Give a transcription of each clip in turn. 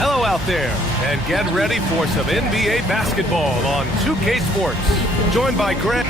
Hello out there, and get ready for some NBA basketball on 2K Sports. Joined by Greg.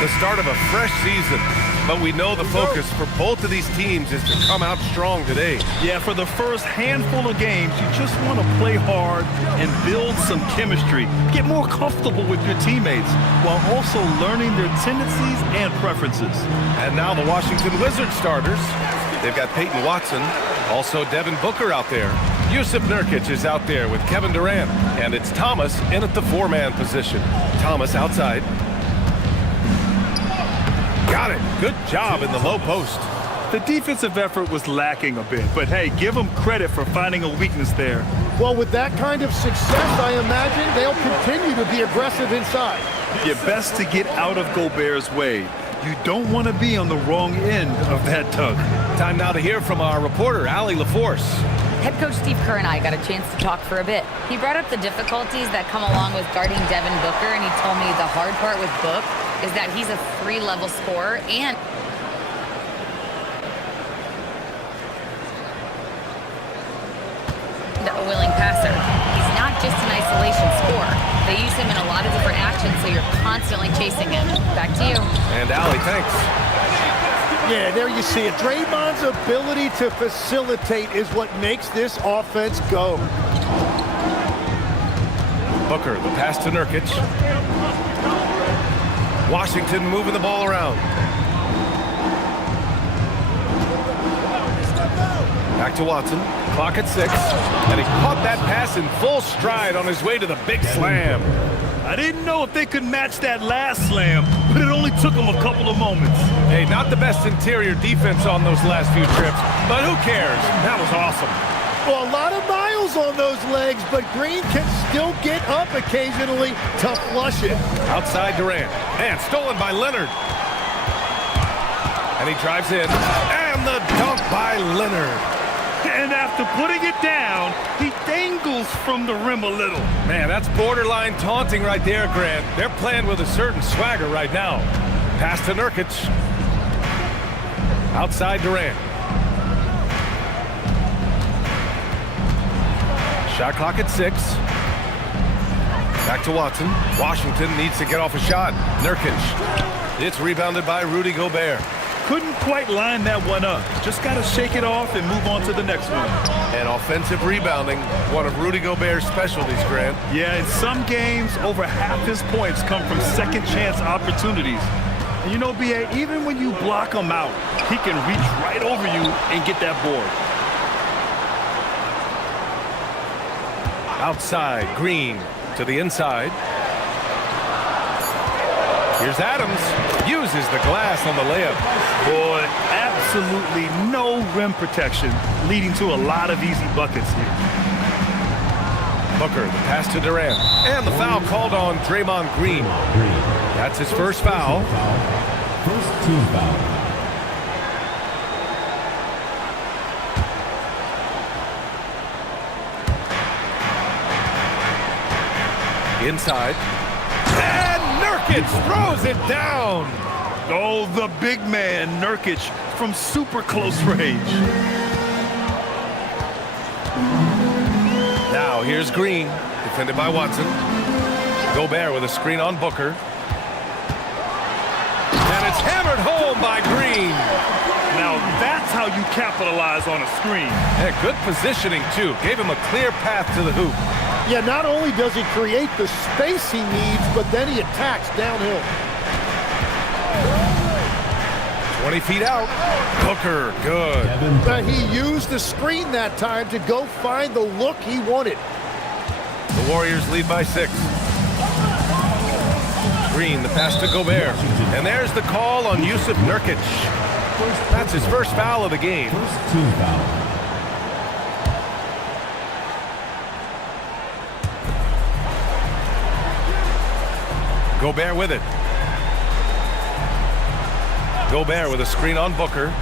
The start of a fresh season, but we know the focus for both of these teams is to come out strong today. Yeah, for the first handful of games, you just want to play hard and build some chemistry. Get more comfortable with your teammates while also learning their tendencies and preferences. And now the Washington Wizards starters. They've got Peyton Watson, also Devin Booker out there. Jusuf Nurkic is out there with Kevin Durant, and it's Thomas in at the four-man position. Thomas outside. Got it. Good job in the low post. The defensive effort was lacking a bit, but hey, give them credit for finding a weakness there. Well, with that kind of success, I imagine they'll continue to be aggressive inside. You're best to get out of Gobert's way. You don't want to be on the wrong end of that tug. Time now to hear from our reporter, Allie LaForce. Head coach Steve Kerr and I got a chance to talk for a bit. He brought up the difficulties that come along with guarding Devin Booker, and he told me the hard part with Book is that he's a 3-level scorer and a willing passer. He's not just an isolation scorer. They use him in a lot of different actions, so you're constantly chasing him. Back to you. And Allie, thanks. Yeah, there you see it. Draymond's ability to facilitate is what makes this offense go. Booker, the pass to Nurkic. Washington moving the ball around. Back to Watson. Clock at 6. And he caught that pass in full stride on his way to the big slam. I didn't know if they could match that last slam, but it only took them a couple of moments. Hey, not the best interior defense on those last few trips, but who cares? That was awesome. Well, a lot of miles on those legs, but Green can still get up occasionally to flush it. Outside Durant. And stolen by Leonard. And he drives in. And the dunk by Leonard. And after putting it down, he dangles from the rim a little. Man, that's borderline taunting right there, Grant. They're playing with a certain swagger right now. Pass to Nurkic. Outside Durant. Shot clock at 6. Back to Watson. Washington needs to get off a shot. Nurkic. It's rebounded by Rudy Gobert. Couldn't quite line that one up. Just got to shake it off and move on to the next one. And offensive rebounding, one of Rudy Gobert's specialties, Grant. Yeah, in some games, over half his points come from second chance opportunities. And you know, B.A., even when you block him out, he can reach right over you and get that board. Outside, Green to the inside. Here's Adams. Uses the glass on the layup. Boy, absolutely no rim protection, leading to a lot of easy buckets here. Booker, the pass to Durant. And the foul called on Draymond Green. That's his first foul. First team foul. Inside. And Nurkic throws it down. Oh, the big man, Nurkic, from super close range. Now here's Green, defended by Watson. Gobert with a screen on Booker. And it's hammered home by Green. Now that's how you capitalize on a screen. And good positioning, too. Gave him a clear path to the hoop. Yeah, not only does he create the space he needs, but then he attacks downhill. 20 feet out. Booker, good. But he used the screen that time to go find the look he wanted. The Warriors lead by 6. Green, the pass to Gobert. And there's the call on Jusuf Nurkic. That's his first foul of the game. First team foul. Gobert with it. Gobert with a screen on Booker.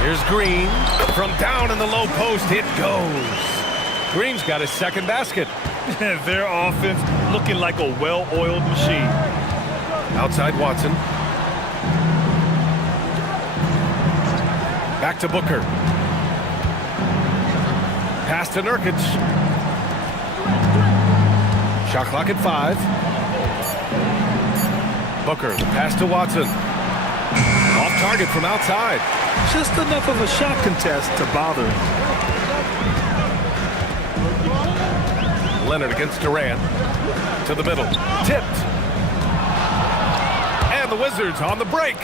Here's Green. From down in the low post, it goes. Green's got his second basket. Their offense looking like a well-oiled machine. Outside Watson. Back to Booker. Pass to Nurkic. Shot clock at 5. Booker, the pass to Watson. Off target from outside. Just enough of a shot contest to bother. Leonard against Durant. To the middle. Tipped. And the Wizards on the break.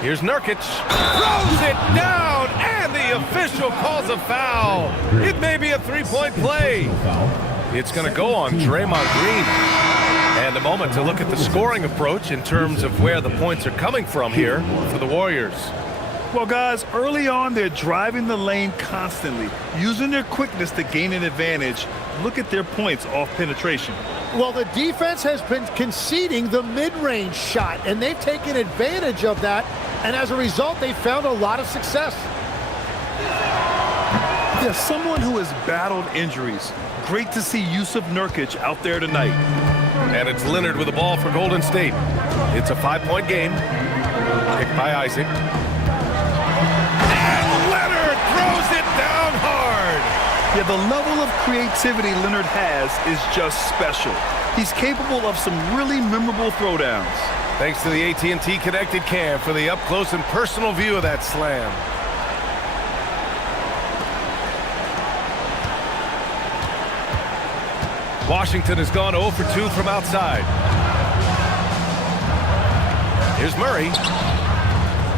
Here's Nurkic. Throws it down. And the official calls a foul. It may be a three-point play. It's going to go on Draymond Green. And a moment to look at the scoring approach in terms of where the points are coming from here for the Warriors. Well, guys, early on, they're driving the lane constantly, using their quickness to gain an advantage. Look at their points off penetration. Well, the defense has been conceding the mid-range shot, and they've taken advantage of that, and as a result, they've found a lot of success. Yeah, someone who has battled injuries. Great to see Jusuf Nurkic out there tonight. And it's Leonard with the ball for Golden State. It's a 5-point game. Picked by Isaac. And Leonard throws it down hard. Yeah, the level of creativity Leonard has is just special. He's capable of some really memorable throwdowns. Thanks to the AT&T Connected Cam for the up-close and personal view of that slam. Washington has gone 0 for 2 from outside. Here's Murray.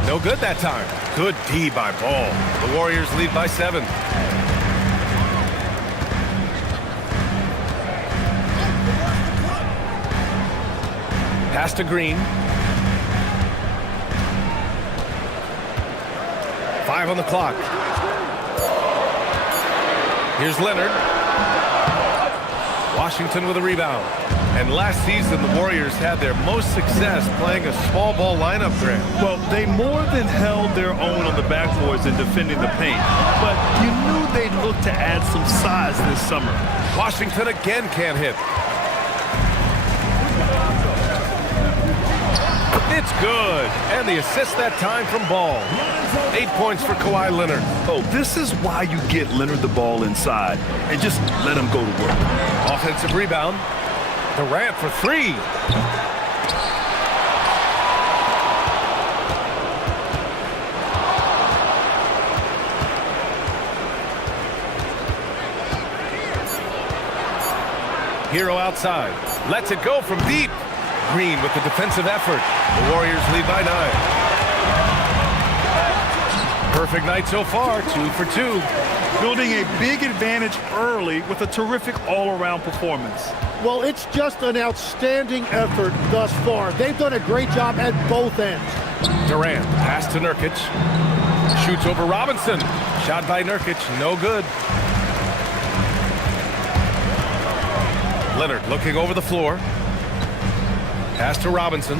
No good that time. Good D by Ball. The Warriors lead by 7. Pass to Green. 5 on the clock. Here's Leonard. Washington with a rebound. And last season, the Warriors had their most success playing a small ball lineup, Grant. Well, they more than held their own on the backboards in defending the paint. But you knew they'd look to add some size this summer. Washington again can't hit. It's good. And the assist that time from Ball. 8 points for Kawhi Leonard. Oh, this is why you get Leonard the ball inside and just let him go to work. Offensive rebound. Durant for three. Hero outside. Lets it go from deep. Green with the defensive effort. The Warriors lead by 9. Perfect night so far, 2 for 2. Building a big advantage early with a terrific all-around performance. Well, it's just an outstanding effort thus far. They've done a great job at both ends. Durant, pass to Nurkic. Shoots over Robinson. Shot by Nurkic, no good. Leonard looking over the floor. Pass to Robinson.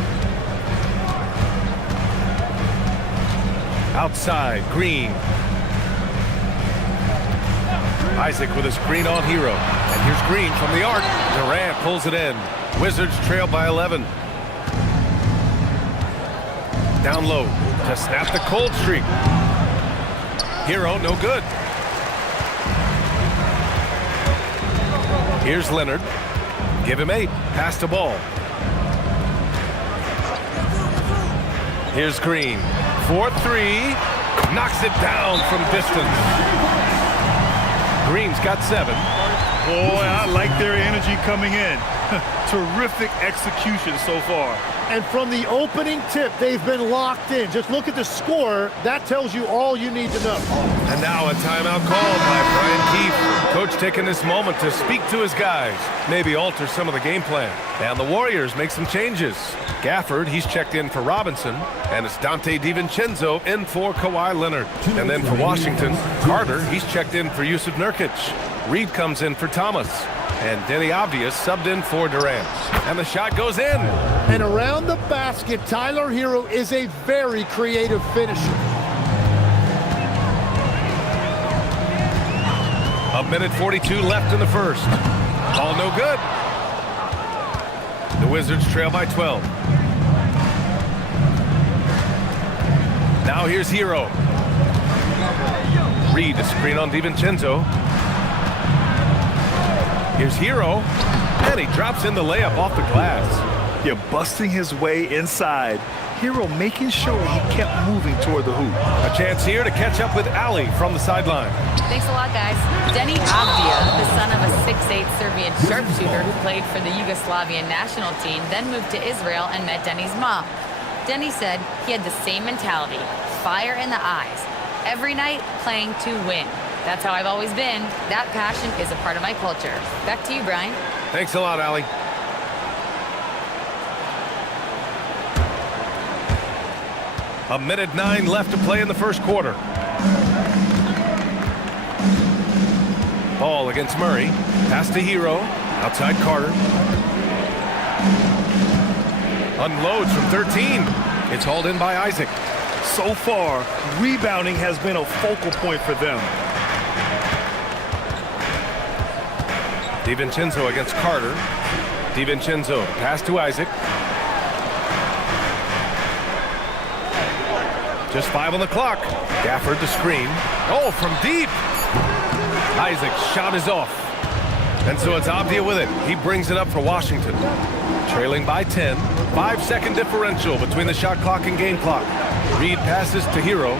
Outside, Green. Isaac with a screen on Hero. And here's Green from the arc. Durant pulls it in. Wizards trail by 11. Down low to snap the cold streak. Hero, no good. Here's Leonard. Give him 8. Pass to Ball. Here's Green. 4-3. Knocks it down from distance. Green's got 7. Boy, I like their energy coming in. Terrific execution so far. And from the opening tip, they've been locked in. Just look at the score. That tells you all you need to know. And now a timeout called by Brian Keefe. Coach taking this moment to speak to his guys, maybe alter some of the game plan. And the Warriors make some changes. Gafford, he's checked in for Robinson, and it's Dante DiVincenzo in for Kawhi Leonard. And then for Washington, Carter, he's checked in for Yusuf Nurkic. Reed comes in for Thomas. And Denny Obvious subbed in for Durant. And the shot goes in. And around the basket, Tyler Hero is a very creative finisher. A minute 42 left in the first. All no good. The Wizards trail by 12. Now here's Hero. Reed, a screen on DiVincenzo. Here's Hero, and he drops in the layup off the glass. Yeah, busting his way inside. Hero making sure he kept moving toward the hoop. A chance here to catch up with Ali from the sideline. Thanks a lot, guys. Denny Avdia, the son of a 6'8 Serbian sharpshooter who played for the Yugoslavian national team, then moved to Israel and met Denny's mom. Denny said he had the same mentality, fire in the eyes. Every night, playing to win. That's how I've always been. That passion is a part of my culture. Back to you, Brian. Thanks a lot, Ali. A minute 9 left to play in the first quarter. Ball against Murray. Pass to Hero. Outside Carter. Unloads from 13. It's hauled in by Isaac. So far, rebounding has been a focal point for them. DiVincenzo against Carter. DiVincenzo, pass to Isaac. Just 5 on the clock. Gafford to screen. Oh, from deep. Isaac's shot is off. And so it's Avdia with it. He brings it up for Washington. Trailing by 10. 5-second differential between the shot clock and game clock. Reed passes to Hero.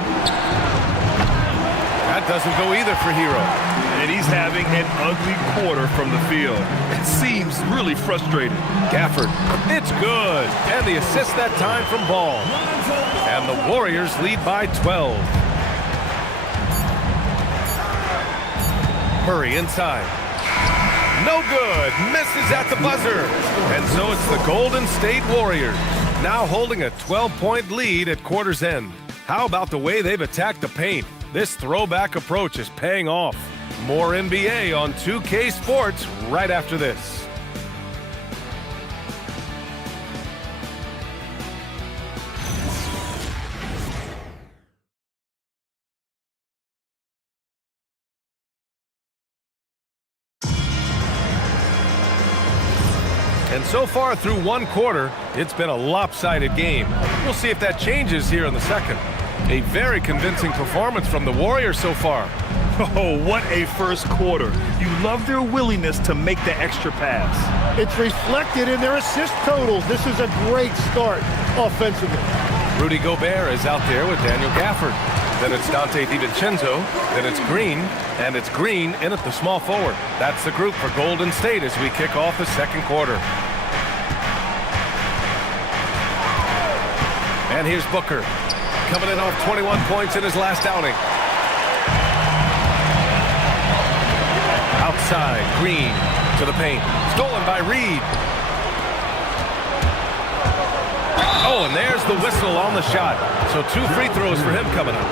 That doesn't go either for Hero. And he's having an ugly quarter from the field. It seems really frustrating. Gafford, it's good. And the assist that time from Ball. And the Warriors lead by 12. Murray inside. No good. Misses at the buzzer. And so it's the Golden State Warriors, now holding a 12-point lead at quarter's end. How about the way they've attacked the paint? This throwback approach is paying off. More NBA on 2K Sports right after this. And so far through one quarter, it's been a lopsided game. We'll see if that changes here in the second. A very convincing performance from the Warriors so far. Oh, what a first quarter. You love their willingness to make the extra pass. It's reflected in their assist totals. This is a great start offensively. Rudy Gobert is out there with Daniel Gafford. Then it's Dante DiVincenzo. Then it's Green. And it's Green in at the small forward. That's the group for Golden State as we kick off the second quarter. And here's Booker. Coming in off 21 points in his last outing. Outside, Green to the paint. Stolen by Reed. Oh, and there's the whistle on the shot. So 2 free throws for him coming up.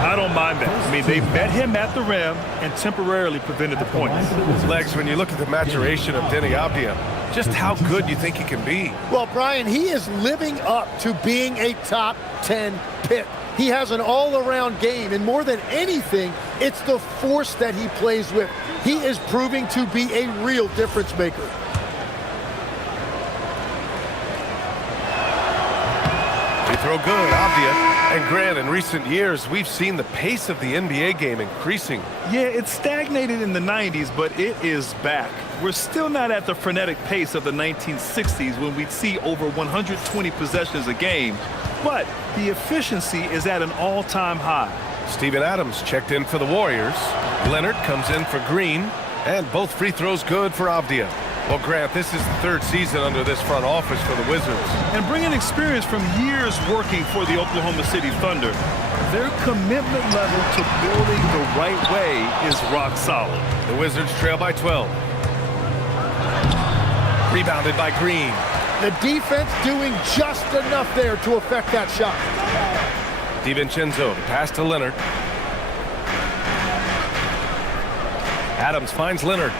I don't mind that. I mean, they met him at the rim and temporarily prevented the points. Legs, when you look at the maturation of Deni Avdija, just how good you think he can be. Well, Brian, he is living up to being a top 10 pick. He has an all-around game, and more than anything, it's the force that he plays with. He is proving to be a real difference maker. They throw good, Avdija. And Grant, in recent years, we've seen the pace of the NBA game increasing. Yeah, it stagnated in the 90s, but it is back. We're still not at the frenetic pace of the 1960s when we'd see over 120 possessions a game, but the efficiency is at an all-time high. Steven Adams checked in for the Warriors. Leonard comes in for Green, and both free throws good for Avdija. Well, Grant, this is the third season under this front office for the Wizards. And bringing experience from years working for the Oklahoma City Thunder, their commitment level to building the right way is rock solid. The Wizards trail by 12. Rebounded by Green. The defense doing just enough there to affect that shot. DiVincenzo, the pass to Leonard. Adams finds Leonard.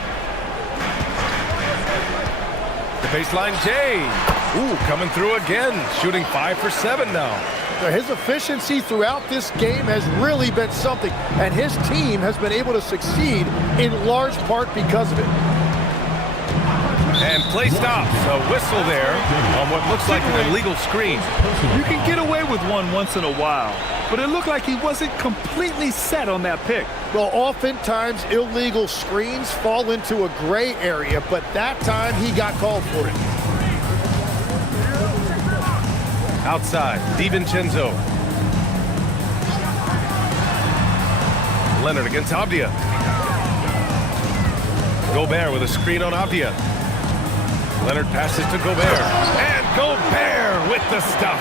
The baseline, Jay. Ooh, coming through again. Shooting 5 for 7 now. So his efficiency throughout this game has really been something, and his team has been able to succeed in large part because of it. And play stops. A whistle there on what looks like an illegal screen. You can get away with one once in a while, but it looked like he wasn't completely set on that pick. Well, oftentimes illegal screens fall into a gray area, but that time he got called for it. Outside, DiVincenzo. Leonard against Avdija. Gobert with a screen on Avdija. Leonard passes to Gobert. And Gobert with the stuff.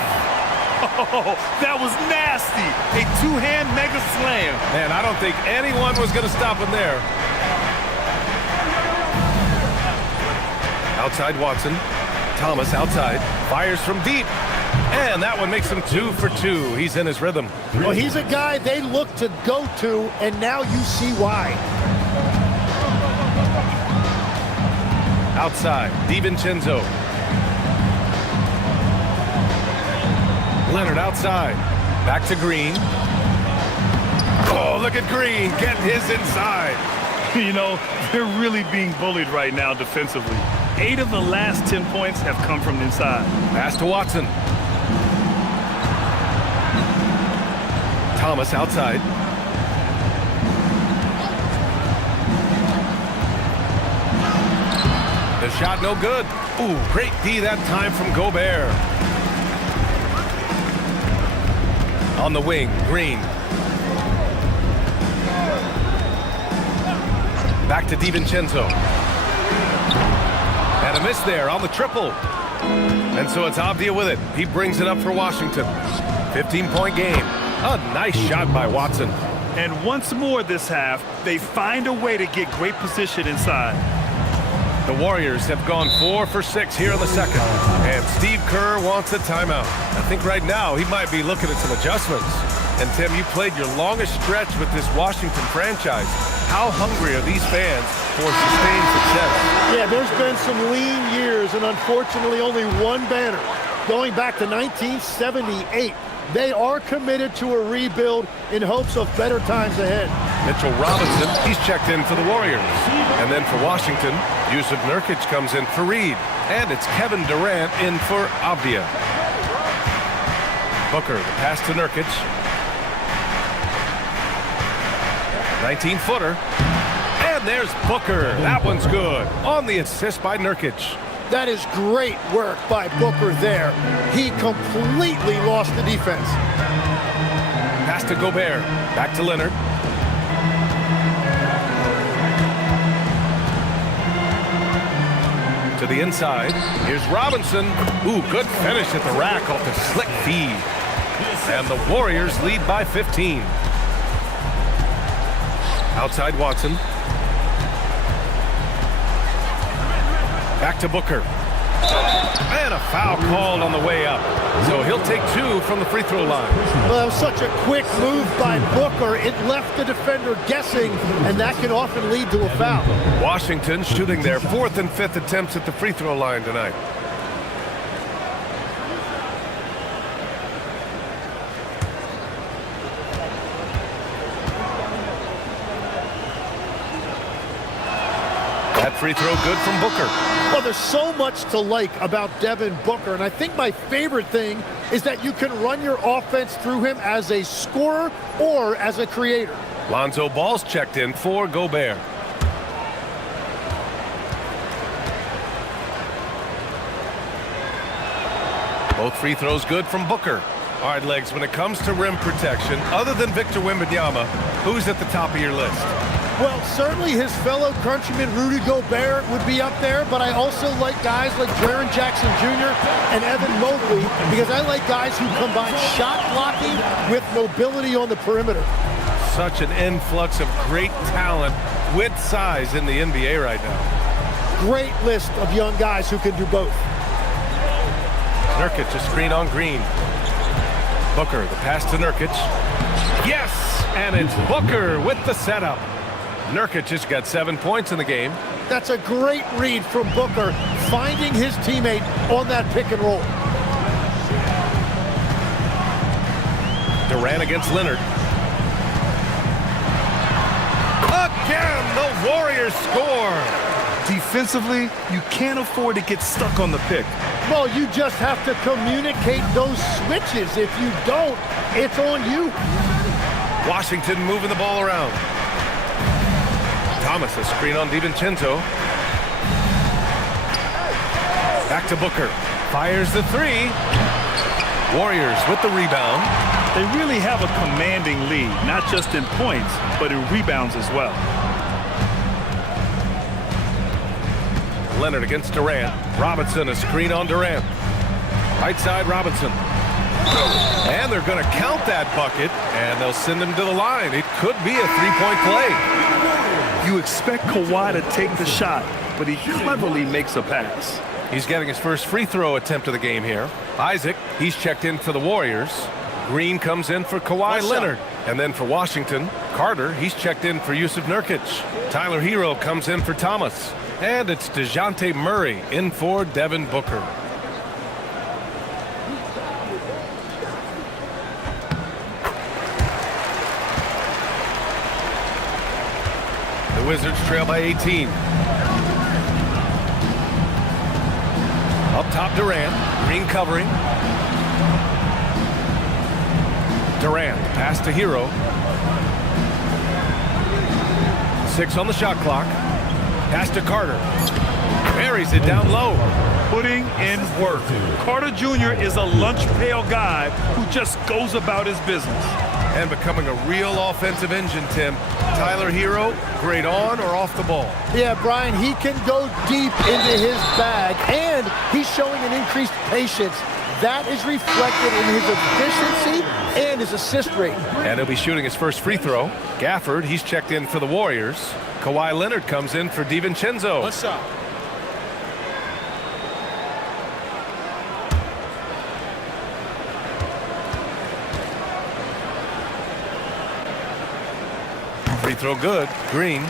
Oh, that was nasty. A two-hand mega slam. Man, I don't think anyone was going to stop him there. Outside Watson. Thomas outside. Fires from deep. And that one makes him 2 for 2. He's in his rhythm. Well, he's a guy they look to go to, and now you see why. Outside, DiVincenzo. Leonard outside. Back to Green. Oh, look at Green get his inside. You know, they're really being bullied right now defensively. 8 of the last 10 points have come from inside. Pass to Watson. Thomas outside. The shot no good. Ooh, great D that time from Gobert. On the wing, Green. Back to DiVincenzo. And a miss there on the triple. And so it's Avdija with it. He brings it up for Washington. 15-point game. A nice shot by Watson. And once more this half, they find a way to get great position inside. The Warriors have gone 4 for 6 here in the second. And Steve Kerr wants a timeout. I think right now he might be looking at some adjustments. And Tim, you played your longest stretch with this Washington franchise. How hungry are these fans for sustained success? Yeah, there's been some lean years and unfortunately only one banner. Going back to 1978, they are committed to a rebuild in hopes of better times ahead. Mitchell Robinson, he's checked in for the Warriors. And then for Washington, Yusuf Nurkic comes in for Reed. And it's Kevin Durant in for Avdia. Booker, the pass to Nurkic. 19-footer. And there's Booker. That one's good. On the assist by Nurkic. That is great work by Booker there. He completely lost the defense. Pass to Gobert. Back to Leonard. To the inside. Here's Robinson. Ooh, good finish at the rack off the slick feed. And the Warriors lead by 15. Outside Watson. Back to Booker. And a foul called on the way up. So he'll take 2 from the free throw line. Well, that was such a quick move by Booker. It left the defender guessing, and that can often lead to a foul. Washington shooting their 4th and 5th attempts at the free throw line tonight. That free throw good from Booker. Well, there's so much to like about Devin Booker, and I think my favorite thing is that you can run your offense through him as a scorer or as a creator. Lonzo Ball's checked in for Gobert. Both free throws good from Booker. All right, Legs, when it comes to rim protection, other than Victor Wembanyama, who's at the top of your list? Well, certainly his fellow countryman Rudy Gobert would be up there, but I also like guys like Jaren Jackson Jr. and Evan Mobley because I like guys who combine shot blocking with mobility on the perimeter. Such an influx of great talent with size in the NBA right now. Great list of young guys who can do both. Nurkic, a screen on Green. Booker, the pass to Nurkic. Yes, and it's Booker with the setup. Nurkic has got 7 points in the game. That's a great read from Booker, finding his teammate on that pick and roll. Durant against Leonard. Again, the Warriors score. Defensively, you can't afford to get stuck on the pick. Well, you just have to communicate those switches. If you don't, it's on you. Washington moving the ball around. Thomas, a screen on DiVincenzo. Back to Booker. Fires the 3. Warriors with the rebound. They really have a commanding lead, not just in points, but in rebounds as well. Leonard against Durant. Robinson, a screen on Durant. Right side, Robinson. And they're going to count that bucket, and they'll send him to the line. It could be a three-point play. You expect Kawhi to take the shot, but he cleverly makes a pass. He's getting his first free throw attempt of the game here. Isaac, he's checked in for the Warriors. Green comes in for Kawhi Leonard. And then for Washington, Carter, he's checked in for Yusuf Nurkic. Tyler Hero comes in for Thomas. And it's DeJounte Murray in for Devin Booker. The Wizards trail by 18. Up top, Durant. Green covering. Durant, pass to Hero. 6 on the shot clock. Pass to Carter. Buries it down low. Putting in work. Carter Jr. is a lunch pail guy who just goes about his business. And becoming a real offensive engine, Tim. Tyler Hero, great on or off the ball. Yeah, Brian, he can go deep into his bag, and he's showing an increased patience. That is reflected in his efficiency and his assist rate. And he'll be shooting his first free throw. Gafford, he's checked in for the Warriors. Kawhi Leonard comes in for DiVincenzo. What's up? Free throw good. Green.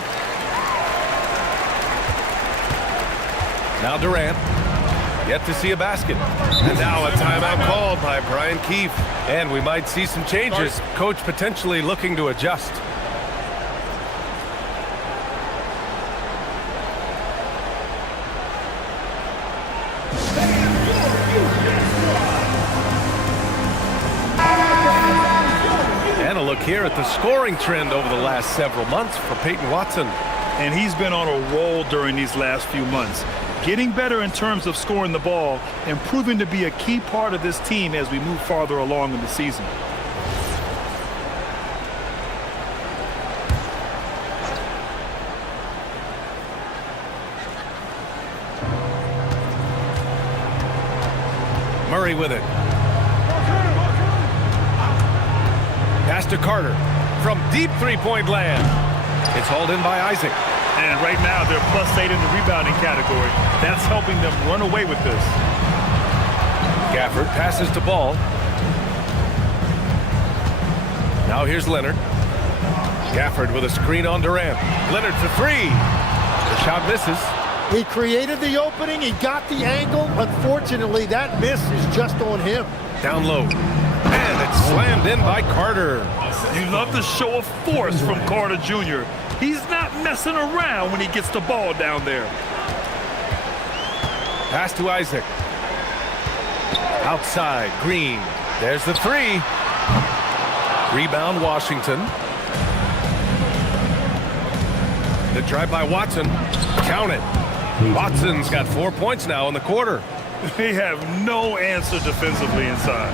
Now Durant. Yet to see a basket. And now a timeout called by Brian Keefe. And we might see some changes. Coach potentially looking to adjust. look here at the scoring trend over the last several months for Peyton Watson. And he's been on a roll during these last few months. Getting better in terms of scoring the ball and proving to be a key part of this team as we move farther along in the season. Murray with it. Pass to Carter from deep three-point land. It's hauled in by Isaac. And right now they're +8 in the rebounding category. That's helping them run away with this. Gafford passes to Ball. Now here's Leonard. Gafford with a screen on Durant. Leonard for three. The shot misses. He created the opening. He got the angle. Unfortunately, that miss is just on him. Down low. And it's slammed in by Carter. You love the show of force from Carter Jr. He's not messing around when he gets the ball down there. Pass to Isaac. Outside, Green. There's the three. Rebound, Washington. The drive by Watson. Count it. Watson's got 4 points now in the quarter. They have no answer defensively inside.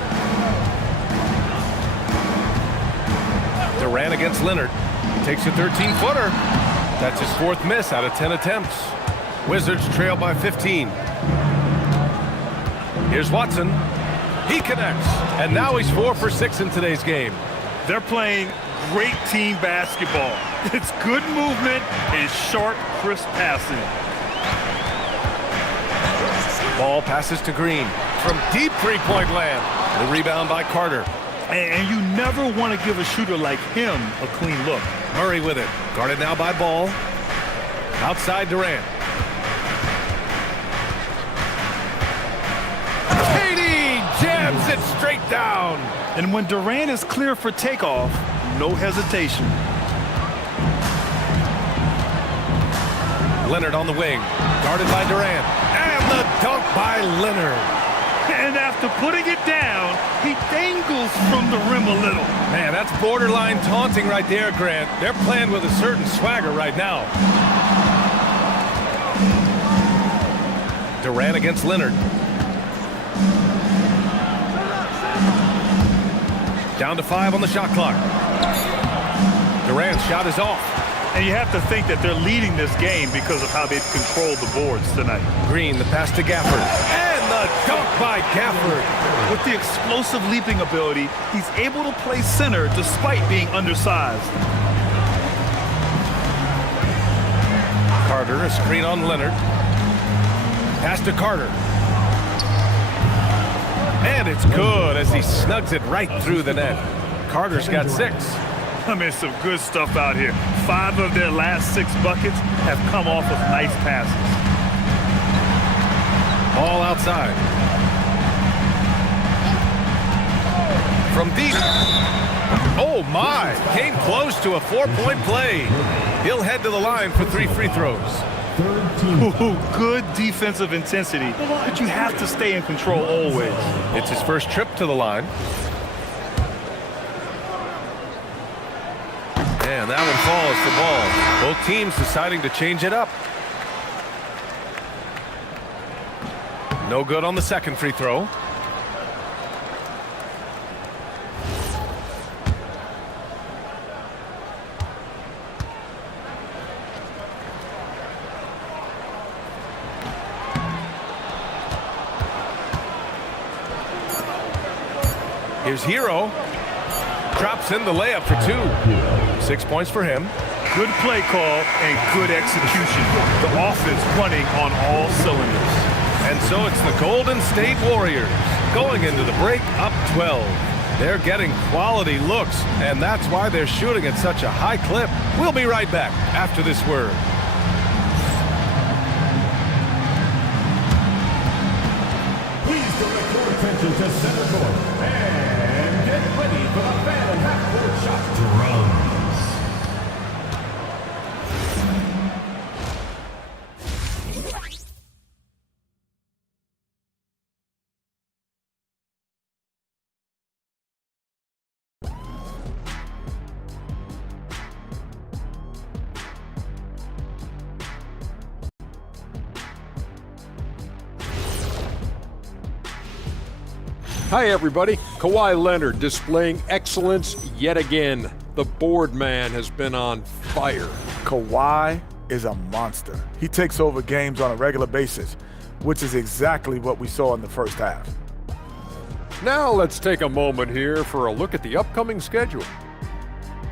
Durant against Leonard. Takes a 13-footer. That's his fourth miss out of 10 attempts. Wizards trail by 15. Here's Watson. He connects. And now he's 4 for 6 in today's game. They're playing great team basketball. It's good movement and sharp, crisp passing. Ball passes to Green from deep three-point land. The rebound by Carter. And you never want to give a shooter like him a clean look. Murray with it. Guarded now by Ball. Outside Durant. Katie jams it straight down. And when Durant is clear for takeoff, no hesitation. Leonard on the wing. Guarded by Durant. And the dunk by Leonard. And after putting it down, he dangles from the rim a little. Man, that's borderline taunting right there, Grant. They're playing with a certain swagger right now. Durant against Leonard. Down to 5 on the shot clock. Durant's shot is off. And you have to think that they're leading this game because of how they've controlled the boards tonight. Green, the pass to Gafford. And the dunk by Gafford. With the explosive leaping ability, he's able to play center despite being undersized. Carter, a screen on Leonard. Pass to Carter. And it's good as he snugs it right through the net. Carter's got 6. I mean, some good stuff out here. 5 of their last 6 buckets have come off of nice passes. Ball outside. From deep. Oh, my. Came close to a 4-point play. He'll head to the line for 3 free throws. Ooh, good defensive intensity, but you have to stay in control always. It's his first trip to the line. And that one falls for Ball. Both teams deciding to change it up. No good on the second free throw. Here's Hero. Drops in the layup for 2. 6 points for him. Good play call and good execution. The offense running on all cylinders. And so it's the Golden State Warriors going into the break up 12. They're getting quality looks, and that's why they're shooting at such a high clip. We'll be right back after this word. Please direct your attention to center court and get ready for the Phantom half-court shot drums. Hi, everybody. Kawhi Leonard displaying excellence yet again. The board man has been on fire. Kawhi is a monster. He takes over games on a regular basis, which is exactly what we saw in the first half. Now let's take a moment here for a look at the upcoming schedule.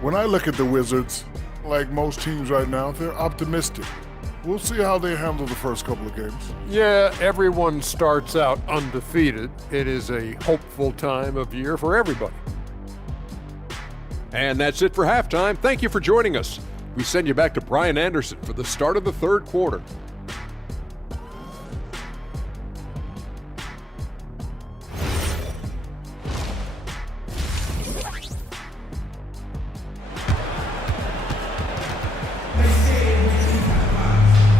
When I look at the Wizards, like most teams right now, they're optimistic. We'll see how they handle the first couple of games. Yeah, everyone starts out undefeated. It is a hopeful time of year for everybody. And that's it for halftime. Thank you for joining us. We send you back to Brian Anderson for the start of the third quarter.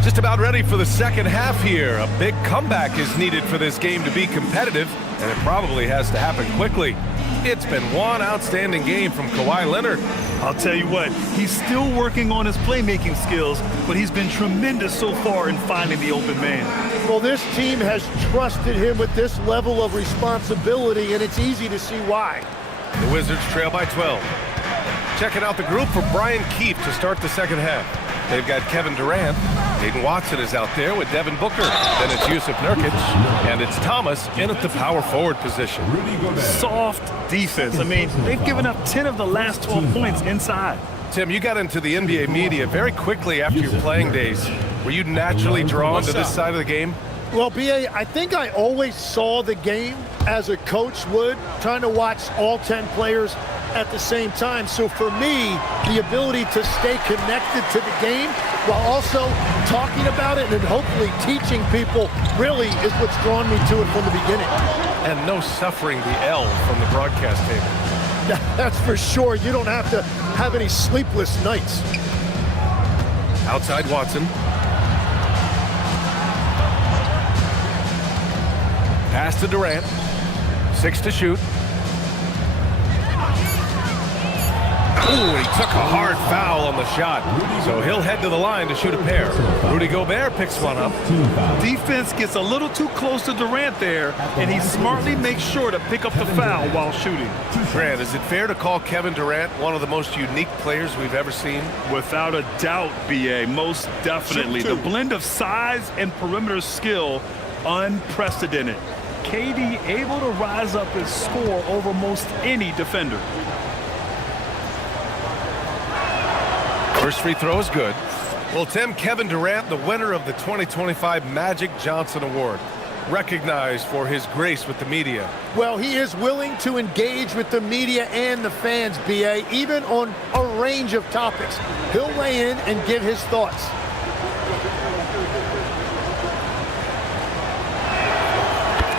Just about ready for the second half here. A big comeback is needed for this game to be competitive, and it probably has to happen quickly. It's been one outstanding game from Kawhi Leonard. I'll tell you what, he's still working on his playmaking skills, but he's been tremendous so far in finding the open man. Well, this team has trusted him with this level of responsibility, and it's easy to see why. The Wizards trail by 12. Checking out the group for Brian Keefe to start the second half. They've got Kevin Durant. Peyton Watson is out there with Devin Booker. Then it's Jusuf Nurkic. And it's Thomas in at the power forward position. Soft defense. I mean, they've given up 10 of the last 12 points inside. Tim, you got into the NBA media very quickly after your playing days. Were you naturally drawn to this side of the game? Well, B.A., I think I always saw the game as a coach would, trying to watch all 10 players at the same time. So for me, the ability to stay connected to the game while also talking about it and hopefully teaching people really is what's drawn me to it from the beginning. And no suffering the L from the broadcast table. That's for sure. You don't have to have any sleepless nights. Outside Watson. Pass to Durant. 6 to shoot. Ooh, he took a hard foul on the shot. So he'll head to the line to shoot a pair. Rudy Gobert picks one up. Defense gets a little too close to Durant there, and he smartly makes sure to pick up the foul while shooting. Grant, is it fair to call Kevin Durant one of the most unique players we've ever seen? Without a doubt, B.A., most definitely. The blend of size and perimeter skill, unprecedented. KD able to rise up his score over most any defender. First free throw is good. Well, Tim, Kevin Durant, the winner of the 2025 Magic Johnson Award, recognized for his grace with the media. Well, he is willing to engage with the media and the fans, B.A., even on a range of topics. He'll weigh in and give his thoughts.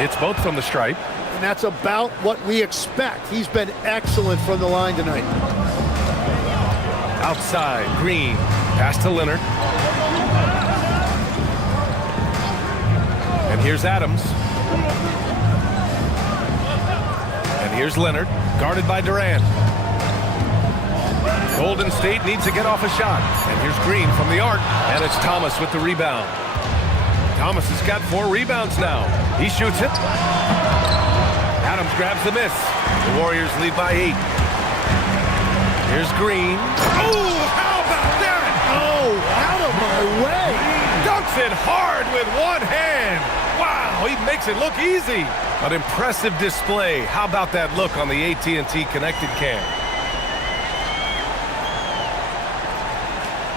It's both from the stripe. And that's about what we expect. He's been excellent from the line tonight. Outside, Green. Pass to Leonard. And here's Adams. And here's Leonard, guarded by Durant. Golden State needs to get off a shot. And here's Green from the arc. And it's Thomas with the rebound. Thomas has got 4 rebounds now. He shoots it. Adams grabs the miss. The Warriors lead by 8. Here's Green. Oh, how about that? Oh, out of my way. Dunks it hard with one hand. Wow, he makes it look easy. An impressive display. How about that look on the AT&T connected cam?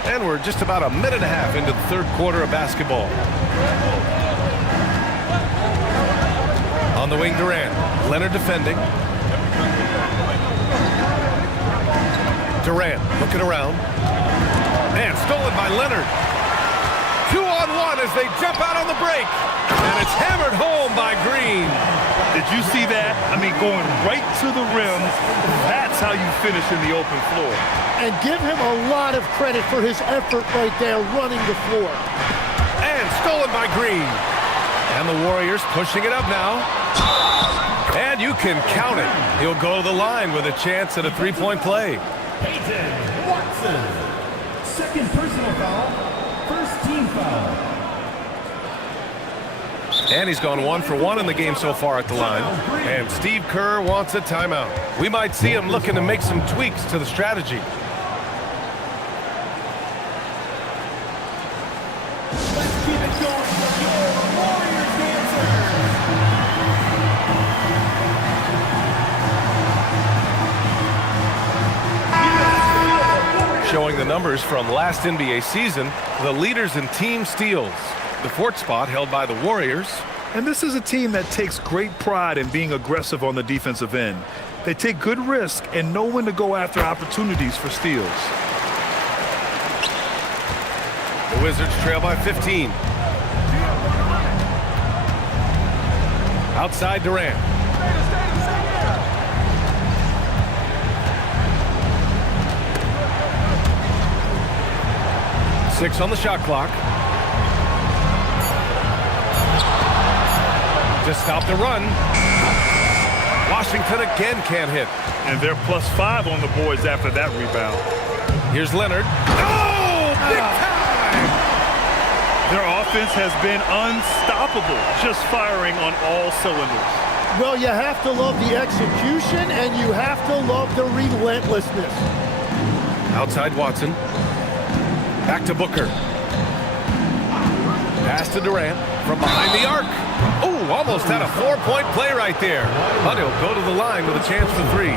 And we're just about a minute and a half into the third quarter of basketball. On the wing, Durant. Leonard defending. Durant looking around. And stolen by Leonard. 2-on-1 as they jump out on the break. And it's hammered home by Green. Did you see that? I mean, going right to the rim. That's how you finish in the open floor. And give him a lot of credit for his effort right there running the floor. And stolen by Green. And the Warriors pushing it up now. And you can count it. He'll go to the line with a chance at a three-point play. Peyton Watson. Second personal foul. First team foul. And he's gone 1 for 1 in the game so far at the line. And Steve Kerr wants a timeout. We might see him looking to make some tweaks to the strategy. Let's keep it going for your Warriors dancers. Showing the numbers from last NBA season, the leaders in team steals. The 4th spot held by the Warriors. And this is a team that takes great pride in being aggressive on the defensive end. They take good risk and know when to go after opportunities for steals. The Wizards trail by 15. Outside Durant. Six on the shot clock. To stop the run. Washington again can't hit. And they're +5 on the boards after that rebound. Here's Leonard. Oh, big time! Their offense has been unstoppable, just firing on all cylinders. Well, you have to love the execution, and you have to love the relentlessness. Outside Watson. Back to Booker. Pass to Durant from behind the arc. Oh, almost had a 4-point play right there. But he'll go to the line with a chance for 3.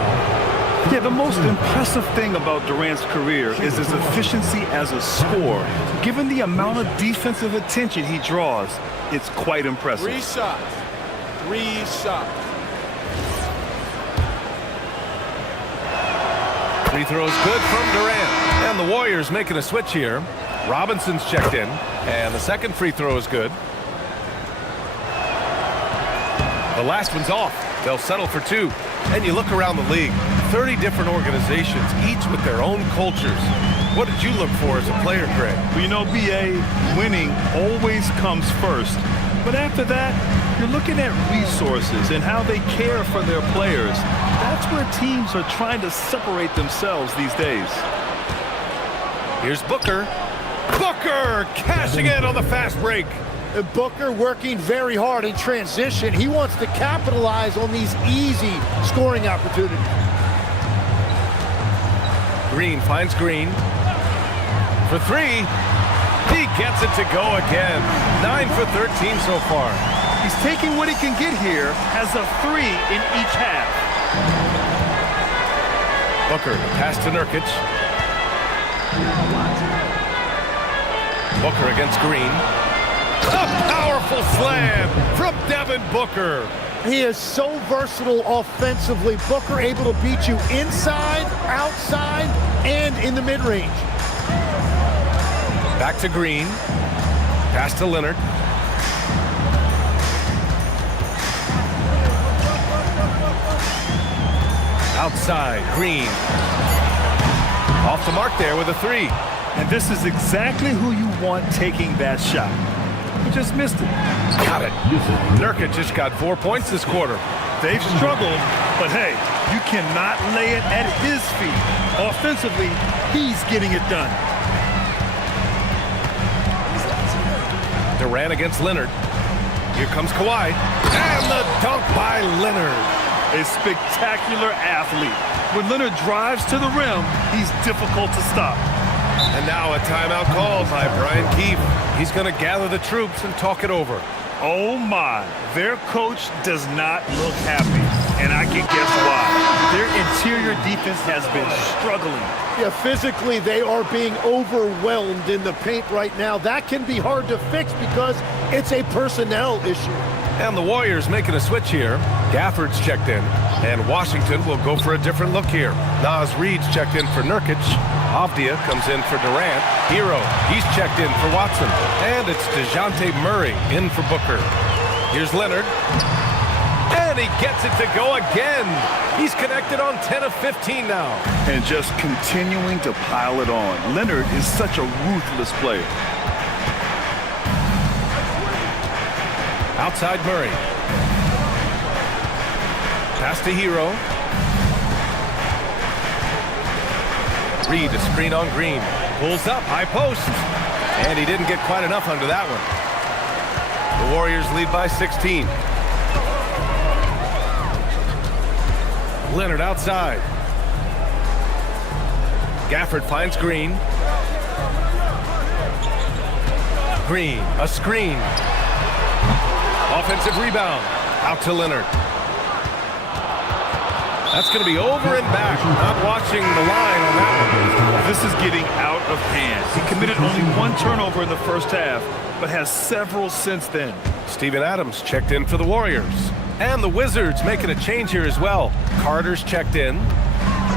Yeah, the most impressive thing about Durant's career is his efficiency as a scorer. Given the amount of defensive attention he draws, it's quite impressive. 3 shots. 3 shots. Free throws good from Durant. And the Warriors making a switch here. Robinson's checked in. And the second free throw is good. The last one's off. They'll settle for 2. And you look around the league, 30 different organizations, each with their own cultures. What did you look for as a player, Greg? Well, you know, B.A., winning always comes first. But after that, you're looking at resources and how they care for their players. That's where teams are trying to separate themselves these days. Here's Booker. Booker cashing in on the fast break. Booker working very hard in transition. He wants to capitalize on these easy scoring opportunities. Green finds Green. For 3. He gets it to go again. 9 for 13 so far. He's taking what he can get here, has a 3 in each half. Booker, pass to Nurkic. Booker against Green. A powerful slam from Devin Booker. He is so versatile offensively. Booker able to beat you inside, outside, and in the mid-range. Back to Green. Pass to Leonard. Outside, Green. Off the mark there with a 3. And this is exactly who you want taking that shot. He just missed it. Got it. Nurkic just got 4 points this quarter. They've struggled, but hey, you cannot lay it at his feet. Offensively, he's getting it done. Durant against Leonard. Here comes Kawhi. And the dunk by Leonard. A spectacular athlete. When Leonard drives to the rim, he's difficult to stop. And now a timeout called by Brian Keefe. He's going to gather the troops and talk it over. Oh my, their coach does not look happy, and I can guess why. Their interior defense has been struggling. Yeah, physically they are being overwhelmed in the paint right now. That can be hard to fix because it's a personnel issue. And the Warriors making a switch here. Gafford's checked in, and Washington will go for a different look here. Naz Reid's checked in for Nurkic. Avdia comes in for Durant. Hero, he's checked in for Watson. And it's DeJounte Murray in for Booker. Here's Leonard. And he gets it to go again. He's connected on 10 of 15 now. And just continuing to pile it on. Leonard is such a ruthless player. Outside Murray. Pass to Hero. Reid, a screen on Green. Pulls up, high post. And he didn't get quite enough under that one. The Warriors lead by 16. Leonard outside. Gafford finds Green. Green, a screen. Offensive rebound. Out to Leonard. That's going to be over and back. Not watching the line on that one. This is getting out of hand. He committed only one turnover in the first half, but has several since then. Steven Adams checked in for the Warriors. And the Wizards making a change here as well. Carter's checked in.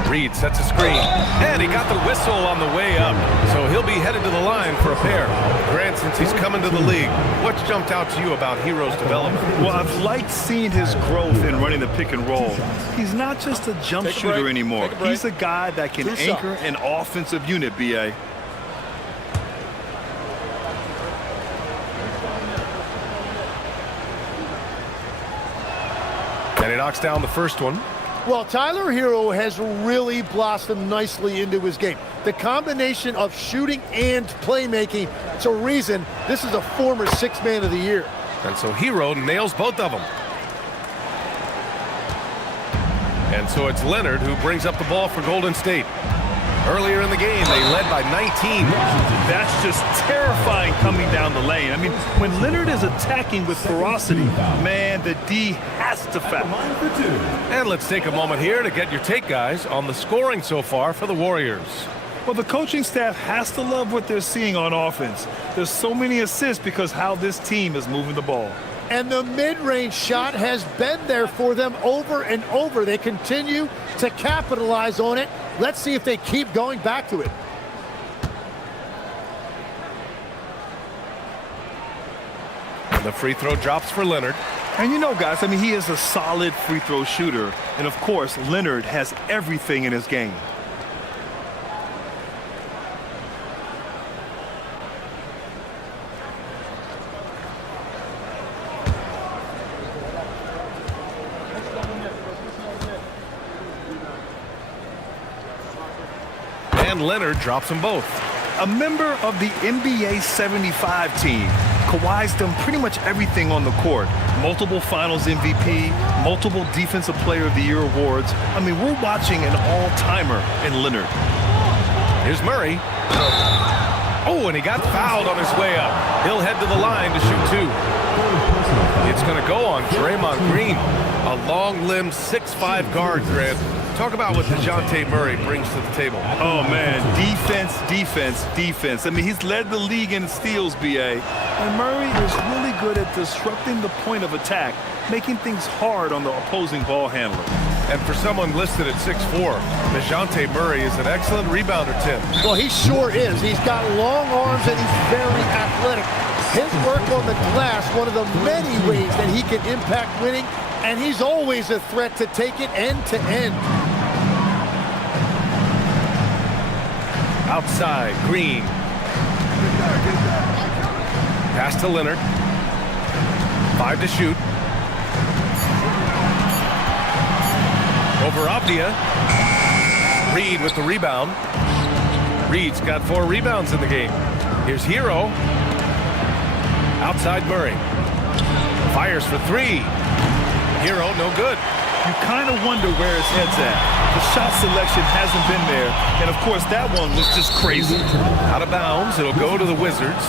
Reed sets a screen. And he got the whistle on the way up. So he'll be headed to the line for a pair. Grant, since he's coming to the league, what's jumped out to you about Hero's development? Well, I've liked seeing his growth in running the pick and roll. He's not just a jump shooter anymore. He's a guy that can anchor an offensive unit, B.A. And he knocks down the first one. Well, Tyler Hero has really blossomed nicely into his game. The combination of shooting and playmaking, it's a reason this is a former Sixth Man of the Year. And so Hero nails both of them. And so it's Leonard who brings up the ball for Golden State. Earlier in the game, they led by 19. That's just terrifying coming down the lane. I mean, when Leonard is attacking with ferocity, man, the D has to foul. And let's take a moment here to get your take, guys, on the scoring so far for the Warriors. Well, the coaching staff has to love what they're seeing on offense. There's so many assists because how this team is moving the ball. And the mid-range shot has been there for them over and over. They continue to capitalize on it. Let's see if they keep going back to it. And the free throw drops for Leonard. And you know, guys, I mean, he is a solid free throw shooter. And, of course, Leonard has everything in his game. And Leonard drops them both. A member of the NBA 75 team, Kawhi's done pretty much everything on the court. Multiple Finals MVP, multiple Defensive Player of the Year awards. I mean, we're watching an all-timer in Leonard. Here's Murray. Oh, and he got fouled on his way up. He'll head to the line to shoot two. It's going to go on Draymond Green, a long-limbed 6'5" guard, Grant. Talk about what DeJounte Murray brings to the table. Oh, man, defense, defense, defense. I mean, he's led the league in steals, B.A. And Murray is really good at disrupting the point of attack, making things hard on the opposing ball handler. And for someone listed at 6'4", DeJounte Murray is an excellent rebounder, Tim. Well, he sure is. He's got long arms and he's very athletic. His work on the glass, one of the many ways that he can impact winning, and he's always a threat to take it end to end. Outside, Green. Pass to Leonard. 5 to shoot. Over Avdia. Reed with the rebound. Reed's got 4 rebounds in the game. Here's Hero. Outside Murray. Fires for 3. Hero, no good. You kind of wonder where his head's at. The shot selection hasn't been there. And, of course, that one was just crazy. Out of bounds. It'll go to the Wizards.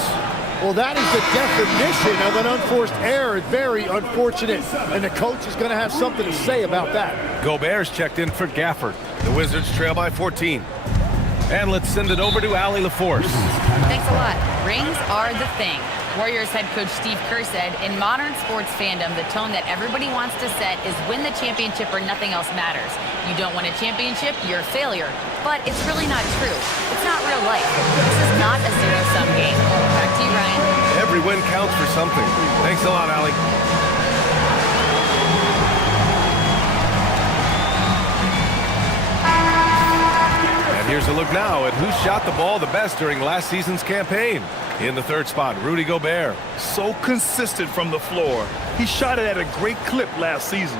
Well, that is the definition of an unforced error. Very unfortunate. And the coach is going to have something to say about that. Gobert's checked in for Gafford. The Wizards trail by 14. And let's send it over to Allie LaForce. Thanks a lot. Rings are the thing. Warriors head coach Steve Kerr said, in modern sports fandom, the tone that everybody wants to set is win the championship or nothing else matters. You don't win a championship, you're a failure. But it's really not true. It's not real life. This is not a zero-sum game. Back to you, Ryan. Every win counts for something. Thanks a lot, Allie. Here's a look now at who shot the ball the best during last season's campaign. In the third spot, Rudy Gobert. So consistent from the floor. He shot it at a great clip last season.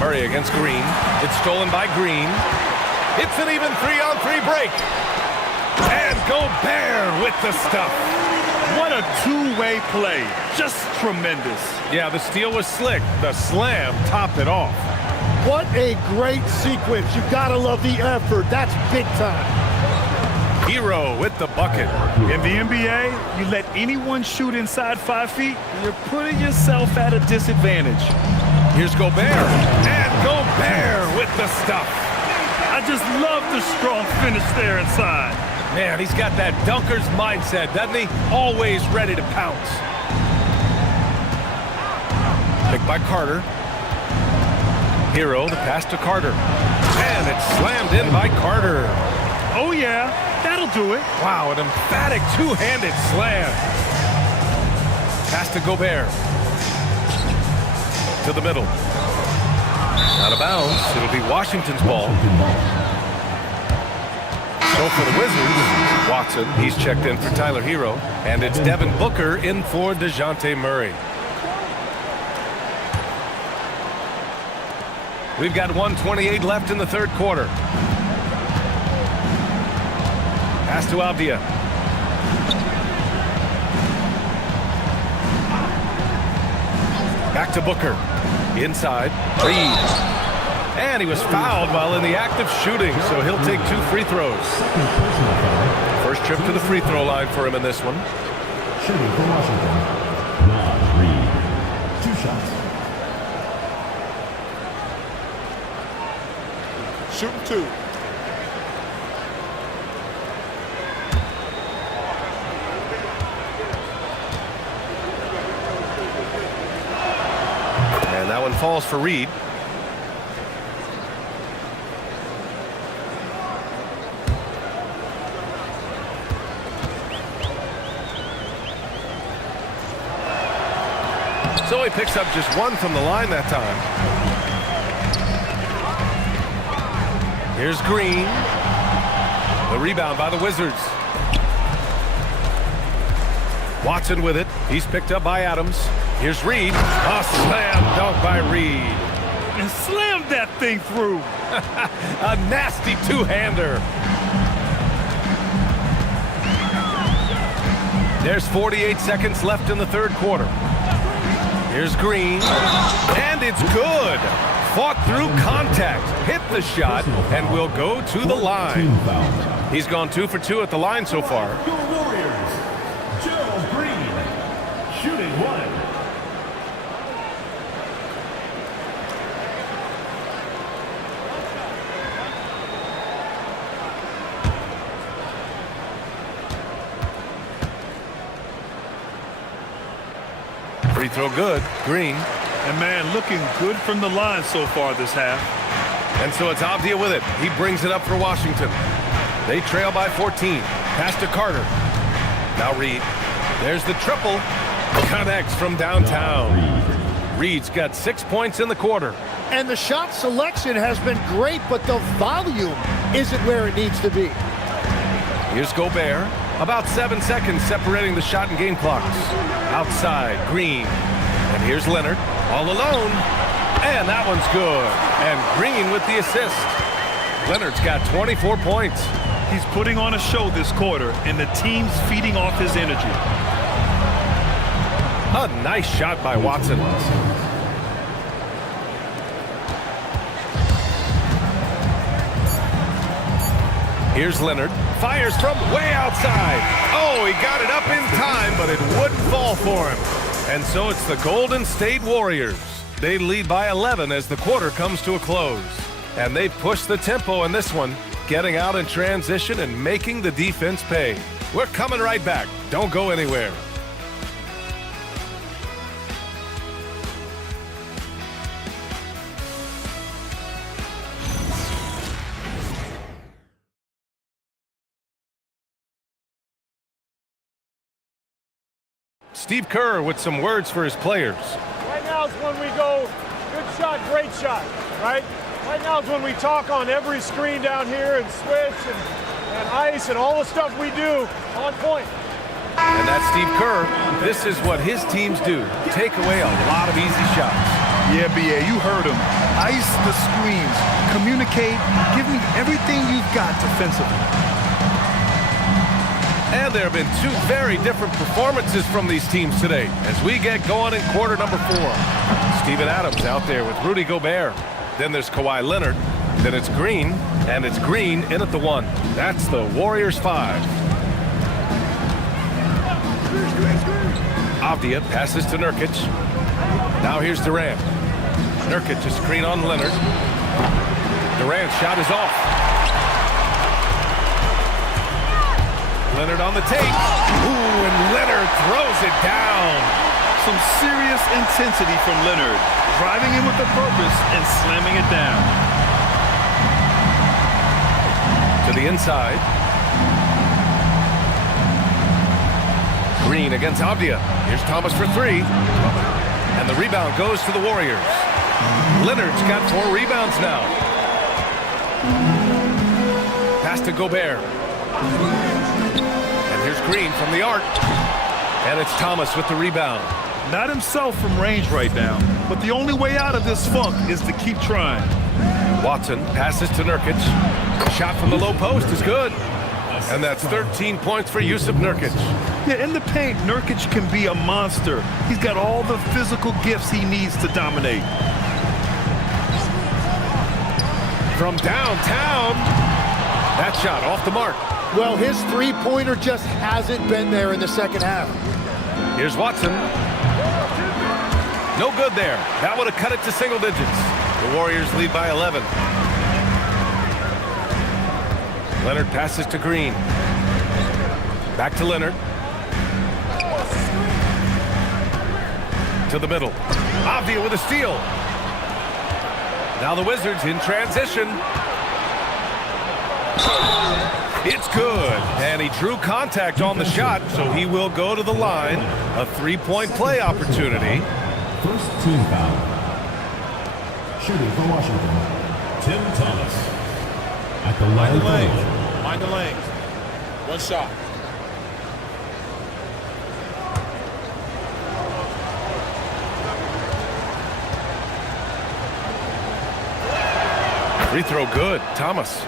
Murray Murray against Green. It's stolen by Green. It's an even 3-on-3 break. And Gobert with the stuff. What a two-way play. Just tremendous. Yeah, the steal was slick. The slam topped it off. What a great sequence. You gotta love the effort. That's big time. Hero with the bucket. In the NBA, you let anyone shoot inside 5 feet, you're putting yourself at a disadvantage. Here's Gobert. And Gobert with the stuff. I just love the strong finish there inside. Man, he's got that dunker's mindset, doesn't he? Always ready to pounce. Picked by Carter. Hero, the pass to Carter. And it's slammed in by Carter. Oh, yeah, that'll do it. Wow, an emphatic two-handed slam. Pass to Gobert. To the middle. Out of bounds. It'll be Washington's ball. So for the Wizards, Watson, he's checked in for Tyler Hero. And it's Devin Booker in for DeJounte Murray. We've got 1:28 left in the third quarter. Pass to Avdia. Back to Booker. Inside. Reed. And he was fouled while in the act of shooting, so he'll take 2 free throws. First trip to the free throw line for him in this one. Shooting for Washington, Reed. 2 shots. Shooting 2. And that one falls for Reed. So he picks up just 1 from the line that time. Here's Green. The rebound by the Wizards. Watson with it. He's picked up by Adams. Here's Reed. A slam dunk by Reed. And slammed that thing through. A nasty two-hander. There's 48 seconds left in the third quarter. Here's Green. And it's good. Fought through contact. Hit the shot and will go to the line. He's gone 2 for 2 at the line so far. Your Warriors, Gerald Green. Shooting 1. Free throw good. Green. And, man, looking good from the line so far this half. And so it's Avdia with it. He brings it up for Washington. They trail by 14. Pass to Carter. Now Reed. There's the triple. Connects from downtown. Reed's got 6 points in the quarter. And the shot selection has been great, but the volume isn't where it needs to be. Here's Gobert. About 7 seconds separating the shot and game clocks. Outside, Green. And here's Leonard, all alone. And that one's good. And Green with the assist. Leonard's got 24 points. He's putting on a show this quarter, and the team's feeding off his energy. A nice shot by Watson. Here's Leonard. Fires from way outside. Oh, he got it up in time, but it wouldn't fall for him. And so it's the Golden State Warriors. They lead by 11 as the quarter comes to a close. And they push the tempo in this one, getting out in transition and making the defense pay. We're coming right back. Don't go anywhere. Steve Kerr with some words for his players. Right now is when we go, good shot, great shot, right? Right now is when we talk on every screen down here and switch and ice and all the stuff we do on point. And that's Steve Kerr. This is what his teams do. Take away a lot of easy shots. Yeah, B.A., you heard him. Ice the screens. Communicate. Give me everything you've got defensively. And there have been two very different performances from these teams today as we get going in quarter number 4. Steven Adams out there with Rudy Gobert. Then there's Kawhi Leonard. Then it's Green, and it's Green in at the 1. That's the Warriors 5. Avdia passes to Nurkic. Now here's Durant. Nurkic a screen on Leonard. Durant's shot is off. Leonard on the take. Ooh, and Leonard throws it down. Some serious intensity from Leonard. Driving in with a purpose and slamming it down. To the inside. Green against Avdia. Here's Thomas for 3. And the rebound goes to the Warriors. Leonard's got 4 rebounds now. Pass to Gobert. And here's Green from the arc. And it's Thomas with the rebound. Not himself from range right now, but the only way out of this funk is to keep trying. Watson passes to Nurkic. Shot from the low post is good. And that's 13 points for Jusuf Nurkic. Yeah, in the paint, Nurkic can be a monster. He's got all the physical gifts he needs to dominate. From downtown. That shot off the mark. Well, his three-pointer just hasn't been there in the second half. Here's Watson. No good there. That would have cut it to single digits. The Warriors lead by 11. Leonard passes to Green. Back to Leonard. To the middle. Avdia with a steal. Now the Wizards in transition. It's good. And he drew contact on the shot, so he will go to the line. A 3-point play opportunity. First team foul. Shooting for Washington, Tim Thomas. At the line of play. Mind the lane. One shot. Free throw good. Thomas.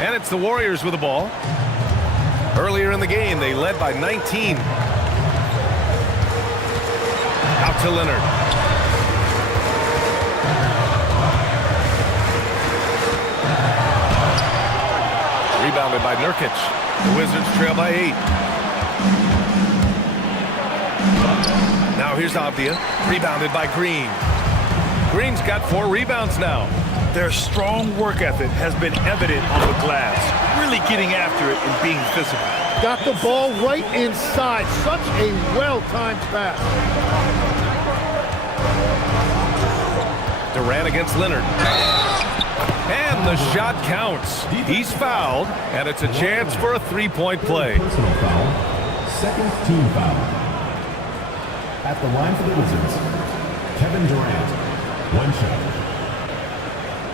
And it's the Warriors with the ball. Earlier in the game, they led by 19. Out to Leonard. Rebounded by Nurkic. The Wizards trail by 8. Now here's Avdia. Rebounded by Green. Green's got 4 rebounds now. Their strong work ethic has been evident on the glass. Really getting after it and being physical. Got the ball right inside. Such a well-timed pass. Durant against Leonard. And the shot counts. He's fouled, and it's a chance for a 3-point play. Personal foul. Second team foul. At the line for the Wizards, Kevin Durant. 1 shot.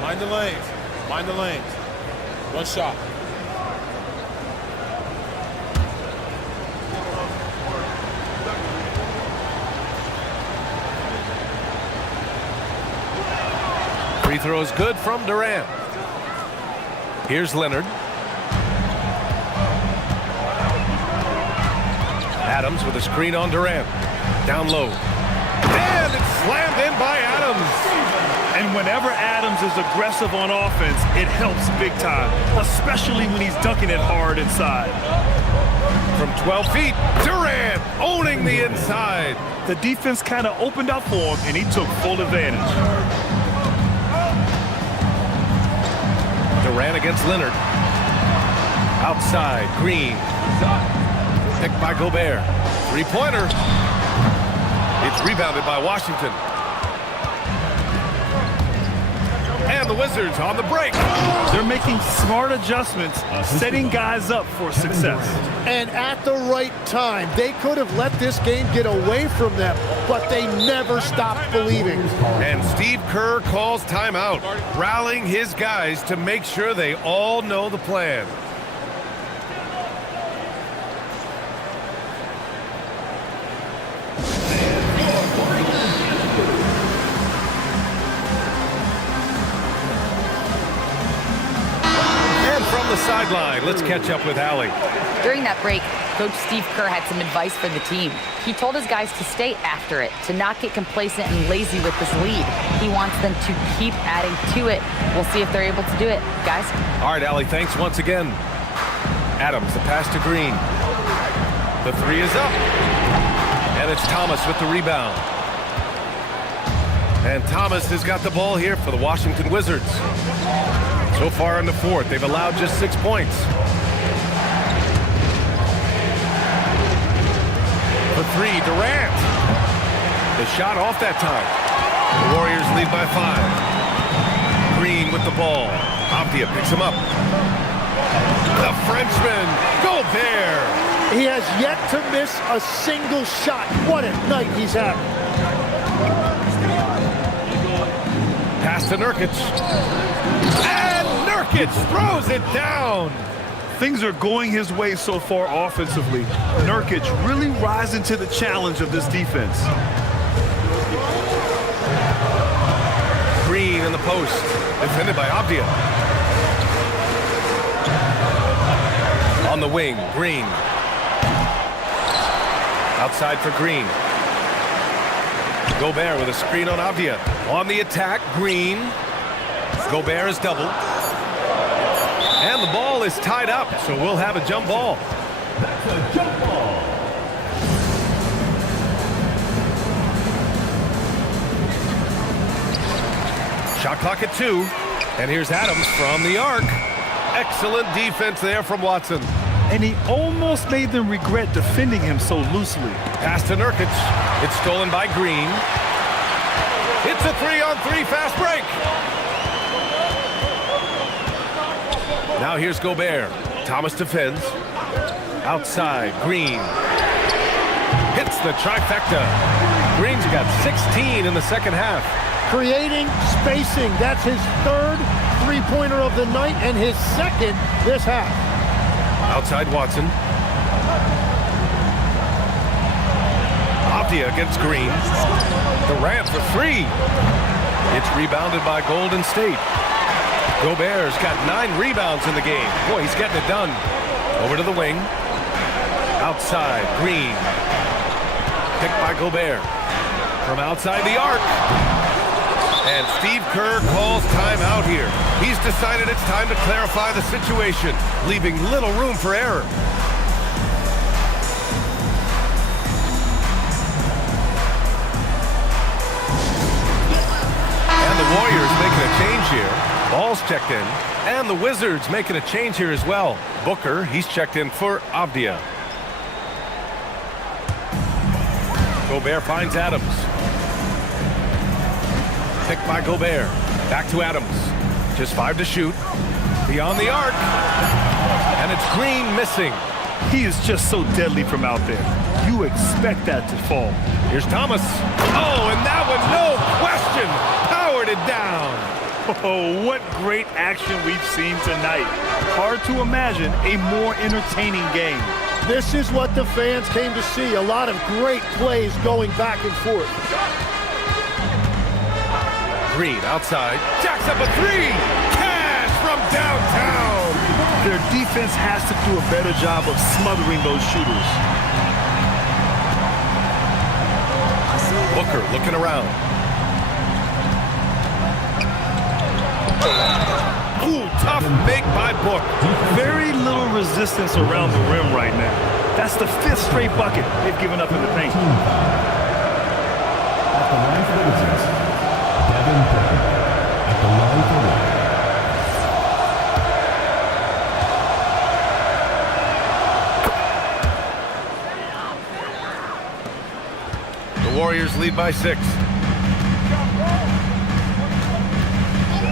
Mind the lanes. Mind the lanes. One shot. Free throw is good from Durant. Here's Leonard. Adams with a screen on Durant. Down low. And it's slammed in by Adams. And whenever Adams is aggressive on offense, it helps big time, especially when he's dunking it hard inside. From 12 feet, Durant owning the inside. The defense kind of opened up for him, and he took full advantage. Durant against Leonard. Outside, Green. Picked by Gobert. 3-pointer. It's rebounded by Washington. And the Wizards on the break. They're making smart adjustments, setting guys up for success. And at the right time, they could have let this game get away from them, but they never stopped believing. And Steve Kerr calls timeout, rallying his guys to make sure they all know the plan. sideline. Let's catch up with Allie. During that break, Coach Steve Kerr had some advice for the team. He told his guys to stay after it, to not get complacent and lazy with this lead. He wants them to keep adding to it. We'll see if they're able to do it, guys. All right, Allie, thanks once again. Adams, the pass to Green. The three is up. And it's Thomas with the rebound. And Thomas has got the ball here for the Washington Wizards. So far in the fourth, they've allowed just 6 points. For three, Durant. The shot off that time. The Warriors lead by 5. Green with the ball. Avdia picks him up. The Frenchman, Gobert. He has yet to miss a single shot. What a night he's having. Pass to Nurkic. And Nurkic throws it down. Things are going his way so far offensively. Nurkic really rising to the challenge of this defense. Green in the post, defended by Avdia. On the wing, Green. Outside for Green. Gobert with a screen on Avdia. On the attack, Green. Gobert is doubled. And the ball is tied up, so we'll have a jump ball. That's a jump ball. Shot clock at 2. And here's Adams from the arc. Excellent defense there from Watson. And he almost made them regret defending him so loosely. Pass to Nurkic. It's stolen by Green. It's a 3-on-3 fast break. Now here's Gobert. Thomas defends. Outside, Green. Hits the trifecta. Green's got 16 in the second half. Creating spacing. That's his third three-pointer of the night and his second this half. Outside Watson. Avdia against Green. Durant for 3. It's rebounded by Golden State. Gobert's got 9 rebounds in the game. Boy, he's getting it done. Over to the wing. Outside, Green. Picked by Gobert. From outside the arc. And Steve Kerr calls timeout here. He's decided it's time to clarify the situation, leaving little room for error. And the Warriors making a change here. Ball's checked in. And the Wizards making a change here as well. Booker, he's checked in for Avdia. Gobert finds Adams. Picked by Gobert. Back to Adams. Just 5 to shoot. Beyond the arc. And it's Green missing. He is just so deadly from out there. You expect that to fall. Here's Thomas. Oh, and that one, no question, powered it down. Oh, what great action we've seen tonight. Hard to imagine a more entertaining game. This is what the fans came to see. A lot of great plays going back and forth. Green outside, jacks up a 3. Cash from downtown. Their defense has to do a better job of smothering those shooters. Booker looking around. Ooh, tough make by Book. Very little resistance around the rim right now. That's the 5th straight bucket they've given up in the paint. At the line for the Wizards, Devin Booker. At the line for The Warriors lead by 6.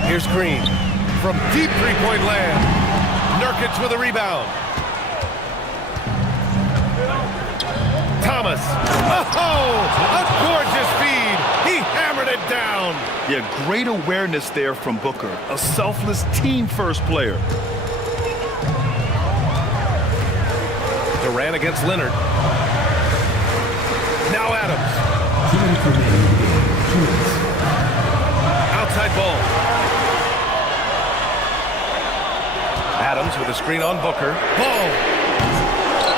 Here's Green from deep three-point land. Nurkic with a rebound. Thomas. Oh, a gorgeous feed. He hammered it down. Yeah, great awareness there from Booker. A selfless team-first player. Durant against Leonard. Now Adams. Outside ball. Adams Adams with a screen on Booker. Ball.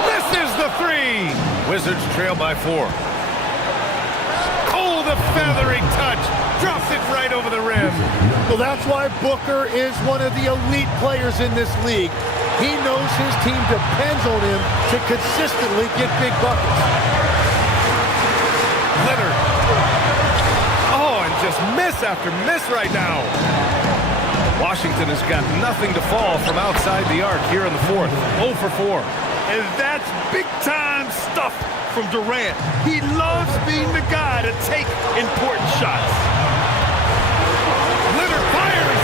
Misses the three. Wizards trail by 4. Oh, the feathering touch. Drops it right over the rim. Well, that's why Booker is one of the elite players in this league. He knows his team depends on him to consistently get big buckets. Leonard. Oh, and just miss after miss right now. Washington has got nothing to fall from outside the arc here in the 4th. 0 for 4. And that's big-time stuff from Durant. He loves being the guy to take important shots. Leonard fires.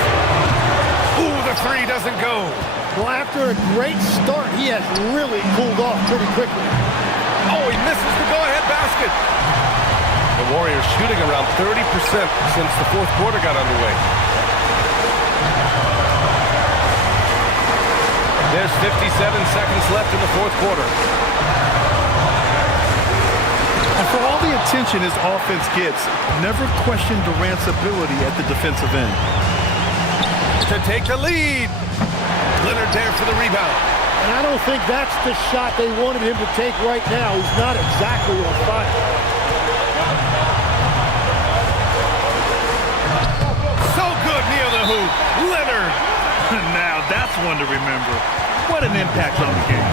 Ooh, the three doesn't go. Well, after a great start, he has really cooled off pretty quickly. Oh, he misses the go-ahead basket. The Warriors shooting around 30% since the 4th quarter got underway. There's 57 seconds left in the 4th quarter. And for all the attention his offense gets, never question Durant's ability at the defensive end. To take the lead. Leonard there for the rebound. And I don't think that's the shot they wanted him to take right now. He's not exactly on fire. So good near the hoop. Leonard. Now that's one to remember. What an impact on the game.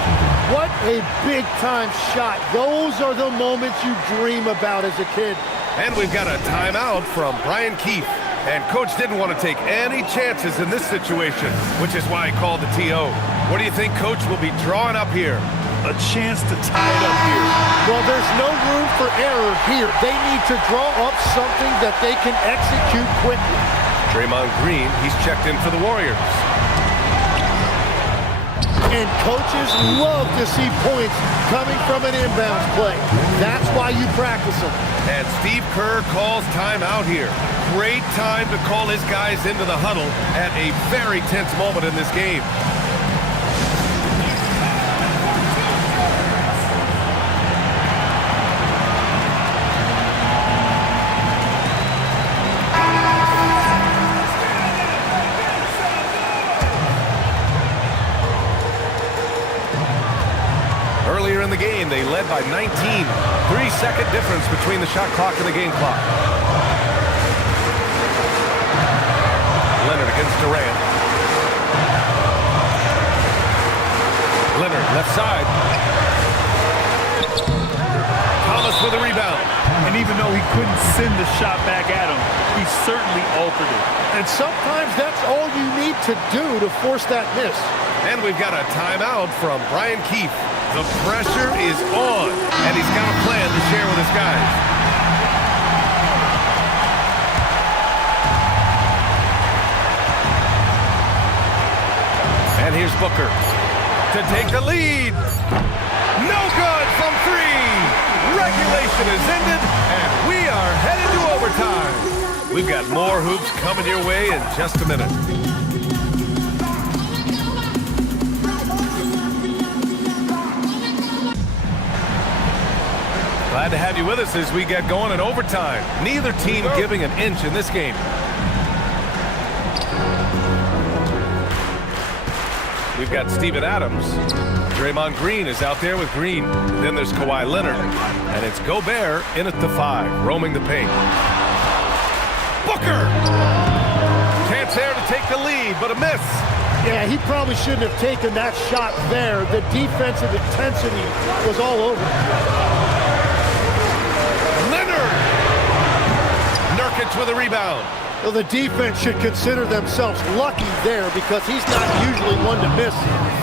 What a big-time shot. Those are the moments you dream about as a kid. And we've got a timeout from Brian Keefe. And Coach didn't want to take any chances in this situation, which is why he called the TO. What do you think Coach will be drawing up here? A chance to tie it up here. Well, there's no room for error here. They need to draw up something that they can execute quickly. Draymond Green, he's checked in for the Warriors. And coaches love to see points coming from an inbounds play. That's why you practice them. And Steve Kerr calls timeout here. Great time to call his guys into the huddle at a very tense moment in this game. Earlier in the game, they led by 19. 3-second difference between the shot clock and the game clock. Leonard against Durant. Leonard, left side. Thomas with a rebound. And even though he couldn't send the shot back at him, he certainly altered it. And sometimes that's all you need to do to force that miss. And we've got a timeout from Brian Keefe. The pressure is on, and he's got a plan to share with his guys. And here's Booker to take the lead. No good from 3. Regulation is ended, and we are headed to overtime. We've got more hoops coming your way in just a minute. Glad to have you with us as we get going in overtime. Neither team giving an inch in this game. We've got Steven Adams. Draymond Green is out there with Green. Then there's Kawhi Leonard. And it's Gobert in at the 5, roaming the paint. Booker! Chance there to take the lead, but a miss. Yeah, he probably shouldn't have taken that shot there. The defensive intensity was all over. Nurkic with a rebound. Well, the defense should consider themselves lucky there because he's not usually one to miss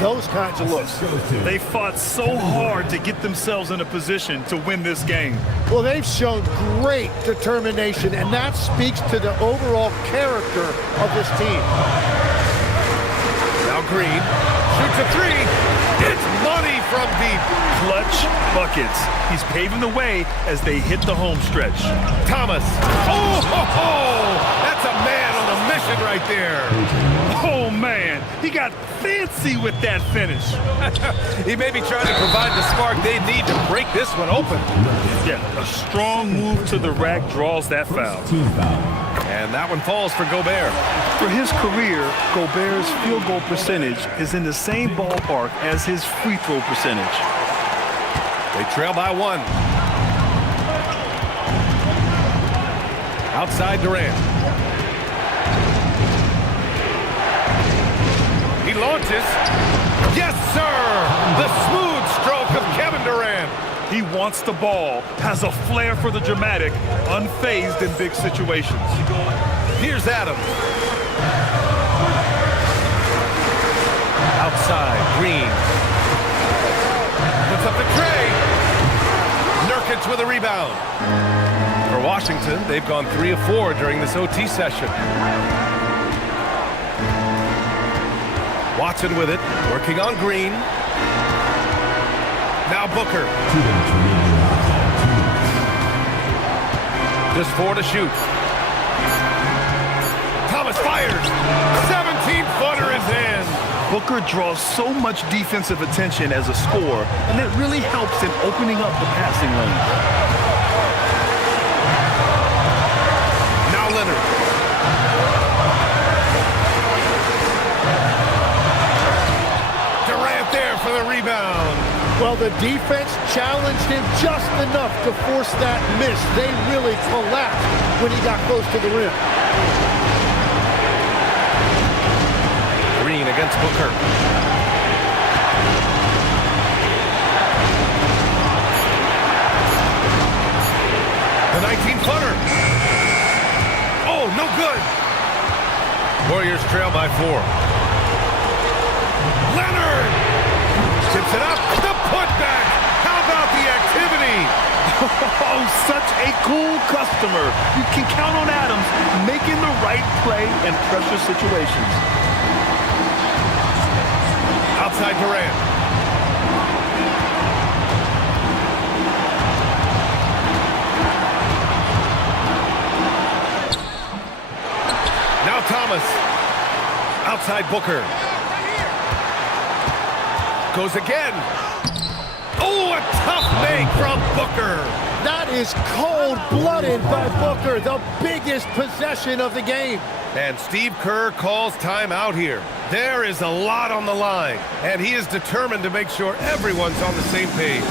those kinds of looks. They fought so hard to get themselves in a position to win this game. Well, they've shown great determination, and that speaks to the overall character of this team. Now Green shoots a 3. It's money from deep. Clutch buckets. He's paving the way as they hit the home stretch. Thomas. Oh, ho, ho. That's a man on a mission right there. Oh, man. He got fancy with that finish. He may be trying to provide the spark they need to break this one open. Yeah, a strong move to the rack draws that foul. And And that one falls for Gobert. For his career, Gobert's field goal percentage is in the same ballpark as his free throw percentage. They trail by 1. Outside Durant. He launches. Yes, sir! The smooth stroke of Kevin Durant. He wants the ball, has a flair for the dramatic, unfazed in big situations. Here's Adams. Outside, Green. Puts up the tray. Nurkic with a rebound. For Washington, they've gone 3 of 4 during this OT session. Watson with it, working on Green. Now Booker. Just 4 to shoot. Thomas fires. 17-footer is in. Booker draws so much defensive attention as a scorer, and that really helps in opening up the passing lane. Now Leonard. Durant there for the rebound. Well, the defense challenged him just enough to force that miss. They really collapsed when he got close to the rim. Green against Booker. The 19-footer. Oh, no good. Warriors trail by 4. Leonard tips it up. The putback. How about the activity? Oh, such a cool customer. You can count on Adams making the right play in pressure situations. Outside Durant. Now Thomas. Outside Booker. Goes again. Oh, a tough make from Booker. That is cold-blooded by Booker, the biggest possession of the game. And Steve Kerr calls timeout here. There is a lot on the line, and he is determined to make sure everyone's on the same page.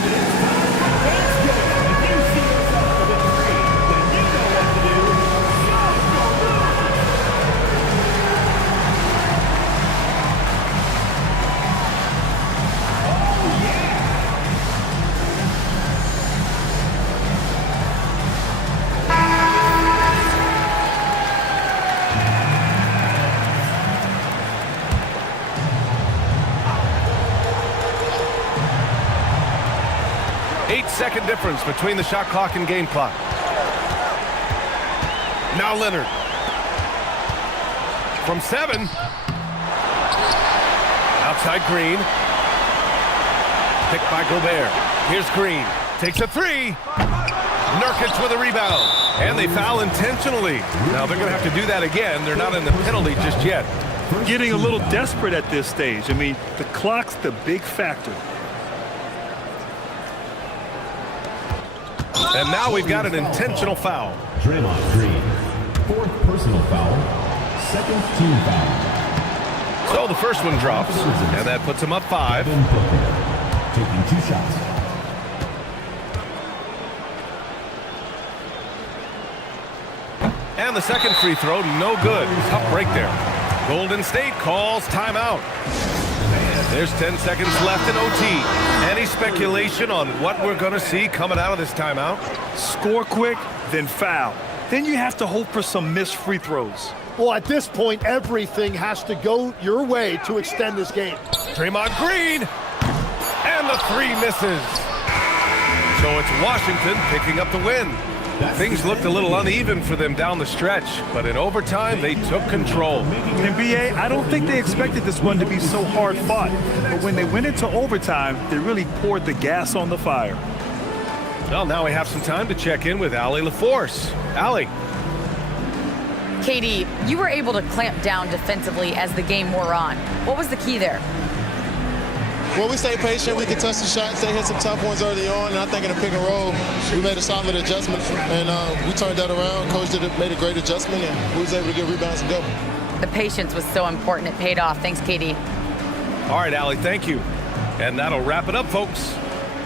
Second difference between the shot clock and game clock. Now Leonard. From 7. Outside Green. Picked by Gobert. Here's Green. Takes a 3. Nurkic with a rebound. And they foul intentionally. Now they're going to have to do that again. They're not in the penalty just yet. Getting a little desperate at this stage. I mean, the clock's the big factor. And now we've got an intentional foul. Draymond Green, 4th personal foul, 2nd team foul. So the first one drops, and that puts him up 5. Devin Booker, taking 2 shots. And the second free throw, no good. Tough break there. Golden State calls timeout. There's 10 seconds left in OT. Any speculation on what we're going to see coming out of this timeout? Score quick, then foul. Then you have to hope for some missed free throws. Well, at this point, everything has to go your way to extend this game. Draymond Green. And the 3 misses. So it's Washington picking up the win. Things looked a little uneven for them down the stretch, but in overtime, they took control. NBA, I don't think they expected this one to be so hard fought. But when they went into overtime, they really poured the gas on the fire. Well, now we have some time to check in with Allie LaForce. Allie. KD, you were able to clamp down defensively as the game wore on. What was the key there? Well, we stay patient. We contest the shots. They hit some tough ones early on, and I think in the pick and roll, we made a solid adjustment, and we turned that around. Coach made a great adjustment, and we was able to get rebounds and go. The patience was so important. It paid off. Thanks, Katie. All right, Allie, thank you. And that'll wrap it up, folks.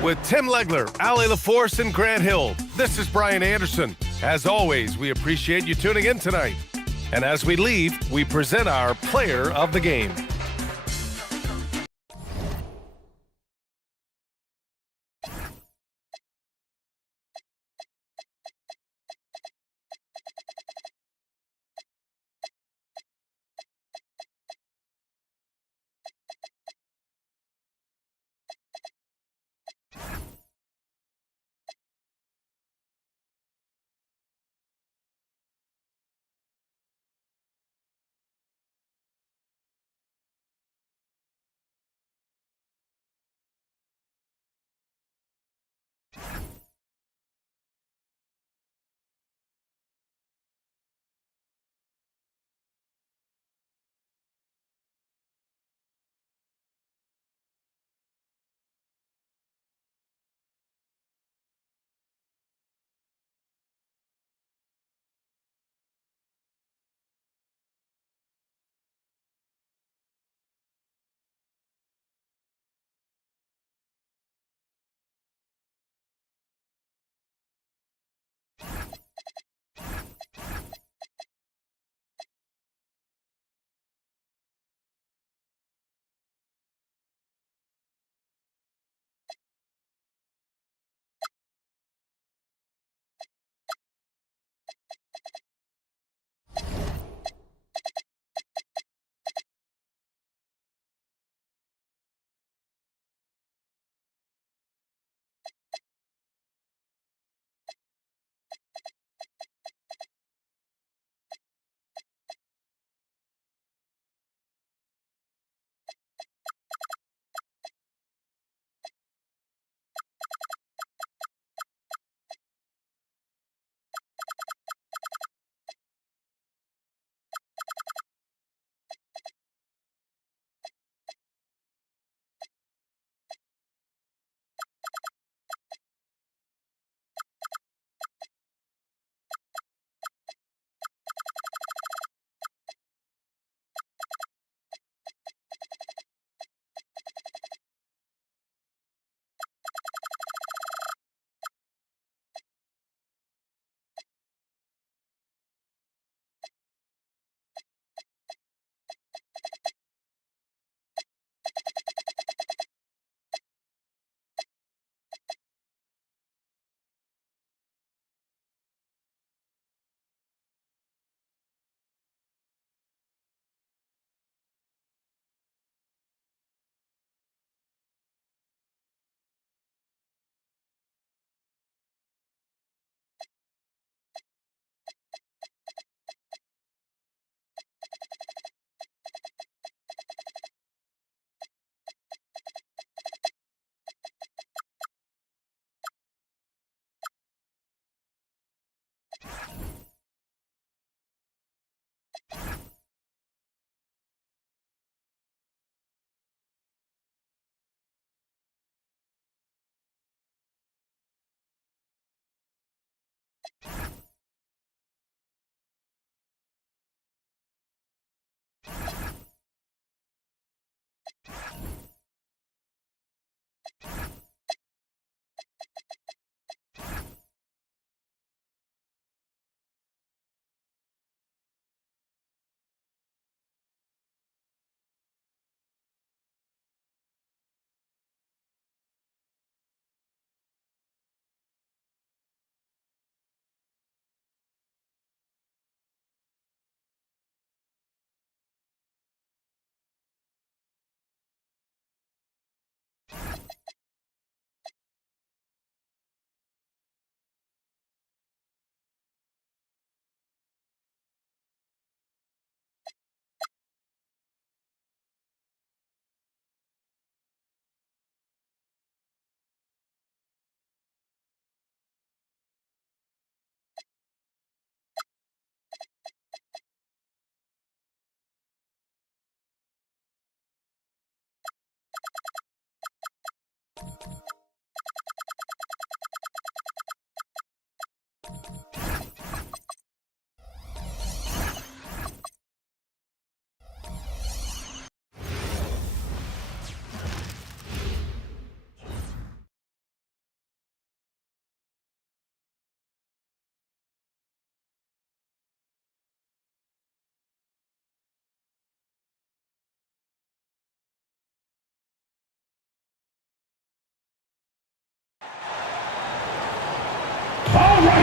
With Tim Legler, Allie LaForce, and Grant Hill, this is Brian Anderson. As always, we appreciate you tuning in tonight. And as we leave, we present our player of the game.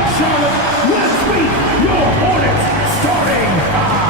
right, Charlotte, let's meet your Hornets starting five.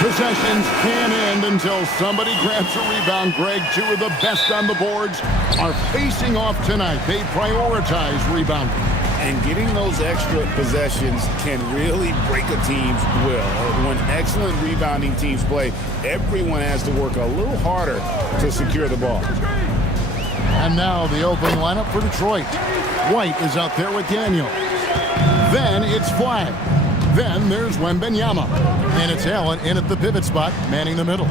Possessions can end until somebody grabs a rebound. Greg, two of the best on the boards are facing off tonight. They prioritize rebounding. And getting those extra possessions can really break a team's will. When excellent rebounding teams play, everyone has to work a little harder to secure the ball. And now the opening lineup for Detroit. White is out there with Daniels. Then it's Flagg. Then there's Wembanyama. And it's Allen in at the pivot spot, manning the middle.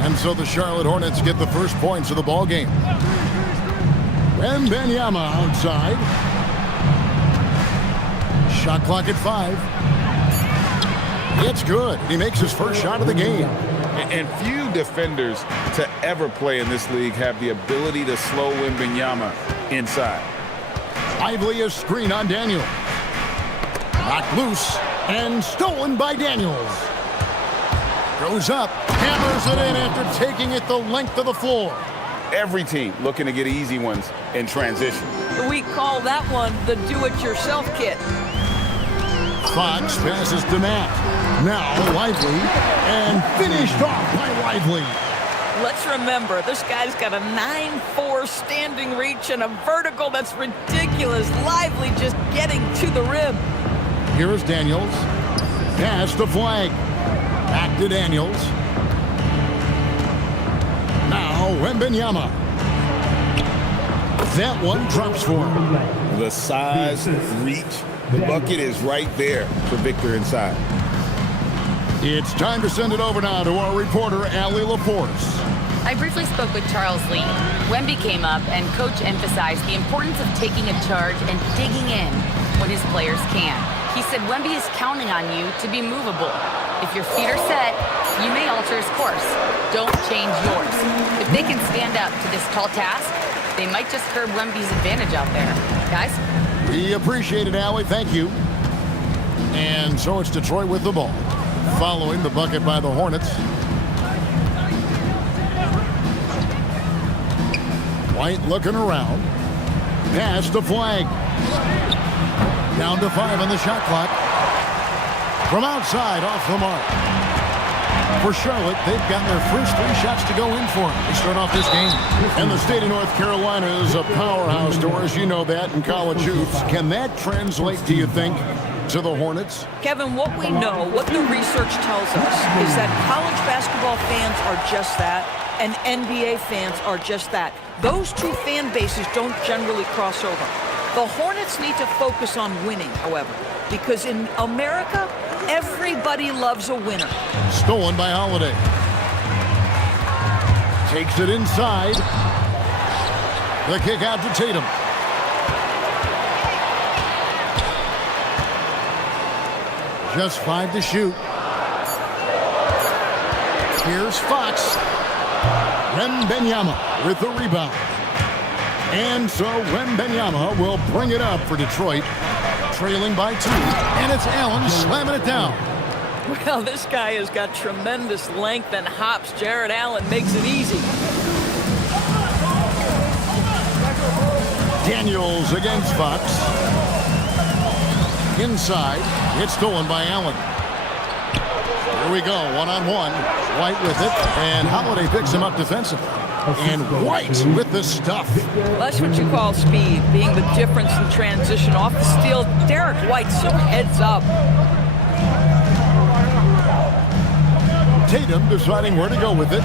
And so the Charlotte Hornets get the first points of the ball game. Wembanyama outside. Shot clock at 5. It's good. He makes his first shot of the game. And few defenders to ever play in this league have the ability to slow Wembanyama inside. Lively a screen on Daniels. Knocked loose and stolen by Daniels. Goes up, hammers it in after taking it the length of the floor. Every team looking to get easy ones in transition. We call that one the do-it-yourself kit. Fox passes to Matt. Now Lively, and finished off by Lively. Let's remember, this guy's got a 9'4" standing reach and a vertical that's ridiculous. Lively just getting to the rim. Here is Daniels. Pass to Flagg. Back to Daniels. Now Wembanyama. That one drops for him. The size, reach, the bucket is right there for Victor inside. It's time to send it over now to our reporter, Allie LaForce. I briefly spoke with Charles Lee. Wemby came up, and Coach emphasized the importance of taking a charge and digging in when his players can. He said Wemby is counting on you to be movable. If your feet are set, you may alter his course. Don't change yours. If they can stand up to this tall task, they might just curb Wemby's advantage out there. Guys? We appreciate it, Allie. Thank you. And so it's Detroit with the ball. Following the bucket by the Hornets. White looking around. Pass to Flagg. Down to 5 on the shot clock. From outside, off the mark. For Charlotte, they've gotten their first 3 shots to go in for them to start off this game. And the state of North Carolina is a powerhouse, Doris. You know that in college hoops. Can that translate, do you think, to the Hornets? Kevin, what we know, what the research tells us, is that college basketball fans are just that, and NBA fans are just that. Those two fan bases don't generally cross over. The Hornets need to focus on winning, however, because in America, everybody loves a winner. Stolen by Holiday. Takes it inside. The kick out to Tatum. Just 5 to shoot. Here's Fox. Wembanyama with the rebound. And so Wembanyama will bring it up for Detroit, trailing by 2. And it's Allen slamming it down. Well, this guy has got tremendous length and hops. Jared Allen makes it easy. Daniels against Fox. Inside, it's stolen by Allen. Here we go, one-on-one. White with it, and Holiday picks him up defensively. And White with the stuff. That's what you call speed, being the difference in transition. Off the steal, Derek White so heads up. Tatum deciding where to go with it.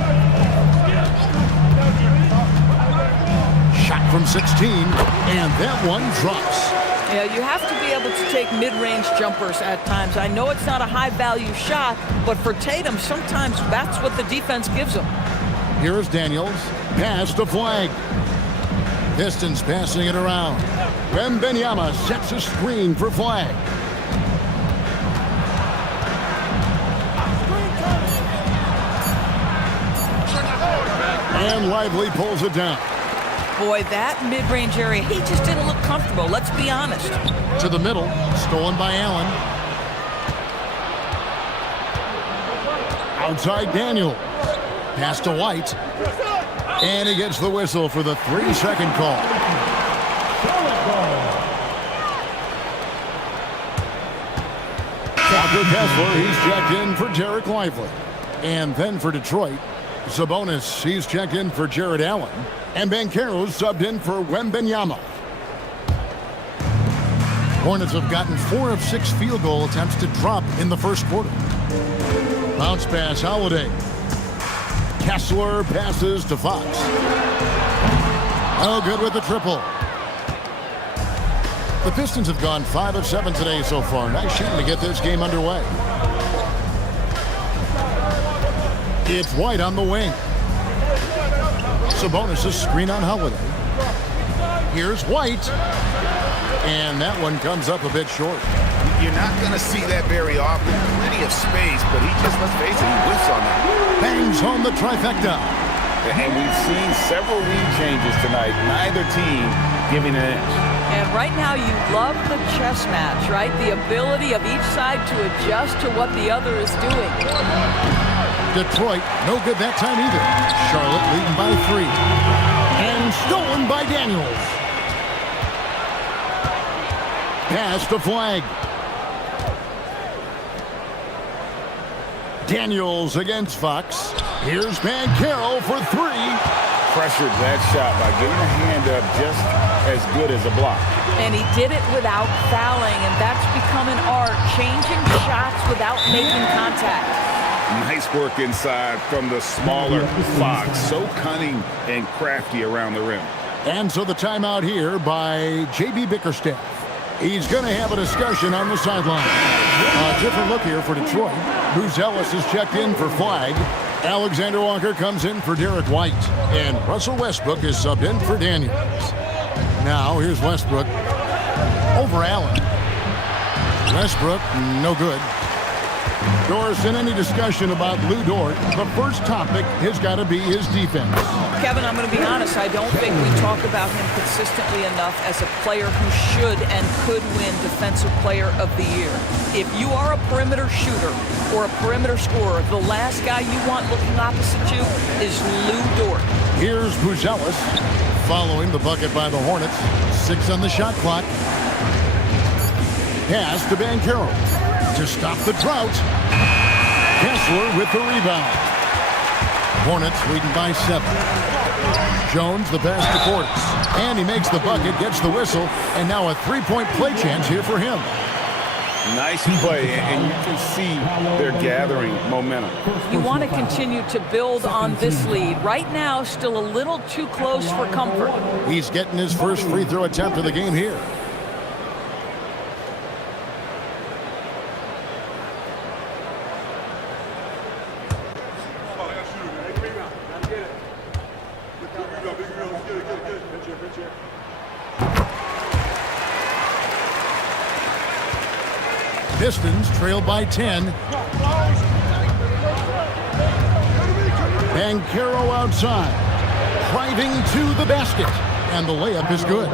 Shot from 16, and that one drops. Yeah, you have to be able to take mid-range jumpers at times. I know it's not a high-value shot, but for Tatum, sometimes that's what the defense gives him. Here's Daniels. Pass to Flag. Pistons passing it around. Wembanyama sets a screen for Flag. And Lively pulls it down. Boy, that mid-range area, he just didn't look comfortable. Let's be honest. To the middle. Stolen by Allen. Outside Daniel. Pass to White. And he gets the whistle for the 3-second call. Walker Kessler, he's checked in for Derek Lively. And then for Detroit, Sabonis, he's checked in for Jared Allen. And Banchero subbed in for Wembanyama. Hornets have gotten 4 of 6 field goal attempts to drop in the first quarter. Bounce pass, Holiday. Kessler passes to Fox. Oh, good with the triple. The Pistons have gone 5 of 7 today so far. Nice shooting to get this game underway. It's White on the wing. Sabonis' screen on Holiday. Here's White. And that one comes up a bit short. You're not going to see that very often. Plenty of space, but he just, let's face it, he whiffs on that. Bangs home the trifecta. And we've seen several lead changes tonight. Neither team giving an inch. And right now you love the chess match, right? The ability of each side to adjust to what the other is doing. Detroit, no good that time either. Charlotte leading by 3. And stolen by Daniels. Pass to Flag. Daniels against Fox. Here's Banchero for 3. Pressured that shot by getting a hand up just as good as a block. And he did it without fouling, and that's become an art, changing shots without making contact. Nice work inside from the smaller Fox. So cunning and crafty around the rim. And so the timeout here by J.B. Bickerstaff. He's going to have a discussion on the sideline. A different look here for Detroit. Bruce Ellis is checked in for Flag. Alexander Walker comes in for Derek White. And Russell Westbrook is subbed in for Daniels. Now here's Westbrook over Allen. Westbrook, no good. Doris, in any discussion about Lou Dort, the first topic has got to be his defense. Kevin, I'm going to be honest. I don't think we talk about him consistently enough as a player who should and could win Defensive Player of the Year. If you are a perimeter shooter or a perimeter scorer, the last guy you want looking opposite you is Lou Dort. Here's Buzelis following the bucket by the Hornets. 6 on the shot clock. Pass to Banchero to stop the drought. Kessler with the rebound. Hornets leading by 7. Jones the pass to Portis. And he makes the bucket, gets the whistle, and now a 3-point play chance here for him. Nice play, and you can see they're gathering momentum. You want to continue to build on this lead. Right now, still a little too close for comfort. He's getting his first free throw attempt of the game here. Pistons trail by 10. Banchero outside, driving to the basket, and the layup is good.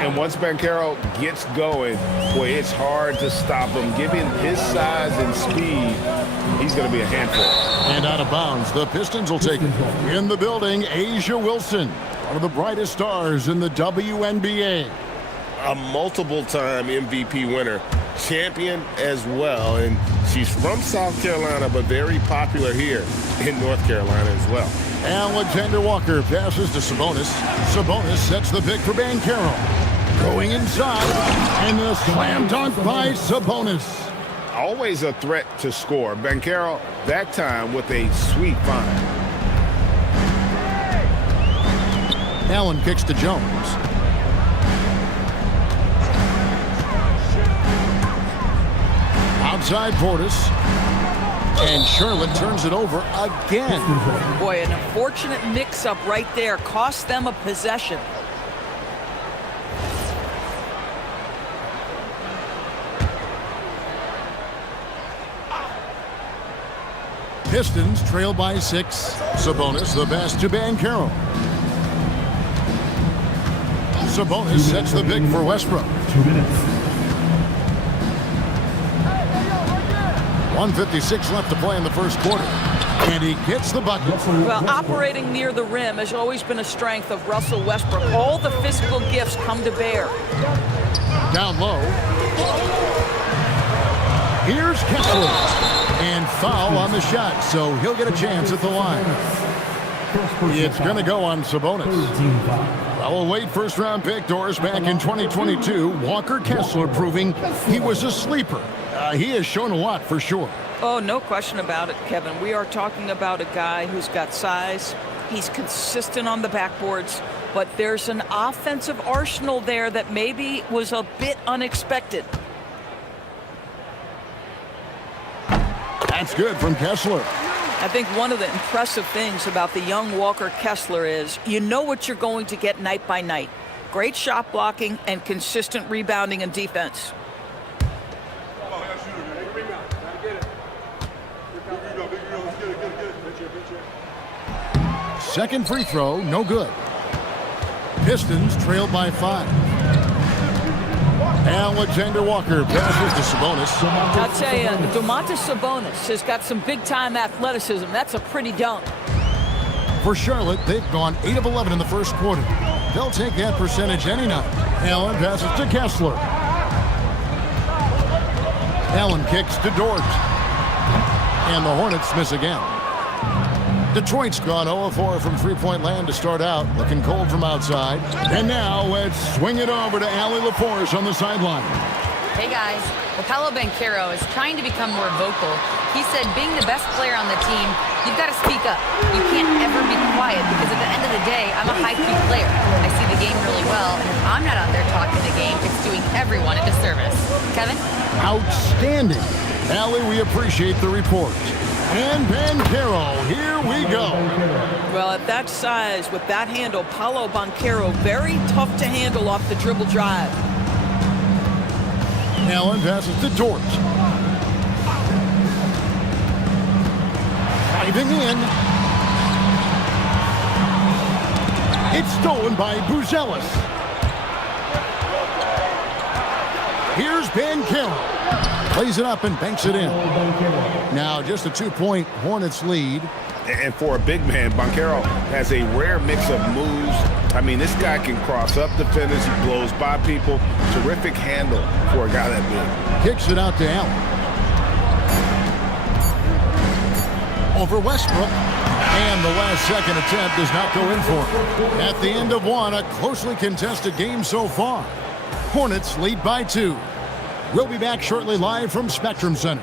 And once Banchero gets going, boy, it's hard to stop him. Given his size and speed, he's going to be a handful. And out of bounds, the Pistons will take it. In the building, Asia Wilson, one of the brightest stars in the WNBA. A multiple-time MVP winner, champion as well, and She's from South Carolina, but very popular here in North Carolina as well. Alexander Walker passes to Sabonis. Sabonis sets the pick for Banchero. Going inside, and the slam dunk by Sabonis. Always a threat to score. Banchero, that time with a sweet find. Allen kicks to Jones. Outside Portis. And Charlotte turns it over again. Boy, an unfortunate mix-up right there. Cost them a possession. Pistons trail by 6. Sabonis the pass to Banchero. Sabonis sets the pick for Westbrook. 2 minutes. 1:56 left to play in the first quarter. And he gets the bucket. Well, operating near the rim has always been a strength of Russell Westbrook. All the physical gifts come to bear. Down low. Here's Kessler. And foul on the shot, so he'll get a chance at the line. It's going to go on Sabonis. Well, a late first-round pick, Doris, back in 2022. Walker Kessler proving he was a sleeper. He has shown a lot for sure. Oh, no question about it, Kevin. We are talking about a guy who's got size. He's consistent on the backboards, but there's an offensive arsenal there that maybe was a bit unexpected. That's good from Kessler. I think one of the impressive things about the young Walker Kessler is you know what you're going to get night by night. Great shot blocking and consistent rebounding and defense. Second free throw, no good. Pistons trailed by 5. Alexander Walker passes to Sabonis. I'll tell you, Domantas Sabonis has got some big-time athleticism. That's a pretty dunk. For Charlotte, they've gone 8 of 11 in the first quarter. They'll take that percentage any night. Allen passes to Kessler. Allen kicks to Dort. And the Hornets miss again. Detroit's gone 0-4 from three-point land to start out, looking cold from outside. And now let's swing it over to Allie LaForce on the sideline. Hey guys, well, Paolo Banchero is trying to become more vocal. He said being the best player on the team, you've got to speak up. You can't ever be quiet because at the end of the day, I'm a high-key player. I see the game really well, and if I'm not out there talking the game, it's doing everyone a disservice. Kevin? Outstanding. Allie, we appreciate the report. And Banchero, here we go. Well, at that size, with that handle, Paolo Banchero, very tough to handle off the dribble drive. Allen passes to Dort. Diving in. It's stolen by Buzelis. Here's Banchero. Plays it up and banks it in. Now just a 2-point Hornets lead. And for a big man, Banchero has a rare mix of moves. I mean, this guy can cross up defenders. He blows by people. Terrific handle for a guy that big. Kicks it out to Allen. Over Westbrook. And the last second attempt does not go in for him. At the end of one, a closely contested game so far. Hornets lead by 2. We'll be back shortly live from Spectrum Center.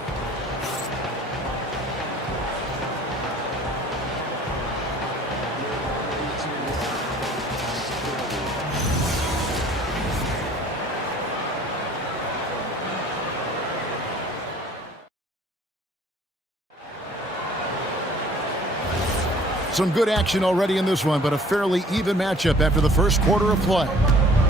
Some good action already in this one, but a fairly even matchup after the first quarter of play.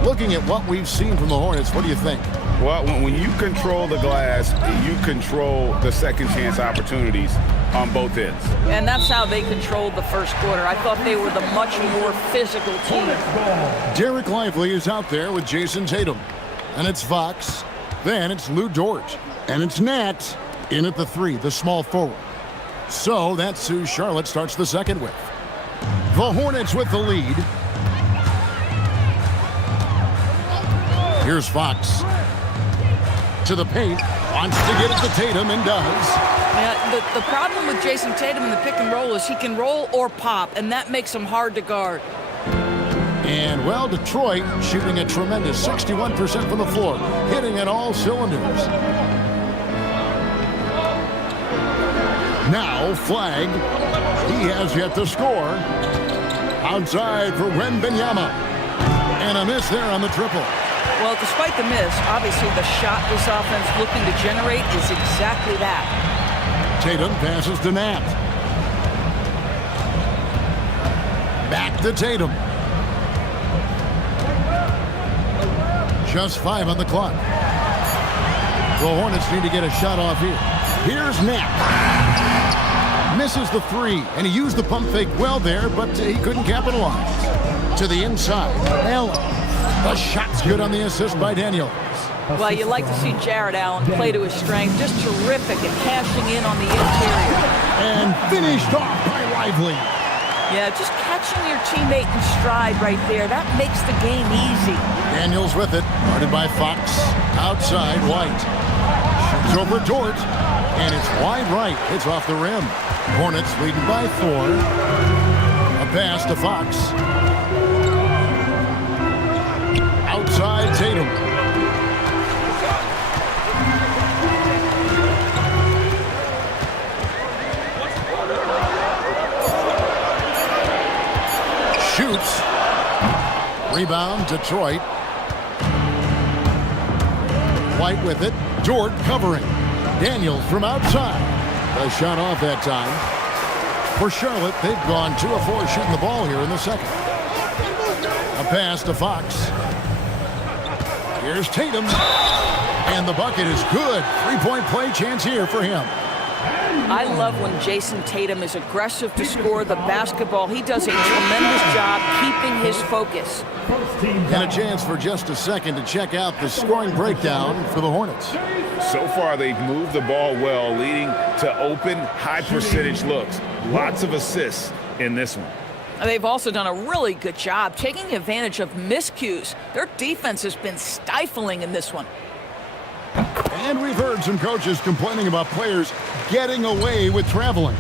Looking at what we've seen from the Hornets, what do you think? Well, when you control the glass, you control the second chance opportunities on both ends. And that's how they controlled the first quarter. I thought they were the much more physical team. Derek Lively is out there with Jason Tatum. And it's Fox. Then it's Lou Dort. And it's Nat in at the 3, the small forward. So that's who Charlotte starts the second with. The Hornets with the lead. Here's Fox. To the paint. Wants to get it to Tatum and does. Yeah, the problem with Jason Tatum in the pick and roll is he can roll or pop, and that makes him hard to guard. And, well, Detroit shooting a tremendous 61% from the floor, hitting on all cylinders. Now, Flag. He has yet to score. Outside for Wembanyama. And a miss there on the triple. Well, despite the miss, obviously the shot this offense looking to generate is exactly that. Tatum passes to Nat. Back to Tatum. Just 5 on the clock. The Hornets need to get a shot off here. Here's Nat. Misses the 3, and he used the pump fake well there, but he couldn't capitalize. To the inside, Allen. The shot's good on the assist by Daniels. Well, you like to see Jared Allen play to his strength. Just terrific at cashing in on the interior. And finished off by Lively. Yeah, just catching your teammate in stride right there. That makes the game easy. Daniels with it. Guarded by Fox. Outside, White. Shoots over Dort. And it's wide right. It's off the rim. Hornets leading by 4. A pass to Fox. Outside Tatum. Shoots. Rebound, Detroit. White with it. Dort covering. Daniels from outside. The shot off that time. For Charlotte, they've gone 2 of 4 shooting the ball here in the second. A pass to Fox. Here's Tatum. And the bucket is good. 3-point play chance here for him. I love when Jason Tatum is aggressive to score the basketball. He does a tremendous job keeping his focus. And a chance for just a second to check out the scoring breakdown for the Hornets. So far, they've moved the ball well, leading to open, high-percentage looks. Lots of assists in this one. They've also done a really good job taking advantage of miscues. Their defense has been stifling in this one. And we've heard some coaches complaining about players getting away with traveling.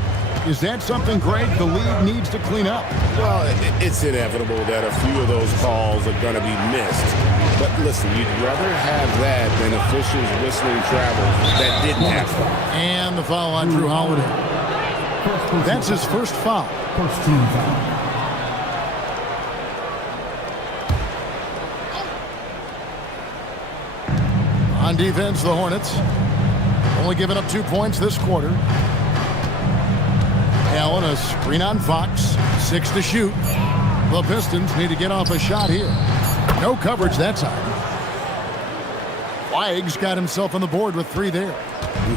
Is that something, Greg, the league needs to clean up? Well, it's inevitable that a few of those calls are going to be missed. But listen, you'd rather have that than officials whistling travel that didn't happen. And the foul on Drew Holiday. That's his first foul. First team foul. On defense, the Hornets only giving up 2 points this quarter. Allen, a screen on Fox. 6 to shoot. The Pistons need to get off a shot here. No coverage that time. Flag's got himself on the board with 3 there.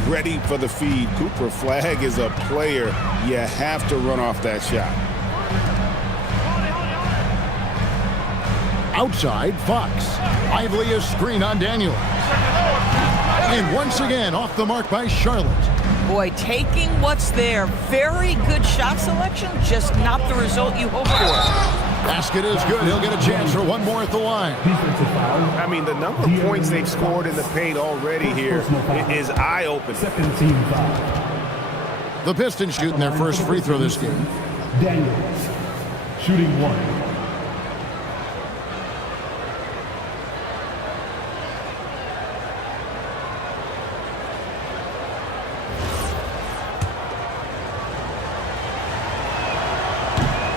Ready for the feed. Cooper Flag is a player. You have to run off that shot. Outside, Fox. Lively a screen on Daniel. And once again, off the mark by Charlotte. Boy, taking what's there. Very good shot selection, just not the result you hope for. Basket is good. He'll get a chance for one more at the line. I mean, the number of points they've scored in the paint already here is eye-opening. Second team foul. The Pistons shooting their first free throw this game. Daniels shooting 1.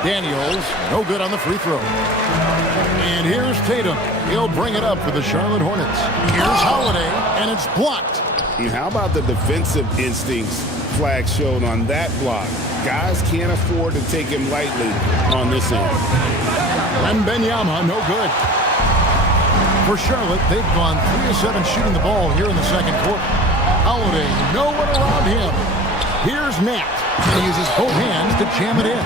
Daniels, no good on the free throw. And here's Tatum. He'll bring it up for the Charlotte Hornets. Here's Holiday, and it's blocked. And how about the defensive instincts Flag showed on that block? Guys can't afford to take him lightly on this end. Wembanyama, no good. For Charlotte, they've gone 3 of 7 shooting the ball here in the second quarter. Holiday, no one around him. Here's Nat. He uses both hands to jam it in.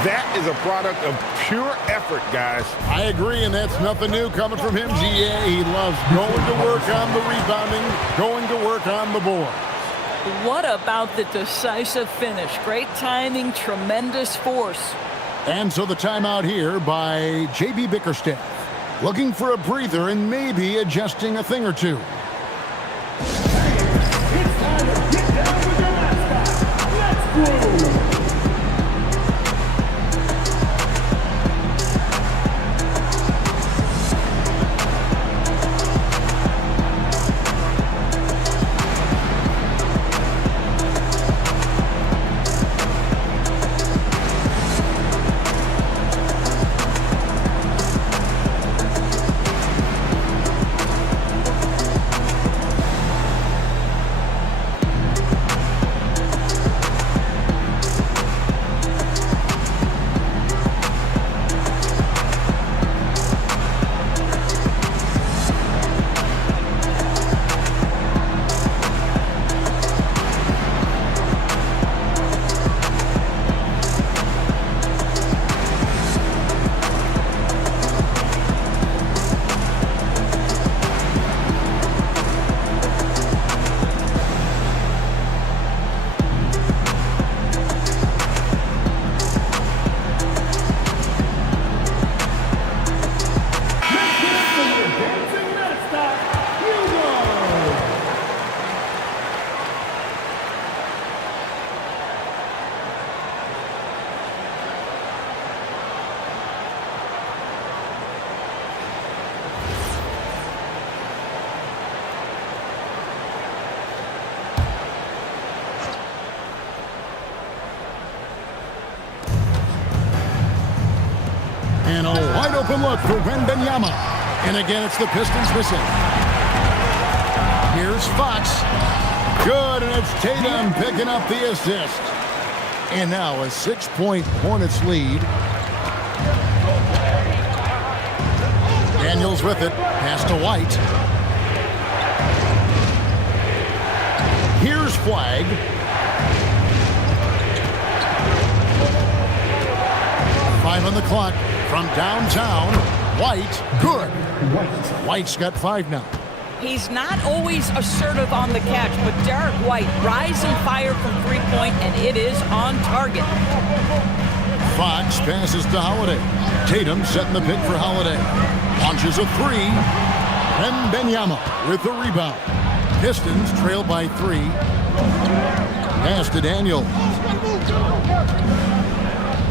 That is a product of pure effort, guys. I agree, and that's nothing new coming from him, GA. He loves going to work on the rebounding, going to work on the board. What about the decisive finish? Great timing, tremendous force. And so the timeout here by J.B. Bickerstaff. Looking for a breather and maybe adjusting a thing or two. And a wide open look for Wembanyama. And again, it's the Pistons missing. Here's Fox. Good, and it's Tatum picking up the assist. And now a 6-point Hornets lead. Daniels with it. Pass to White. Here's Flagg. Five on the clock from downtown. White, good. White's got 5 now. He's not always assertive on the catch, but Derek White, rise and fire from three-point, and it is on target. Fox passes to Holiday. Tatum setting the pick for Holiday. Launches a 3. Wembanyama with the rebound. Pistons trail by 3. Pass to Daniel.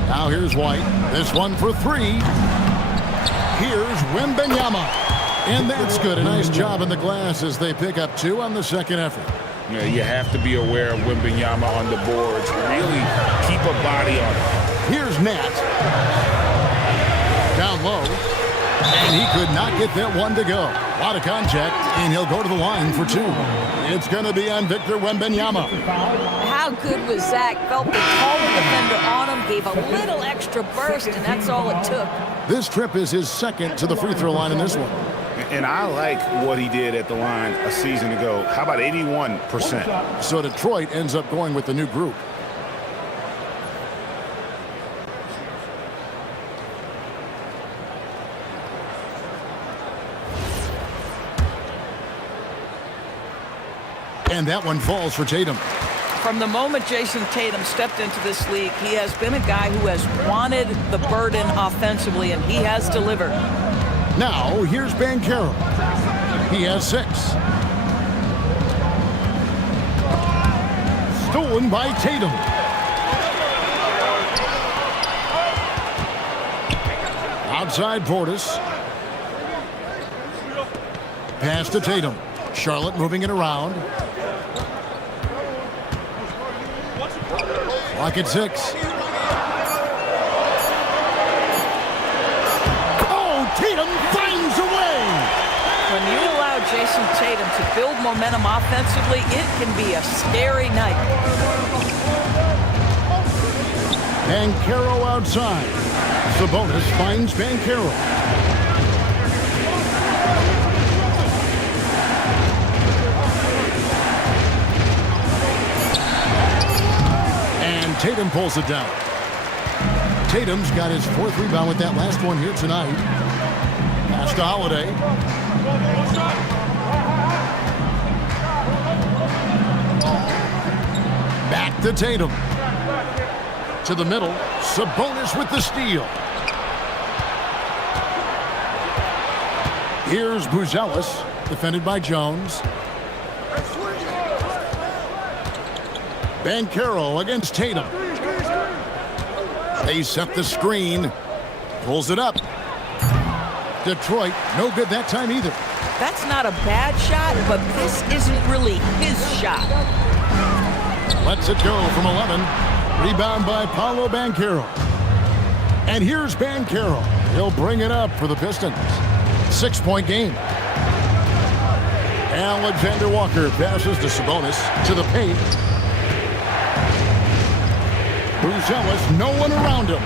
Now here's White. This one for 3. Here's Wembanyama. And that's good. A nice job in the glass as they pick up 2 on the second effort. Yeah, you have to be aware of Wembanyama on the boards. Really keep a body on it. Here's Nat. Down low. And he could not get that one to go. A lot of contact, and he'll go to the line for 2. It's going to be on Victor Wembanyama. How good was Zach? Felt the taller defender on him, gave a little extra burst, and that's all it took. This trip is his second to the free throw line in this one. And I like what he did at the line a season ago. How about 81%? So Detroit ends up going with the new group. And that one falls for Tatum. From the moment Jason Tatum stepped into this league, he has been a guy who has wanted the burden offensively, and he has delivered. Now, here's Banchero. He has 6. Stolen by Tatum. Outside Portis. Pass to Tatum. Charlotte moving it around. Lock at 6. Oh, Tatum finds a way. When you allow Jason Tatum to build momentum offensively, it can be a scary night. Banchero outside. Sabonis finds Banchero. Tatum pulls it down. Tatum's got his 4th rebound with that last one here tonight. Pass to Holiday. Back to Tatum. To the middle. Sabonis with the steal. Here's Buzelis, defended by Jones. Banchero against Tatum. They set the screen. Pulls it up. Detroit, no good that time either. That's not a bad shot, but this isn't really his shot. Lets it go from 11. Rebound by Paolo Banchero. And here's Banchero. He'll bring it up for the Pistons. 6-point game. Alexander Walker passes to Sabonis to the paint. Buzelis, no one around him.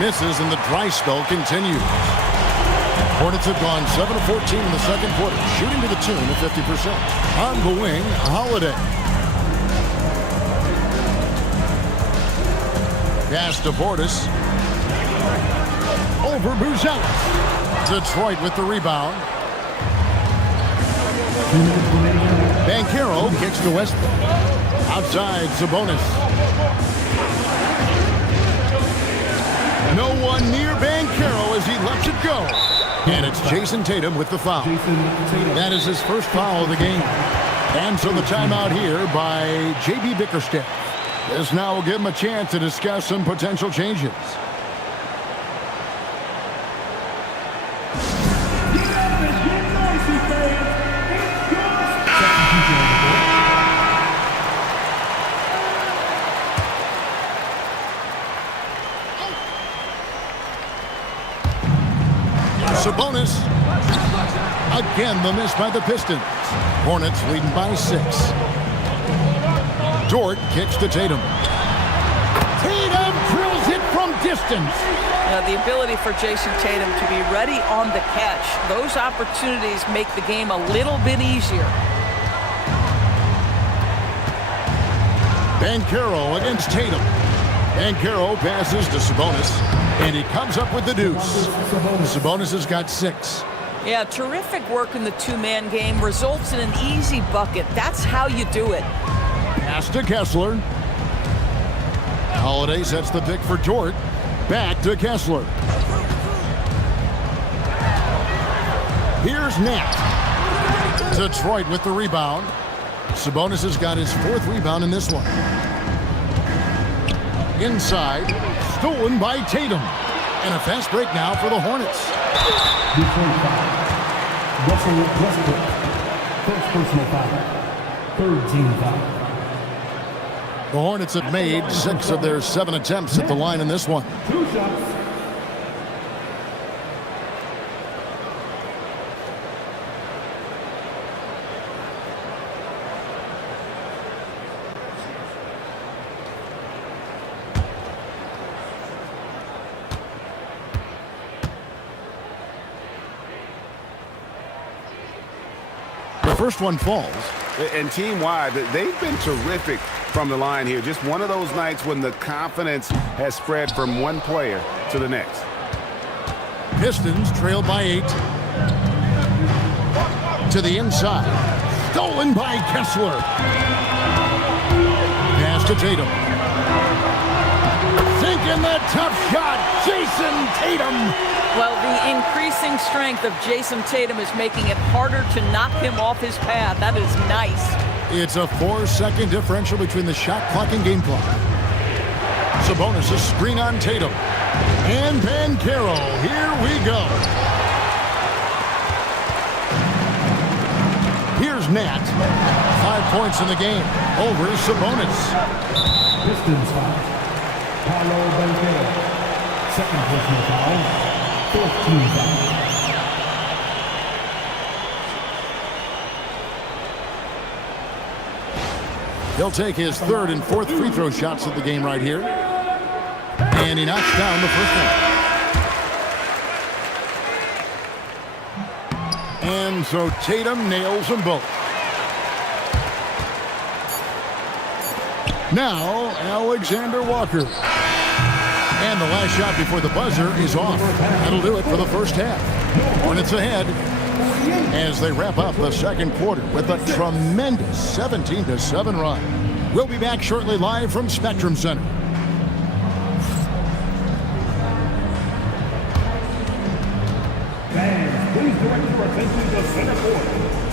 Misses and the dry spell continues. Hornets have gone 7 of 14 in the second quarter, shooting to the tune of 50%. On the wing, Holiday. Pass to Portis. Over Buzelis. Detroit with the rebound. Banchero kicks to Westbrook. Outside, Sabonis. No one near Banchero as he lets it go. And it's Jason Tatum with the foul. That is his first foul of the game. And so the timeout here by J.B. Bickerstaff. This now will give him a chance to discuss some potential changes. Sabonis. Again, the miss by the Pistons. Hornets leading by 6. Dort kicks to Tatum. Tatum drills it from distance. The ability for Jason Tatum to be ready on the catch. Those opportunities make the game a little bit easier. Banchero against Tatum. Banchero passes to Sabonis, and he comes up with the deuce. Sabonis has got 6. Yeah, terrific work in the two-man game results in an easy bucket. That's how you do it. Pass to Kessler. Holiday sets the pick for Dort. Back to Kessler. Here's Nat. Detroit with the rebound. Sabonis has got his 4th rebound in this one. Inside, stolen by Tatum. And a fast break now for the Hornets. Russell Westbrook, first personal foul, 3rd team foul. The Hornets have made 6 of their 7 attempts at the line in this one. 2 shots. First one falls. And team-wide, they've been terrific from the line here. Just one of those nights when the confidence has spread from one player to the next. Pistons trail by 8. To the inside. Stolen by Kessler. Pass to Tatum. Sinking the tough shot. Jason Tatum. Well, the increasing strength of Jason Tatum is making it harder to knock him off his path. That is nice. It's a 4-second differential between the shot clock and game clock. Sabonis a screen on Tatum. And Banchero. Here we go. Here's Nat. 5 points in the game. Over Sabonis. Pistons foul. Paolo Banchero. 2nd personal foul. 4th team foul. He'll take his 3rd and 4th free throw shots of the game right here. And he knocks down the first one. And so Tatum nails them both. Now, Alexander Walker. And the last shot before the buzzer is off. That'll do it for the first half. Hornets ahead as they wrap up the second quarter with a tremendous 17-7 run. We'll be back shortly live from Spectrum Center. Fans, please direct your attention to center court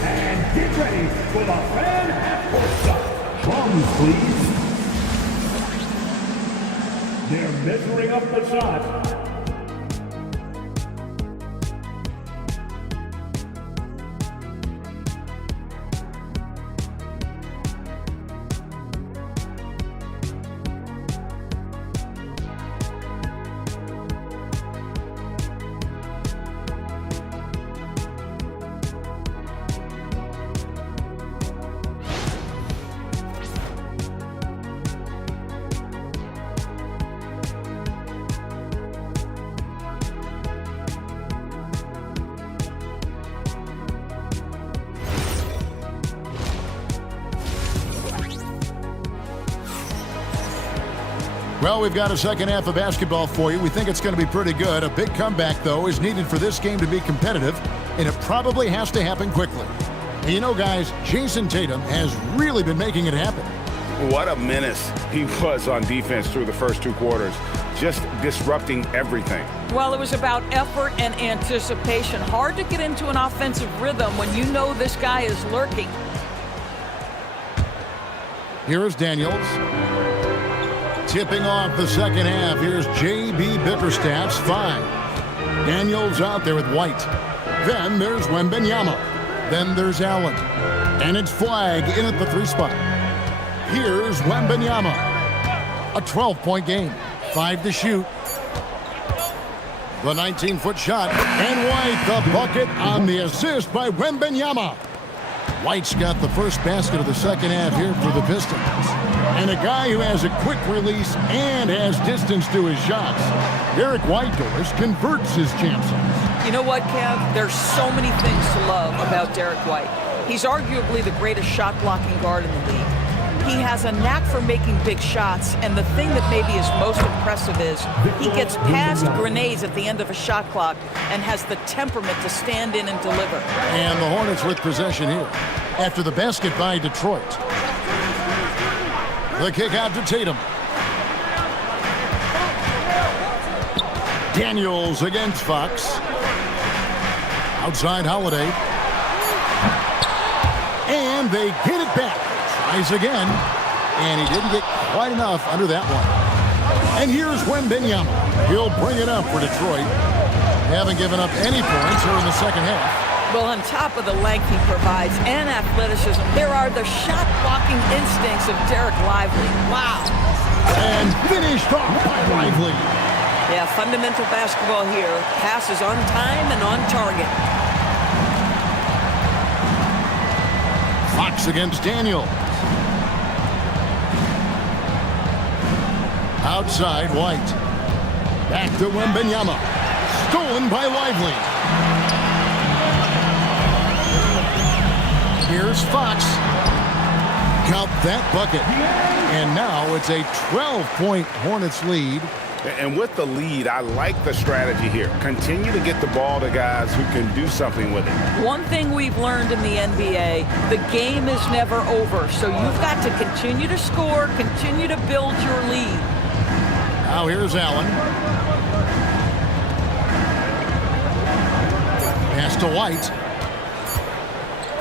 and get ready for the fan half-court shot. Drums, please. They're measuring up the shot. Well, we've got a second half of basketball for you. We think it's going to be pretty good. A big comeback, though, is needed for this game to be competitive, and it probably has to happen quickly. And you know, guys, Jason Tatum has really been making it happen. What a menace he was on defense through the first 2 quarters, just disrupting everything. Well, it was about effort and anticipation. Hard to get into an offensive rhythm when you know this guy is lurking. Here is Daniels. Tipping off the second half, here's J.B. Bickerstaff's 5. Daniels out there with White. Then there's Wembanyama. Then there's Allen. And it's Flagg in at the 3 spot. Here's Wembanyama. A 12-point game. 5 to shoot. The 19-foot shot. And White the bucket on the assist by Wembanyama. White's got the first basket of the second half here for the Pistons. And a guy who has a quick release and has distance to his shots. Derek Whitehurst converts his chances. You know what, Kev? There's so many things to love about Derek White. He's arguably the greatest shot-blocking guard in the league. He has a knack for making big shots, and the thing that maybe is most impressive is he gets past grenades at the end of a shot clock and has the temperament to stand in and deliver. And the Hornets with possession here after the basket by Detroit. The kick out to Tatum. Daniels against Fox. Outside Holiday. And they get it back. Tries again. And he didn't get quite enough under that one. And here's Wembanyama. He'll bring it up for Detroit. Haven't given up any points here in the second half. Well, on top of the length he provides and athleticism, there are the shot-blocking instincts of Derek Lively. Wow. And finished off by Lively. Yeah, fundamental basketball here. Passes on time and on target. Fox against Daniels. Outside White. Back to Wembanyama. Stolen by Lively. Here's Fox. Count that bucket. And now it's a 12-point Hornets lead. And with the lead, I like the strategy here. Continue to get the ball to guys who can do something with it. One thing we've learned in the NBA, the game is never over. So you've got to continue to score, continue to build your lead. Now here's Allen. Pass to White.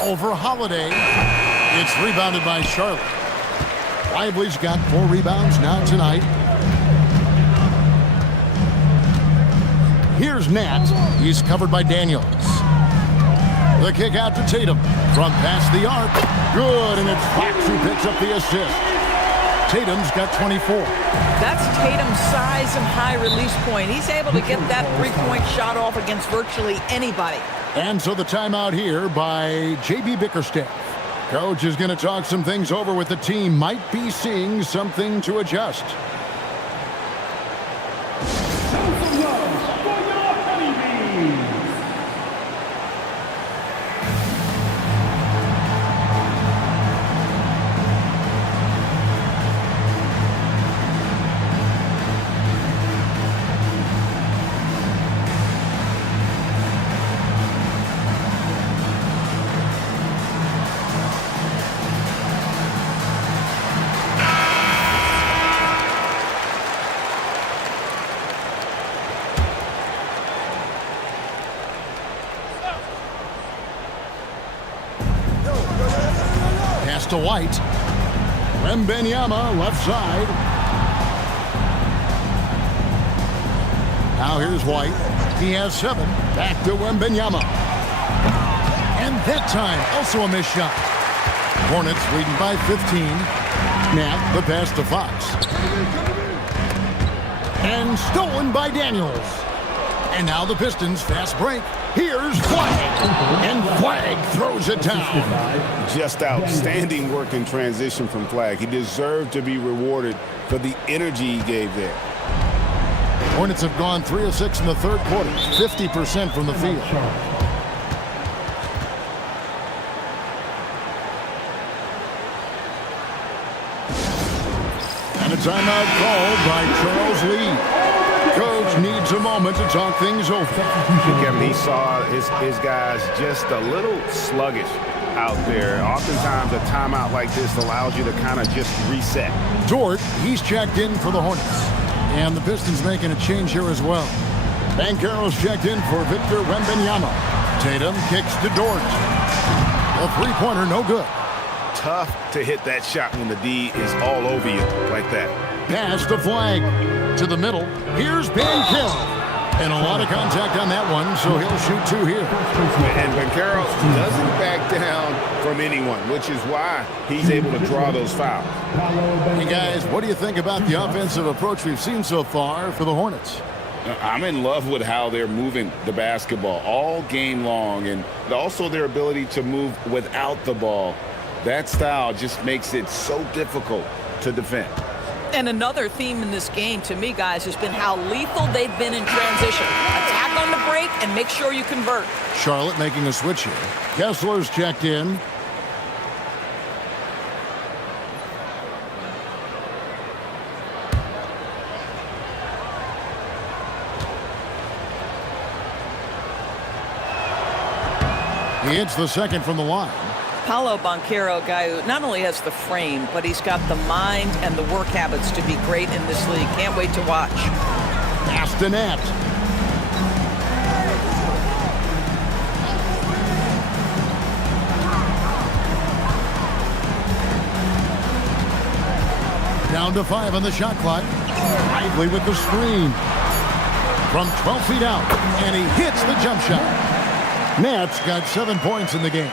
Over Holiday. It's rebounded by Charlotte. Lively's got 4 rebounds now tonight. Here's Nat. He's covered by Daniels. The kick out to Tatum. From past the arc. Good, and it's Fox who picks up the assist. Tatum's got 24. That's Tatum's size and high release point. He's able to get that 3-point shot off against virtually anybody. And so the timeout here by J.B. Bickerstaff. Coach is going to talk some things over with the team. Might be seeing something to adjust. To White. Wembanyama left side. Now here's White. He has 7. Back to Wembanyama. And that time, also a missed shot. Hornets leading by 15. Nat, the pass to Fox. And stolen by Daniels. And now the Pistons fast break. Here's Flagg. And Flagg throws it down. Just outstanding work in transition from Flagg. He deserved to be rewarded for the energy he gave there. Hornets have gone 3 of 6 in the third quarter. 50% from the field. And a timeout called by Charles Lee. Coach needs a moment to talk things over. Kevin, he saw his guys just a little sluggish out there. Oftentimes a timeout like this allows you to kind of just reset. Dort, he's checked in for the Hornets. And the Pistons making a change here as well. Banchero's checked in for Victor Wembanyama. Tatum kicks to Dort. A three-pointer, no good. Tough to hit that shot when the D is all over you like that. Pass to Flagg. To the middle. Here's Banchero. And a lot of contact on that one, so he'll shoot 2 here. And Banchero doesn't back down from anyone, which is why he's able to draw those fouls. Hey, guys, what do you think about the offensive approach we've seen so far for the Hornets? I'm in love with how they're moving the basketball all game long, and also their ability to move without the ball. That style just makes it so difficult to defend. And another theme in this game, to me, guys, has been how lethal they've been in transition. Attack on the break and make sure you convert. Charlotte making a switch here. Kessler's checked in. He hits the second from the line. Paolo Banchero, a guy who not only has the frame, but he's got the mind and the work habits to be great in this league. Can't wait to watch. Pass to Nat. Down to 5 on the shot clock. Lively with the screen. From 12 feet out, and he hits the jump shot. Nat's got 7 points in the game.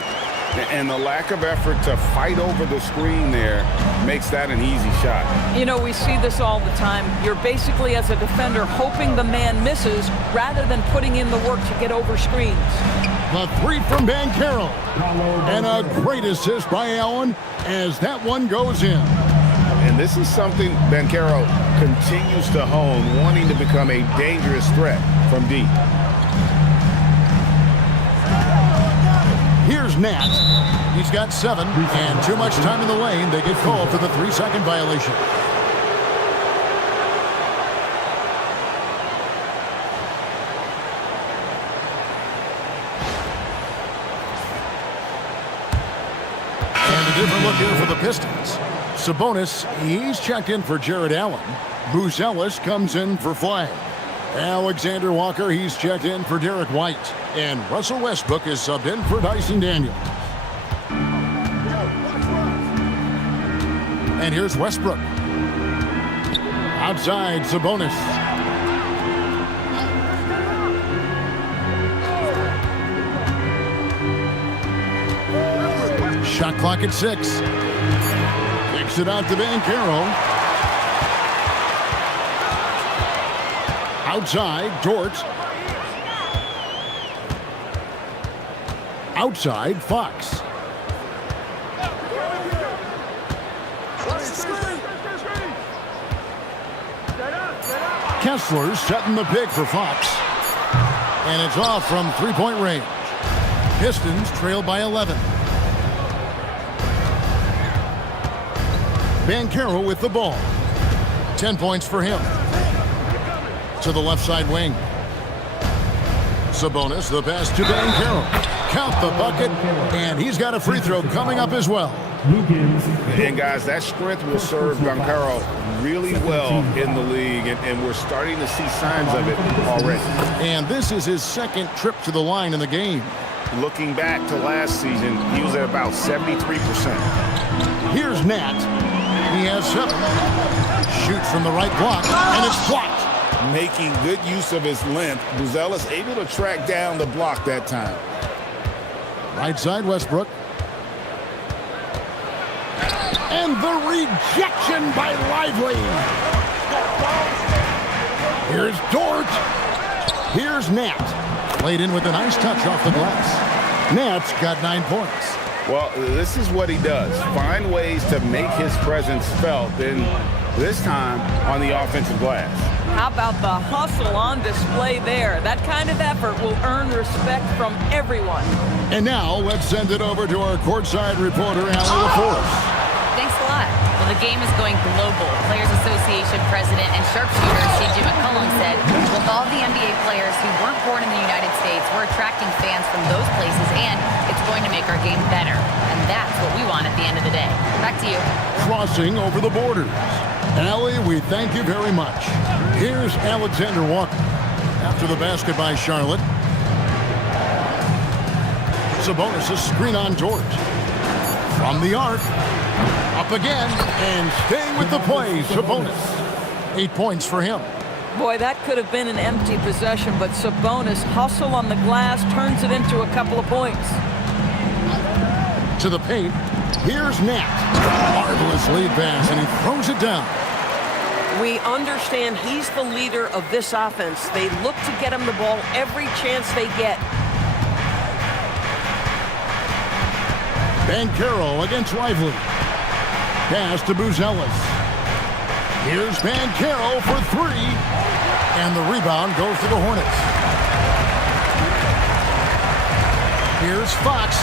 And the lack of effort to fight over the screen there makes that an easy shot. You know, we see this all the time. You're basically, as a defender, hoping the man misses rather than putting in the work to get over screens. The 3 from Banchero. And a great assist by Allen as that one goes in. And this is something Banchero continues to hone, wanting to become a dangerous threat from deep. Here's Nat. He's got 7, and too much time in the lane. They get called for the 3-second violation. And a different look here for the Pistons. Sabonis, he's checked in for Jared Allen. Bruce Ellis comes in for Flagg. Alexander Walker, he's checked in for Derek White. And Russell Westbrook is subbed in for Dyson Daniels. And here's Westbrook. Outside, Sabonis. Shot clock at 6. Kicks it out to Banchero. Outside, Dort. Outside, Fox. Kessler setting the pick for Fox. And it's off from three-point range. Pistons trail by 11. Banchero with the ball. 10 points for him. To the left side wing. Sabonis, the pass to Banchero. Count the bucket, and he's got a free throw coming up as well. And guys, that strength will serve Banchero really well in the league, and we're starting to see signs of it already. And this is his second trip to the line in the game. Looking back to last season, he was at about 73%. Here's Nat. He has 7. Shoots from the right block, and it's blocked. making good use of his length. Buzelis able to track down the block that time. Right side, Westbrook. And the rejection by Lively. Here's Dort. Here's Nat. Played in with a nice touch off the glass. Nat's got 9 points. Well, this is what he does. Find ways to make his presence felt, and this time on the offensive glass. How about the hustle on display there? That kind of effort will earn respect from everyone. And now let's send it over to our courtside reporter, Allie LaForce. Thanks a lot. Well, the game is going global. Players Association President and sharpshooter C.J. McCollum said, with all the NBA players who weren't born in the United States, we're attracting fans from those places, and it's going to make our game better. And that's what we want at the end of the day. Back to you. Crossing over the borders. Allie, we thank you very much. Here's Alexander Walker. After the basket by Charlotte. Sabonis' screen on George. From the arc. Up again. And staying with the play, Sabonis. 8 points for him. Boy, that could have been an empty possession, but Sabonis' hustle on the glass turns it into a couple of points. To the paint. Here's Nat. Marvelous lead pass, and he throws it down. We understand he's the leader of this offense. They look to get him the ball every chance they get. Banchero against Lively. Pass to Buzelis. Here's Banchero for 3. And the rebound goes to the Hornets. Here's Fox.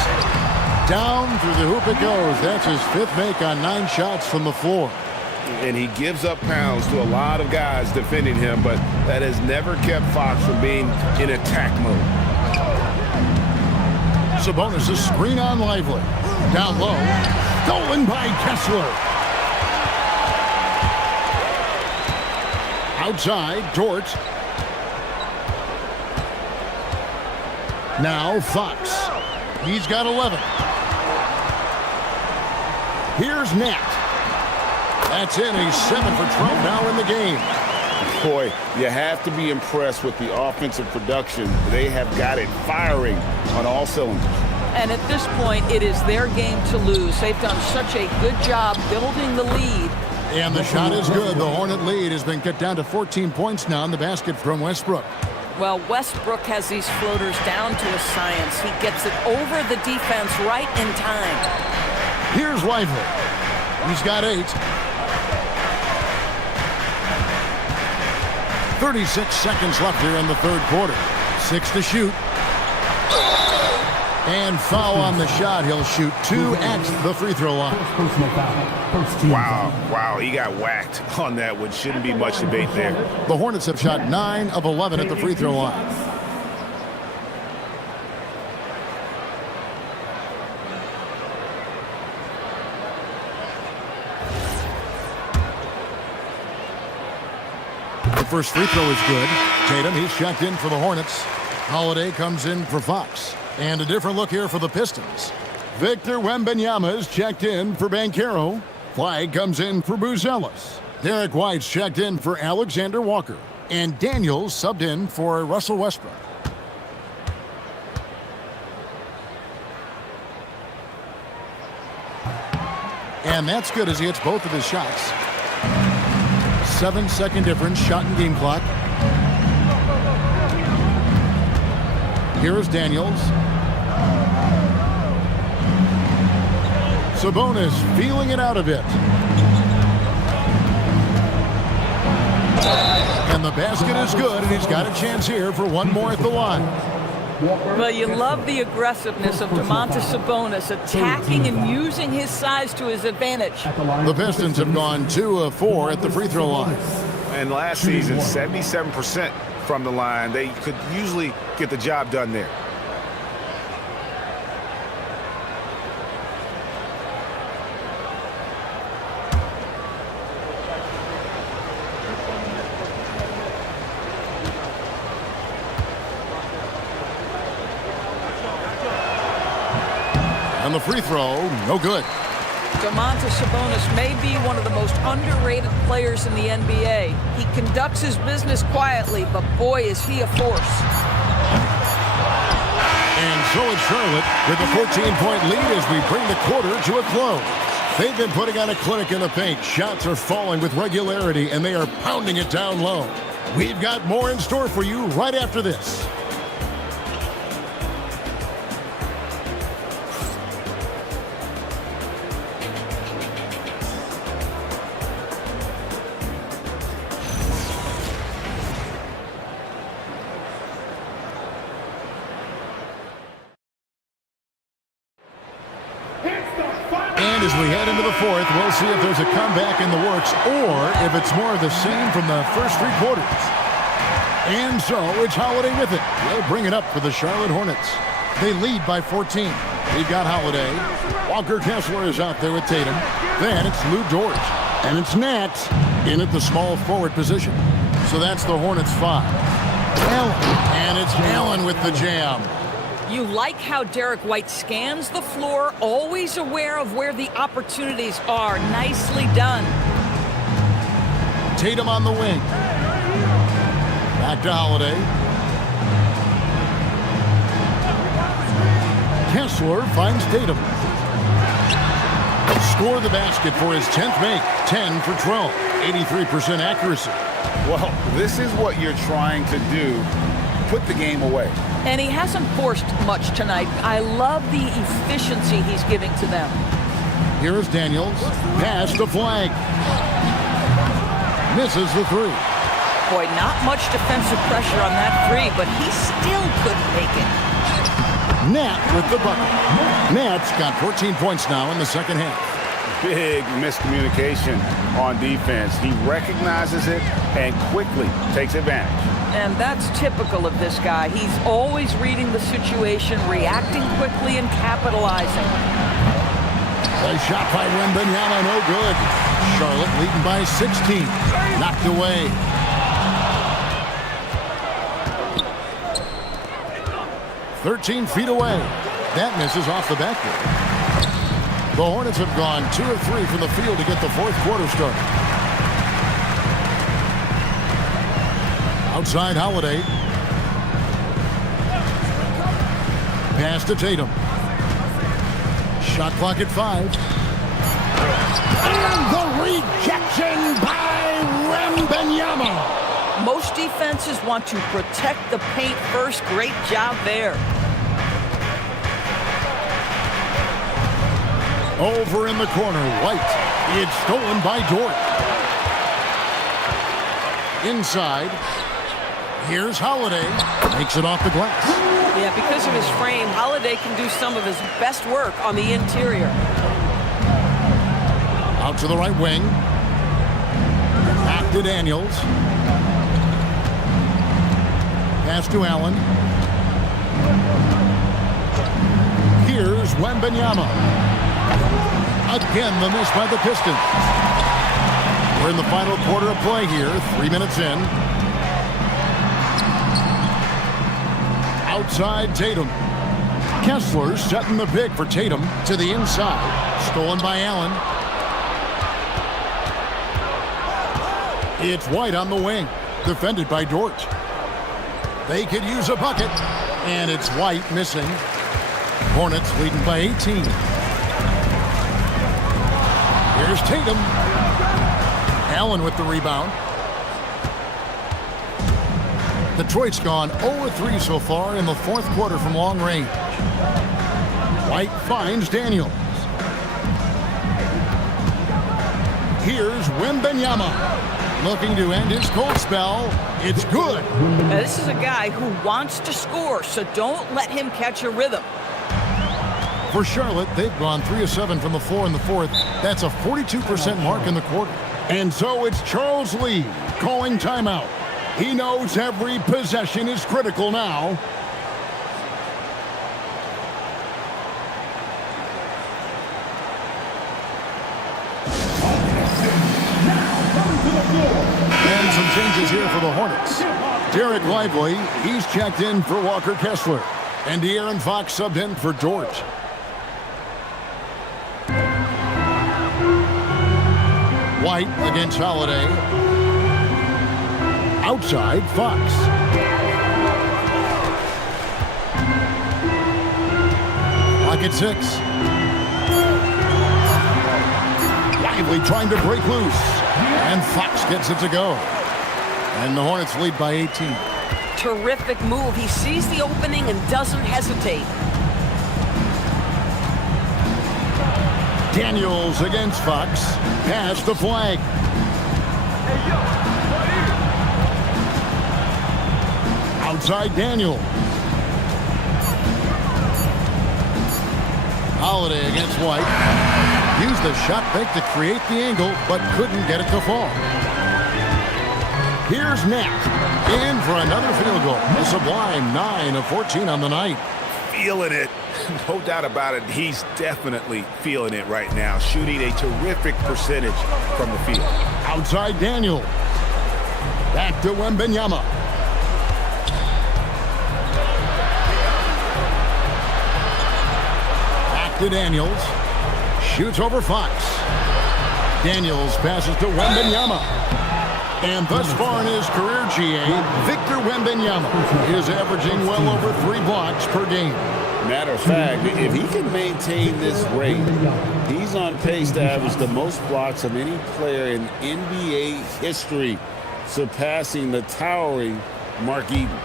Down through the hoop it goes. That's his 5th make on 9 shots from the floor. And he gives up pounds to a lot of guys defending him, but that has never kept Fox from being in attack mode. Sabonis' screen on Lively. Down low. Stolen by Kessler. Outside, Dort. Now Fox. He's got 11. Here's Nat. That's in. He's 7 for 12 now in the game. Boy, you have to be impressed with the offensive production. They have got it firing on all cylinders. And at this point, it is their game to lose. They've done such a good job building the lead. And the shot is good. The Hornet lead has been cut down to 14 points now in the basket from Westbrook. Well, Westbrook has these floaters down to a science. He gets it over the defense right in time. Here's Lively. He's got 8. 36 seconds left here in the 3rd quarter. 6 to shoot. And foul on the shot. He'll shoot 2 at the free throw line. Wow, he got whacked on that one. Shouldn't be much debate there. The Hornets have shot 9 of 11 at the free throw line. The first free throw is good. Tatum, he's checked in for the Hornets. Holiday comes in for Fox. And a different look here for the Pistons. Victor Wembanyama is checked in for Banchero. Flag comes in for Buzelis. Derek White's checked in for Alexander Walker. And Daniels subbed in for Russell Westbrook. And that's good as he hits both of his shots. 7-second difference, shot and game clock. Here's Daniels. Sabonis feeling it out a bit. And the basket is good, and he's got a chance here for one more at the line. Well, you love the aggressiveness of Domantas Sabonis attacking and using his size to his advantage. The Pistons have gone 2 of 4 at the free throw line. And last season, 77% from the line. They could usually get the job done there. And the free throw, no good. Domantas Sabonis may be one of the most underrated players in the NBA. He conducts his business quietly, but boy, is he a force. And so it's Charlotte with a 14-point lead as we bring the quarter to a close. They've been putting on a clinic in the paint. Shots are falling with regularity, and they are pounding it down low. We've got more in store for you right after this. And as we head into the fourth, we'll see if there's a comeback in the works or if it's more of the same from the first three quarters. And so it's Holiday with it. He'll bring it up for the Charlotte Hornets. They lead by 14. We've got Holiday. Walker Kessler is out there with Tatum. Then it's Lou Dort. And it's Nat in at the small forward position. So that's the Hornets 5. Allen. And it's Allen with the jam. You like how Derek White scans the floor, always aware of where the opportunities are. Nicely done. Tatum on the wing. Back to Holiday. Kessler finds Tatum. Score the basket for his 10th make. 10 for 12. 83% accuracy. Well, this is what you're trying to do. Put the game away. And he hasn't forced much tonight. I love the efficiency he's giving to them. Here's Daniels. Pass to Flag. Misses the three. Boy, not much defensive pressure on that three, but he still couldn't make it. Nat with the bucket. Nat's got 14 points now in the second half. Big miscommunication on defense. He recognizes it and quickly takes advantage. And that's typical of this guy. He's always reading the situation, reacting quickly, and capitalizing. A shot by Wembanyama, no good. Charlotte leading by 16. Knocked away. "13 feet away. That misses off the backboard. The Hornets have gone 2 of 3 from the field to get the fourth quarter started. Outside Holiday. Pass to Tatum. Shot clock at 5. And the rejection by Wembanyama. Most defenses want to protect the paint first. Great job there. Over in the corner, White. It's stolen by Dort. Inside. Here's Holiday. Makes it off the glass. Yeah, because of his frame, Holiday can do some of his best work on the interior. Out to the right wing. Back to Daniels. Pass to Allen. Here's Wembanyama. Again, the miss by the Pistons. We're in the final quarter of play here, 3 minutes in. Outside Tatum. Kessler setting the pick for Tatum to the inside. Stolen by Allen. It's White on the wing. Defended by Dort. They could use a bucket. And it's White missing. Hornets leading by 18. Here's Tatum. Allen with the rebound. Detroit's gone 0-3 so far in the fourth quarter from long range. White finds Daniels. Here's Wembanyama. Looking to end his cold spell. It's good. Now, this is a guy who wants to score, so don't let him catch a rhythm. For Charlotte, they've gone 3 of 7 from the floor in the fourth. That's a 42% mark in the quarter. And so it's Charles Lee calling timeout. He knows every possession is critical now. And some changes here for the Hornets. Derek Lively, he's checked in for Walker Kessler. And De'Aaron Fox subbed in for Dort. White against Holiday. Outside, Fox. Clock at 6. Lively trying to break loose. And Fox gets it to go. And the Hornets lead by 18. Terrific move. He sees the opening and doesn't hesitate. Daniels against Fox. Pass the flag. Outside Daniel. Holiday against White. Used the shot fake to create the angle, but couldn't get it to fall. Here's Knapp. In for another field goal. A sublime 9 of 14 on the night. Feeling it. No doubt about it. He's definitely feeling it right now. Shooting a terrific percentage from the field. Outside Daniel. Back to Wembanyama. Back to Daniels. Shoots over Fox. Daniels passes to Wembanyama. And thus far in his career, GA, Victor Wembanyama is averaging well over 3 blocks per game. Matter of fact, if he can maintain this rate, he's on pace to average the most blocks of any player in NBA history, surpassing the towering Mark Eaton.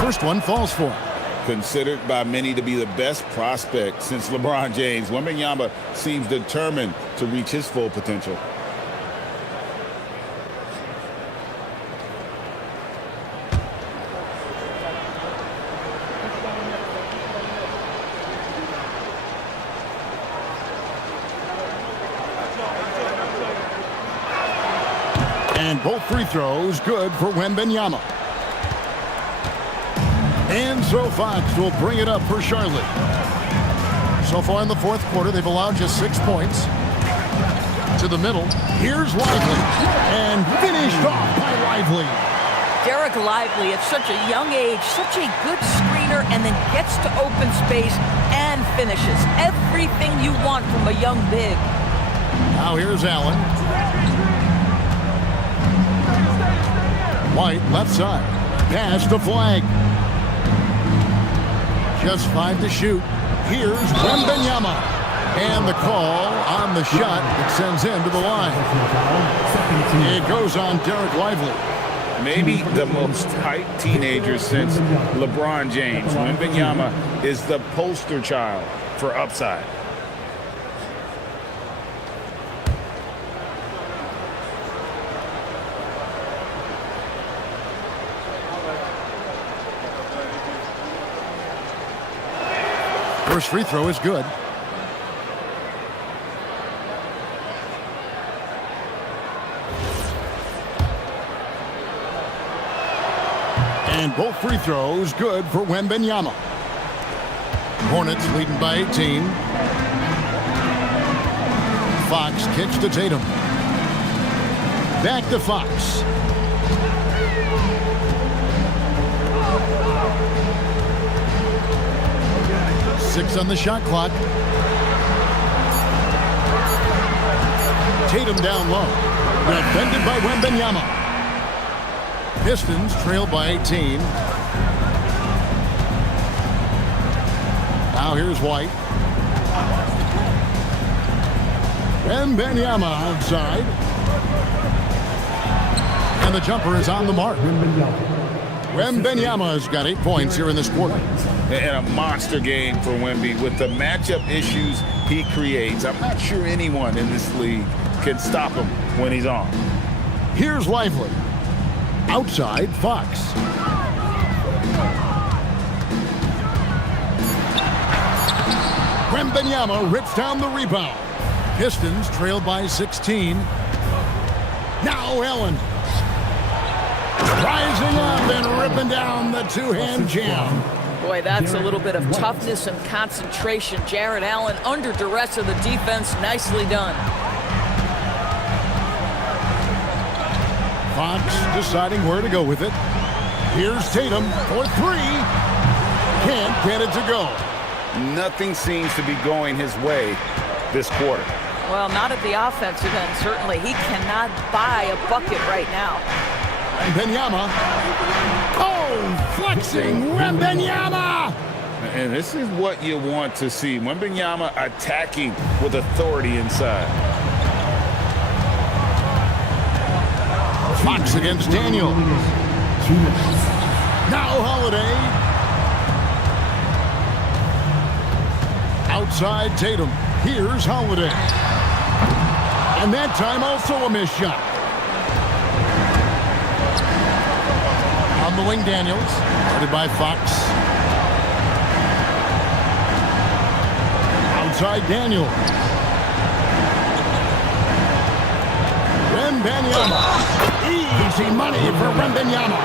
First one falls for him. Considered by many to be the best prospect since LeBron James, Wembanyama seems determined to reach his full potential. And both free throws good for Wembanyama. And so Fox will bring it up for Charlotte. So far in the fourth quarter, they've allowed just 6 points. To the middle. Here's Lively. And finished off by Lively. Derek Lively at such a young age, such a good screener, and then gets to open space and finishes. Everything you want from a young big. Now here's Allen. White left side. Pass the flag. Just 5 to shoot. Here's Wembanyama. And the call on the shot that sends him to the line. It goes on Derek Lively. Maybe the most hyped teenager since LeBron James. Wembanyama is the poster child for upside. First free throw is good. And both free throws good for Wembanyama. Hornets leading by 18. Fox kicks to Tatum. Back to Fox. Six on the shot clock. Tatum down low. Defended by Wembanyama. Pistons trail by 18. Now here's White. Wembanyama outside. And the jumper is on the mark. Wembanyama has got 8 points here in this quarter. And a monster game for Wemby with the matchup issues he creates. I'm not sure anyone in this league can stop him when he's on. Here's Lively. Outside, Fox. Wembanyama rips down the rebound. Pistons trail by 16. Now Allen. Rising up and ripping down the two-hand jam. Boy, that's a little bit of toughness and concentration. Jarrett Allen under duress of the defense. Nicely done. Fox deciding where to go with it. Here's Tatum for three. Can't get it to go. Nothing seems to be going his way this quarter. Well, not at the offensive end, certainly. He cannot buy a bucket right now. Wembanyama. Oh, flexing Wembanyama. And this is what you want to see. Wembanyama attacking with authority inside. Fox against Daniel. Now Holiday. Outside Tatum. Here's Holiday. And that time also a missed shot. On the wing, Daniels. Guarded by Fox. Outside Daniel. Wembanyama. Easy money for Wembanyama.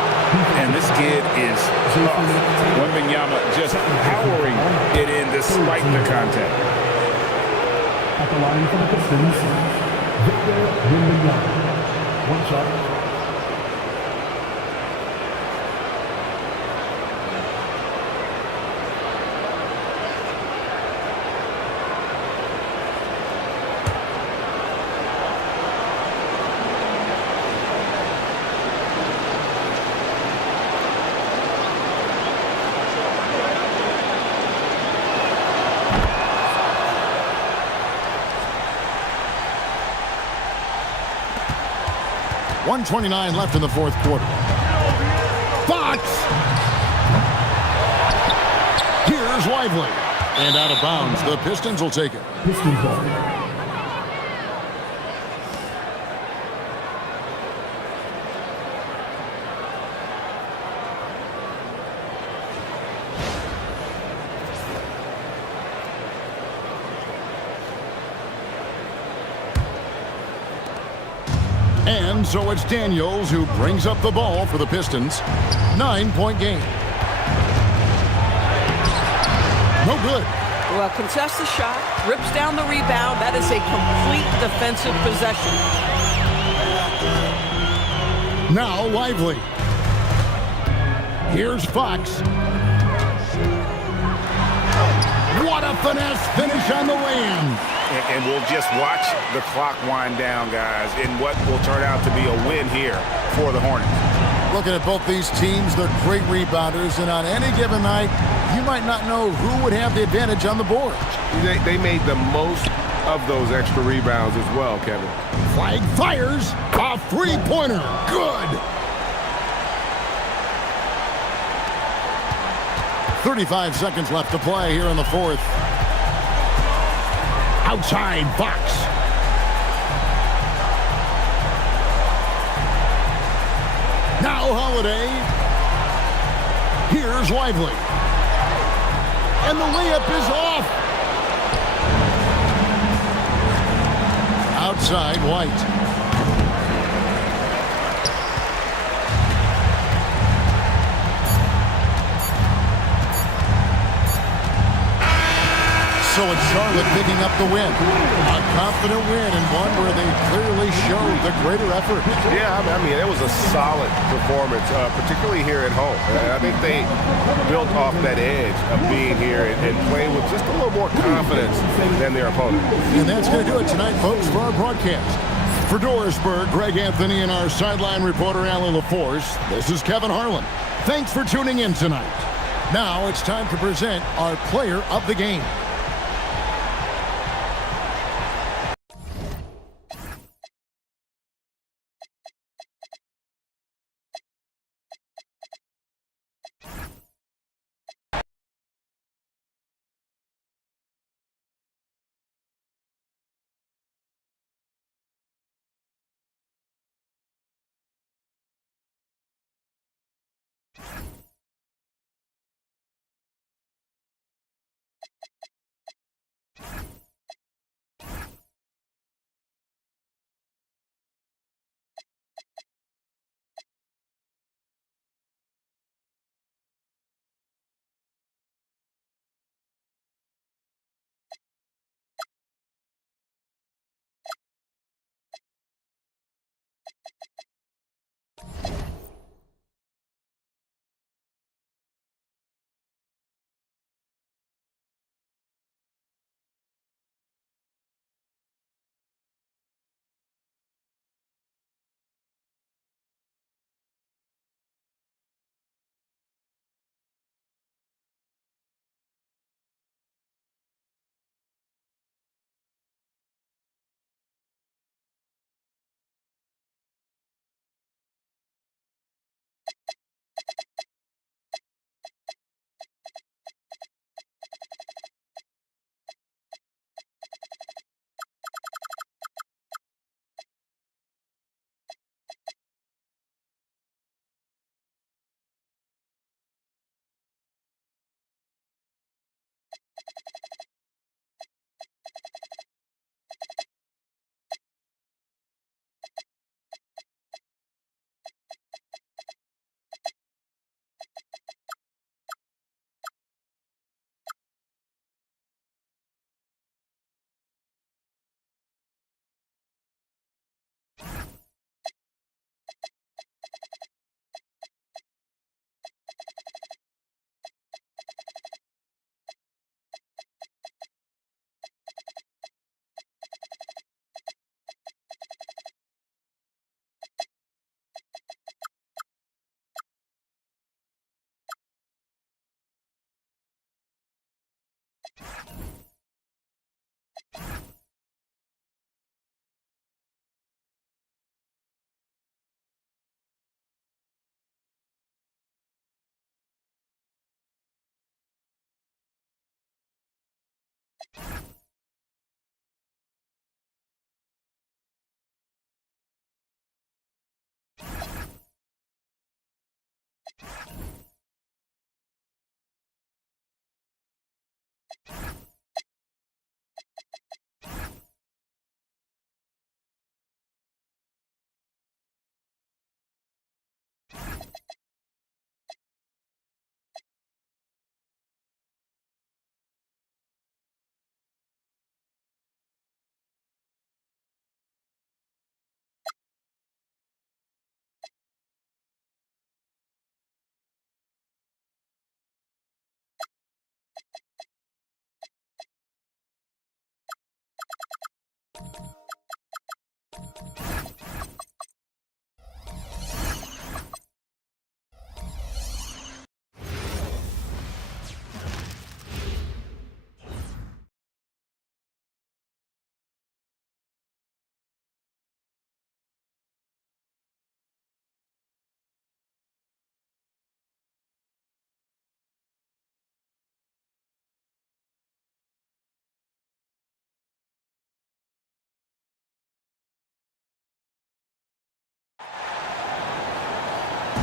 And this kid is tough. Wembanyama just powering it in despite the contact. At the line for the Pistons, Victor Wembanyama. One shot. .129 left in the fourth quarter. Fox! Here's Lively. And out of bounds. The Pistons will take it. Pistons ball. And so it's Daniels who brings up the ball for the Pistons. 9-point game. No good. Well, contests the shot, rips down the rebound. That is a complete defensive possession. Now Lively. Here's Fox. What a finesse finish on the way-in. And we'll just watch the clock wind down, guys, in what will turn out to be a win here for the Hornets. Looking at both these teams, they're great rebounders, and on any given night, you might not know who would have the advantage on the board. They made the most of those extra rebounds as well, Kevin. Flag fires. A three-pointer. Good. 35 seconds left to play here in the fourth. Outside Fox. Now Holiday. Here's Lively. And the layup is off. Outside White. So it's Charlotte picking up the win. A confident win and one where they clearly showed the greater effort. Yeah, I mean, it was a solid performance, particularly here at home. I think they built off that edge of being here and playing with just a little more confidence than their opponent. And that's going to do it tonight, folks, for our broadcast. For Dorisburg, Greg Anthony and our sideline reporter, Alan LaForce, this is Kevin Harlan. Thanks for tuning in tonight. Now it's time to present our player of the game.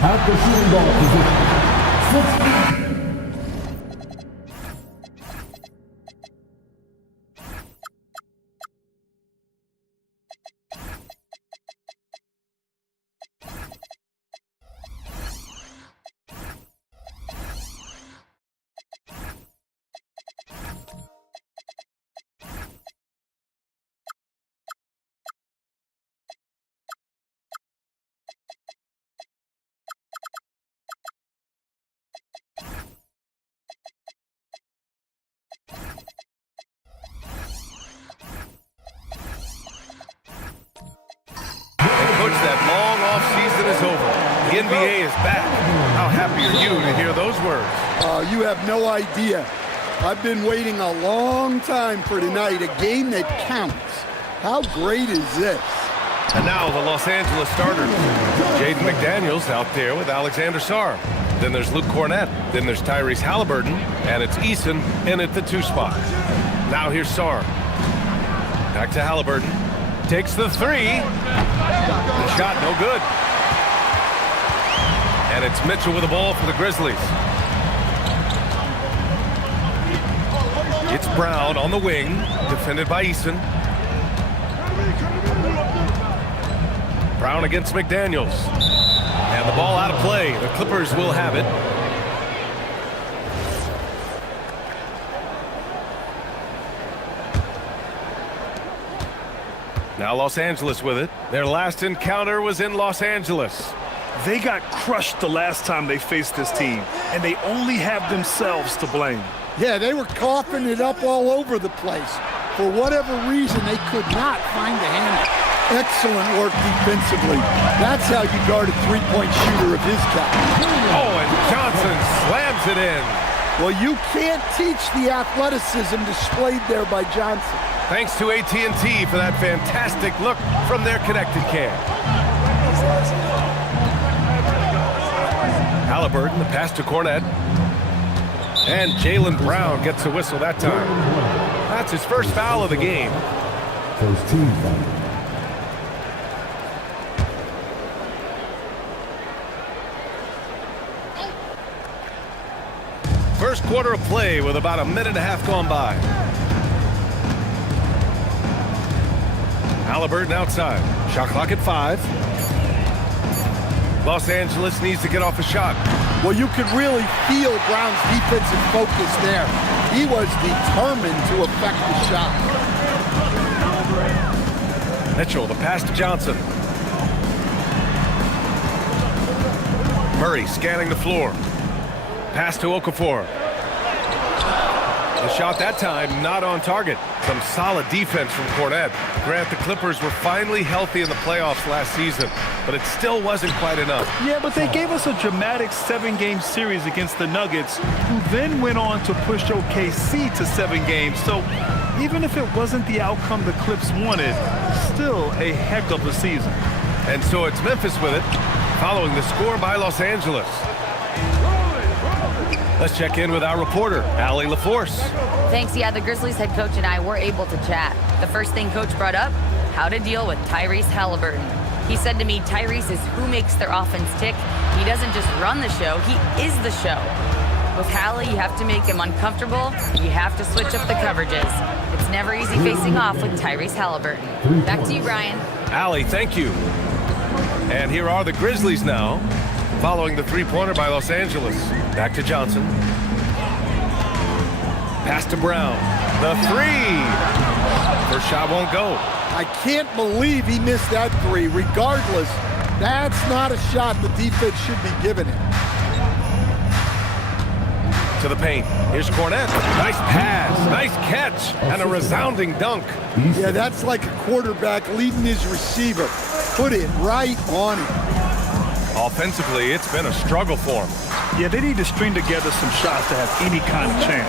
At the shooting guard position, 6'8". Coach, that long off season is over. The NBA is back. How happy are you to hear those words? You have no idea. I've been waiting a long time for tonight, a game that counts. How great is this? And now the Los Angeles starters. Jaden McDaniels out there with Alexander Sarr. Then there's Luke Cornett. Then there's Tyrese Halliburton. And it's Eason in at the 2 spot. Now here's Sarr. Back to Halliburton. Takes the 3. The shot no good. And it's Mitchell with the ball for the Grizzlies. It's Brown on the wing, defended by Eason. Brown against McDaniels. And the ball out of play. The Clippers will have it. Now Los Angeles with it. Their last encounter was in Los Angeles. They got crushed the last time they faced this team, and they only have themselves to blame. Yeah, they were coughing it up all over the place. For whatever reason, they could not find the handle. Excellent work defensively. That's how you guard a three-point shooter of his caliber. Oh, and Johnson slams it in. Well, you can't teach the athleticism displayed there by Johnson. Thanks to AT&T for that fantastic look from their connected cam. Halliburton, the pass to Cornett. And Jaylen Brown gets a whistle that time. That's his first foul of the game. First team foul. First quarter of play with about a minute and a half gone by. Halliburton outside. Shot clock at 5. Los Angeles needs to get off a shot. Well, you could really feel Brown's defensive focus there. He was determined to affect the shot. Mitchell, the pass to Johnson. Murray scanning the floor. Pass to Okafor. The shot that time not on target. Some solid defense from Cornett. Grant, the Clippers were finally healthy in the playoffs last season, but it still wasn't quite enough. Yeah, but they gave us a dramatic 7-game series against the Nuggets, who then went on to push OKC to 7 games. So even if it wasn't the outcome the Clips wanted, still a heck of a season. And so it's Memphis with it, following the score by Los Angeles. Let's check in with our reporter, Allie LaForce. Thanks. Yeah, the Grizzlies head coach and I were able to chat. The first thing Coach brought up, how to deal with Tyrese Halliburton. He said to me, Tyrese is who makes their offense tick. He doesn't just run the show, he is the show. With Hallie, you have to make him uncomfortable. You have to switch up the coverages. It's never easy facing off with Tyrese Halliburton. Back to you, Brian. Allie, thank you. And here are the Grizzlies now, following the three-pointer by Los Angeles. Back to Johnson. Pass to Brown. The three. First shot won't go. I can't believe he missed that three. Regardless, that's not a shot the defense should be giving him. To the paint. Here's Cornette. Nice pass, nice catch, and a resounding dunk. Yeah, that's like a quarterback leading his receiver. Put it right on him. Offensively, it's been a struggle for him. Yeah, they need to string together some shots to have any kind of chance.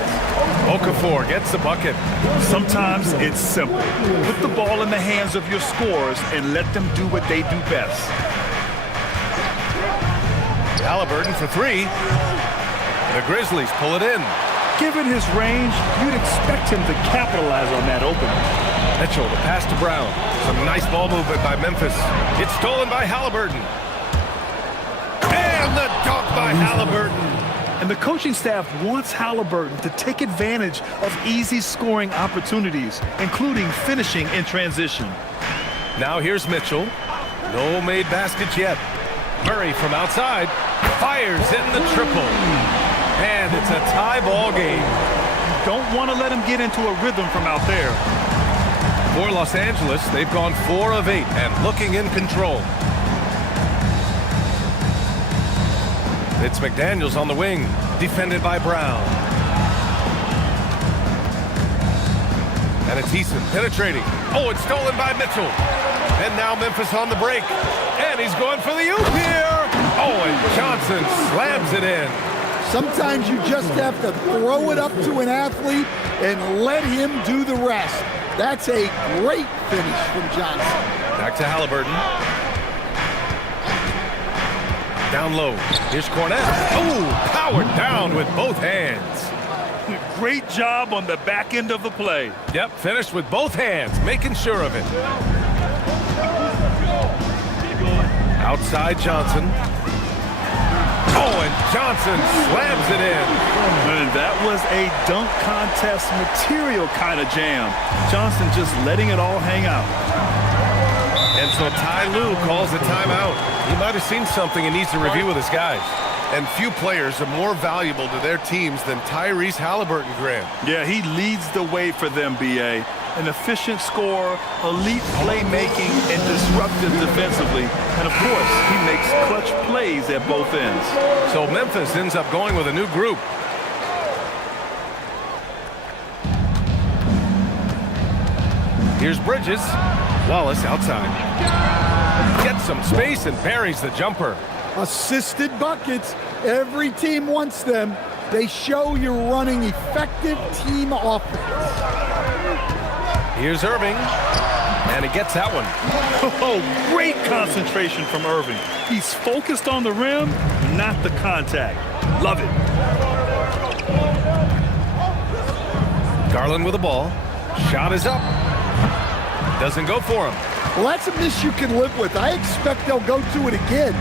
Okafor gets the bucket. Sometimes it's simple. Put the ball in the hands of your scorers and let them do what they do best. Halliburton for three. The Grizzlies pull it in. Given his range, you'd expect him to capitalize on that opening. Mitchell, the pass to Brown. Some nice ball movement by Memphis. It's stolen by Halliburton. And the dunk by Halliburton. And the coaching staff wants Halliburton to take advantage of easy scoring opportunities, including finishing in transition. Now here's Mitchell. No made baskets yet. Murray from outside fires in the triple. And it's a tie ball game. Don't want to let him get into a rhythm from out there. For Los Angeles, they've gone 4 of 8 and looking in control. It's McDaniels on the wing, defended by Brown. And it's Eason penetrating. Oh, it's stolen by Mitchell. And now Memphis on the break. And he's going for the oop here. Oh, and Johnson slams it in. Sometimes you just have to throw it up to an athlete and let him do the rest. That's a great finish from Johnson. Back to Halliburton. Down low. Here's Cornette. Oh, powered down with both hands. Great job on the back end of the play. Yep, finished with both hands, making sure of it. Outside Johnson. Oh, and Johnson slams it in. And that was a dunk contest material kind of jam. Johnson just letting it all hang out. And so Ty Lue calls a timeout. He might have seen something and needs to review with his guys. And few players are more valuable to their teams than Tyrese Halliburton, Graham. Yeah, he leads the way for them, B.A. An efficient scorer, elite playmaking, and disruptive defensively. And, of course, he makes clutch plays at both ends. So Memphis ends up going with a new group. Here's Bridges. Wallace outside. Gets some space and buries the jumper. Assisted buckets. Every team wants them. They show you're running effective team offense. Here's Irving. And he gets that one. Oh, great concentration from Irving. He's focused on the rim, not the contact. Love it. Garland with the ball. Shot is up. Doesn't go for him. Well, that's a miss you can live with. I expect they'll go to it again,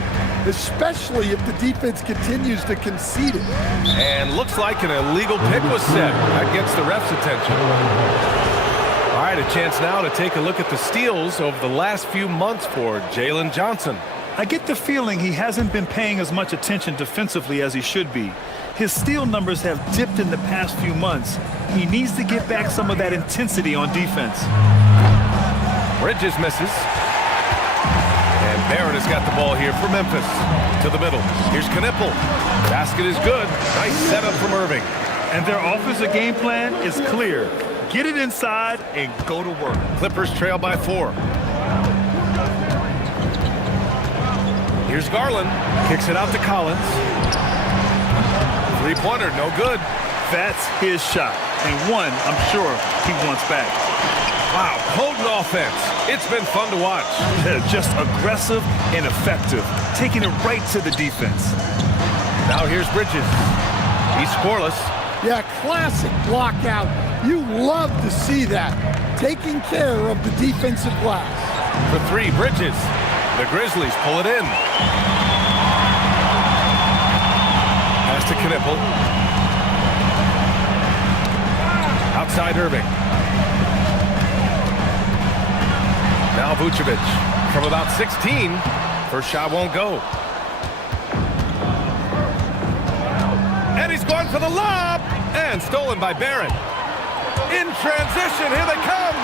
especially if the defense continues to concede it. And looks like an illegal pick was set. That gets the ref's attention. All right, a chance now to take a look at the steals over the last few months for Jalen Johnson. I get the feeling he hasn't been paying as much attention defensively as he should be. His steal numbers have dipped in the past few months. He needs to get back some of that intensity on defense. Bridges misses. And Barrett has got the ball here for Memphis. To the middle. Here's Knipple. Basket is good. Nice setup from Irving. And their offensive game plan is clear. Get it inside and go to work. Clippers trail by 4. Here's Garland. Kicks it out to Collins. Three-pointer, no good. That's his shot. And one, I'm sure, he wants back. Wow, potent offense. It's been fun to watch. Just aggressive and effective, taking it right to the defense. Now here's Bridges. He's scoreless. Yeah, classic block out. You love to see that. Taking care of the defensive glass. For three, Bridges. The Grizzlies pull it in. Pass to Knipple. Outside Irving. Now Vucevic from about 16. First shot won't go. And he's going for the lob. And stolen by Barrett. In transition, here they come.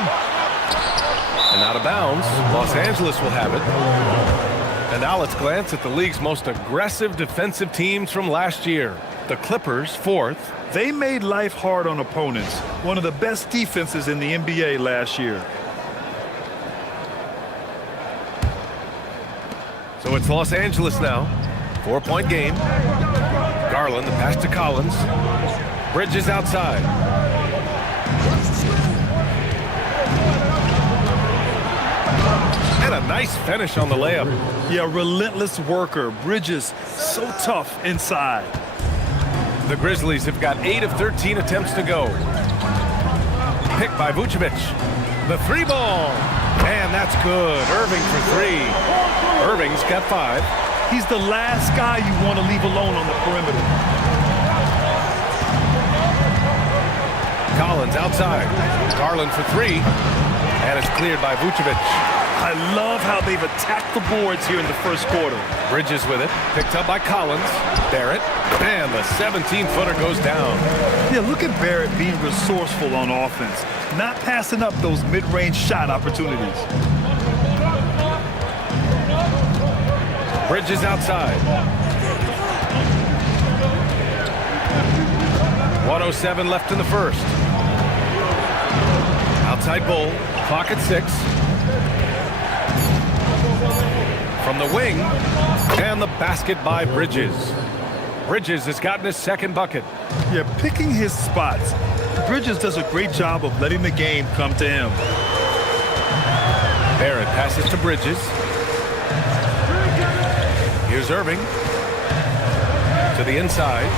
And out of bounds, Los Angeles will have it. And now let's glance at the league's most aggressive defensive teams from last year. The Clippers, fourth. They made life hard on opponents. One of the best defenses in the NBA last year. So it's Los Angeles now. 4-point game. Garland, the pass to Collins. Bridges outside. And a nice finish on the layup. Yeah, relentless worker. Bridges, so tough inside. The Grizzlies have got 8 of 13 attempts to go. Picked by Vucevic. The three ball. And that's good. Irving for three. Irving's got 5. He's the last guy you want to leave alone on the perimeter. Collins outside. Garland for 3. And it's cleared by Vucevic. I love how they've attacked the boards here in the first quarter. Bridges with it. Picked up by Collins. Barrett. And the 17-footer goes down. Yeah, look at Barrett being resourceful on offense. Not passing up those mid-range shot opportunities. Bridges outside. 1:07 left in the first. Outside Bull. Clock at 6. From the wing. And the basket by Bridges. Bridges has gotten his second bucket. Yeah, picking his spots. Bridges does a great job of letting the game come to him. Barrett passes to Bridges. Here's Irving. To the inside.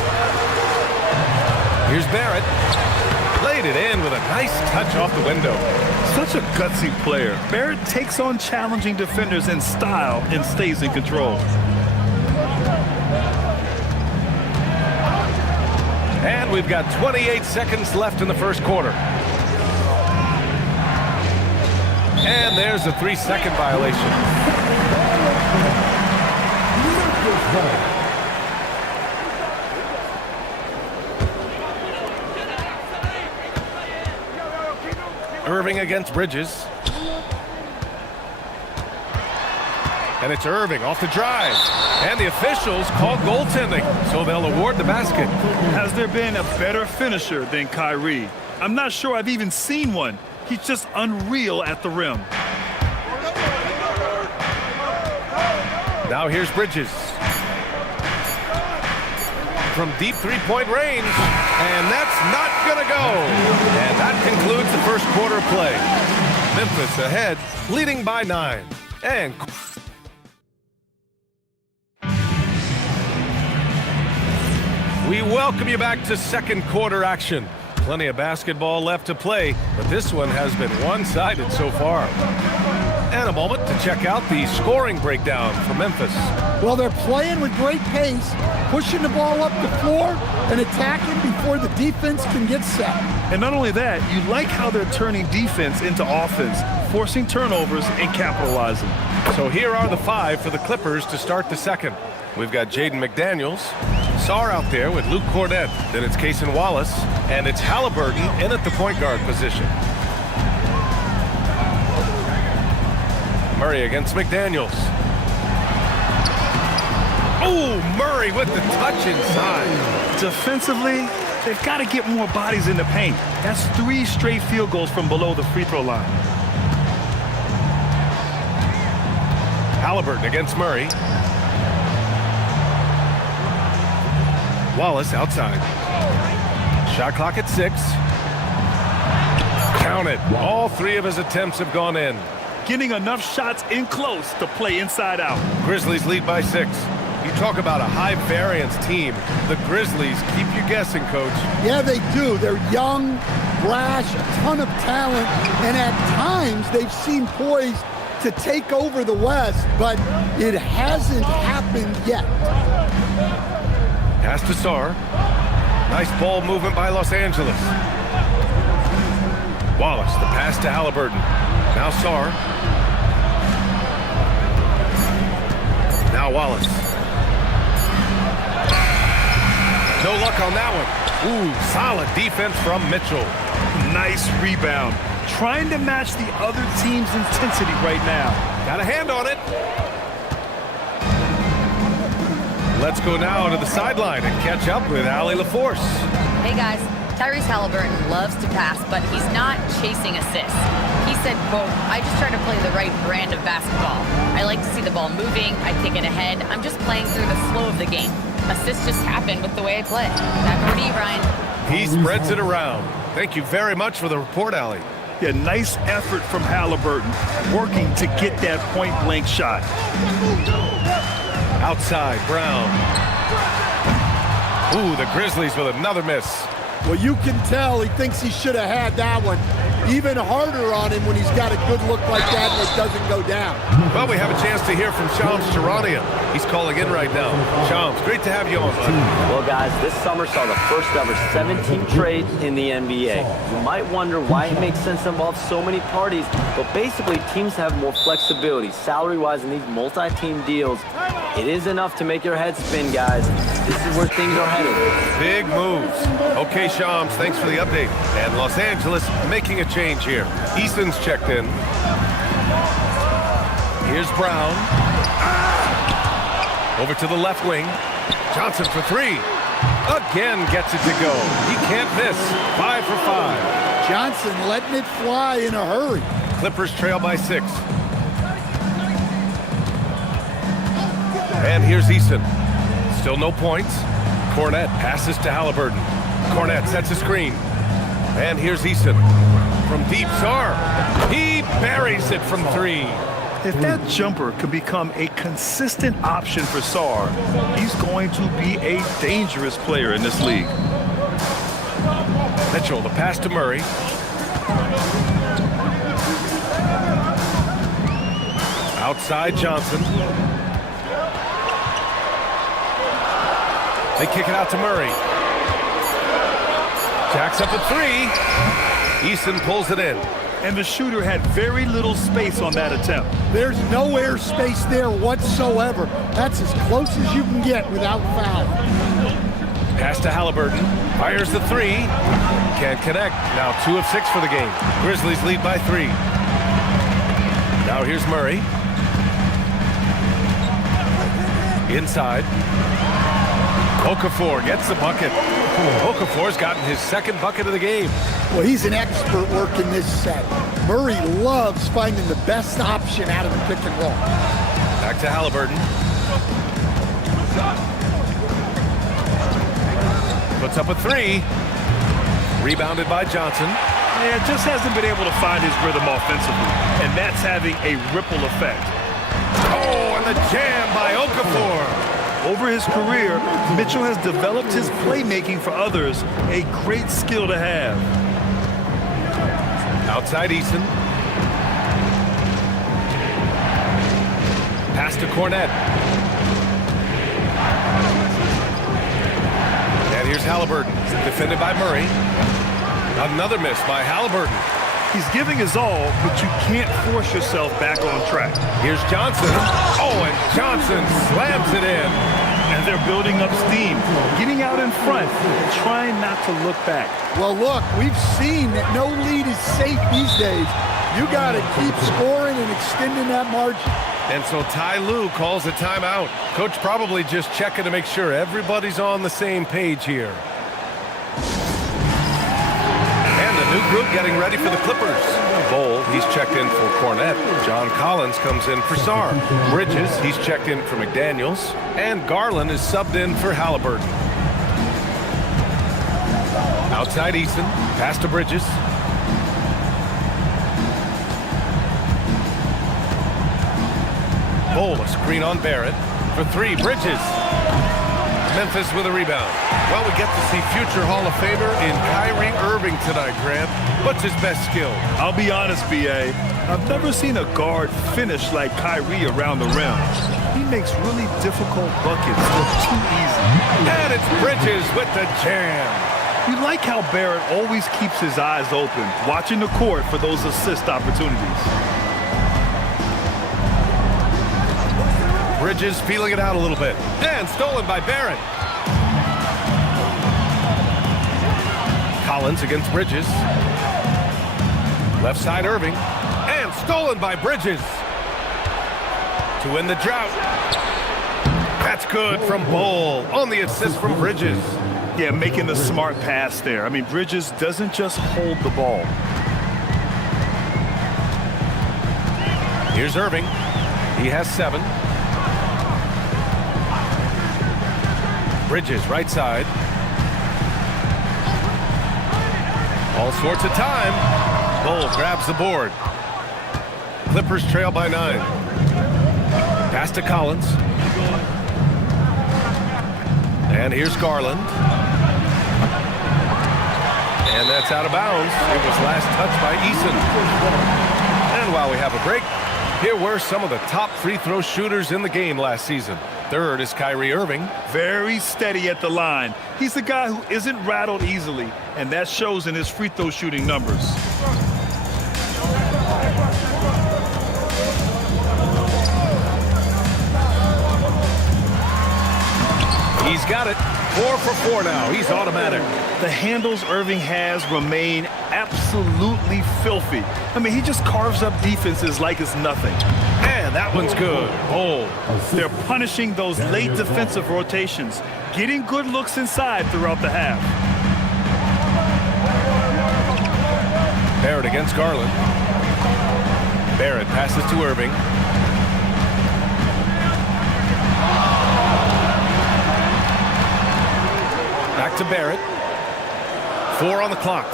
Here's Barrett. Laid it in with a nice touch off the window. Such a gutsy player. Barrett takes on challenging defenders in style and stays in control. And we've got 28 seconds left in the first quarter. And there's a 3-second violation. Irving against Bridges. And it's Irving off the drive. And the officials call goaltending, so they'll award the basket. Has there been a better finisher than Kyrie? I'm not sure I've even seen one. He's just unreal at the rim. Now here's Bridges. From deep three-point range. And that's not going to go. And that concludes the first quarter of play. Memphis ahead, leading by 9. And we welcome you back to second quarter action. Plenty of basketball left to play, but this one has been one-sided so far. And a moment to check out the scoring breakdown for Memphis. Well, they're playing with great pace, pushing the ball up the floor and attacking before the defense can get set. And not only that, you like how they're turning defense into offense, forcing turnovers and capitalizing. So here are the 5 for the Clippers to start the second. We've got Jaden McDaniels. Sarr out there with Luke Cornett. Then it's Cason Wallace. And it's Halliburton in at the point guard position. Murray against McDaniels. Oh, Murray with the touch inside. Defensively, they've got to get more bodies in the paint. That's 3 straight field goals from below the free throw line. Halliburton against Murray. Wallace outside. Shot clock at 6. Counted. All 3 of his attempts have gone in. Getting enough shots in close to play inside out. Grizzlies lead by 6. You talk about a high-variance team. The Grizzlies keep you guessing, Coach. Yeah, they do. They're young, brash, a ton of talent, and at times they've seemed poised to take over the West, but it hasn't happened yet. Pass to Sarr. Nice ball movement by Los Angeles. Wallace, the pass to Halliburton. Now Sarr. Now Wallace. No luck on that one. Ooh, solid defense from Mitchell. Nice rebound. Trying to match the other team's intensity right now. Got a hand on it. Let's go now to the sideline and catch up with Allie LaForce. Hey guys, Tyrese Halliburton loves to pass, but he's not chasing assists. He said, quote, "I just try to play the right brand of basketball. I like to see the ball moving, I kick it ahead. I'm just playing through the flow of the game. Assists just happen with the way I play." Back over to you, Brian. He spreads it around. Thank you very much for the report, Allie. Yeah, nice effort from Halliburton, working to get that point-blank shot. Outside, Brown. Ooh, the Grizzlies with another miss. Well, you can tell he thinks he should have had that one. Even harder on him when he's got a good look like that and it doesn't go down. Well, we have a chance to hear from Shams Charania. He's calling in right now. Shams, great to have you on, bud. Well, guys, this summer saw the first ever 7-team trade in the NBA. You might wonder why it makes sense to involve so many parties, but basically teams have more flexibility salary-wise in these multi-team deals. It is enough to make your head spin, guys. This is where things are headed. Big moves. Okay, Shams, thanks for the update. And Los Angeles making a change here. Easton's checked in. Here's Brown. Over to the left wing. Johnson for three. Again gets it to go. He can't miss. 5 for 5. Johnson letting it fly in a hurry. Clippers trail by 6. And here's Easton. Still no points. Cornette passes to Halliburton. Cornette sets a screen. And here's Easton. From deep, Sarr. He buries it from 3. If that jumper could become a consistent option for Sarr, he's going to be a dangerous player in this league. Mitchell, the pass to Murray. Outside Johnson. They kick it out to Murray. Jacks up at 3. Easton pulls it in. And the shooter had very little space on that attempt. There's no air space there whatsoever. That's as close as you can get without foul. Pass to Halliburton. Fires the 3. Can't connect. Now 2 of 6 for the game. Grizzlies lead by 3. Now here's Murray. Inside. Okafor gets the bucket. Okafor's gotten his second bucket of the game. Well, he's an expert working this set. Murray loves finding the best option out of the pick and roll. Back to Halliburton. Puts up a 3. Rebounded by Johnson. Yeah, just hasn't been able to find his rhythm offensively, and that's having a ripple effect. Oh, and the jam by Okafor. Over his career, Mitchell has developed his playmaking for others, a great skill to have. Outside Easton. Pass to Cornette. And here's Halliburton, defended by Murray. Another miss by Halliburton. He's giving his all, but you can't force yourself back on track. Here's Johnson. Oh, and Johnson slams it in. And they're building up steam, getting out in front, trying not to look back. Well, look, we've seen that no lead is safe these days. You got to keep scoring and extending that margin. And so Ty Lue calls a timeout. Coach probably just checking to make sure everybody's on the same page here. New group getting ready for the Clippers. Bol, he's checked in for Cornette. John Collins comes in for Sarr. Bridges, he's checked in for McDaniels. And Garland is subbed in for Halliburton. Outside Easton, pass to Bridges. Bol, a screen on Barrett. for three. Bridges. Memphis with a rebound. Well, we get to see future Hall of Famer in Kyrie Irving tonight, Grant. What's his best skill? I'll be honest, B.A. I've never seen a guard finish like Kyrie around the rim. He makes really difficult buckets look too easy. And it's Bridges with the jam. You like how Barrett always keeps his eyes open, watching the court for those assist opportunities. Bridges feeling it out a little bit. And stolen by Barrett. Collins against Bridges. Left side Irving. And stolen by Bridges. To win the drought. That's good from Bol on the assist from Bridges. Yeah, making the smart pass there. I mean, Bridges doesn't just hold the ball. Here's Irving. He has 7. Bridges, right side. All sorts of time. Bol grabs the board. Clippers trail by 9. Pass to Collins. And here's Garland. And that's out of bounds. It was last touched by Eason. And while we have a break, here were some of the top free throw shooters in the game last season. Third is Kyrie Irving. Very steady at the line. He's a guy who isn't rattled easily, and that shows in his free throw shooting numbers. He's got it. 4 for 4 now. He's automatic. The handles Irving has remain absolutely filthy. I mean, he just carves up defenses like it's nothing. And that one's good. Oh, they're punishing those late defensive rotations, getting good looks inside throughout the half. Barrett against Garland. Barrett passes to Irving. Back to Barrett. 4 on the clock.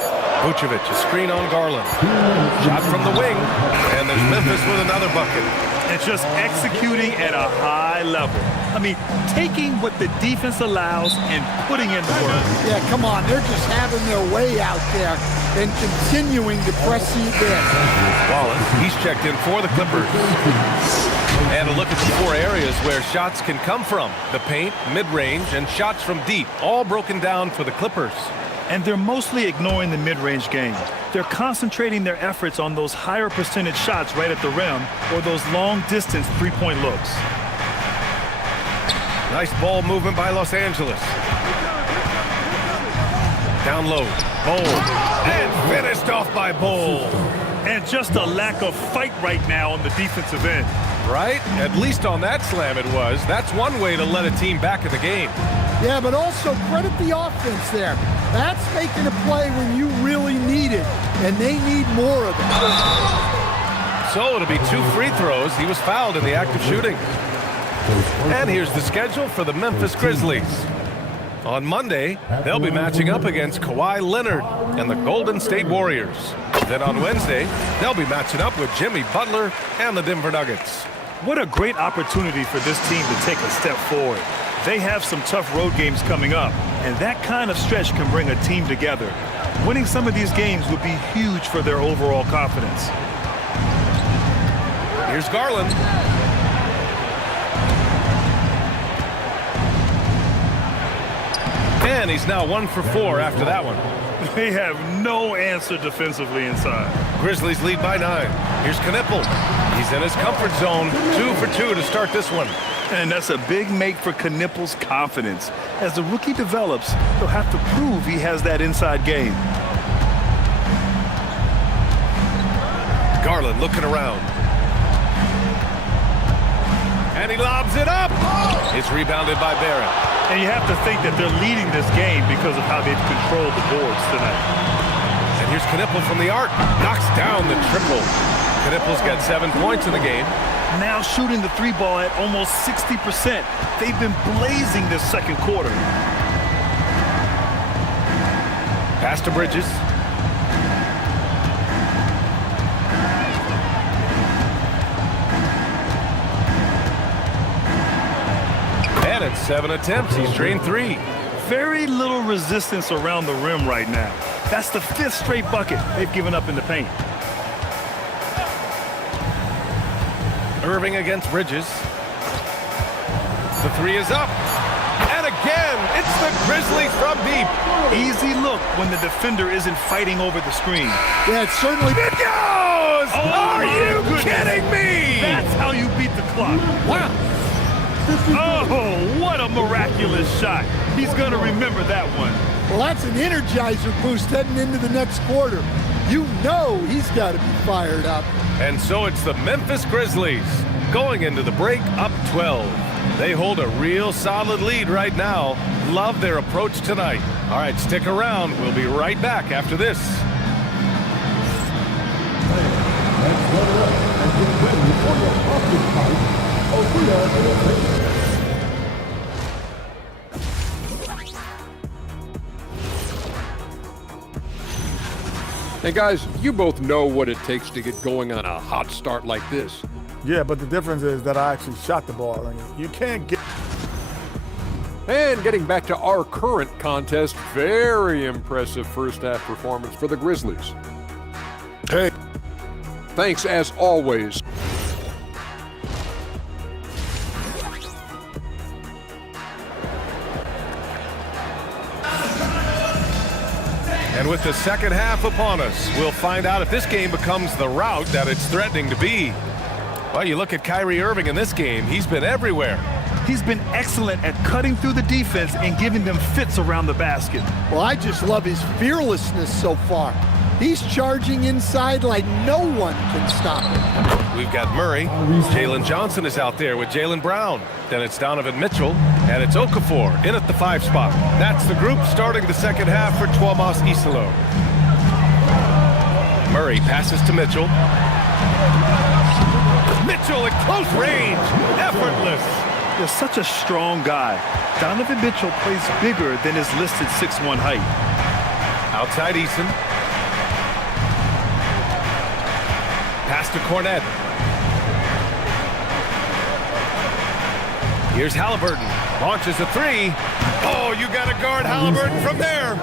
Vucevic, a screen on Garland. Shot from the wing. And there's Memphis with another bucket. And just executing at a high level. I mean, taking what the defense allows and putting in the work. Yeah, come on. They're just having their way out there and continuing to press the advance. Wallace, he's checked in for the Clippers. And a look at the 4 areas where shots can come from. The paint, mid-range, and shots from deep. All broken down for the Clippers. And they're mostly ignoring the mid-range game. They're concentrating their efforts on those higher percentage shots right at the rim or those long-distance three-point looks. Nice ball movement by Los Angeles. Down low. Bol. And finished off by Bol. And just a lack of fight right now on the defensive end. Right? At least on that slam it was. That's one way to let a team back in the game. Yeah, but also credit the offense there. That's making a play when you really need it, and they need more of it. So it'll be 2 free throws. He was fouled in the act of shooting. And here's the schedule for the Memphis Grizzlies. On Monday, they'll be matching up against Kawhi Leonard and the Golden State Warriors. Then on Wednesday, they'll be matching up with Jimmy Butler and the Denver Nuggets. What a great opportunity for this team to take a step forward. They have some tough road games coming up, and that kind of stretch can bring a team together. Winning some of these games would be huge for their overall confidence. Here's Garland. And he's now 1 for 4 after that one. They have no answer defensively inside. Grizzlies lead by 9. Here's Knipple. He's in his comfort zone. 2 for 2 to start this one. And that's a big make for Knipple's confidence. As the rookie develops, he'll have to prove he has that inside game. Garland looking around. And he lobs it up. It's rebounded by Barrett. And you have to think that they're leading this game because of how they've controlled the boards tonight. And here's Knipple from the arc. Knocks down the triple. Knipple's got 7 points in the game. Now shooting the 3 ball at almost 60%. They've been blazing this second quarter. Pass to Bridges. And it's 7 attempts. He's drained 3. Very little resistance around the rim right now. That's the 5th straight bucket they've given up in the paint. Irving against Bridges. The 3 is up. And again, it's the Grizzlies from deep. Easy look when the defender isn't fighting over the screen. Yeah, it's certainly... It goes! Are you kidding me? That's how you beat the clock. Wow. Oh, what a miraculous shot. He's going to remember that one. Well, that's an energizer boost heading into the next quarter. You know he's got to be fired up. And so it's the Memphis Grizzlies going into the break up 12. They hold a real solid lead right now. Love their approach tonight. All right, stick around. We'll be right back after this. Hey guys, you both know what it takes to get going on a hot start like this. Yeah, but the difference is that I actually shot the ball. And you can't get... And getting back to our current contest, very impressive first half performance for the Grizzlies. Hey. Thanks as always. And with the second half upon us, we'll find out if this game becomes the rout that it's threatening to be. Well, you look at Kyrie Irving in this game, he's been everywhere. He's been excellent at cutting through the defense and giving them fits around the basket. Well, I just love his fearlessness so far. He's charging inside like no one can stop him. We've got Murray. Jalen Johnson is out there with Jaylen Brown. Then it's Donovan Mitchell, and it's Okafor in at the 5 spot. That's the group starting the second half for Tuomas Isalo. Murray passes to Mitchell. Mitchell at close range, effortless. They're such a strong guy. Donovan Mitchell plays bigger than his listed 6'1" height. Outside Eason. Pass to Cornet. Here's Halliburton. Launches a 3. Oh, you got to guard Halliburton from there.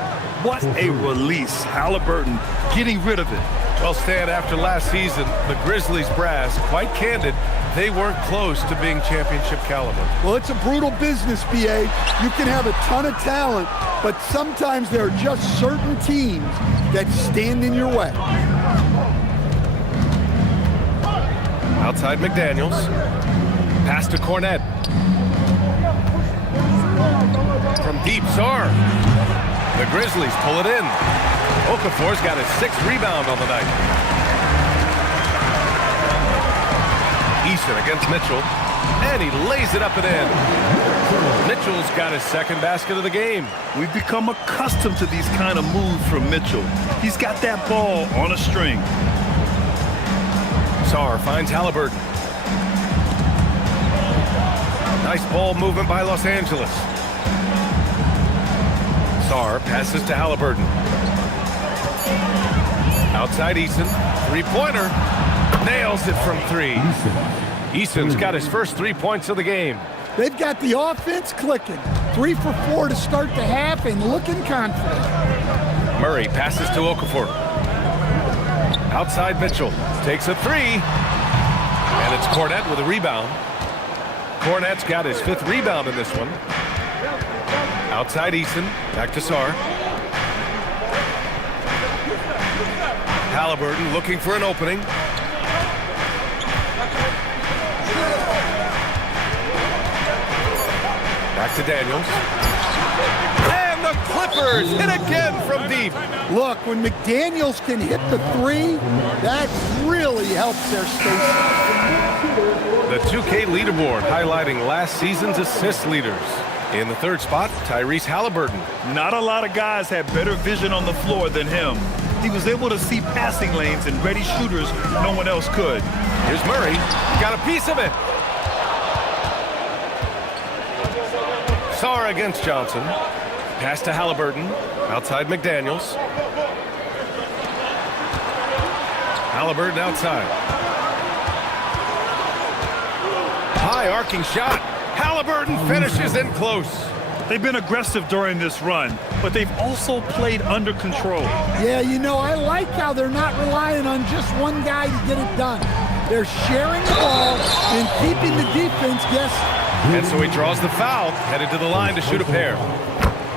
What a release. Halliburton getting rid of it. Well, Stan, after last season, the Grizzlies brass, quite candid, they weren't close to being championship caliber. Well, it's a brutal business, BA. You can have a ton of talent, but sometimes there are just certain teams that stand in your way. Outside McDaniels. Pass to Cornet. From deep, Sarr. The Grizzlies pull it in. Okafor's got his 6th rebound on the night. Eason against Mitchell. And he lays it up and in. Mitchell's got his 2nd basket of the game. We've become accustomed to these kind of moves from Mitchell. He's got that ball on a string. Sarr finds Halliburton. Nice ball movement by Los Angeles. Sarr passes to Halliburton. Outside Eason. 3-pointer. Nails it from 3. Eason's got his first 3 points of the game. They've got the offense clicking. 3 for 4 to start the half and looking confident. Murray passes to Okafor. Outside Mitchell. Takes a 3. And it's Cornet with a rebound. Cornet's got his 5th rebound in this one. Outside Eason. Back to Sarr. Halliburton looking for an opening. Back to Daniels. And the Clippers hit again from deep. Look, when McDaniels can hit the 3, that really helps their spacing. The 2K leaderboard highlighting last season's assist leaders. In the 3rd spot, Tyrese Halliburton. Not a lot of guys had better vision on the floor than him. He was able to see passing lanes and ready shooters no one else could. Here's Murray. Got a piece of it. Sarr against Johnson. Pass to Halliburton. Outside McDaniels. Halliburton outside. High arcing shot. Halliburton finishes in close. They've been aggressive during this run, but they've also played under control. Yeah, you know, I like how they're not relying on just one guy to get it done. They're sharing the ball and keeping the defense guessing. And so he draws the foul, headed to the line to shoot a pair.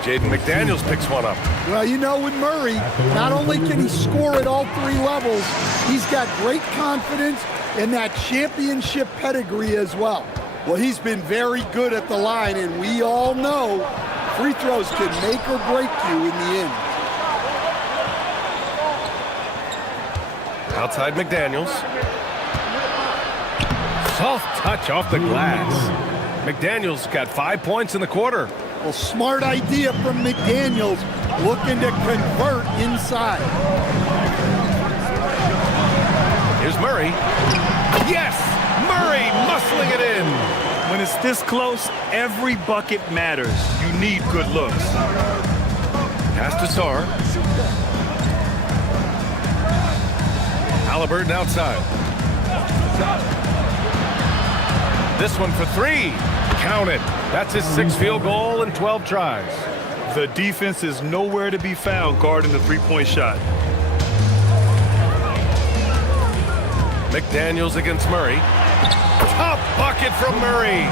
Jaden McDaniels picks one up. Well, you know, with Murray, not only can he score at all three levels, he's got great confidence and that championship pedigree as well. Well, he's been very good at the line, and we all know free throws can make or break you in the end. Outside McDaniels. Soft touch off the glass. McDaniels got 5 points in the quarter. Well, smart idea from McDaniels, looking to convert inside. Here's Murray. Yes! Murray muscling it in. When it's this close, every bucket matters. You need good looks. Pass to Sarr. Halliburton outside. This one for three. Count it. That's his 6th field goal in 12 tries. The defense is nowhere to be found guarding the three-point shot. McDaniels against Murray. Top bucket from Murray.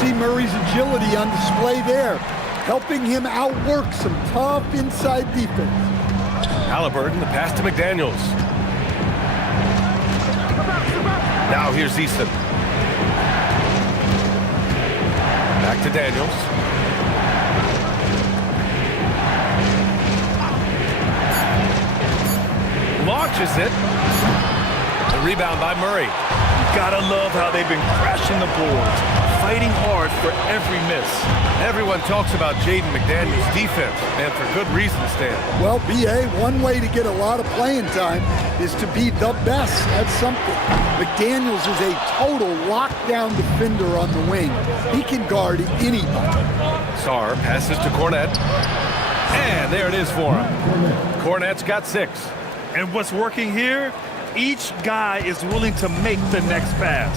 See Murray's agility on display there, helping him outwork some tough inside defense. Halliburton, the pass to McDaniels. Now here's Easton. Back to Daniels. Launches it. The rebound by Murray. Gotta love how they've been crashing the boards, fighting hard for every miss. Everyone talks about Jaden McDaniels' defense, and for good reason, Stan. Well, B.A., one way to get a lot of playing time is to be the best at something. McDaniels is a total lockdown defender on the wing. He can guard anybody. Sarr passes to Cornette. And there it is for him. Cornette's got 6. And what's working here? Each guy is willing to make the next pass.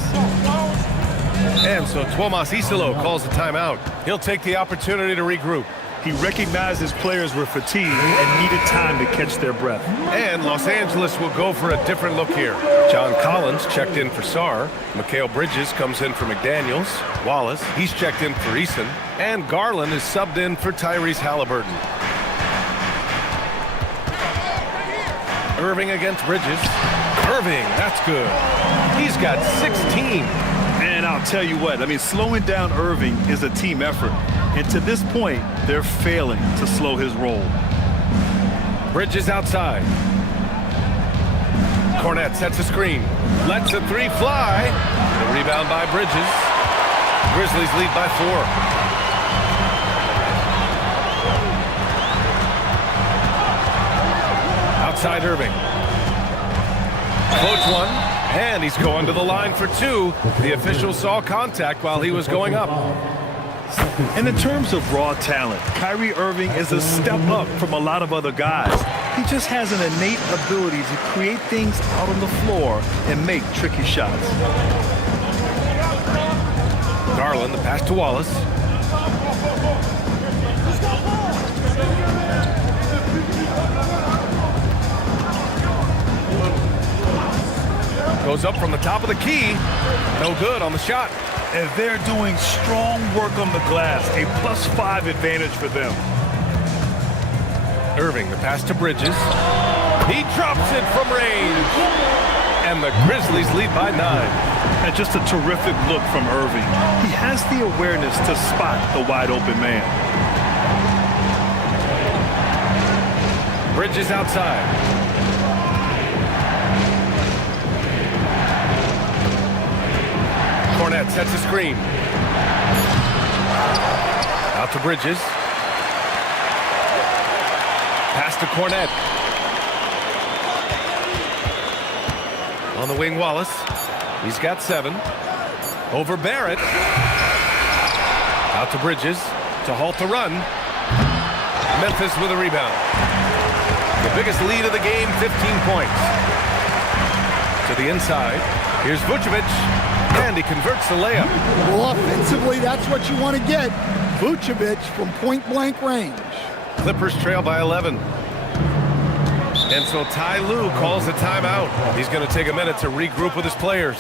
And so Tuomas Isalo calls the timeout. He'll take the opportunity to regroup. He recognized his players were fatigued and needed time to catch their breath. And Los Angeles will go for a different look here. John Collins checked in for Sarr. Mikal Bridges comes in for McDaniels. Wallace, he's checked in for Eason. And Garland is subbed in for Tyrese Halliburton. Irving against Bridges. Irving, that's good. He's got 16. And I'll tell you what, I mean, slowing down Irving is a team effort. And to this point, they're failing to slow his roll. Bridges outside. Cornette sets a screen. Lets a three fly. The rebound by Bridges. Grizzlies lead by 4. Outside Irving. Floats one, and he's going to the line for 2. The official saw contact while he was going up. And in terms of raw talent, Kyrie Irving is a step up from a lot of other guys. He just has an innate ability to create things out on the floor and make tricky shots. Garland, the pass to Wallace. Goes up from the top of the key. No good on the shot. And they're doing strong work on the glass. A +5 advantage for them. Irving, the pass to Bridges. He drops it from range. And the Grizzlies lead by 9. And just a terrific look from Irving. He has the awareness to spot the wide open man. Bridges outside. Cornette sets a screen. Out to Bridges. Pass to Cornette. On the wing, Wallace. He's got 7. Over Barrett. Out to Bridges to halt the run. Memphis with a rebound. The biggest lead of the game, 15 points. To the inside. Here's Vucevic. And And he converts the layup. Well, offensively, that's what you want to get. Vucevic from point-blank range. Clippers trail by 11. And so Ty Lue calls a timeout. He's going to take a minute to regroup with his players.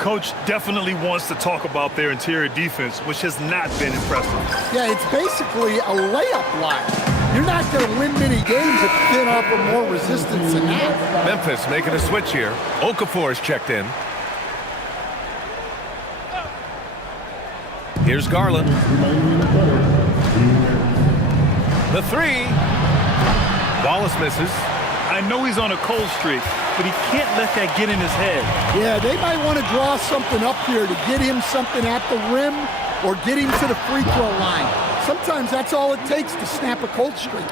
Coach definitely wants to talk about their interior defense, which has not been impressive. Yeah, it's basically a layup line. You're not going to win many games if you can't offer more resistance than that. Memphis making a switch here. Okafor is checked in. Here's Garland. The three. Wallace misses. I know he's on a cold streak, but he can't let that get in his head. Yeah, they might want to draw something up here to get him something at the rim or get him to the free throw line. Sometimes that's all it takes to snap a cold streak.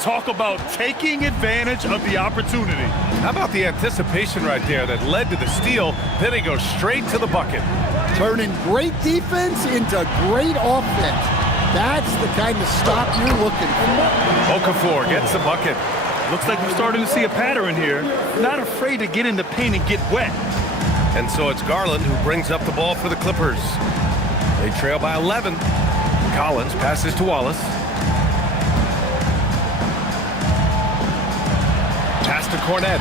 Talk about taking advantage of the opportunity. How about the anticipation right there that led to the steal? Then he goes straight to the bucket. Turning great defense into great offense. That's the kind of stop you're looking for. Okafor gets the bucket. Looks like we're starting to see a pattern here. Not afraid to get in the paint and get wet. And so it's Garland who brings up the ball for the Clippers. They trail by 11. Collins passes to Wallace. Pass to Cornet.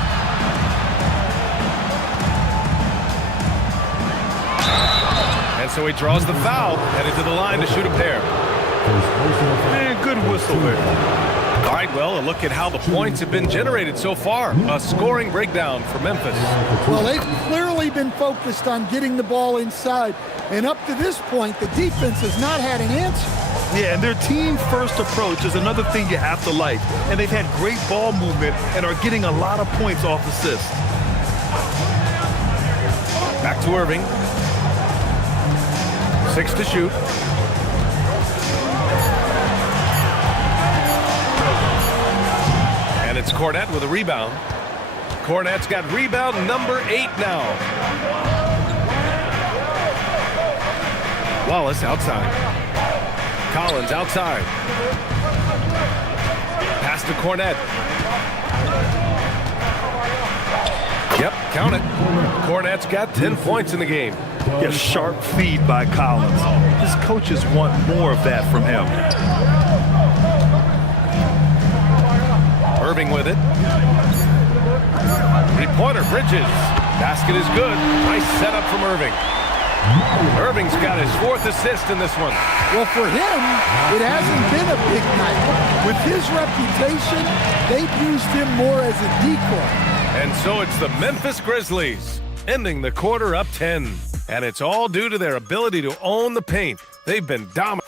And so he draws the foul, headed to the line to shoot a pair. Man, good whistle there. All right, well, a look at how the points have been generated so far. A scoring breakdown for Memphis. Well, they've clearly been focused on getting the ball inside. And up to this point, the defense has not had an answer. Yeah, and their team-first approach is another thing you have to like. And they've had great ball movement and are getting a lot of points off assists. Back to Irving. 6 to shoot. And it's Cornet with a rebound. Cornet's got rebound number 8 now. Wallace outside. Collins outside. Pass to Cornet. Yep, count it. Cornet's got 10 points in the game. Yeah, sharp feed by Collins. His coaches want more of that from him. Irving with it. Three-pointer, Bridges. Basket is good. Nice setup from Irving. Irving's got his 4th assist in this one. Well, for him, it hasn't been a big night. With his reputation, they've used him more as a decoy. And so it's the Memphis Grizzlies, ending the quarter up 10. And it's all due to their ability to own the paint. They've been dominant.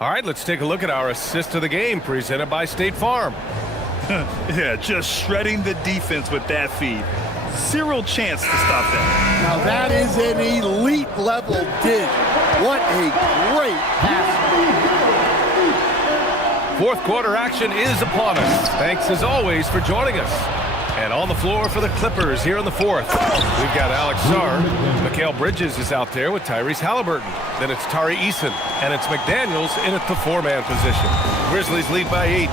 All right, let's take a look at our assist of the game presented by State Farm. Yeah, just shredding the defense with that feed. Zero chance to stop that. Now that is an elite level dish. What a great pass. 4th quarter action is upon us. Thanks as always for joining us. And on the floor for the Clippers here in the 4th, we've got Alex Sarr. Mikal Bridges is out there with Tyrese Halliburton. Then it's Tari Eason, and it's McDaniels in at the 4-man position. Grizzlies lead by 8.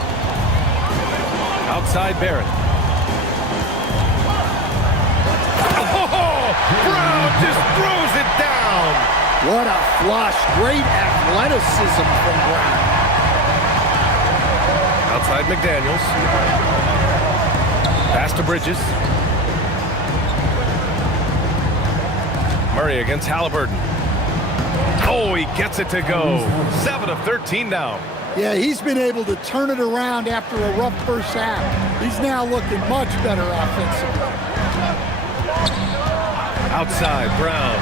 Outside Barrett. Oh, Brown just throws it down. What a flush. Great athleticism from Brown. Outside McDaniels. Pass to Bridges. Murray against Halliburton. Oh, he gets it to go. 7 of 13 now. Yeah, he's been able to turn it around after a rough first half. He's now looking much better offensively. Outside, Brown.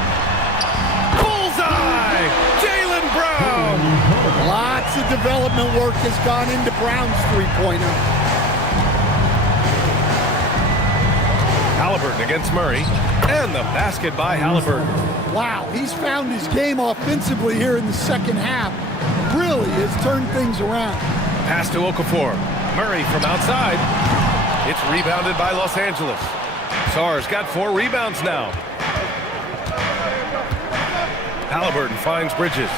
Bullseye! Jaylen Brown! Lots of development work has gone into Brown's three-pointer. Halliburton against Murray. And the basket by Halliburton. Wow, he's found his game offensively here in the second half. Really has turned things around. Pass to Okafor. Murray from outside. It's rebounded by Los Angeles. Sarr's got 4 rebounds now. Halliburton finds Bridges.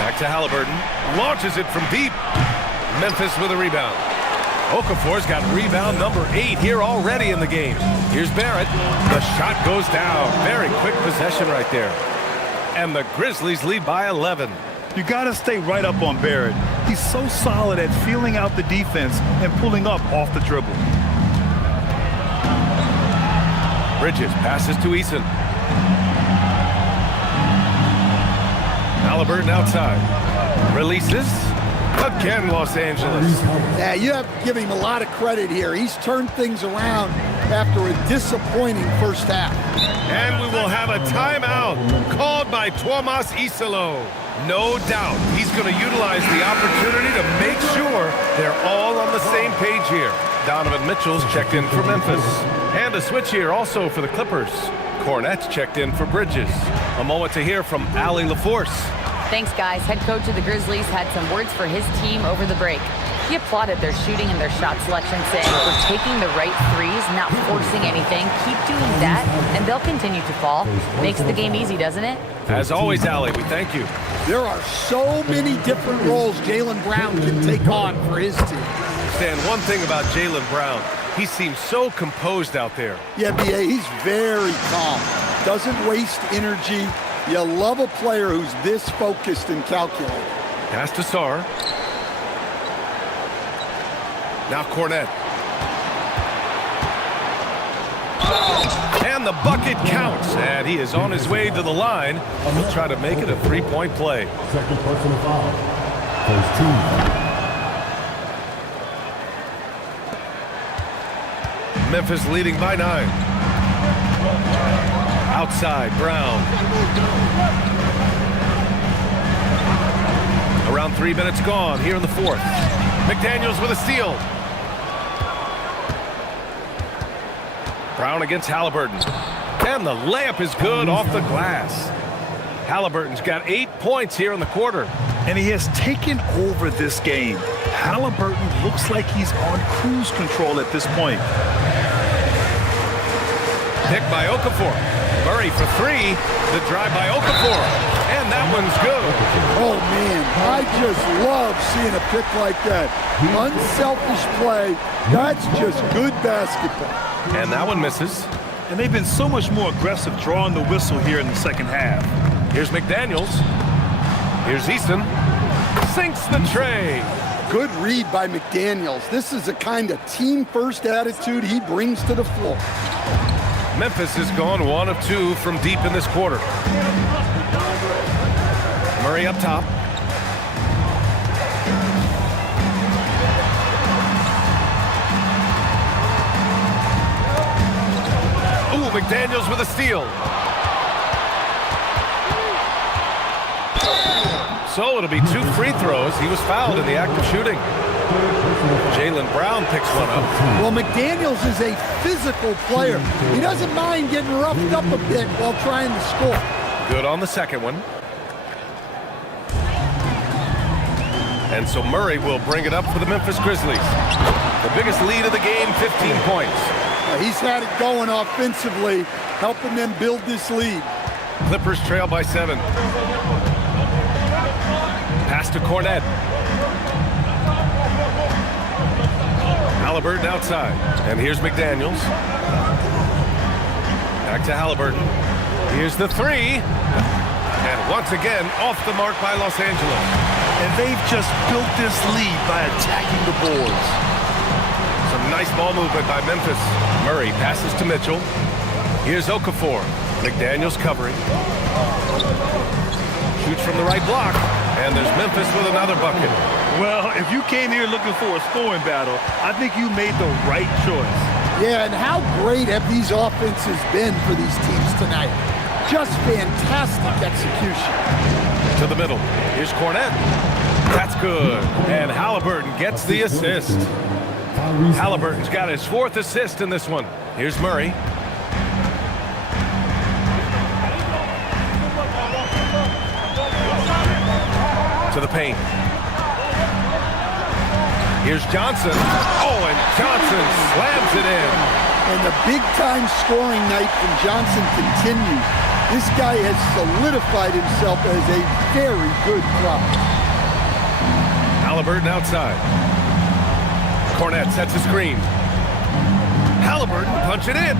Back to Halliburton. Launches it from deep. Memphis with a rebound. Okafor's got rebound number 8 here already in the game. Here's Barrett. The shot goes down. Very quick possession right there. And the Grizzlies lead by 11. You got to stay right up on Barrett. He's so solid at feeling out the defense and pulling up off the dribble. Bridges passes to Eason. Halliburton outside. Releases. Again, Los Angeles. Yeah, you have to give him a lot of credit here. He's turned things around after a disappointing first half. And we will have a timeout called by Tuomas Isalo. No doubt he's going to utilize the opportunity to make sure they're all on the same page here. Donovan Mitchell's checked in for Memphis. And a switch here also for the Clippers. Cornette's checked in for Bridges. A moment to hear from Allie LaForce. Thanks, guys. Head coach of the Grizzlies had some words for his team over the break. He applauded their shooting and their shot selection, saying, "We're taking the right threes, not forcing anything. Keep doing that, and they'll continue to fall." Makes the game easy, doesn't it? As always, Allie, we thank you. There are so many different roles Jaylen Brown can take on for his team. Stan, one thing about Jaylen Brown, he seems so composed out there. Yeah, B.A., he's very calm. Doesn't waste energy. You love a player who's this focused and calculated. Pass to Sarr. Now Cornette. And the bucket counts. And he is on his way to the line. He'll try to make it a three-point play. Second personal foul. First team. Memphis leading by 9. Outside, Brown. Around 3 minutes gone here in the fourth. McDaniels with a steal. Brown against Halliburton. And the layup is good off the glass. Halliburton's got 8 points here in the quarter. And he has taken over this game. Halliburton looks like he's on cruise control at this point. Pick by Okafor. Murray for 3. The drive by Okafor. And that one's good. Oh, man, I just love seeing a pick like that. Unselfish play. That's just good basketball. And that one misses. And they've been so much more aggressive drawing the whistle here in the second half. Here's McDaniels. Here's Easton. Sinks the tray. Good read by McDaniels. This is the kind of team-first attitude he brings to the floor. Memphis has gone 1 of 2 from deep in this quarter. Murray up top. Ooh, McDaniels with a steal. So it'll be 2 free throws. He was fouled in the act of shooting. Jaylen Brown picks one up. Well, McDaniels is a physical player. He doesn't mind getting roughed up a bit while trying to score. Good on the second one. And so Murray will bring it up for the Memphis Grizzlies. The biggest lead of the game, 15 points. He's had it going offensively, helping them build this lead. Clippers trail by 7. Pass to Cornette. Halliburton outside. And here's McDaniels. Back to Halliburton. Here's the 3. And once again, off the mark by Los Angeles. And they've just built this lead by attacking the boards. Some nice ball movement by Memphis. Murray passes to Mitchell. Here's Okafor. McDaniels covering. Shoots from the right block. And there's Memphis with another bucket. Well, if you came here looking for a scoring battle, I think you made the right choice. Yeah, and how great have these offenses been for these teams tonight? Just fantastic execution. To the middle. Here's Cornette. That's good. And Halliburton gets the assist. Halliburton's got his 4th assist in this one. Here's Murray. To the paint. Here's Johnson. Oh, and Johnson slams it in. And the big-time scoring night from Johnson continues. This guy has solidified himself as a very good prop. Halliburton outside. Cornette sets a screen. Halliburton punch it in.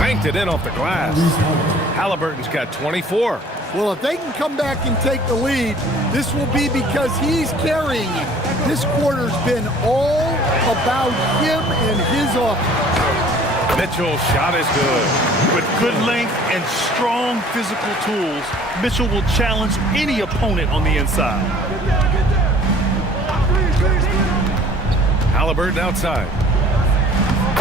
Banked it in off the glass. Halliburton's got 24. Well, if they can come back and take the lead, this will be because he's carrying it. This quarter's been all about him and his offense. Mitchell's shot is good. With good length and strong physical tools, Mitchell will challenge any opponent on the inside. Halliburton outside.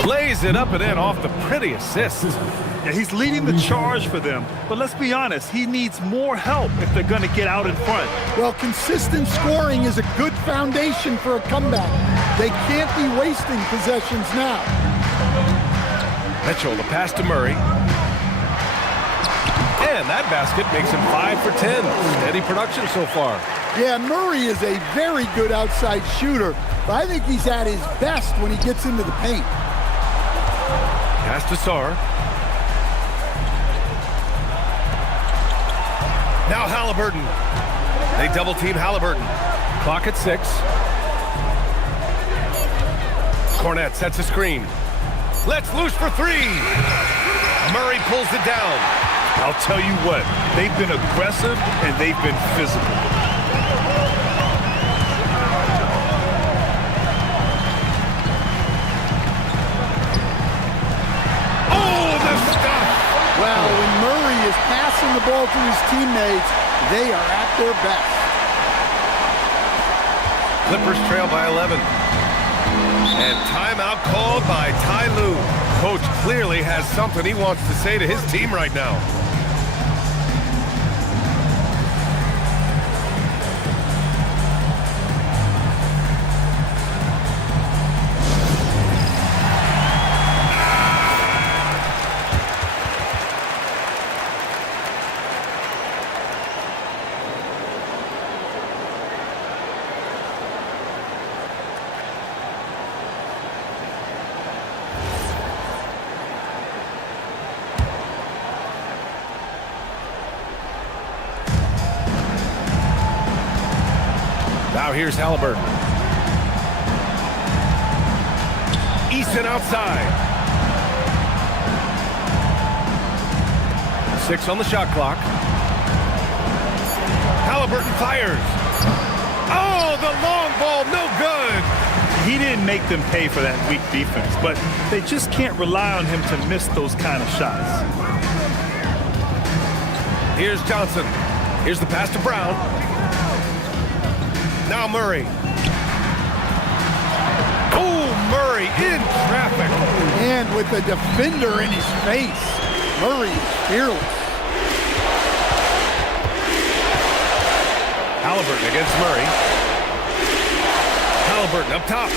Lays it up and in off the pretty assist. Yeah, he's leading the charge for them, but let's be honest, he needs more help if they're going to get out in front. Well, consistent scoring is a good foundation for a comeback. They can't be wasting possessions now. Mitchell, the pass to Murray. And that basket makes him 5 for 10. Steady production so far. Yeah, Murray is a very good outside shooter, but I think he's at his best when he gets into the paint. Pass to Sarr. Now Halliburton. They double team Halliburton. Clock at 6. Cornette sets a screen. Let's loose for 3. Murray pulls it down. I'll tell you what, they've been aggressive and they've been physical. Oh, the stuff! Well, when Murray is passing the ball to his teammates, they are at their best. Clippers trail by 11. And timeout called by Ty Lue. Coach clearly has something he wants to say to his team right now. Now here's Halliburton. Easton outside. 6 on the shot clock. Halliburton fires. Oh, the long ball, no good. He didn't make them pay for that weak defense, but they just can't rely on him to miss those kind of shots. Here's Johnson. Here's the pass to Brown. Now Murray. Oh, Murray in traffic. And with the defender in his face, Murray is fearless. Halliburton against Murray. Halliburton up top.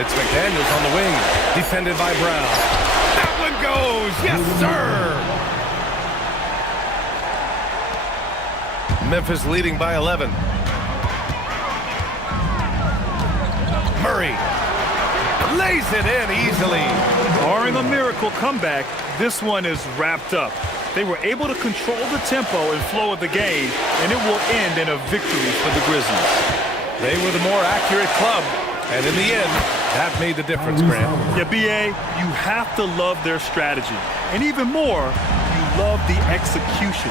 It's McDaniels on the wing, defended by Brown. That one goes, yes sir! Memphis leading by 11. Murray lays it in easily. Barring a miracle comeback, this one is wrapped up. They were able to control the tempo and flow of the game, and it will end in a victory for the Grizzlies. They were the more accurate club, and in the end, that made the difference, Grant. Yeah, B.A., you have to love their strategy. And even more, you love the execution.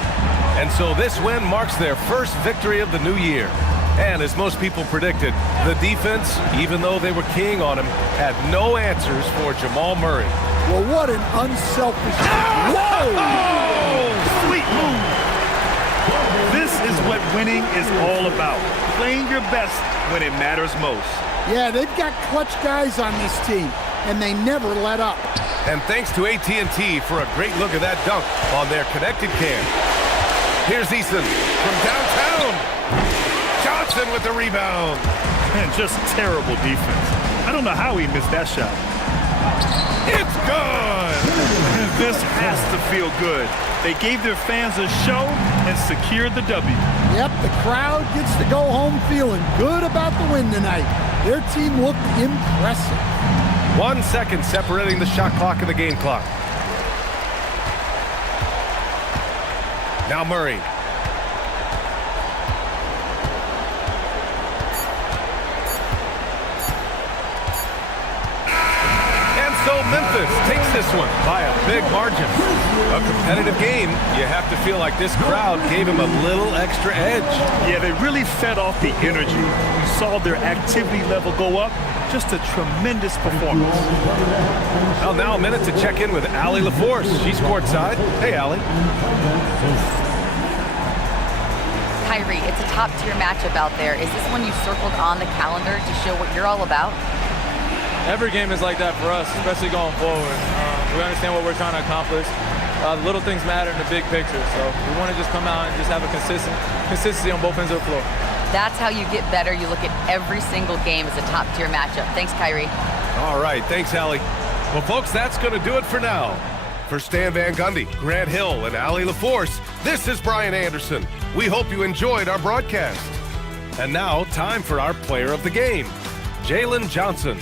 And so this win marks their first victory of the new year. And as most people predicted, the defense, even though they were keying on him, had no answers for Jamal Murray. Well, what an unselfish... Whoa! Oh, sweet move. This is what winning is all about. Playing your best when it matters most. Yeah, they've got clutch guys on this team, and they never let up. And thanks to AT&T for a great look at that dunk on their connected cam. Here's Easton from downtown. Johnson with the rebound. Man, just terrible defense. I don't know how he missed that shot. It's good. This has to feel good. They gave their fans a show and secured the W. Yep, the crowd gets to go home feeling good about the win tonight. Their team looked impressive. 1 second separating the shot clock and the game clock. Now Murray. Columbus takes this one by a big margin. A competitive game, you have to feel like this crowd gave him a little extra edge. Yeah, they really fed off the energy. You saw their activity level go up. Just a tremendous performance. Well, now a minute to check in with Allie LaForce. She's courtside. Hey, Allie. Kyrie, it's a top-tier matchup out there. Is this one you circled on the calendar to show what you're all about? Every game is like that for us, especially going forward. We understand what we're trying to accomplish. The little things matter in the big picture, so we want to just come out and just have a consistency on both ends of the floor. That's how you get better. You look at every single game as a top-tier matchup. Thanks, Kyrie. All right, thanks, Allie. Well, folks, that's going to do it for now. For Stan Van Gundy, Grant Hill, and Allie LaForce, this is Brian Anderson. We hope you enjoyed our broadcast. And now, time for our player of the game, Jalen Johnson.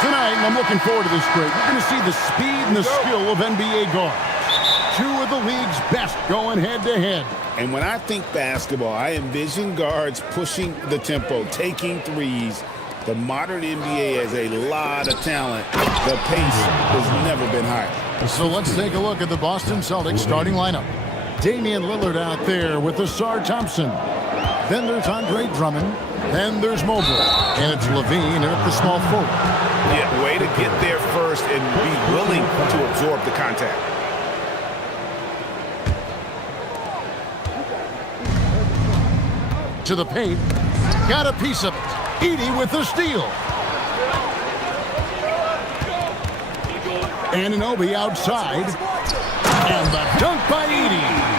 Tonight, I'm looking forward to this great. We're going to see the speed and the skill of NBA guards. Two of the league's best going head-to-head. And when I think basketball, I envision guards pushing the tempo, taking threes. The modern NBA has a lot of talent. The pace has never been higher. So let's take a look at the Boston Celtics starting lineup. Damian Lillard out there with Ausar Thompson. Then there's Andre Drummond. Then there's Mobley. And it's Levine at the small forward. Yeah, way to get there first and be willing to absorb the contact. To the paint. Got a piece of it. Edey with the steal. Anunoby outside. And the dunk by Edey.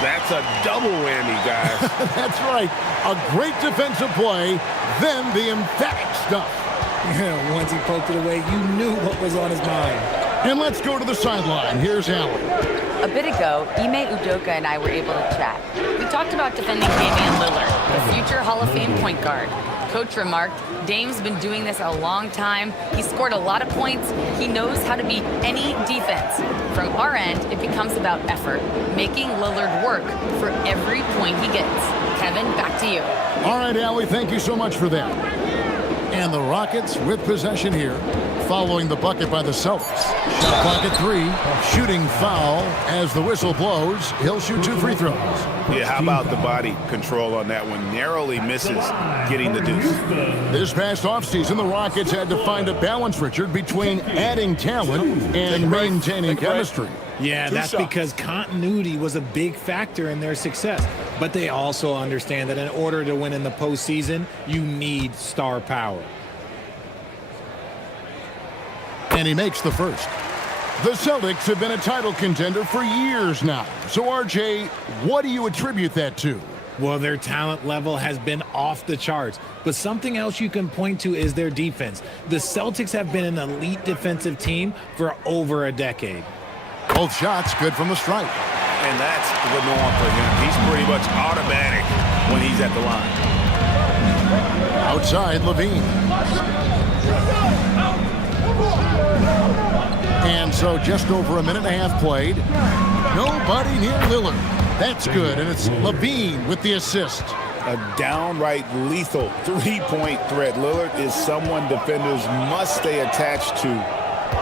That's a double whammy, guys. That's right. A great defensive play, then the emphatic stuff. Yeah, once he poked it away, you knew what was on his mind. And let's go to the sideline. Here's Allen. A bit ago, Ime Udoka and I were able to chat. We talked about defending Damian Lillard, the future Hall of Fame point guard. Coach remarked, Dame's been doing this a long time. He scored a lot of points. He knows how to beat any defense. From our end, it becomes about effort, making Lillard work for every point he gets. Kevin, back to you. All right, Allie, thank you so much for that. And the Rockets with possession here, following the bucket by the Celtics. Shot clock at 3, shooting foul as the whistle blows. He'll shoot 2 free throws. Yeah, how about the body control on that one? Narrowly misses getting the deuce. This past offseason, the Rockets had to find a balance, Richard, between adding talent and maintaining chemistry. Yeah, that's because continuity was a big factor in their success. But they also understand that in order to win in the postseason, you need star power. And he makes the first. The Celtics have been a title contender for years now. So, RJ, what do you attribute that to? Well, their talent level has been off the charts. But something else you can point to is their defense. The Celtics have been an elite defensive team for over a decade. Both shots good from the stripe. And that's the norm for him. He's pretty much automatic when he's at the line. Outside, Levine. And so just over a minute and a half played. Nobody near Lillard. That's good, and it's Levine with the assist. A downright lethal three-point threat. Lillard is someone defenders must stay attached to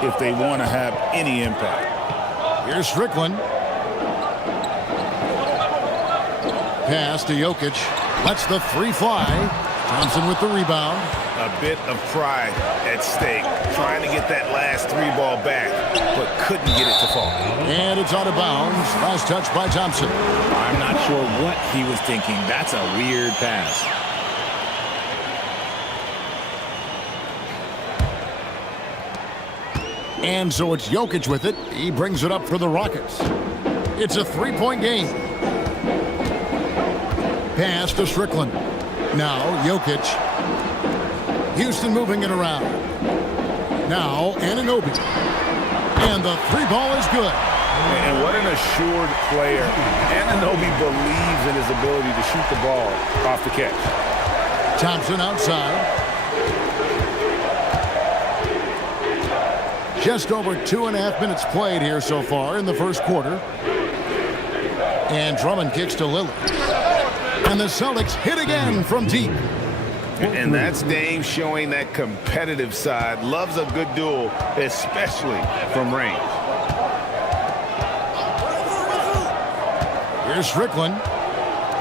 if they want to have any impact. Here's Strickland. Pass to Jokic. Lets the three fly. Thompson with the rebound. A bit of pride at stake, trying to get that last three ball back, but couldn't get it to fall. And it's out of bounds. Last touch by Thompson. I'm not sure what he was thinking. That's a weird pass. And so it's Jokic with it. He brings it up for the Rockets. It's a three-point game. Pass to Strickland. Now Jokic. Houston moving it around. Now Anunoby. And the three ball is good. And what an assured player. Anunoby believes in his ability to shoot the ball off the catch. Thompson outside. Just over 2.5 minutes played here so far in the first quarter. And Drummond kicks to Lillard. And the Celtics hit again from deep. And that's Dame showing that competitive side. Loves a good duel, especially from range. Here's Strickland.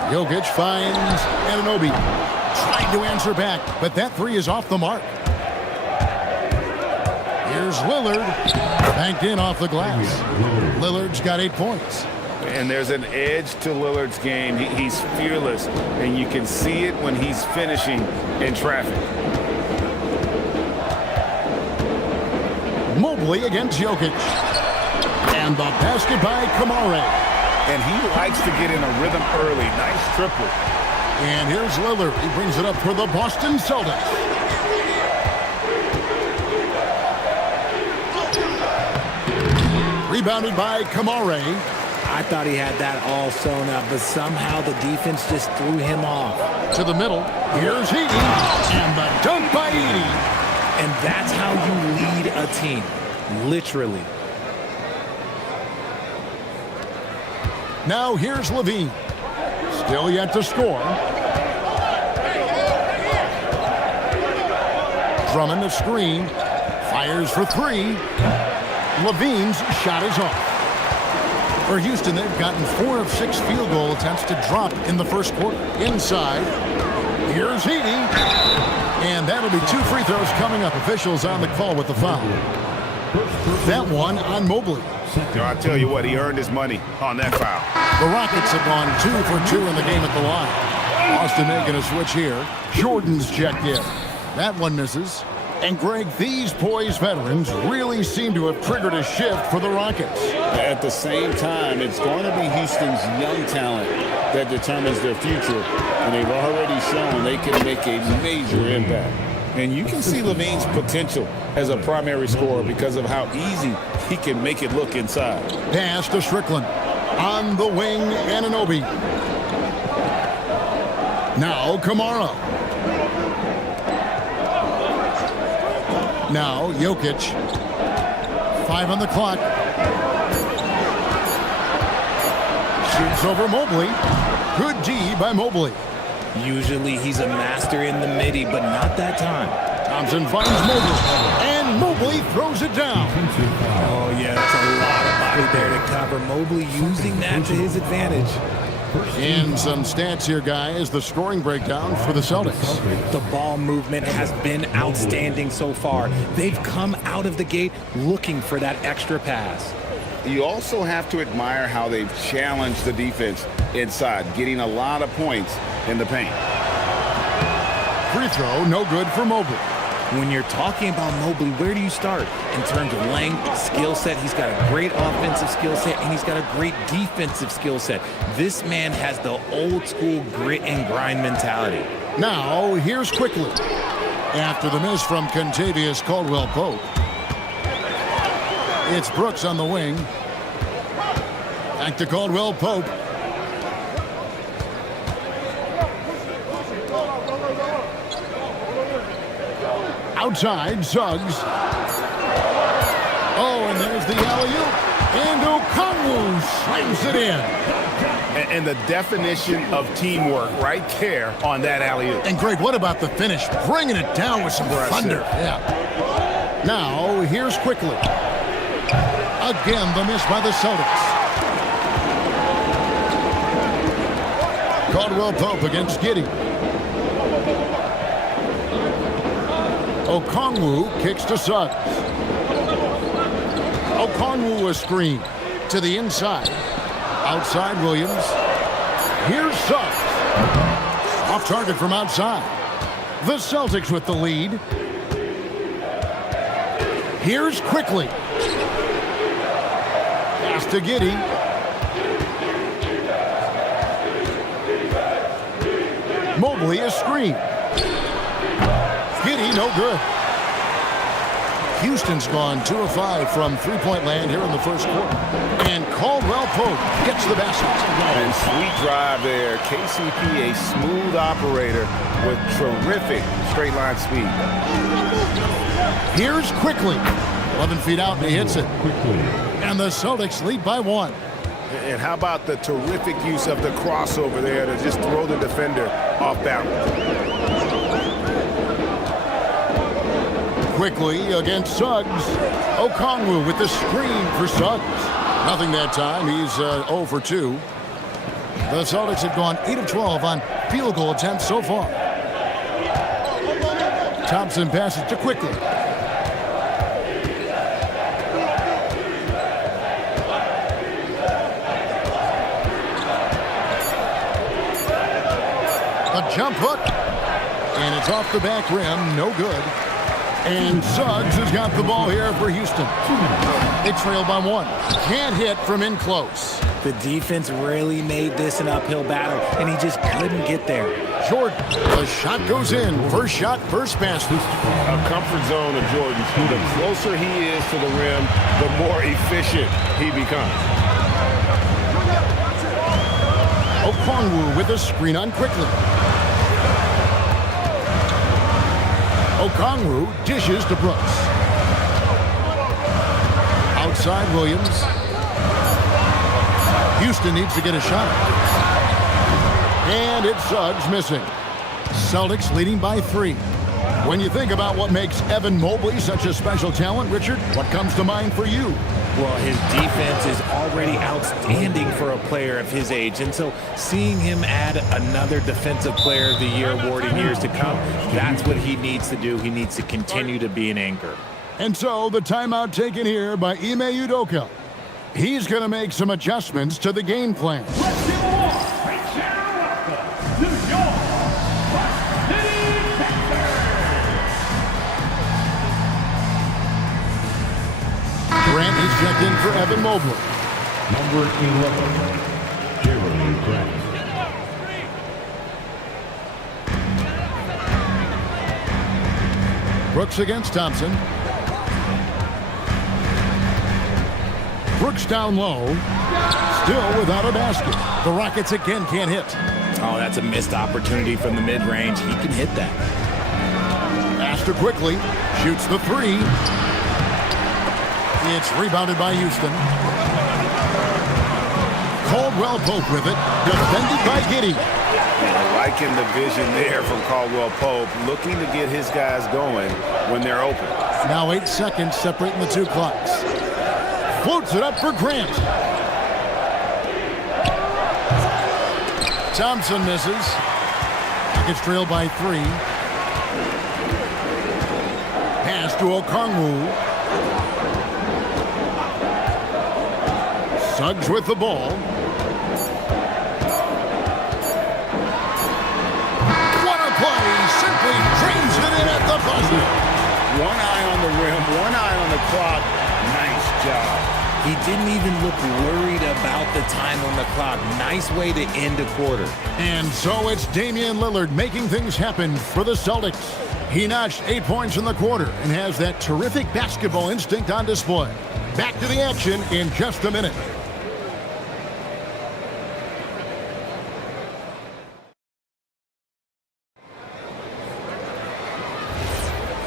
Jokic finds Anunoby. Trying to answer back, but that three is off the mark. Here's Lillard. Banked in off the glass. Lillard's got 8 points. And there's an edge to Lillard's game. He's fearless, and you can see it when he's finishing in traffic. Mobley against Jokic. And the basket by Kamara. And he likes to get in a rhythm early. Nice triple. And here's Lillard. He brings it up for the Boston Celtics. Rebounded by Kamara. I thought he had that all sewn up, but somehow the defense just threw him off. To the middle. Here's Edey. And the dunk by Edey. And that's how you lead a team. Literally. Now here's Levine. Still yet to score. Drummond the screen. Fires for three. Levine's shot is off. For Houston, they've gotten 4 of 6 field goal attempts to drop in the first quarter. Inside, here's Edey. And that'll be 2 free throws coming up. Officials on the call with the foul. That one on Mobley. I tell you what, he earned his money on that foul. The Rockets have gone 2 for 2 in the game at the line. Austin making a switch here. Jordan's checked in. That one misses. And Greg, these poised veterans really seem to have triggered a shift for the Rockets. At the same time, it's going to be Houston's young talent that determines their future. And they've already shown they can make a major impact. And you can see Levine's potential as a primary scorer because of how easy he can make it look inside. Pass to Strickland. On the wing, Anunoby. Now Kamara. Now Jokic. 5 on the clock. Shoots over Mobley. Good D by Mobley. Usually he's a master in the midi, but not that time. Thompson finds Mobley. And Mobley throws it down. Oh, yeah, that's a lot of body there to cover. Mobley using that to his advantage. And some stats here, guys. The scoring breakdown for the Celtics. The ball movement has been outstanding so far. They've come out of the gate looking for that extra pass. you also have to admire how they've challenged the defense inside, getting a lot of points in the paint. Free throw, no good for Mobley. When you're talking about Mobley, where do you start? In terms of length, skill set, he's got a great offensive skill set, and he's got a great defensive skill set. This man has the old school grit and grind mentality. Now, here's Quickly. After the miss from Kentavious Caldwell-Pope. It's Brooks on the wing. Back to Caldwell-Pope. Outside, Suggs. Oh, and there's the alley-oop. And Okongwu slams it in. And the definition of teamwork right there on that alley-oop. And Greg, what about the finish? Bringing it down with some thunder. Yeah. Now, here's Quickly. Again, the miss by the Celtics. Caldwell-Pope against Giddey. Okongwu kicks to Suggs. Okongwu a screen to the inside. Outside Williams. Here's Suggs. Off target from outside. The Celtics with the lead. Here's Quickly. Pass to Giddey. Mobley a screen. Giddey, no good. Houston's gone 2 of 5 from three-point land here in the first quarter. And Caldwell-Pope gets the basket. And sweet drive there. KCP, a smooth operator with terrific straight-line speed. Here's Quickly. 11 feet out, and he hits it. And the Celtics lead by 1. And how about the terrific use of the crossover there to just throw the defender off balance. Quickly against Suggs. Okongwu with the screen for Suggs. Nothing that time. He's 0 for 2. The Celtics have gone 8 of 12 on field goal attempts so far. Thompson passes to Quickly. A jump hook. And it's off the back rim. No good. And Suggs has got the ball here for Houston. They trail by 1. Can't hit from in close. The defense really made this an uphill battle, and he just couldn't get there. Jordan, the shot goes in. First shot, first basket. A comfort zone of Jordan's. The closer he is to the rim, the more efficient he becomes. Okongwu with a screen on Quickly. Okongwu dishes to Brooks. Outside Williams. Houston needs to get a shot. And it's Suggs missing. Celtics leading by 3. When you think about what makes Evan Mobley such a special talent, Richard, what comes to mind for you? Well, his defense is already outstanding for a player of his age. And so seeing him add another Defensive Player of the Year award in years to come, that's what he needs to do. He needs to continue to be an anchor. And so the timeout taken here by Ime Udoka. He's going to make some adjustments to the game plan. Grant is checked in for Evan Mobley. Number 11, Jeremy Grant. Brooks against Thompson. Brooks down low. Still without a basket. The Rockets again can't hit. Oh, that's a missed opportunity from the mid-range. He can hit that. Astor Quickly shoots the 3. It's rebounded by Houston. Caldwell-Pope with it. Defended by Giddey. Liking the vision there from Caldwell-Pope, looking to get his guys going when they're open. Now 8 seconds separating the 2 clocks. Floats it up for Grant. Thompson misses. Rockets trail by 3. Pass to Okongwu. Suggs with the ball. What a play! Simply drains it in at the buzzer. One eye on the rim, one eye on the clock. Nice job. He didn't even look worried about the time on the clock. Nice way to end a quarter. And so it's Damian Lillard making things happen for the Celtics. He notched 8 points in the quarter and has that terrific basketball instinct on display. Back to the action in just a minute.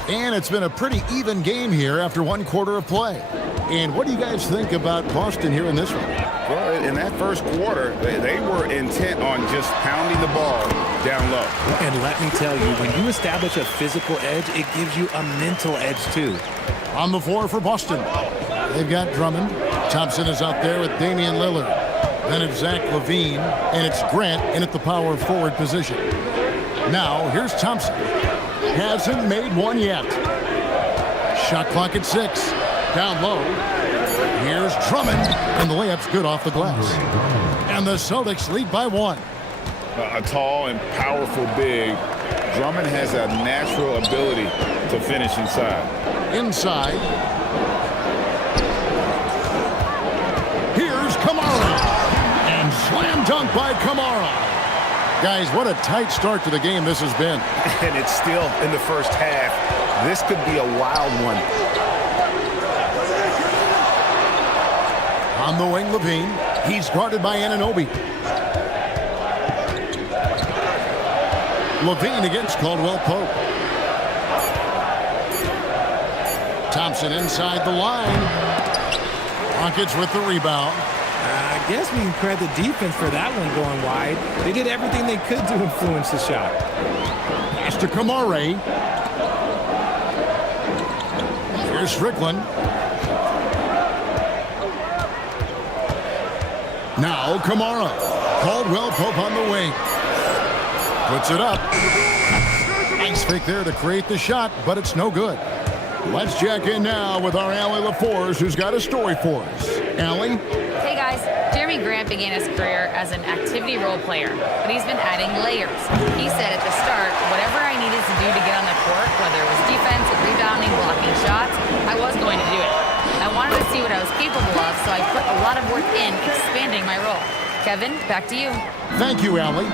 And it's been a pretty even game here after one quarter of play. And what do you guys think about Boston here in this one? Well, in that first quarter, they were intent on just pounding the ball down low. And let me tell you, when you establish a physical edge, it gives you a mental edge too. On the floor for Boston, they've got Drummond. Thompson is out there with Damian Lillard. Then it's Zach LaVine, and it's Grant in at the power forward position. Now, here's Thompson. Hasn't made one yet. Shot clock at 6. Down low. Here's Drummond, and the layup's good off the glass. And the Celtics lead by 1. A tall and powerful big. Drummond has a natural ability to finish inside. Inside. Here's Kamara. And slam dunk by Kamara. Guys, what a tight start to the game this has been. And it's still in the first half. This could be a wild one. On the wing, LaVine. He's guarded by Anunoby. LaVine against Caldwell Pope. Thompson inside the line. Rockets with the rebound. I guess we can credit the defense for that one going wide. They did everything they could to influence the shot. Pass to Kamara. Here's Strickland. Now Kamara. Caldwell Pope on the wing. Puts it up. Nice fake there to create the shot, but it's no good. Let's check in now with our Allie LaForce, who's got a story for us. Allie? Hey guys, Jeremy Grant began his career as an activity role player, but he's been adding layers. He said at the start, whatever I needed to do to get on the court, whether it was defense, rebounding, blocking shots, I was going to do it. I wanted to see what I was capable of, so I put a lot of work in expanding my role. Kevin, back to you. Thank you, Allie.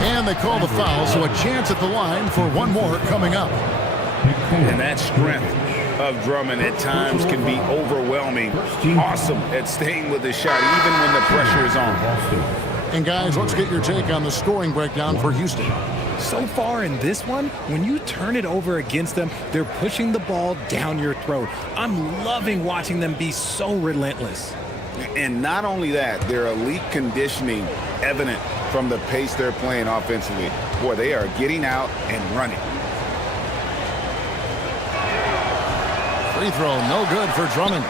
And they call the foul, so a chance at the line for one more coming up. And that strength of Drummond at times can be overwhelming. Awesome at staying with the shot, even when the pressure is on. And guys, let's get your take on the scoring breakdown for Houston. So far in this one, when you turn it over against them, they're pushing the ball down your throat. I'm loving watching them be so relentless. And not only that, their elite conditioning evident from the pace they're playing offensively. Boy, they are getting out and running. Free throw, no good for Drummond.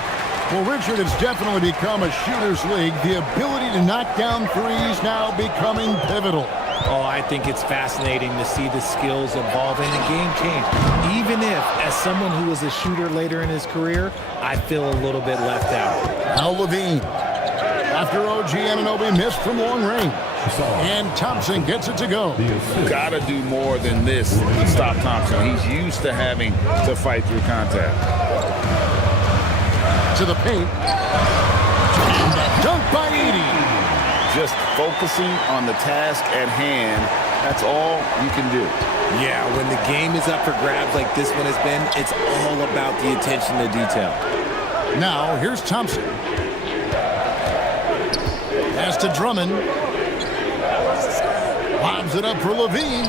Well, Richard, it's definitely become a shooter's league. The ability to knock down threes now becoming pivotal. Oh, I think it's fascinating to see the skills evolve and the game change. Even if, as someone who was a shooter later in his career, I feel a little bit left out. Now LaVine. After OG Anunoby missed from long range. And Thompson gets it to go. Got to do more than this to stop Thompson. He's used to having to fight through contact. To the paint. And a dunk by Edey. Just focusing on the task at hand, that's all you can do. Yeah, when the game is up for grabs like this one has been, it's all about the attention to detail. Now, here's Thompson. Pass to Drummond. Lobs it up for LaVine.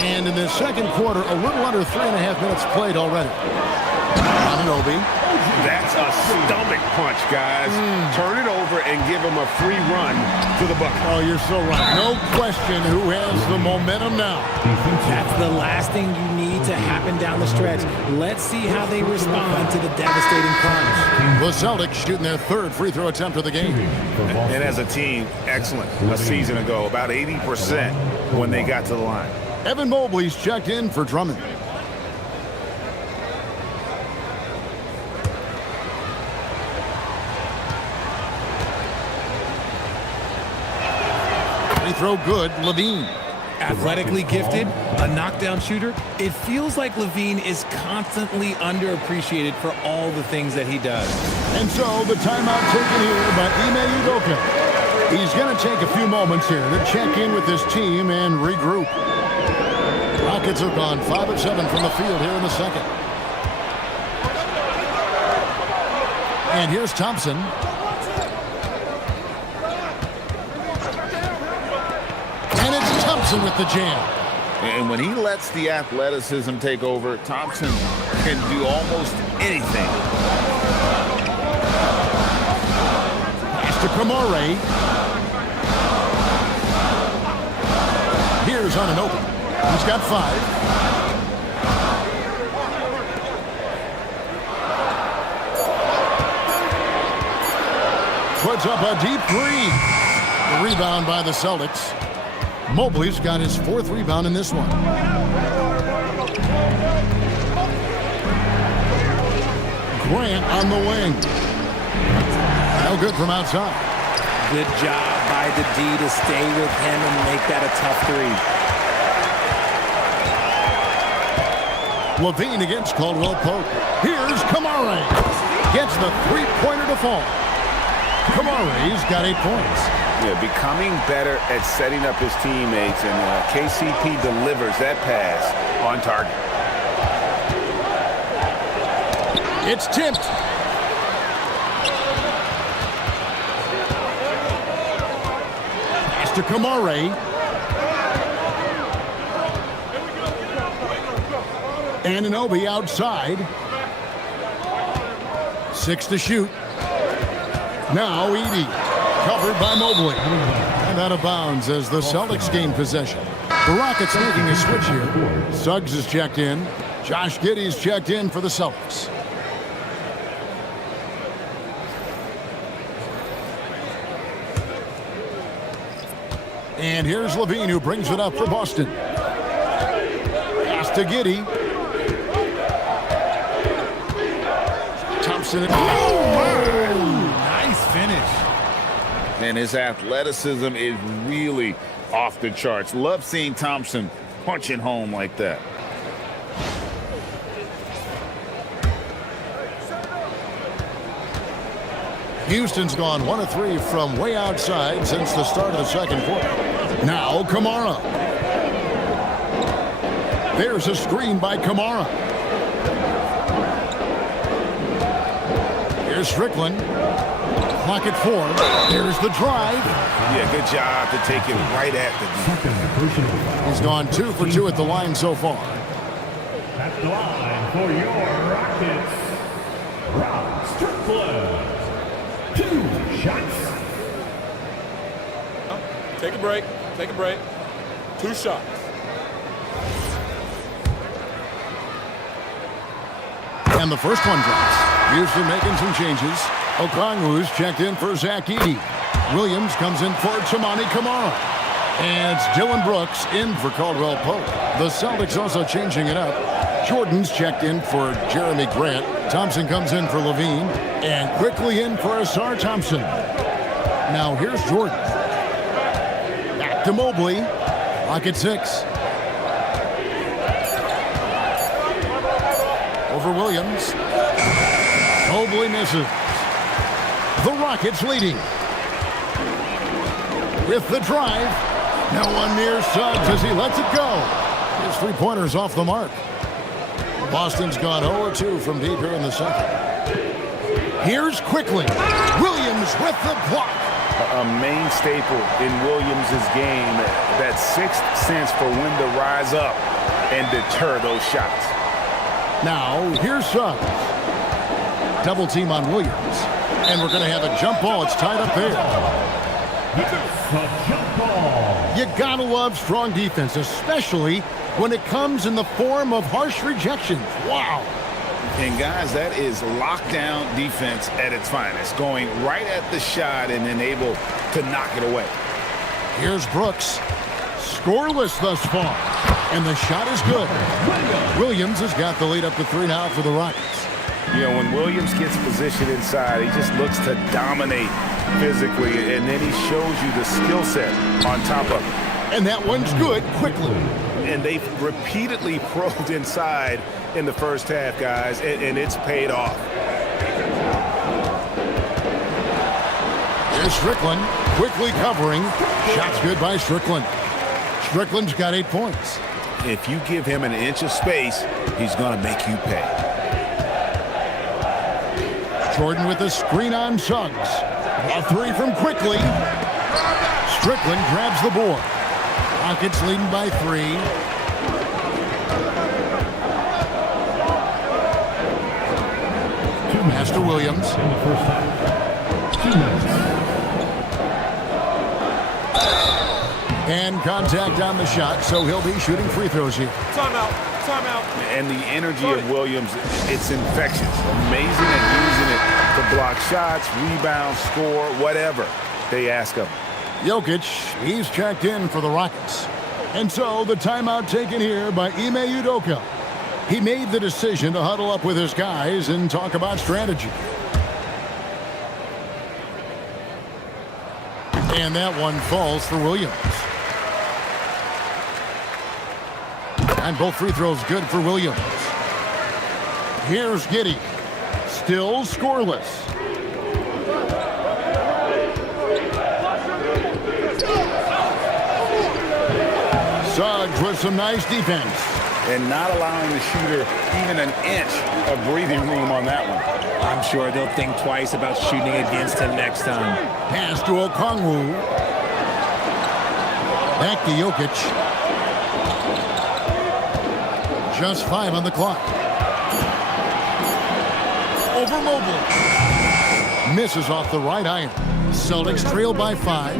And in the second quarter, a little under 3.5 minutes played already. Anunoby. That's a stomach punch, guys. Turn it over and give him a free run to the bucket. Oh, you're so right. No question who has the momentum now. That's the last thing you need to happen down the stretch. Let's see how they respond to the devastating plunge. The Celtics shooting their third free throw attempt of the game. And as a team, excellent. A season ago, about 80% when they got to the line. Evan Mobley's checked in for Drummond. throw good, Levine. Athletically gifted, a knockdown shooter. It feels like Levine is constantly underappreciated for all the things that he does. And so the timeout taken here by Ime Udoka. He's going to take a few moments here to check in with his team and regroup. Rockets have gone 5 of 7 from the field here in the second. And here's Thompson. And it's Thompson with the jam. And when he lets the athleticism take over, Thompson can do almost anything. Pass to Kamare. Here's Anunoby. He's got 5. Puts up a deep 3. The rebound by the Celtics. Mobley's got his 4th rebound in this one. Grant on the wing. No good from outside. Good job by the D to stay with him and make that a tough 3. Levine against Caldwell Pope. Here's Kamare. Gets the 3-pointer to fall. Kamare's got 8 points. Yeah, becoming better at setting up his teammates, and KCP delivers that pass on target. It's tipped. Pass to Kamare. Anunoby outside. 6 to shoot. Now Edey, covered by Mobley. And out of bounds as the Celtics gain possession. The Rockets making a switch here. Suggs is checked in. Josh Giddey's checked in for the Celtics. And here's Levine, who brings it up for Boston. Pass to Giddey. Thompson. Nice finish. And his athleticism is really off the charts. Love seeing Thompson punching home like that. Houston's gone 1 of 3 from way outside since the start of the second quarter. Now Kamara. There's a screen by Kamara. Here's Strickland. Clock at 4. There's the drive. Yeah, good job to take it right at the. He's gone 2 for 2 at the line so far. At the line for your Rockets, Rob Strickland. 2 shots. Take a break. Take a break. 2 shots. And the first one drops. Houston making some changes. Okongwu's checked in for Zach Edey. Williams comes in for Toumani Camara. And it's Dylan Brooks in for Caldwell Pope. The Celtics also changing it up. Jordan's checked in for Jeremy Grant. Thompson comes in for Levine. And quickly in for Asar Thompson. Now here's Jordan. Back to Mobley. Clock at 6. Over Williams. Mobley misses. The Rockets leading. With the drive. No one near Suggs as he lets it go. His 3-pointer's off the mark. Boston's gone 0-2 from deep here in the second. Here's quickly. Williams with the block. A main staple in Williams' game, that sixth sense for when to rise up and deter those shots. Now, here's Suggs. Double team on Williams. And we're going to have a jump ball. It's tied up there. A jump ball. You got to love strong defense, especially when it comes in the form of harsh rejections. Wow. And guys, that is lockdown defense at its finest. Going right at the shot and then able to knock it away. Here's Brooks. Scoreless thus far. And the shot is good. Williams has got the lead up to 3 now for the Rockets. You know, when Williams gets positioned inside, he just looks to dominate physically, and then he shows you the skill set on top of it. And that one's good quickly. And they've repeatedly probed inside in the first half, guys, and it's paid off. Here's Strickland quickly covering. Shot's good by Strickland. Strickland's got 8 points. If you give him an inch of space, he's going to make you pay. Jordan with a screen on Suggs. A 3 from Quickly. Strickland grabs the board. Rockets leading by 3. Pass to Williams. In the first half. 2 minutes. And contact on the shot, so he'll be shooting free throws here. Timeout. Timeout. And the energy of Williams, it's infectious. Amazing at using it to block shots, rebound, score, whatever they ask of him. Jokic, he's checked in for the Rockets. And so the timeout taken here by Ime Udoka. He made the decision to huddle up with his guys and talk about strategy. And that one falls for Williams. And both free throws good for Williams. Here's Giddey. Still scoreless. Suggs with some nice defense. And not allowing the shooter even an inch of breathing room on that one. I'm sure they'll think twice about shooting against him next time. Pass to Okongwu. Back to Jokic. Just 5 on the clock. Over Mobley. Misses off the right iron. Celtics trail by 5.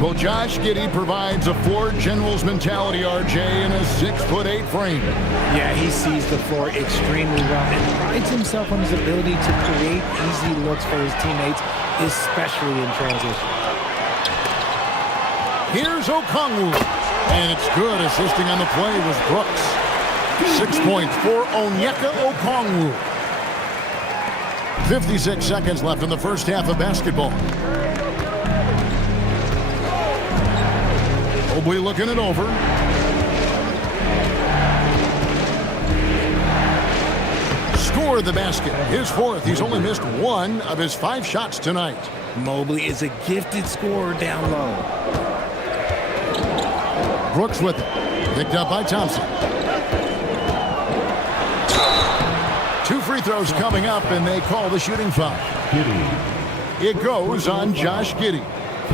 Well, Josh Giddey provides a floor general's mentality, RJ, in a 6'8" frame. Yeah, he sees the floor extremely well and prides himself on his ability to create easy looks for his teammates, especially in transition. Here's Okongwu. And it's good. Assisting on the play was Brooks. 6 points for Onyeka Okongwu. 56 seconds left in the first half of basketball. Mobley looking it over. Scored the basket. His 4th. He's only missed 1 of his 5 shots tonight. Mobley is a gifted scorer down low. Brooks with it. Picked up by Thompson. 2 free throws coming up, and they call the shooting foul. It goes on Josh Giddey.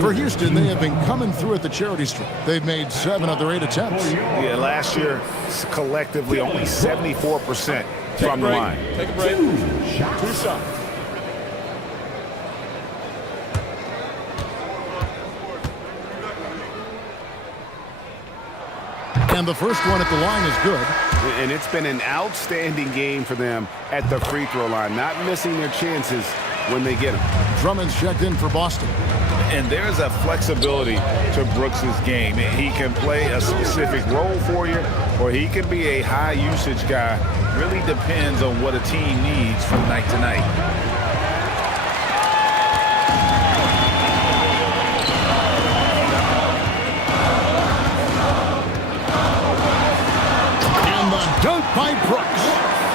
For Houston, they have been coming through at the charity stripe. They've made 7 of their 8 attempts. Yeah, last year, collectively, only 74% from the line. Take a break. 2 shots. And the first one at the line is good. And it's been an outstanding game for them at the free throw line, not missing their chances when they get them. Drummond's checked in for Boston. And there's a flexibility to Brooks's game. He can play a specific role for you, or he can be a high usage guy. Really depends on what a team needs from night to night. And the dunk by Brooks.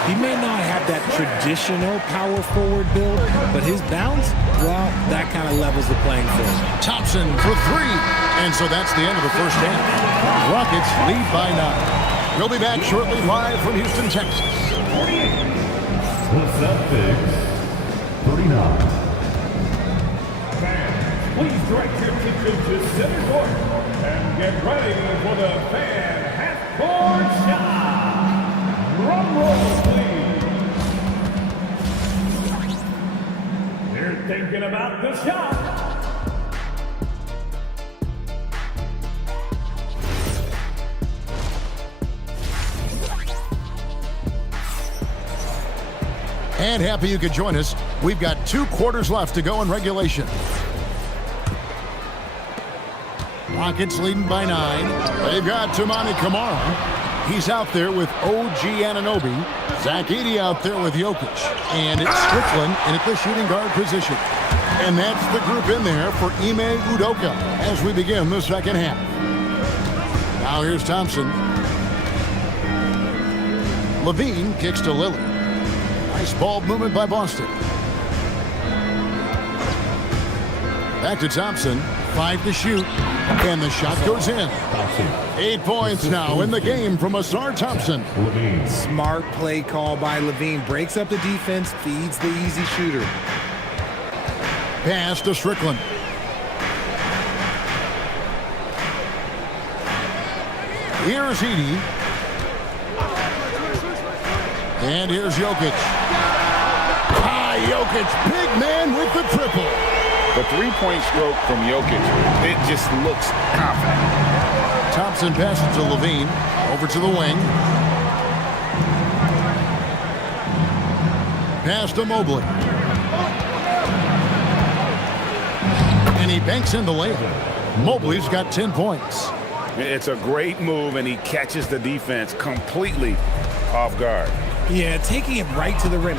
He may not have that traditional power forward build, but his bounce, well, that kind of levels the playing field. Thompson for 3. And so that's the end of the first half. Rockets lead by 9. We'll be back shortly live from Houston, Texas. The Celtics, 39. Fans, please direct your attention to center court and get ready for the fan half-court shot. Drum roll, please. They're thinking about the shot. And happy you could join us. We've got 2 quarters left to go in regulation. Rockets leading by 9. They've got Toumani Camara. He's out there with OG Anunoby. Zach Edey out there with Jokic. And it's Strickland in at the shooting guard position. And that's the group in there for Ime Udoka as we begin the second half. Now here's Thompson. Levine kicks to Lillard. Nice ball movement by Boston. Back to Thompson. 5 to shoot. And the shot goes in. 8 points now in the game from Ausar Thompson. Smart play call by Levine. Breaks up the defense, feeds the easy shooter. Pass to Strickland. Here's Edey. And here's Jokic. Jokic, big man with the triple. The three-point stroke from Jokic, it just looks confident. Thompson passes to Levine. Over to the wing. Pass to Mobley. And he banks in the layup. Mobley's got 10 points. It's a great move, and he catches the defense completely off guard. Yeah, taking it right to the rim.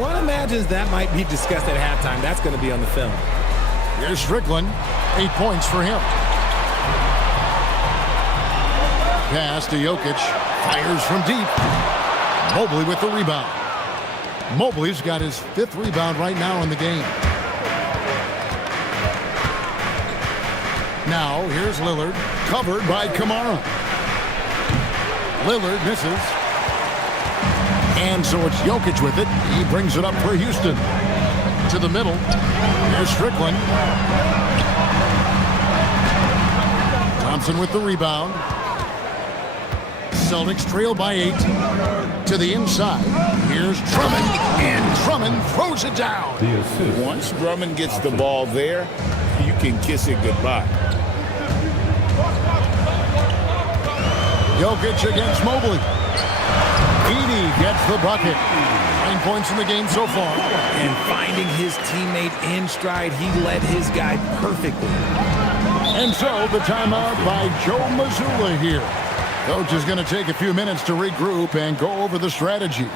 One imagines that might be discussed at halftime. That's going to be on the film. Here's Strickland. 8 points for him. Pass to Jokic. Fires from deep. Mobley with the rebound. Mobley's got his 5th rebound right now in the game. Now, here's Lillard. Covered by Kamara. Lillard misses. And so it's Jokic with it. He brings it up for Houston. To the middle. Here's Strickland. Thompson with the rebound. Celtics trail by 8. To the inside. Here's Drummond. And Drummond throws it down. Once Drummond gets the ball there, you can kiss it goodbye. Jokic against Mobley. Edey gets the bucket. 9 points in the game so far. And finding his teammate in stride, he led his guy perfectly. And so the timeout by Joe Mazzulla here. Coach is going to take a few minutes to regroup and go over the strategy.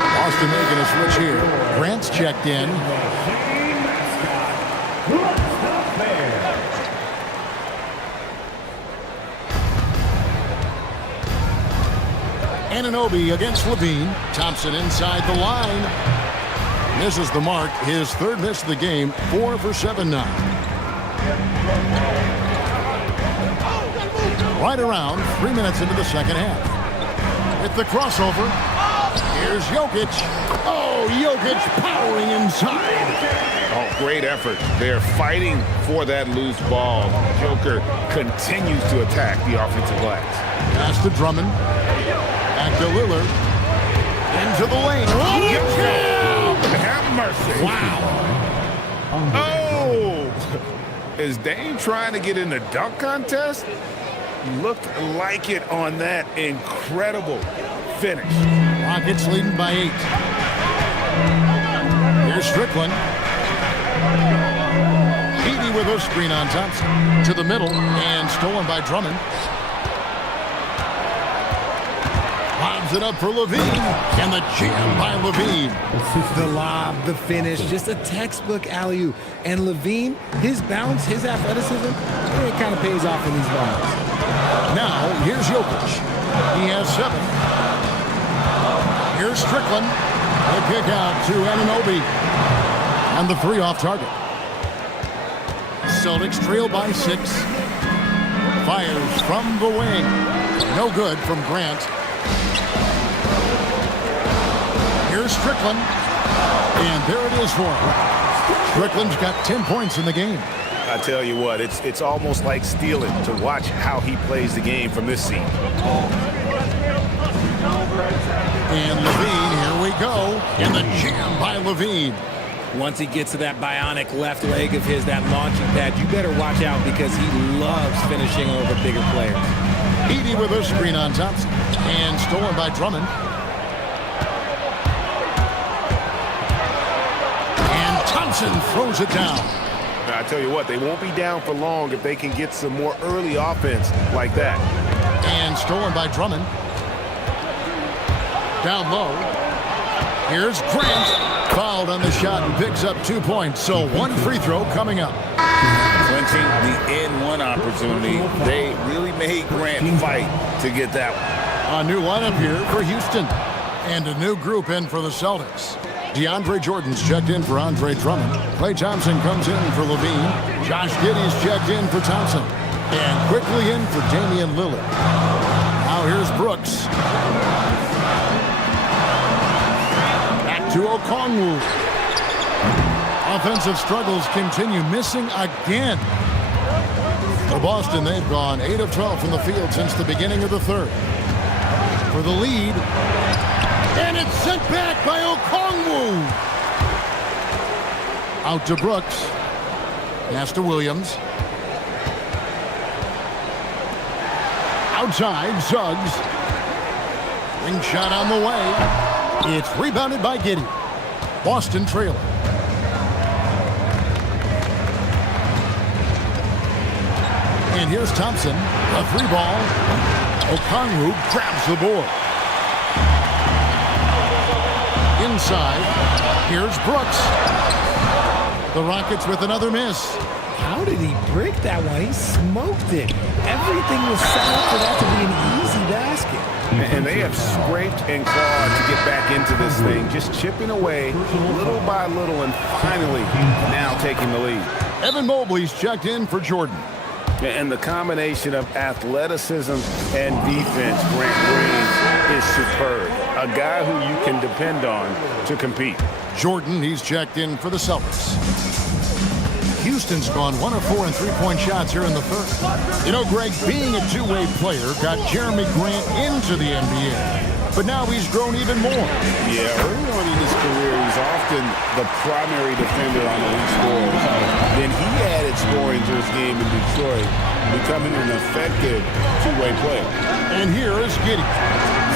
Boston making a switch here. Grant's checked in. Anunoby against Levine. Thompson inside the line. Misses the mark. His 3rd miss of the game. 4 for 7 now. Right around 3 minutes into the second half. With the crossover. Here's Jokic. Oh, Jokic powering inside. Oh, great effort. They're fighting for that loose ball. Joker continues to attack the offensive glass. Pass to Drummond. Back to Lillard. Into the lane. Have mercy. Wow. Oh! Is Dame trying to get in the dunk contest? Looked like it on that incredible finish. Rockets leading by 8. Here's Strickland. Edey with a screen on Thompson. To the middle and stolen by Drummond. Lobs it up for Levine. And the jam by Levine. The lob, the finish, just a textbook alley-oop. And Levine, his bounce, his athleticism, it kind of pays off in these moments. Now, here's Jokic. He has 7. Here's Strickland. The kick out to Anunoby. And the 3 off target. Celtics trail by 6. Fires from the wing. No good from Grant. Here's Strickland. And there it is for him. Strickland's got 10 points in the game. I tell you what, it's almost like stealing to watch how he plays the game from this seat. And Levine, here we go. And the jam by Levine. Once he gets to that bionic left leg of his, that launching pad, you better watch out because he loves finishing over bigger players. Edey with a screen on Thompson. And stolen by Drummond. And Thompson Thompson throws it down. I tell you what, they won't be down for long if they can get some more early offense like that. And stolen by Drummond. Down low. Here's Grant. Fouled on the shot and picks up 2 points. So one free throw coming up. Clinching the N1 opportunity. They really made Grant fight to get that one. A new lineup here for Houston. And a new group in for the Celtics. DeAndre Jordan's checked in for Andre Drummond. Klay Thompson comes in for Levine. Josh Giddey's checked in for Thompson. And quickly in for Damian Lillard. Now here's Brooks. Back to Okongwu. Offensive struggles continue, missing again. For Boston, they've gone 8 of 12 from the field since the beginning of the third. For the lead. And it's sent back by Okongwu. Out to Brooks. Pass to Williams. Outside, Suggs. Ring shot on the way. It's rebounded by Giddey. Boston trailing. And here's Thompson. A free ball. Okongwu grabs the board. Inside, here's Brooks. The Rockets with another miss. How did he break that one? He smoked it. Everything was set up for that to be an easy basket. And they have scraped and clawed to get back into this thing, just chipping away little by little and finally now taking the lead. Evan Mobley's checked in for Jordan. And the combination of athleticism and defense Grant brings is superb. A guy who you can depend on to compete. Jordan, he's checked in for the Celtics. Houston's gone 1 of 4 in three-point shots here in the third. You know, Greg, being a two-way player got Jeremy Grant into the NBA. But now he's grown even more. Yeah, early on in his career, he's often the primary defender on the league scorers. Then he added scoring to his game in Detroit, becoming an effective two-way player. And here is Giddey.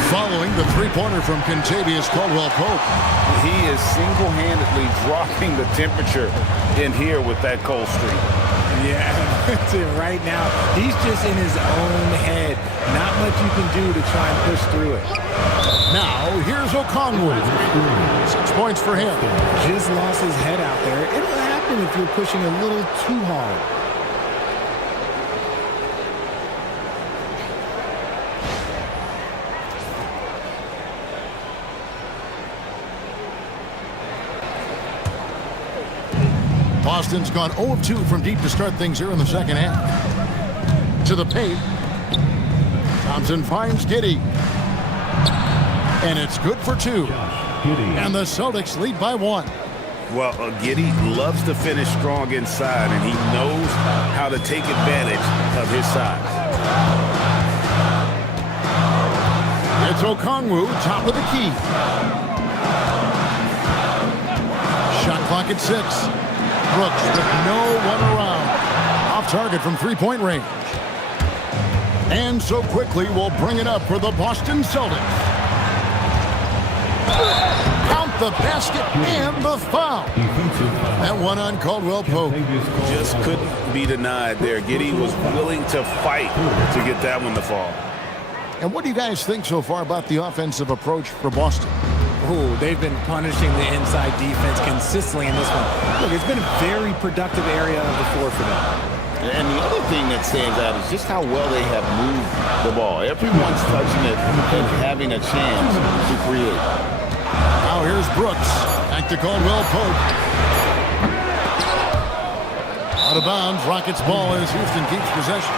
Following the three-pointer from Kentavious Caldwell-Pope. He is single-handedly dropping the temperature in here with that cold streak. Yeah, that's it right now. He's just in his own head. Not much you can do to try and push through it. Now, here's Okongwu. 6 points for him. Just lost his head out there. It'll happen if you're pushing a little too hard. Boston's gone 0 of 2 from deep to start things here in the second half. To the paint. Thompson finds Giddey. And it's good for 2. And the Celtics lead by 1. Well, Giddey loves to finish strong inside, and he knows how to take advantage of his size. It's Okongwu, top of the key. Shot clock at 6. Brooks with no one around. Off target from three-point range. And so quickly we'll bring it up for the Boston Celtics. Count the basket and the foul. That one on Caldwell-Pope. Just couldn't be denied there. Giddey was willing to fight to get that one to fall. And what do you guys think so far about the offensive approach for Boston? Oh, they've been punishing the inside defense consistently in this one. Look, it's been a very productive area of the floor for them. And the other thing that stands out is just how well they have moved the ball. Everyone's touching it and having a chance to create. Now here's Brooks. Back to Caldwell-Pope. Out of bounds. Rockets ball as Houston keeps possession.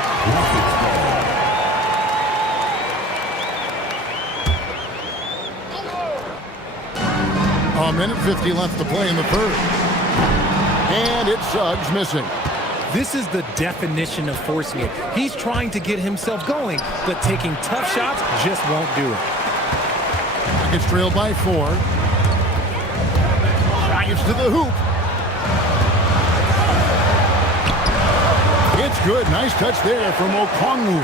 A minute 50 left to play in the third. And it's Suggs missing. This is the definition of forcing it. He's trying to get himself going, but taking tough shots just won't do it. It's trailed by 4. Drives to the hoop. It's good. Nice touch there from Okongwu.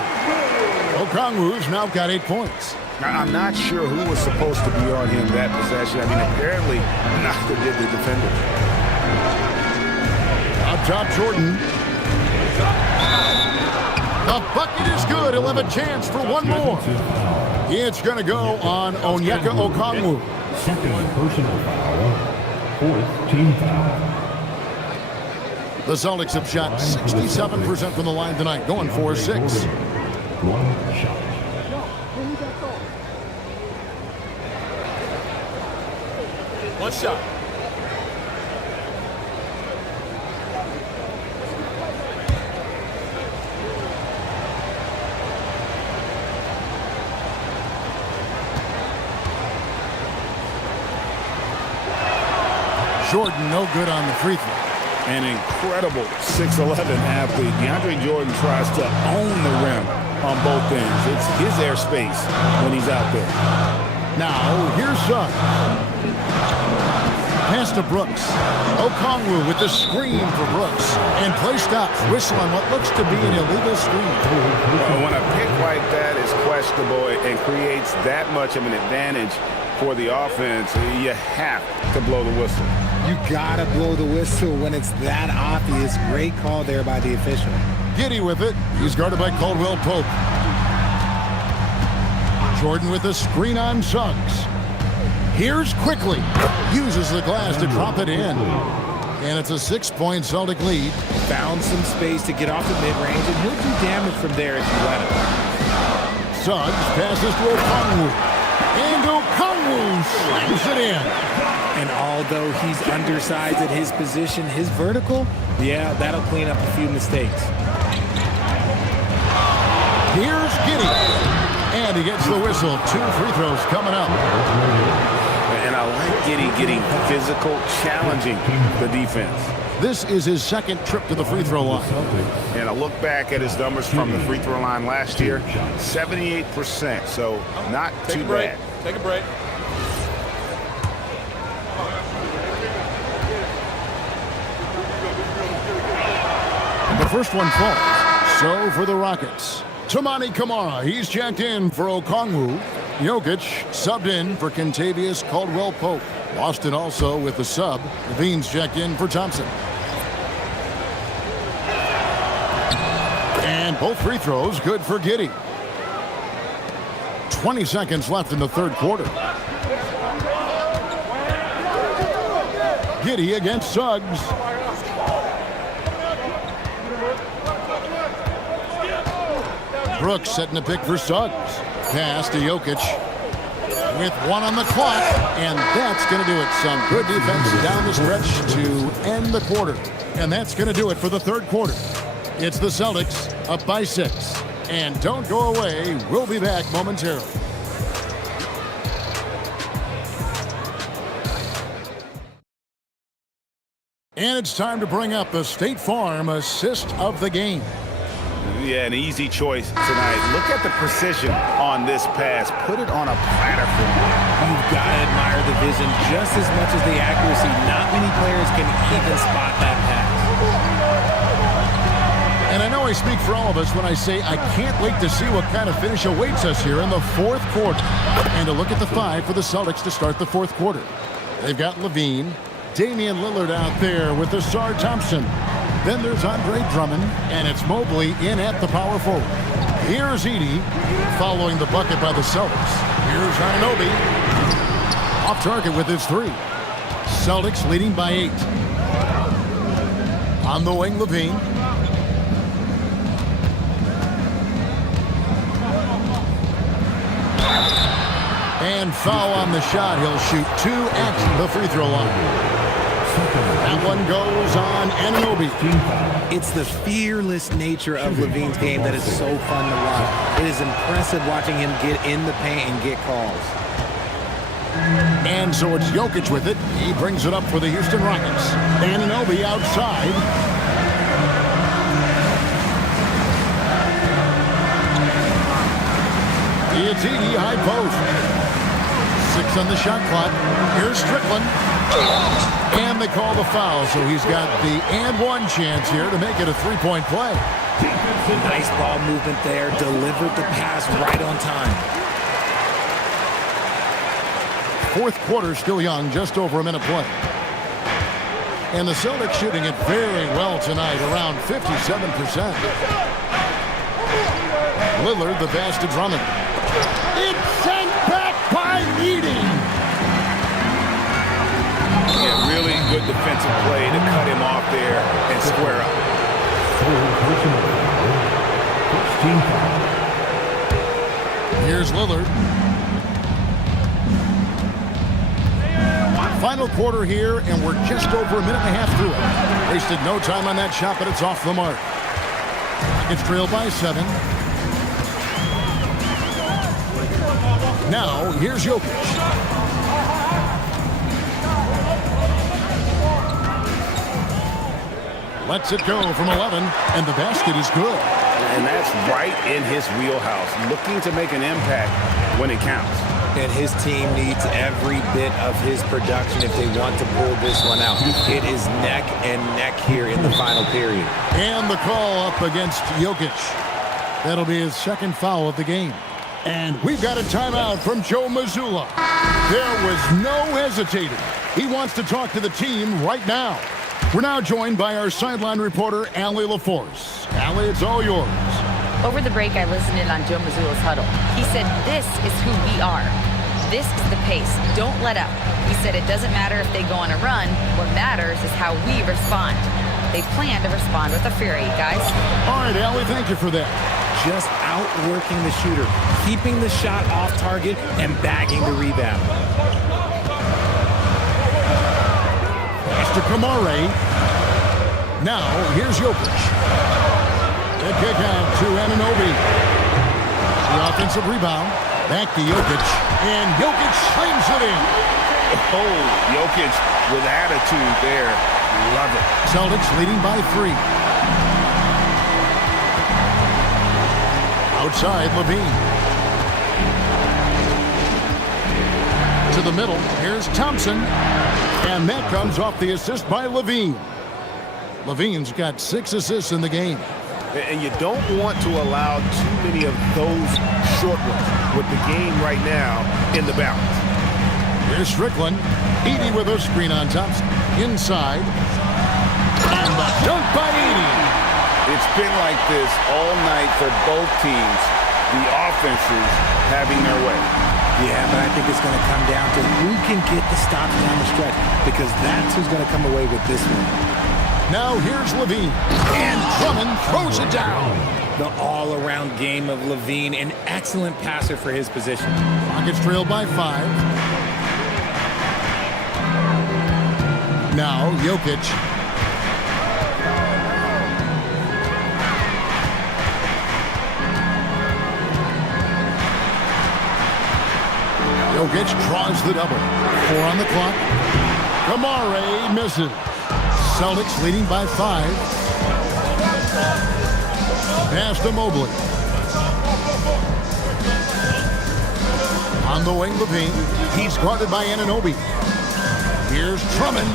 Okongwu's now got 8 points. I'm not sure who was supposed to be on him that possession. I mean, apparently neither did the defender. top Jordan. The bucket is good. He'll have a chance for one more. It's going to go on Onyeka Okongwu. Second personal foul. Fourth team foul. The Celtics have shot 67% from the line tonight, going 4-6. One shot. One shot. Jordan no good on the free throw. An incredible 6'11" athlete. DeAndre Jordan tries to own the rim on both ends. It's his airspace when he's out there. Now, here's Suggs. Pass to Brooks. Okongwu with the screen for Brooks. And play stops. Whistle on what looks to be an illegal screen. Well, when a pick like that is questionable and creates that much of an advantage for the offense, you have to blow the whistle. You gotta blow the whistle when it's that obvious. Great call there by the official. Giddey with it. He's guarded by Caldwell Pope. Jordan with a screen on Suggs. Here's Quickly. Uses the glass to drop it in. And it's a 6-point Celtic lead. Found some space to get off the mid-range, and he'll do damage from there if you let him. Suggs passes to Okongwu. And Okongwu slams it in. And although he's undersized at his position, his vertical, yeah, that'll clean up a few mistakes. Here's Giddey. And he gets the whistle. 2 free throws coming up. And I like Giddey getting physical, challenging the defense. This is his second trip to the free throw line. And I look back at his numbers from the free throw line last year, 78%, so not too bad. Take a break. The first one falls. So for the Rockets, Toumani Camara, he's checked in for Okongwu. Jokic subbed in for Kentavious Caldwell-Pope. Boston also with the sub. Levine's checked in for Thompson. And both free throws good for Giddey. 20 seconds left in the third quarter. Giddey against Suggs. Brooks setting a pick for Suggs. Pass to Jokic with 1 on the clock, and that's going to do it. Some good defense down the stretch to end the quarter. And that's going to do it for the third quarter. It's the Celtics up by 6. And don't go away. We'll be back momentarily. And it's time to bring up the State Farm assist of the game. Yeah, an easy choice tonight. Look at the precision on this pass. Put it on a platter for him. You've got to admire the vision just as much as the accuracy. Not many players can even spot that pass. And I know I speak for all of us when I say I can't wait to see what kind of finish awaits us here in the fourth quarter. And a look at the 5 for the Celtics to start the fourth quarter. They've got Levine, Damian Lillard out there with Ausar Thompson. Then there's Andre Drummond, and it's Mobley in at the power forward. Here's Edey following the bucket by the Celtics. Here's Anunoby. Off target with his 3. Celtics leading by 8. On the wing, Levine. And foul on the shot. He'll shoot 2 at the free throw line. That one goes on Anunoby. It's the fearless nature of Levine's game that is so fun to watch. It is impressive watching him get in the paint and get calls. And so it's Jokic with it. He brings it up for the Houston Rockets. Anunoby outside. It's Edey, high post. 6 on the shot clock. Here's Strickland. And they call the foul, so he's got the and 1 chance here to make it a 3-point play. Nice ball movement there. Delivered the pass right on time. Fourth quarter still young, just over a minute play. And the Celtics shooting it very well tonight, around 57%. Lillard, the pass to Drummond. It's sent back by Edey. Yeah, really good defensive play to cut him off there and square up. Here's Lillard. Final quarter here, and we're just over a minute and a half through it. Wasted no time on that shot, but it's off the mark. It's trailed by 7. Now, here's Jokic. Lets it go from 11, and the basket is good. And that's right in his wheelhouse, looking to make an impact when it counts. And his team needs every bit of his production if they want to pull this one out. It is neck and neck here in the final period. And the call up against Jokic. That'll be his second foul of the game. And we've got a timeout from Joe Mazzulla. There was no hesitating. He wants to talk to the team right now. We're now joined by our sideline reporter, Allie LaForce. Allie, it's all yours. Over the break, I listened in on Joe Mazzulla's huddle. He said, this is who we are. This is the pace. Don't let up. He said it doesn't matter if they go on a run. What matters is how we respond. They plan to respond with a fury, guys. All right, Allie, thank you for that. Just outworking the shooter, keeping the shot off target, and bagging the rebound. Pass to Kamare. Now, here's Jokic. The kick out to Anunoby. The offensive rebound. Back to Jokic. And Jokic slams it in. Oh, Jokic with attitude there. Love it. Celtics leading by 3. Outside, Levine. To the middle. Here's Thompson. And that comes off the assist by Levine. Levine's got 6 assists in the game. And you don't want to allow too many of those short ones with the game right now in the balance. Here's Strickland. Edey with a screen on Thompson. Inside. And the dunk by Edey. It's been like this all night for both teams. The offenses having their way. Yeah, but I think it's going to come down to who can get the stops down the stretch, because that's who's going to come away with this one. Now here's Levine. And Drummond throws it down. The all-around game of Levine, an excellent passer for his position. Rockets trailed by 5. Now Jokic. Jokic draws the double. 4 on the clock. Kamare misses. Celtics leading by 5. Pass to Mobley. On the wing, Levine. He's guarded by Anunoby. Here's Drummond.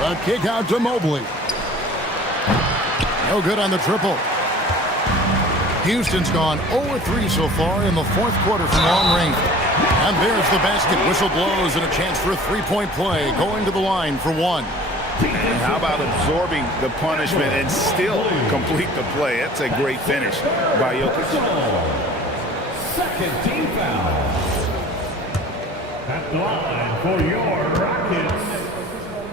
The kick out to Mobley. No good on the triple. Houston's gone 0-3 so far in the 4th quarter from long range. And there's the basket. Whistle blows and a chance for a 3-point play. Going to the line for 1. And how about absorbing the punishment and still complete the play? That's a great finish by Jokic. Second team foul. At the line for your Rockets,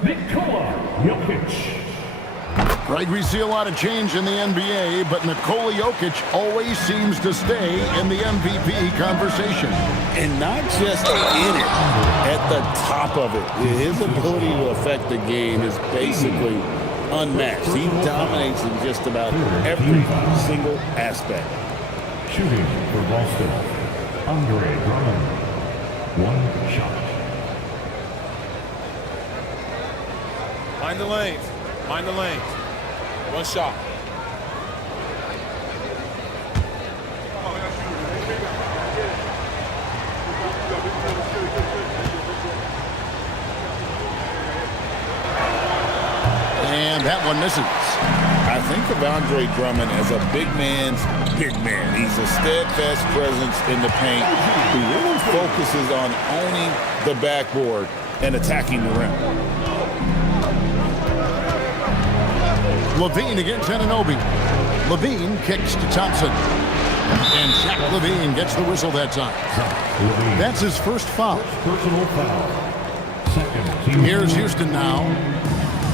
Nikola Jokic. Right, we see a lot of change in the NBA, but Nikola Jokic always seems to stay in the MVP conversation. And not just in it, at the top of it. His ability to affect the game is basically unmatched. He dominates in just about every single aspect. Shooting for Boston, Andre Drummond. 1 shot. Mind the lanes. Mind the lanes. 1 shot. And that one misses. I think of Andre Drummond as a big man's big man. He's a steadfast presence in the paint who really focuses on owning the backboard and attacking the rim. Levine against Anunoby. Levine kicks to Thompson. And Zach Levine gets the whistle that time. That's his first foul. Personal foul. Here's Houston now.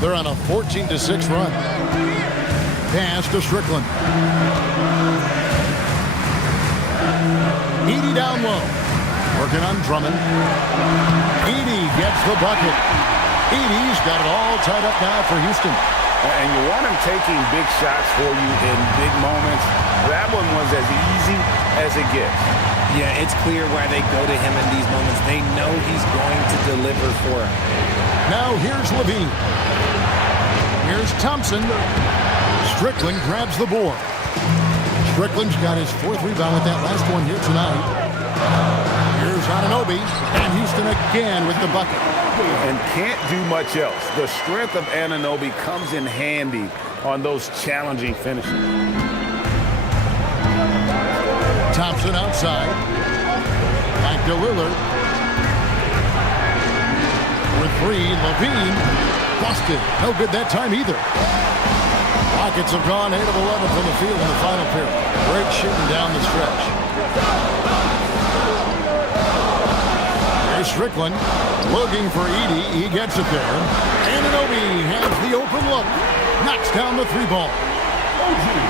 They're on a 14-6 run. Pass to Strickland. Edey down low. Working on Drummond. Edey gets the bucket. Edey's got it all tied up now for Houston. And you want him taking big shots for you in big moments. That one was as easy as it gets. Yeah, it's clear why they go to him in these moments. They know he's going to deliver for him. Now here's Levine. Here's Thompson. Strickland grabs the board. Strickland's got his 4th rebound with that last one here tonight. Here's Anunoby, and Houston again with the bucket. And can't do much else. The strength of Anunoby comes in handy on those challenging finishes. Thompson outside. Back to Lillard. For 3, Levine busted. No good that time either. Rockets have gone 8 of 11 from the field in the final period. Great shooting down the stretch. Here's Strickland looking for Edey. He gets it there. Anunoby has the open look. Knocks down the 3 ball.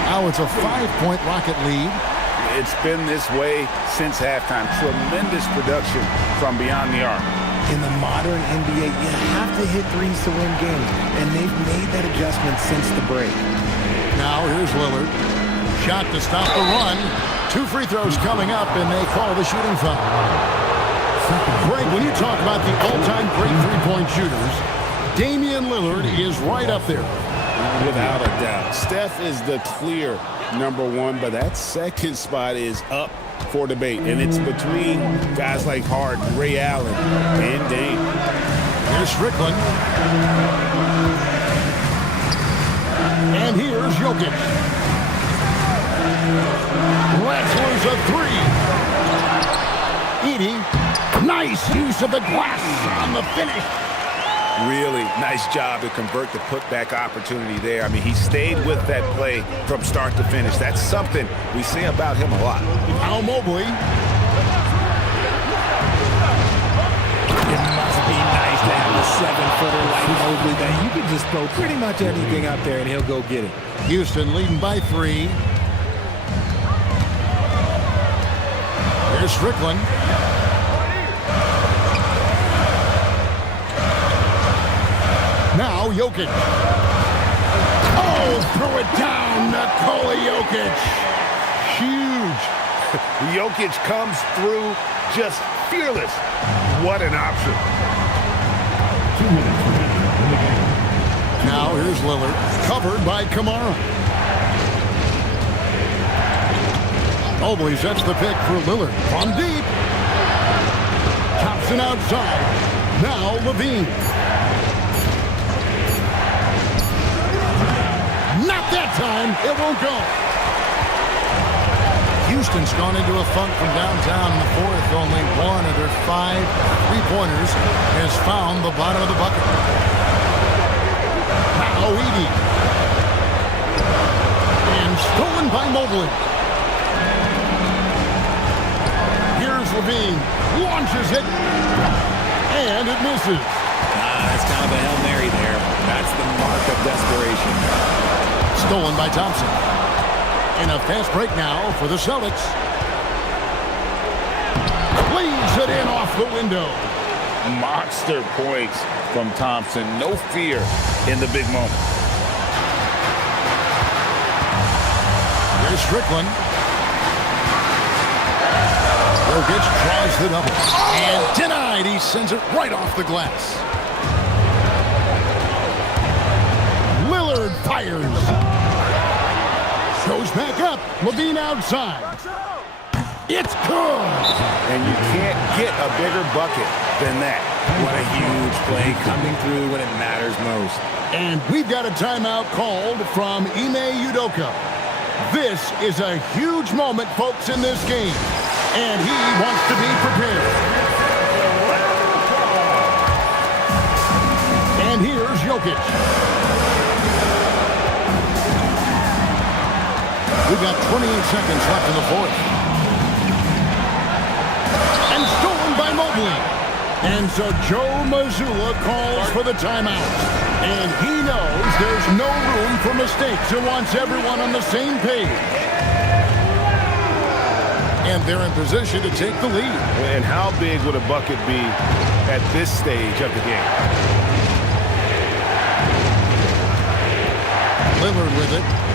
Now it's a 5-point Rocket lead. It's been this way since halftime. Tremendous production from beyond the arc. In the modern NBA, you have to hit threes to win games, and they've made that adjustment since the break. Now here's Lillard. Shot to stop the run. 2 free throws coming up, and they call the shooting foul. Greg, when you talk about the all-time great three-point shooters, Damian Lillard is right up there. Without a doubt. Steph is the clear #1, but that second spot is up for debate, and it's between guys like Harden, Ray Allen, and Dame. Here's Strickland. And here's Jokic. Wrestlers a 3. Edey, nice use of the glass on the finish. Really nice job to convert the putback opportunity there. I mean, he stayed with that play from start to finish. That's something we say about him a lot. Now Mobley. It must be nice to have a 7-footer like Mobley that you can just throw pretty much anything out there and he'll go get it. Houston leading by 3. Here's Strickland. Now Jokic. Oh, throw it down, Nikola Jokic. Huge. Jokic comes through just fearless. What an option. 2 minutes remaining in the game. Now here's Lillard, covered by Kamara. Mobley sets the pick for Lillard from deep. Thompson outside. Now Levine. Not that time. It won't go. Houston's gone into a funk from downtown in the 4th. Only 1 of their 5 3-pointers has found the bottom of the bucket. Now Edey. And stolen by Mobley. Here's Levine. Launches it. And it misses. That's kind of a Hail Mary there. That's the mark of desperation. Stolen by Thompson. And a fast break now for the Celtics. Leaves it in off the window. Monster points from Thompson. No fear in the big moment. Here's Strickland. Jokic tries the double. And denied. He sends it right off the glass. Lillard fires. Goes back up. Levine outside. It's good. And you can't get a bigger bucket than that. What a huge play coming through when it matters most. And we've got a timeout called from Ime Udoka. This is a huge moment, folks, in this game. And he wants to be prepared. And here's Jokic. We've got 28 seconds left in the fourth. And stolen by Mobley. And so Joe Mazzulla calls for the timeout. And he knows there's no room for mistakes and wants everyone on the same page. And they're in position to take the lead. And how big would a bucket be at this stage of the game? Lillard with it.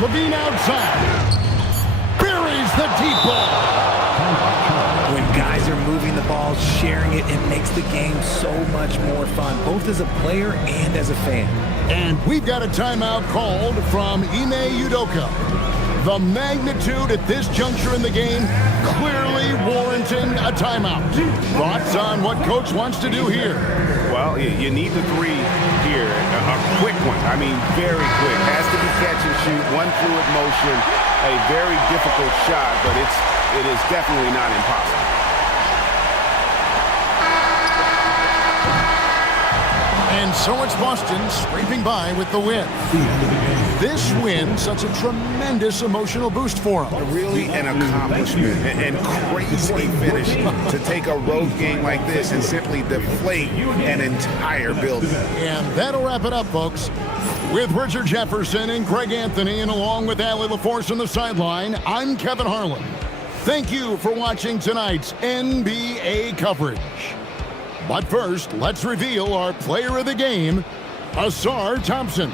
Levine outside. Buries the deep ball. When guys are moving the ball, sharing it, it makes the game so much more fun, both as a player and as a fan. And we've got a timeout called from Ime Udoka. The magnitude at this juncture in the game clearly warranting a timeout. Thoughts on what Coach wants to do here? Well, you need the three here. A quick one. I mean, very quick. Has to be catch and shoot. One fluid motion. A very difficult shot, but it is definitely not impossible. And so it's Boston scraping by with the win. This win, such a tremendous emotional boost for them. Really an accomplishment and crazy finish to take a road game like this and simply deflate an entire building. And that'll wrap it up, folks. With Richard Jefferson and Greg Anthony, and along with Allie LaForce on the sideline, I'm Kevin Harlan. Thank you for watching tonight's NBA coverage. But first, let's reveal our player of the game, Ausar Thompson.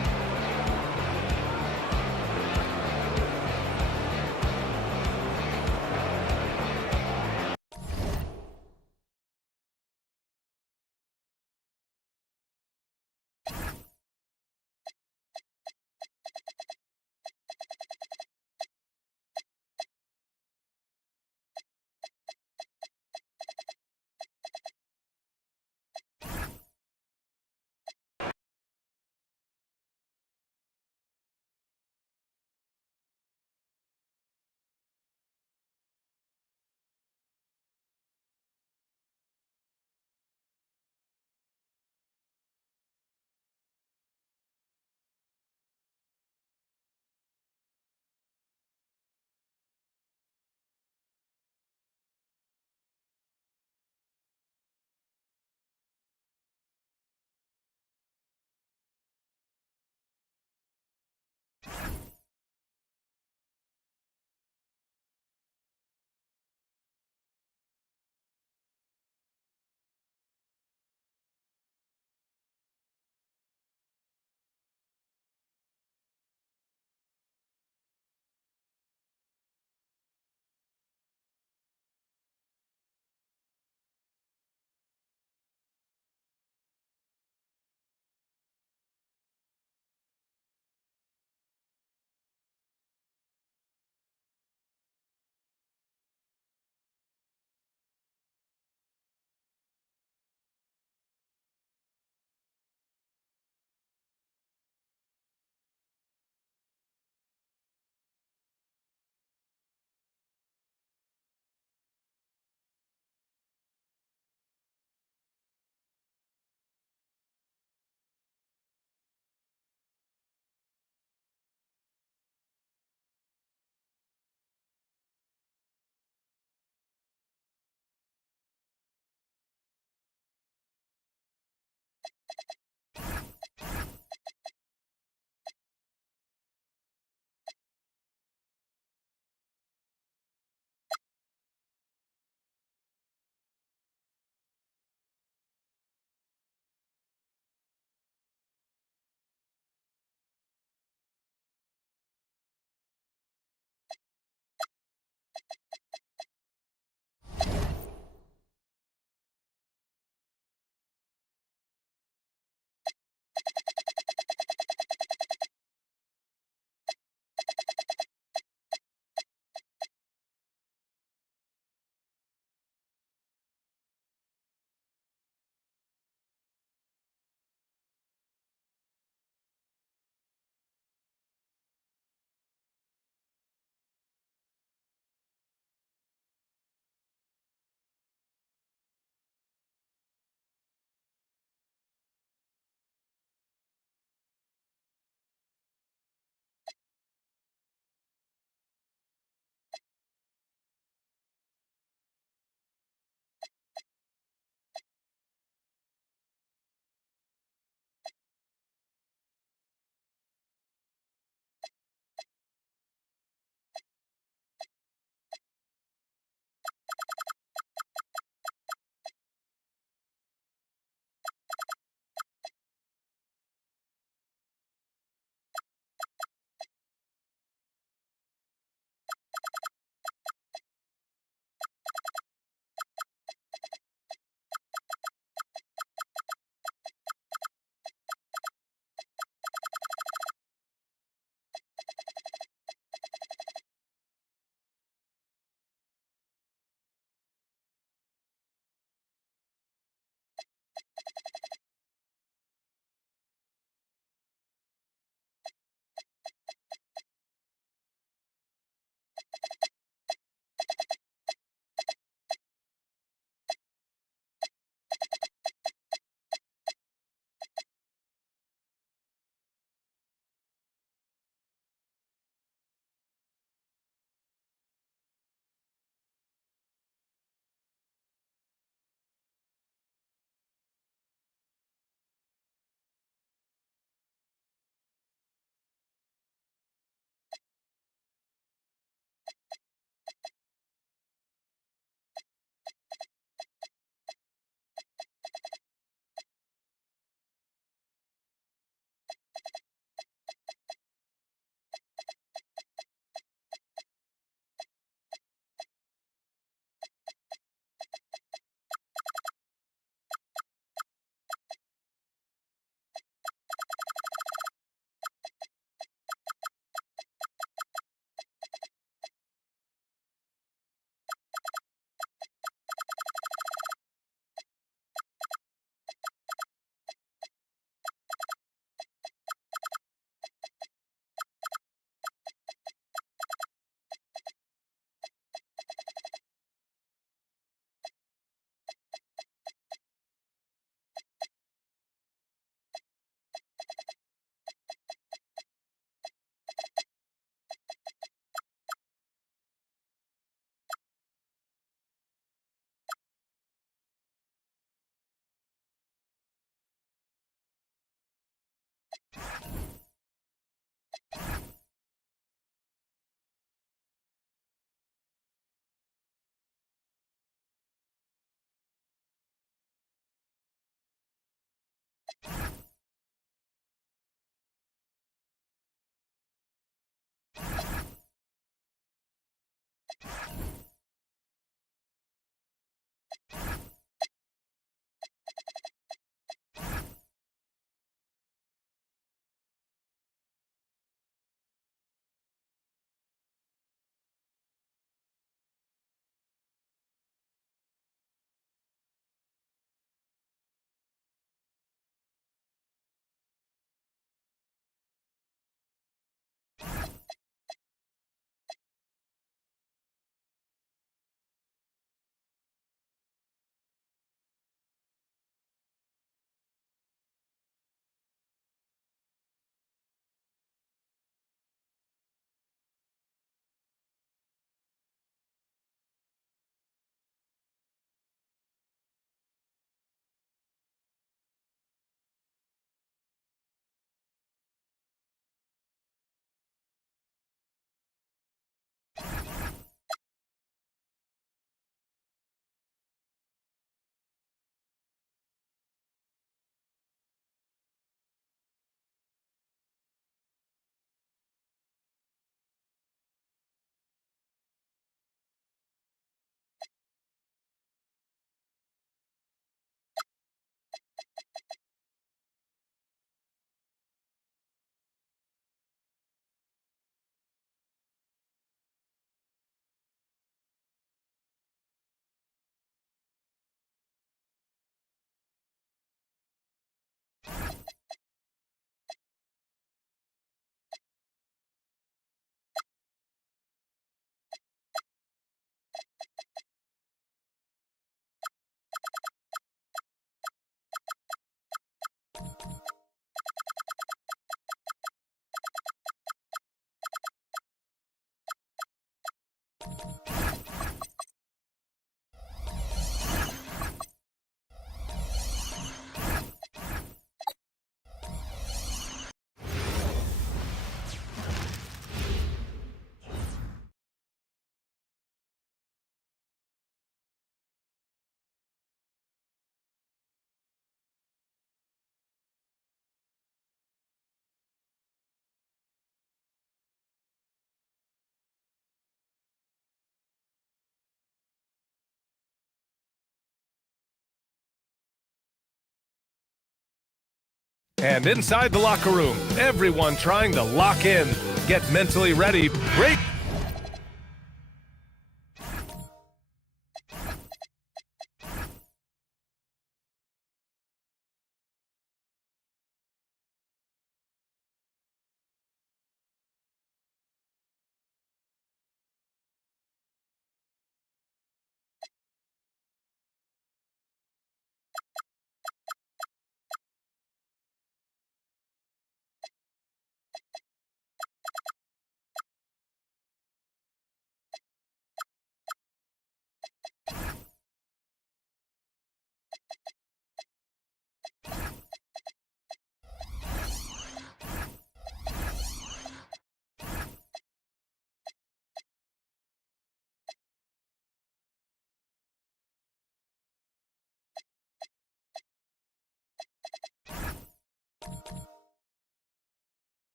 And inside the locker room, everyone trying to lock in, get mentally ready. Break.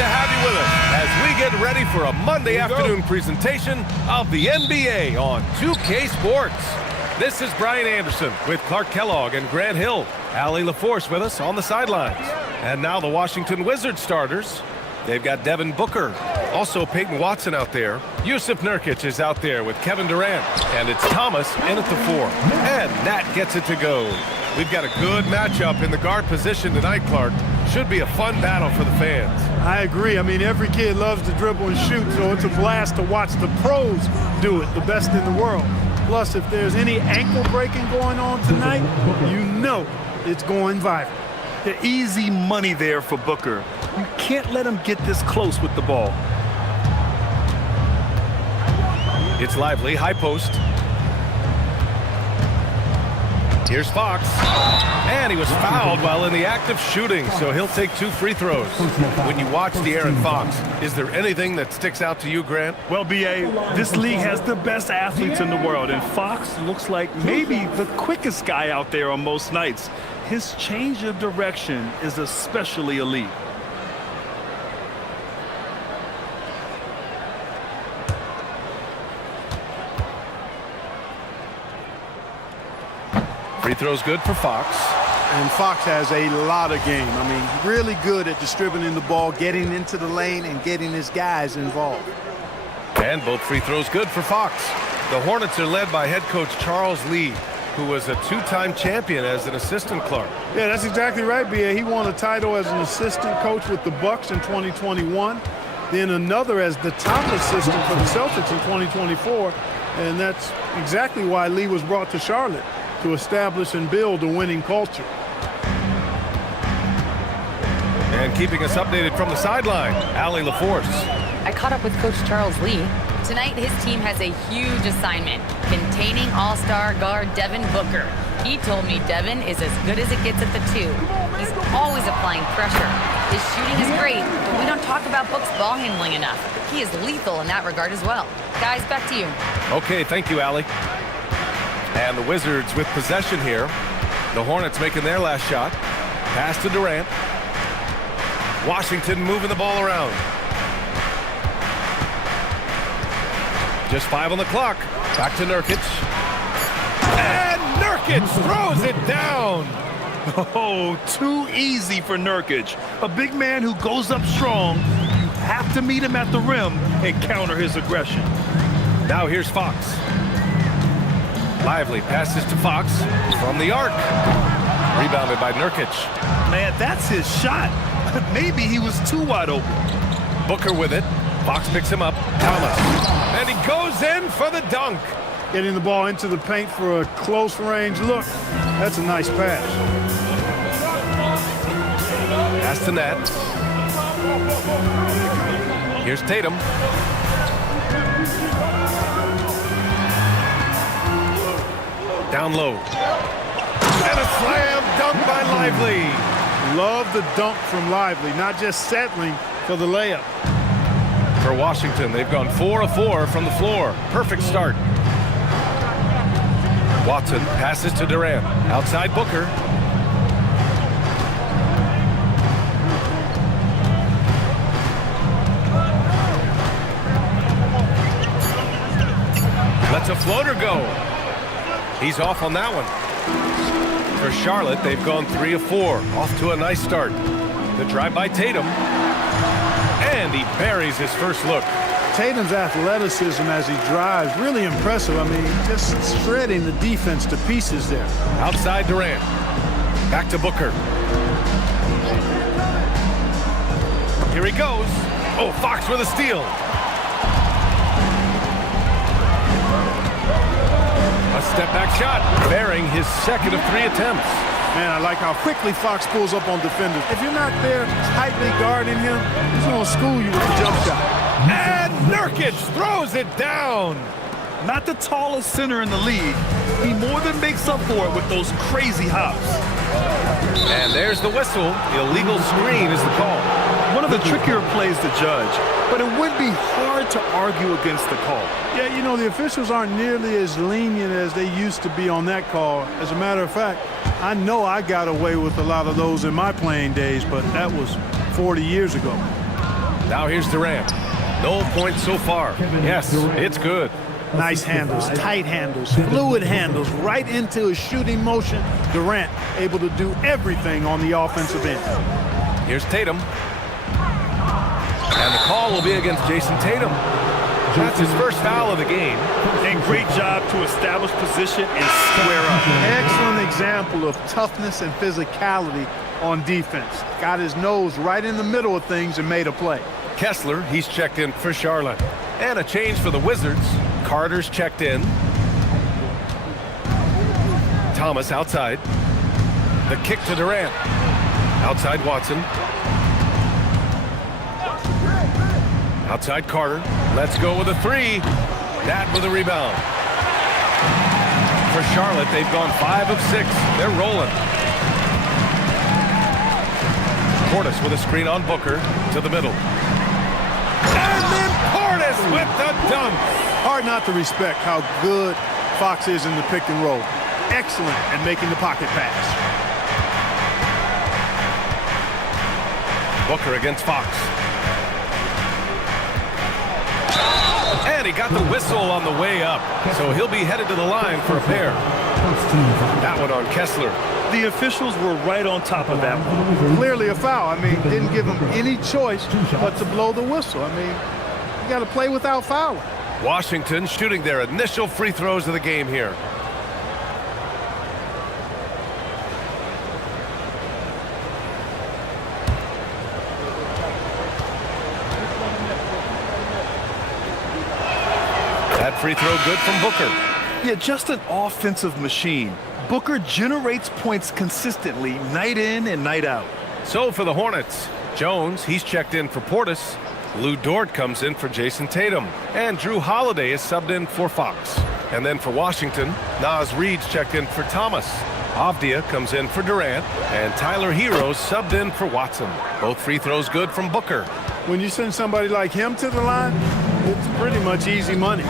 To have you with us as we get ready for a Monday afternoon presentation of the NBA on 2K Sports. This is Brian Anderson with Clark Kellogg and Grant Hill. Allie LaForce with us on the sidelines. And now the Washington Wizards starters. They've got Devin Booker, also Peyton Watson out there. Yusuf Nurkic is out there with Kevin Durant. And it's Thomas in at the 4. And Nat gets it to go. We've got a good matchup in the guard position tonight, Clark. Should be a fun battle for the fans. I agree. I mean, every kid loves to dribble and shoot, so it's a blast to watch the pros do it, the best in the world. Plus, if there's any ankle breaking going on tonight, you know it's going viral. The easy money there for Booker. You can't let him get this close with the ball. It's Lively, high post. Here's Fox. And he was fouled while in the act of shooting, so he'll take 2 free throws. When you watch De'Aaron Fox, is there anything that sticks out to you, Grant? Well, B.A., this league has the best athletes in the world, and Fox looks like maybe the quickest guy out there on most nights. His change of direction is especially elite. Free throw's good for Fox. And Fox has a lot of game. I mean, really good at distributing the ball, getting into the lane, and getting his guys involved. And both free throws good for Fox. The Hornets are led by head coach Charles Lee, who was a 2-time champion as an assistant, Clark. Yeah, that's exactly right, B.A. He won a title as an assistant coach with the Bucks in 2021, then another as the top assistant for the Celtics in 2024, and that's exactly why Lee was brought to Charlotte, to establish and build a winning culture. And keeping us updated from the sideline, Allie LaForce. I caught up with Coach Charles Lee. Tonight, his team has a huge assignment, containing all-star guard Devin Booker. He told me Devin is as good as it gets at the 2. He's always applying pressure. His shooting is great, but we don't talk about Book's ball handling enough. He is lethal in that regard as well. Guys, back to you. Okay, thank you, Allie. And the Wizards with possession here. The Hornets making their last shot. Pass to Durant. Washington moving the ball around. Just 5 on the clock. Back to Nurkic. And Nurkic throws it down. Oh, too easy for Nurkic. A big man who goes up strong. You have to meet him at the rim and counter his aggression. Now here's Fox. Lively passes to Fox from the arc. Rebounded by Nurkic. Man, that's his shot. Maybe he was too wide open. Booker with it. Fox picks him up. Thomas. And he goes in for the dunk. Getting the ball into the paint for a close range look. That's a nice pass. Pass to Nat. Here's Tatum. Down low. And a slam dunk by Lively. Love the dunk from Lively, not just settling for the layup. For Washington, they've gone 4 of 4 from the floor. Perfect start. Watson passes to Durant. Outside Booker. Lets a floater go. He's off on that one. For Charlotte, they've gone 3 of 4. Off to a nice start. The drive by Tatum. And he buries his first look. Tatum's athleticism as he drives, really impressive. I mean, just shredding the defense to pieces there. Outside Durant. Back to Booker. Here he goes. Oh, Fox with a steal. A step-back shot, bearing his second of 3 attempts. Man, I like how quickly Fox pulls up on defenders. If you're not there tightly guarding him, he's going to school you with the jump shot. And Nurkic throws it down. Not the tallest center in the league. He more than makes up for it with those crazy hops. And there's the whistle. Illegal screen is the call. One of the trickier plays to judge, but it would be hard to argue against the call. Yeah, you know, the officials aren't nearly as lenient as they used to be on that call. As a matter of fact, I know I got away with a lot of those in my playing days, but that was 40 years ago. Now here's Durant. No points so far. Yes, it's good. Nice handles, tight handles, fluid handles, right into his shooting motion. Durant able to do everything on the offensive end. Here's Tatum. And the call will be against Jason Tatum. That's his first foul of the game. And great job to establish position and square up. Excellent example of toughness and physicality on defense. Got his nose right in the middle of things and made a play. Kessler, he's checked in for Charlotte. And a change for the Wizards. Carter's checked in. Thomas outside. The kick to Durant. Outside Watson. Outside Carter. Let's go with a three. That with a rebound. For Charlotte, they've gone 5 of 6. They're rolling. Portis with a screen on Booker to the middle. And then Portis with the dunk. Hard not to respect how good Fox is in the pick and roll. Excellent at making the pocket pass. Booker against Fox. And he got the whistle on the way up, so he'll be headed to the line for a pair. That one on Kessler. The officials were right on top of that one. Clearly a foul. I mean, didn't give him any choice but to blow the whistle. I mean, you got to play without fouling. Washington shooting their initial free throws of the game here. That free throw good from Booker. Yeah, just an offensive machine. Booker generates points consistently, night in and night out. So for the Hornets, Jones, he's checked in for Portis. Lou Dort comes in for Jason Tatum. And Drew Holiday is subbed in for Fox. And then for Washington, Naz Reid's checked in for Thomas. Avdia comes in for Durant. And Tyler Hero's subbed in for Watson. Both free throws good from Booker. When you send somebody like him to the line, it's pretty much easy money.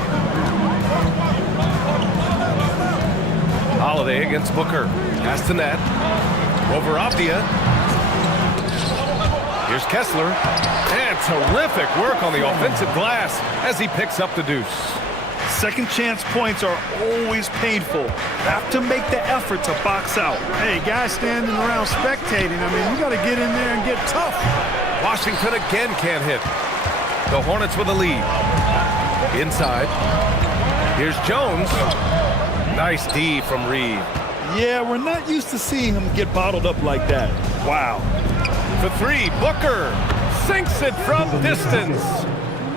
Holiday against Booker. Pass to net. Over Avdia. Here's Kessler. And terrific work on the offensive glass as he picks up the deuce. Second chance points are always painful. Have to make the effort to box out. Hey, guys standing around spectating, I mean, you got to get in there and get tough. Washington again can't hit. The Hornets with a lead. Inside. Here's Jones. Nice D from Reid. Yeah, we're not used to seeing him get bottled up like that. Wow. For three, Booker sinks it from distance.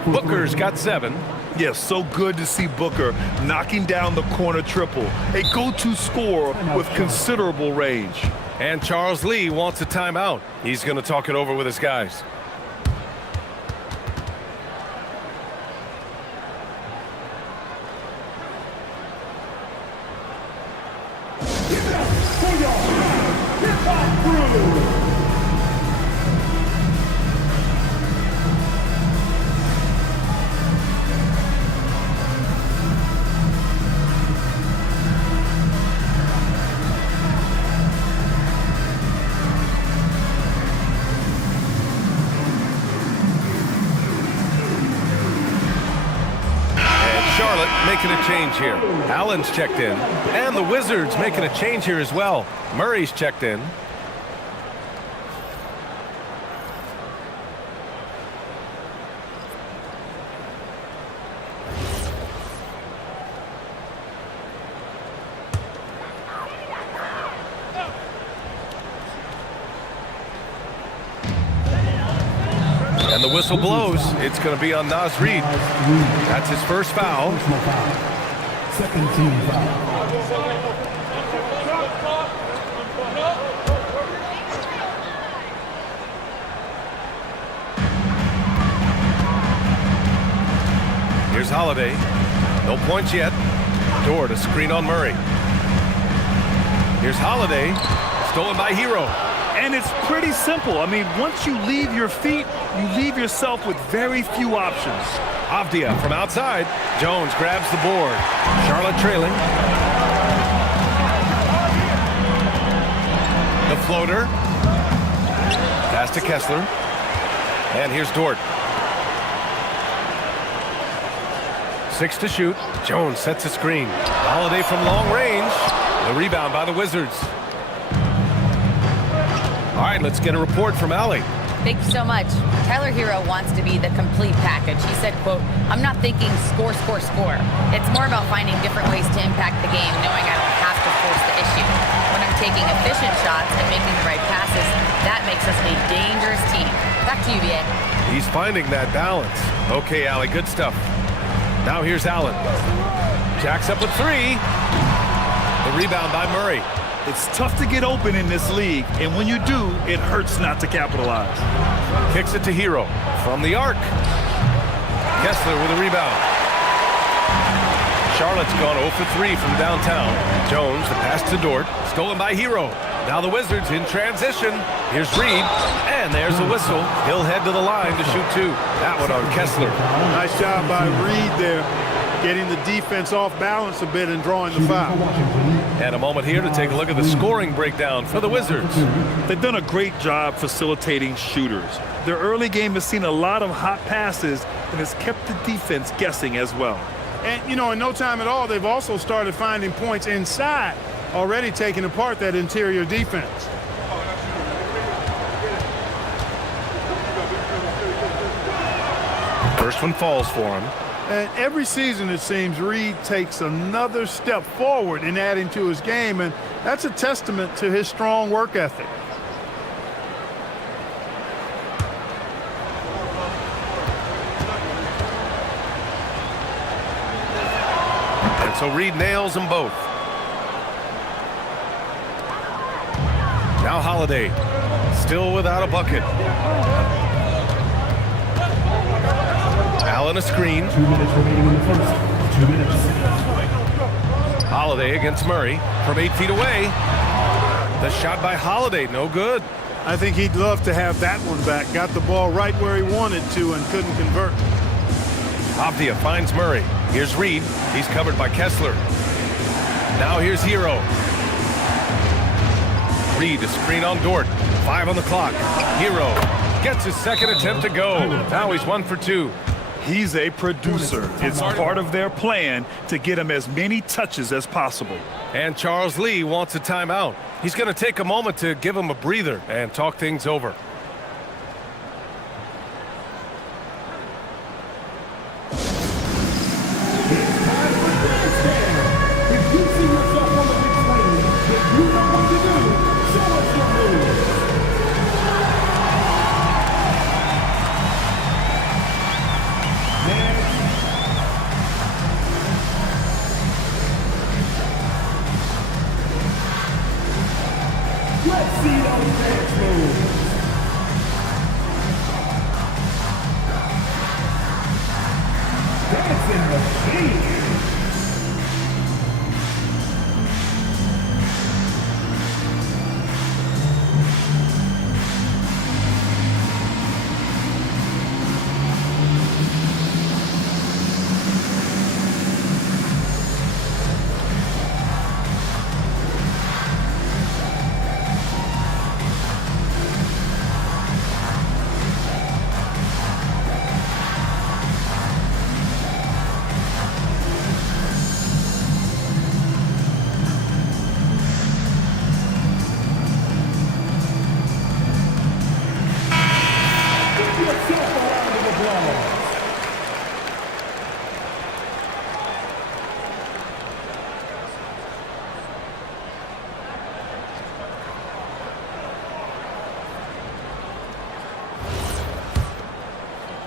Booker's got 7. Yeah, so good to see Booker knocking down the corner triple. A go-to scorer with considerable range. And Charles Lee wants a timeout. He's going to talk it over with his guys. Making a change here. Allen's checked in. And the Wizards making a change here as well. Murray's checked in. And the whistle blows. It's going to be on Naz Reid. That's his first foul. Second team foul. Here's Holiday. No points yet. Dort, a screen on Murray. Here's Holiday. Stolen by Hero. And it's pretty simple. I mean, once you leave your feet, you leave yourself with very few options. Avdia from outside. Jones grabs the board. Charlotte trailing. The floater. Pass to Kessler. And here's Dort. 6 to shoot. Jones sets a screen. Holiday from long range. The rebound by the Wizards. All right, let's get a report from Allie. Thank you so much. Tyler Hero wants to be the complete package. He said, quote, "I'm not thinking score, score, score. It's more about finding different ways to impact the game, knowing I don't have to force the issue. When I'm taking efficient shots and making the right passes, that makes us a dangerous team." Back to you, BA. He's finding that balance. Okay, Allie, good stuff. Now here's Allen. Jacks up with 3. The rebound by Murray. It's tough to get open in this league, and when you do, it hurts not to capitalize. Kicks it to Hero from the arc. Kessler with a rebound. Charlotte's gone 0 for 3 from downtown. Jones, the pass to Dort, stolen by Hero. Now the Wizards in transition. Here's Reed, and there's a whistle. He'll head to the line to shoot 2. That one on Kessler. Nice job by Reed there, getting the defense off balance a bit and drawing the foul. And a moment here to take a look at the scoring breakdown for the Wizards. They've done a great job facilitating shooters. Their early game has seen a lot of hot passes and has kept the defense guessing as well. And, you know, in no time at all, they've also started finding points inside, already taking apart that interior defense. First one falls for him. And every season, it seems, Reed takes another step forward in adding to his game, and that's a testament to his strong work ethic. And so Reed nails them both. Now Holiday, still without a bucket. Allen a screen. 2 minutes remaining in the first. 2 minutes. Holiday against Murray from 8 feet away. The shot by Holiday, no good. I think he'd love to have that one back. Got the ball right where he wanted to and couldn't convert. Avdia finds Murray. Here's Reed. He's covered by Kessler. Now here's Hero. Reed, a screen on Dort. 5 on the clock. Hero gets his second attempt to go. Now he's 1 for 2. He's a producer. It's part of their plan to get him as many touches as possible. And Charles Lee wants a timeout. He's going to take a moment to give him a breather and talk things over. Let's see those dance moves. Dancing machine.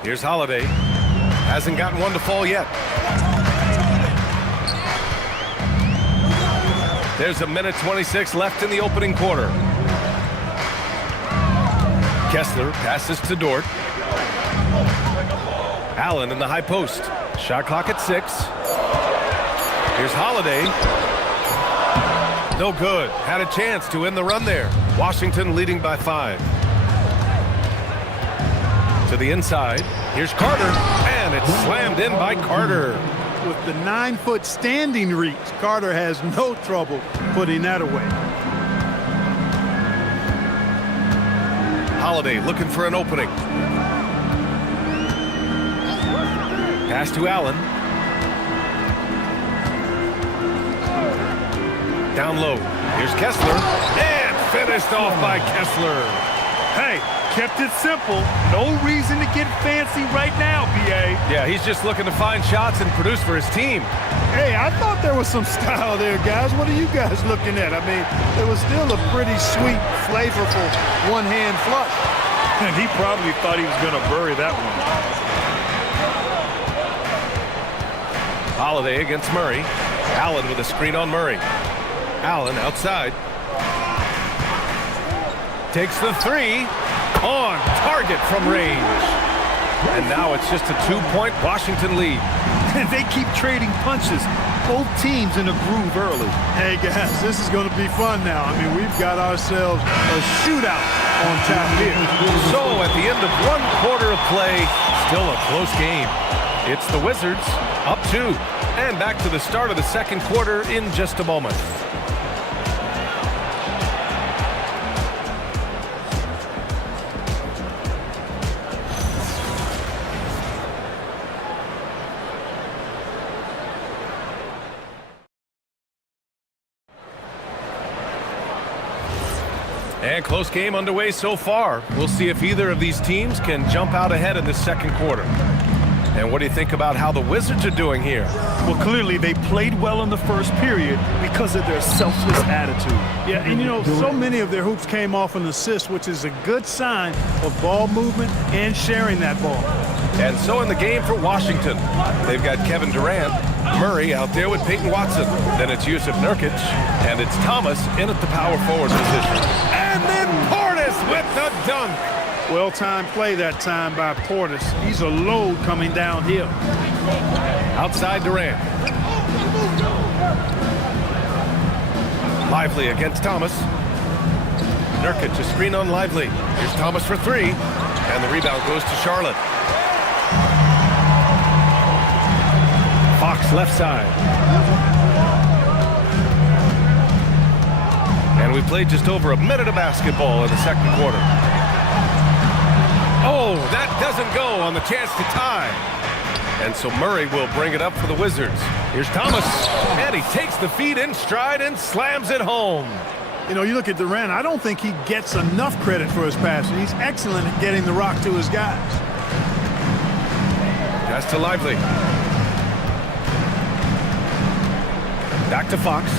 Here's Holiday. Hasn't gotten one to fall yet. There's a minute 26 left in the opening quarter. Kessler passes to Dort. Allen in the high post. Shot clock at 6. Here's Holiday. No good. Had a chance to end the run there. Washington leading by 5. To the inside. Here's Carter, and it's slammed in by Carter. With the 9-foot standing reach, Carter has no trouble putting that away. Holiday looking for an opening. Pass to Allen. Down low. Here's Kessler, and finished off by Kessler. Hey, kept it simple. No reason to get fancy right now, B.A. Yeah, he's just looking to find shots and produce for his team. Hey, I thought there was some style there, guys. What are you guys looking at? I mean, it was still a pretty sweet, flavorful one-hand flush. And he probably thought he was going to bury that one. Holiday against Murray. Allen with a screen on Murray. Allen outside. Takes the three. On target from range. And now it's just a 2-point Washington lead. And they keep trading punches. Both teams in a groove early. Hey, guys, this is going to be fun now. I mean, we've got ourselves a shootout on tap here. So at the end of 1 quarter of play, still a close game. It's the Wizards up 2. And back to the start of the second quarter in just a moment. And close game underway so far. We'll see if either of these teams can jump out ahead in the second quarter. And what do you think about how the Wizards are doing here? Well, clearly they played well in the first period because of their selfless attitude. Yeah, and you know, so many of their hoops came off an assist, which is a good sign of ball movement and sharing that ball. And so in the game for Washington, they've got Kevin Durant, Murray out there with Peyton Watson. Then it's Jusuf Nurkic, and it's Thomas in at the power forward position. And then Portis with the dunk. Well-timed play that time by Portis. He's a load coming downhill. Outside Durant. Lively against Thomas. Nurkic, a screen on Lively. Here's Thomas for 3. And the rebound goes to Charlotte. Fox left side. And we played just over a minute of basketball in the second quarter. Oh, that doesn't go on the chance to tie. And so Murray will bring it up for the Wizards. Here's Thomas, and he takes the feed in stride and slams it home. You know, you look at Durant, I don't think he gets enough credit for his passing. He's excellent at getting the rock to his guys. That's to Lively. Back to Fox.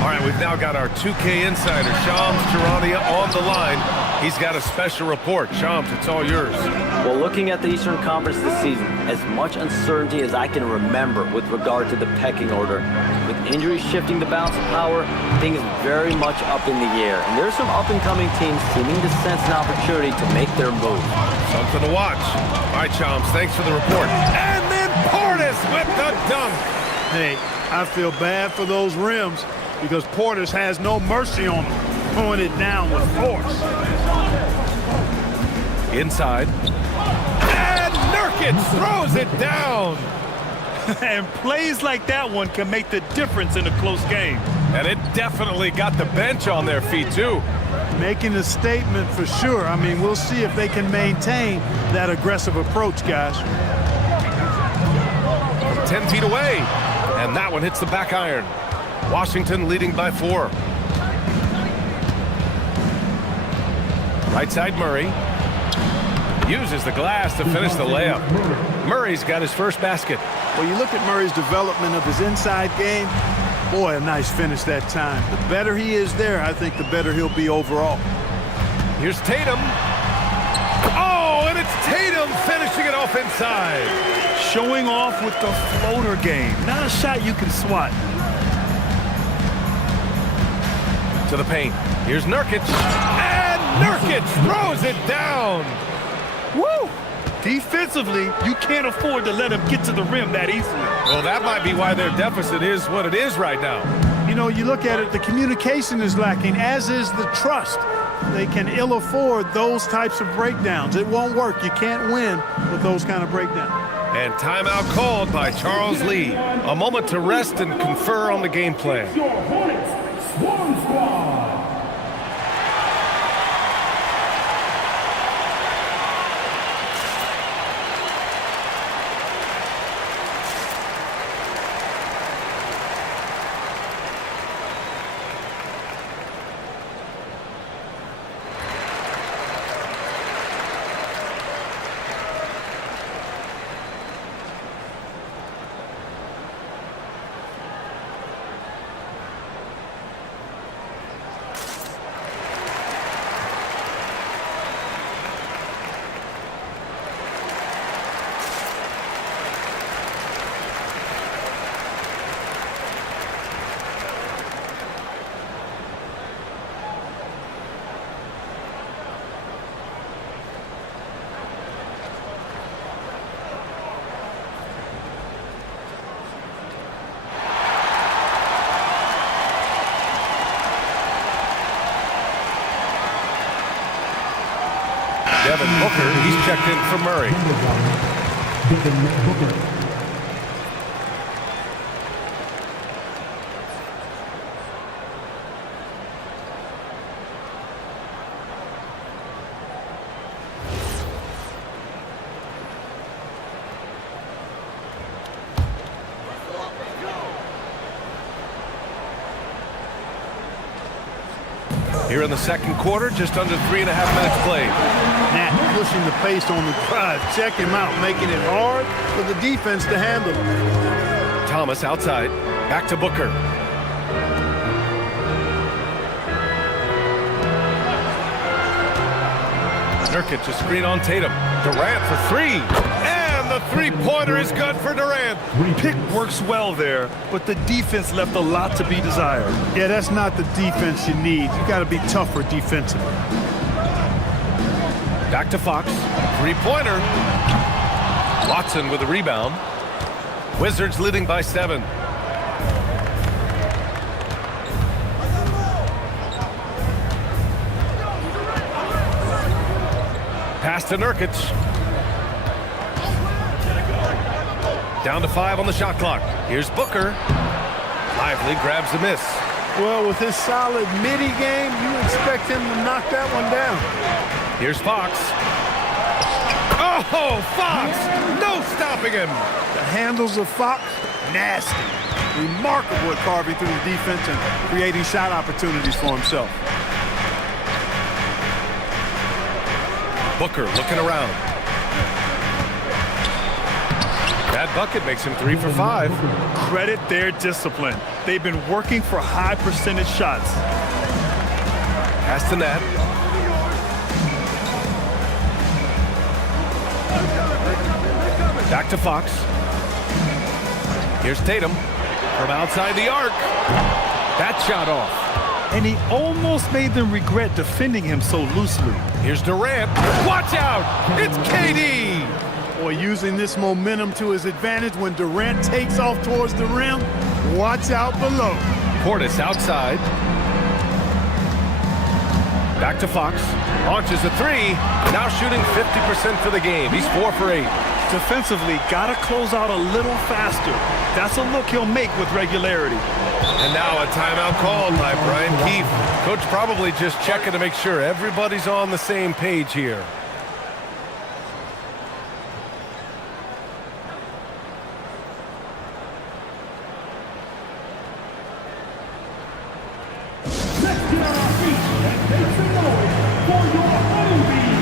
All right, we've now got our 2K insider, Shams Charania, on the line. He's got a special report. Shams, it's all yours. Well, looking at the Eastern Conference this season, as much uncertainty as I can remember with regard to the pecking order. With injuries shifting the balance of power, things very much up in the air. And there's some up-and-coming teams seeming to sense an opportunity to make their move. Something to watch. All right, Shams, thanks for the report. And then Portis with the dunk. Hey, I feel bad for those rims because Portis has no mercy on them, throwing it down with force. Inside. And Nurkic throws it down. And plays like that one can make the difference in a close game. And it definitely got the bench on their feet, too. Making a statement for sure. I mean, we'll see if they can maintain that aggressive approach, guys. 10 feet away. And that one hits the back iron. Washington leading by 4. Right side Murray. Uses the glass to finish the layup. Murray's got his first basket. Well, you look at Murray's development of his inside game. Boy, a nice finish that time. The better he is there, I think the better he'll be overall. Here's Tatum. Oh, and it's Tatum finishing it off inside. Showing off with the floater game. Not a shot you can swat. To the paint. Here's Nurkic. And Nurkic throws it down. Woo! Defensively, you can't afford to let him get to the rim that easily. Well, that might be why their deficit is what it is right now. You know, you look at it, the communication is lacking, as is the trust. They can ill afford those types of breakdowns. It won't work. You can't win with those kind of breakdowns. And timeout called by Charles Lee. A moment to rest and confer on the game plan. Your Hornets Swarm Squad. Devin Booker, he's checked in for Murray. Here in the second quarter, just under 3.5 minutes played. Nat pushing the pace on the drive. Check him out, making it hard for the defense to handle. Thomas outside. Back to Booker. Nurkic, a screen on Tatum. Durant for three. And the three-pointer is good for Durant. Pick works well there, but the defense left a lot to be desired. Yeah, that's not the defense you need. You got to be tougher defensively. Back to Fox. Three-pointer. Watson with a rebound. Wizards leading by 7. Pass to Nurkic. Down to 5 on the shot clock. Here's Booker. Lively grabs a miss. Well, with his solid midi game, you expect him to knock that one down. Here's Fox. Oh, Fox! No stopping him! The handles of Fox, nasty. Remarkable at carving through the defense and creating shot opportunities for himself. Booker looking around. That bucket makes him 3 for 5. Credit their discipline. They've been working for high percentage shots. Pass to Nat. Back to Fox. Here's Tatum from outside the arc. That shot off. And he almost made them regret defending him so loosely. Here's Durant. Watch out! It's KD! Boy, using this momentum to his advantage when Durant takes off towards the rim. Watch out below. Portis outside. Back to Fox. Launches a 3. Now shooting 50% for the game. He's 4 for 8. Defensively, gotta close out a little faster. That's a look he'll make with regularity. And now a timeout called by Brian Keefe. Coach probably just checking to make sure everybody's on the same page here. Let's get on our feet and make some noise for your Oldies.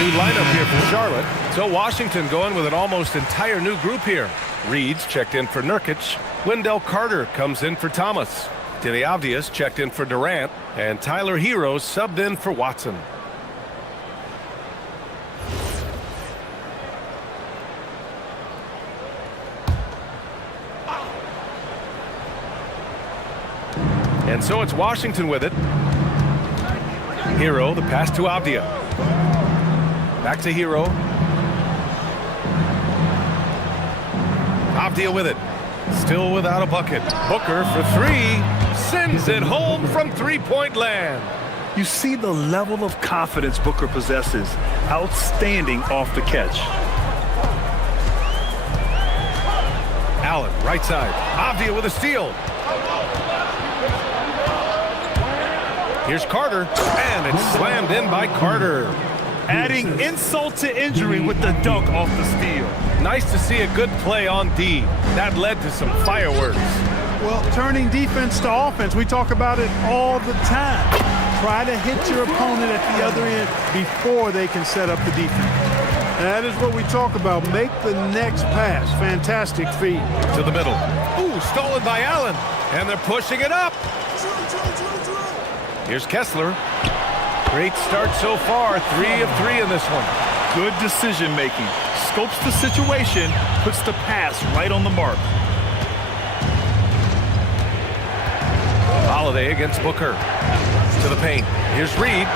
New lineup here for Charlotte. So Washington going with an almost entire new group here. Reed's checked in for Nurkic. Wendell Carter comes in for Thomas. Denny Avdia's checked in for Durant. And Tyler Hero subbed in for Watson. And so it's Washington with it. Hero, the pass to Avdia. Back to Hero. Avdia with it. Still without a bucket. Booker for 3. Sends it home from three-point land. You see the level of confidence Booker possesses. Outstanding off the catch. Allen, right side. Avdia with a steal. Here's Carter, and it's slammed in by Carter. Adding insult to injury with the dunk off the steal. Nice to see a good play on D. That led to some fireworks. Well, turning defense to offense, we talk about it all the time. Try to hit your opponent at the other end before they can set up the defense. That is what we talk about. Make the next pass. Fantastic feed. To the middle. Ooh, stolen by Allen. And they're pushing it up. Here's Kessler. Great start so far. 3 of 3 in this one. Good decision making. Scopes the situation, puts the pass right on the mark. Holiday against Booker. To the paint. Here's Reed.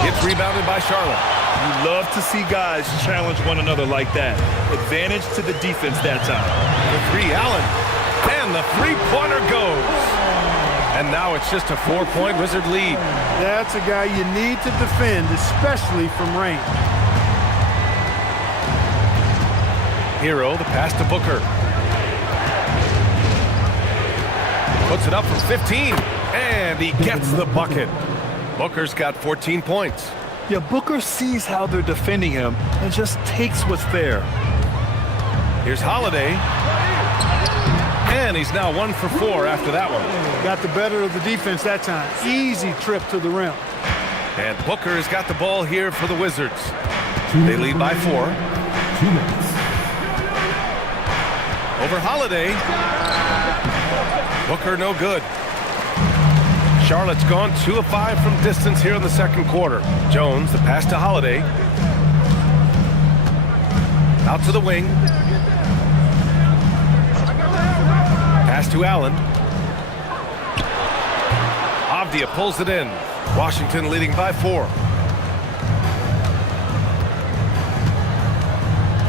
Gets rebounded by Charlotte. You love to see guys challenge one another like that. Advantage to the defense that time. The 3, Allen. And the three-pointer goes. And now it's just a 4-point Wizard lead. That's a guy you need to defend, especially from range. Hero, the pass to Booker. Puts it up from 15, and he gets the bucket. Booker's got 14 points. Yeah, Booker sees how they're defending him and just takes what's there. Here's Holiday. And he's now 1 for 4 after that one. Got the better of the defense that time. Easy trip to the rim. And Booker has got the ball here for the Wizards. They lead by 4. Over Holiday. Booker no good. Charlotte's gone 2 of 5 from distance here in the second quarter. Jones, the pass to Holiday. Out to the wing. Pass to Allen. Avdia pulls it in. Washington leading by 4.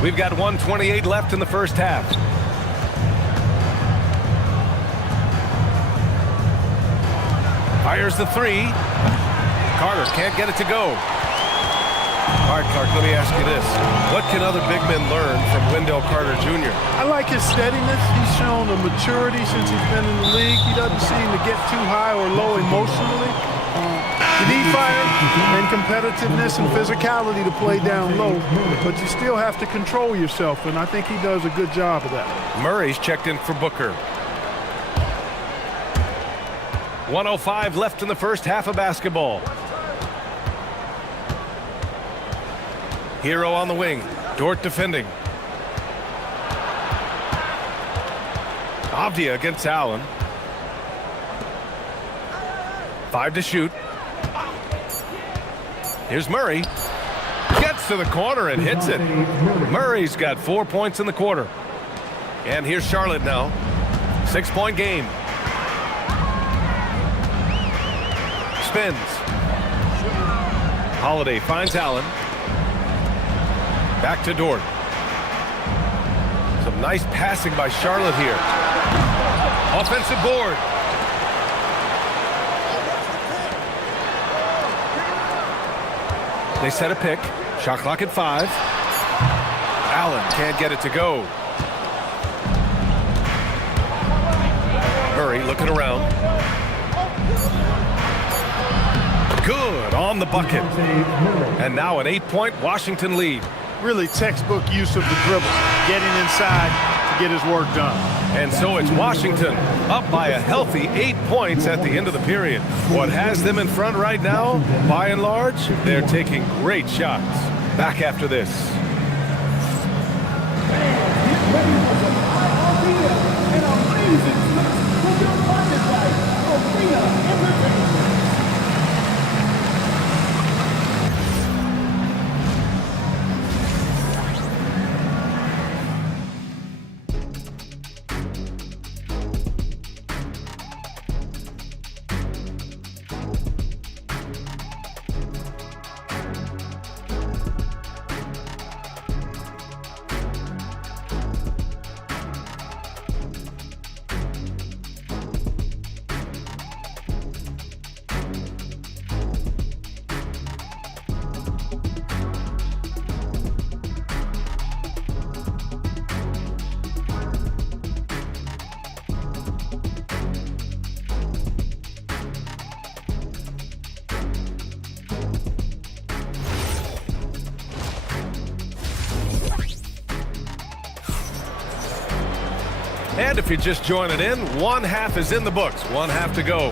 We've got 1:28 left in the first half. Fires the 3. Carter can't get it to go. All right, Clark, let me ask you this. What can other big men learn from Wendell Carter Jr.? I like his steadiness. He's shown a maturity since he's been in the league. He doesn't seem to get too high or low emotionally. You need fire and competitiveness and physicality to play down low, but you still have to control yourself, and I think he does a good job of that. Murray's checked in for Booker. 1:05 left in the first half of basketball. Hero on the wing. Dort defending. Avdia against Allen. 5 to shoot. Here's Murray. Gets to the corner and hits it. Murray's got 4 points in the quarter. And here's Charlotte now. 6-point game. Spins. Holiday finds Allen. Back to Dort. Some nice passing by Charlotte here. Offensive board. They set a pick. Shot clock at 5. Allen can't get it to go. Murray looking around. Good on the bucket. And now an 8-point Washington lead. Really textbook use of the dribble. Getting inside to get his work done. And so it's Washington up by a healthy 8 points at the end of the period. What has them in front right now, by and large, they're taking great shots. Back after this. And if you're just joining in, one half is in the books, one half to go.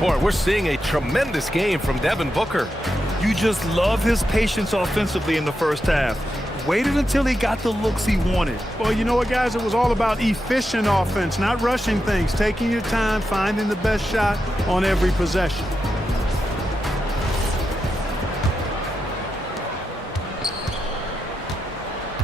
Boy, we're seeing a tremendous game from Devin Booker. You just love his patience offensively in the first half. Waited until he got the looks he wanted. Well, you know what, guys? It was all about efficient offense, not rushing things, taking your time, finding the best shot on every possession.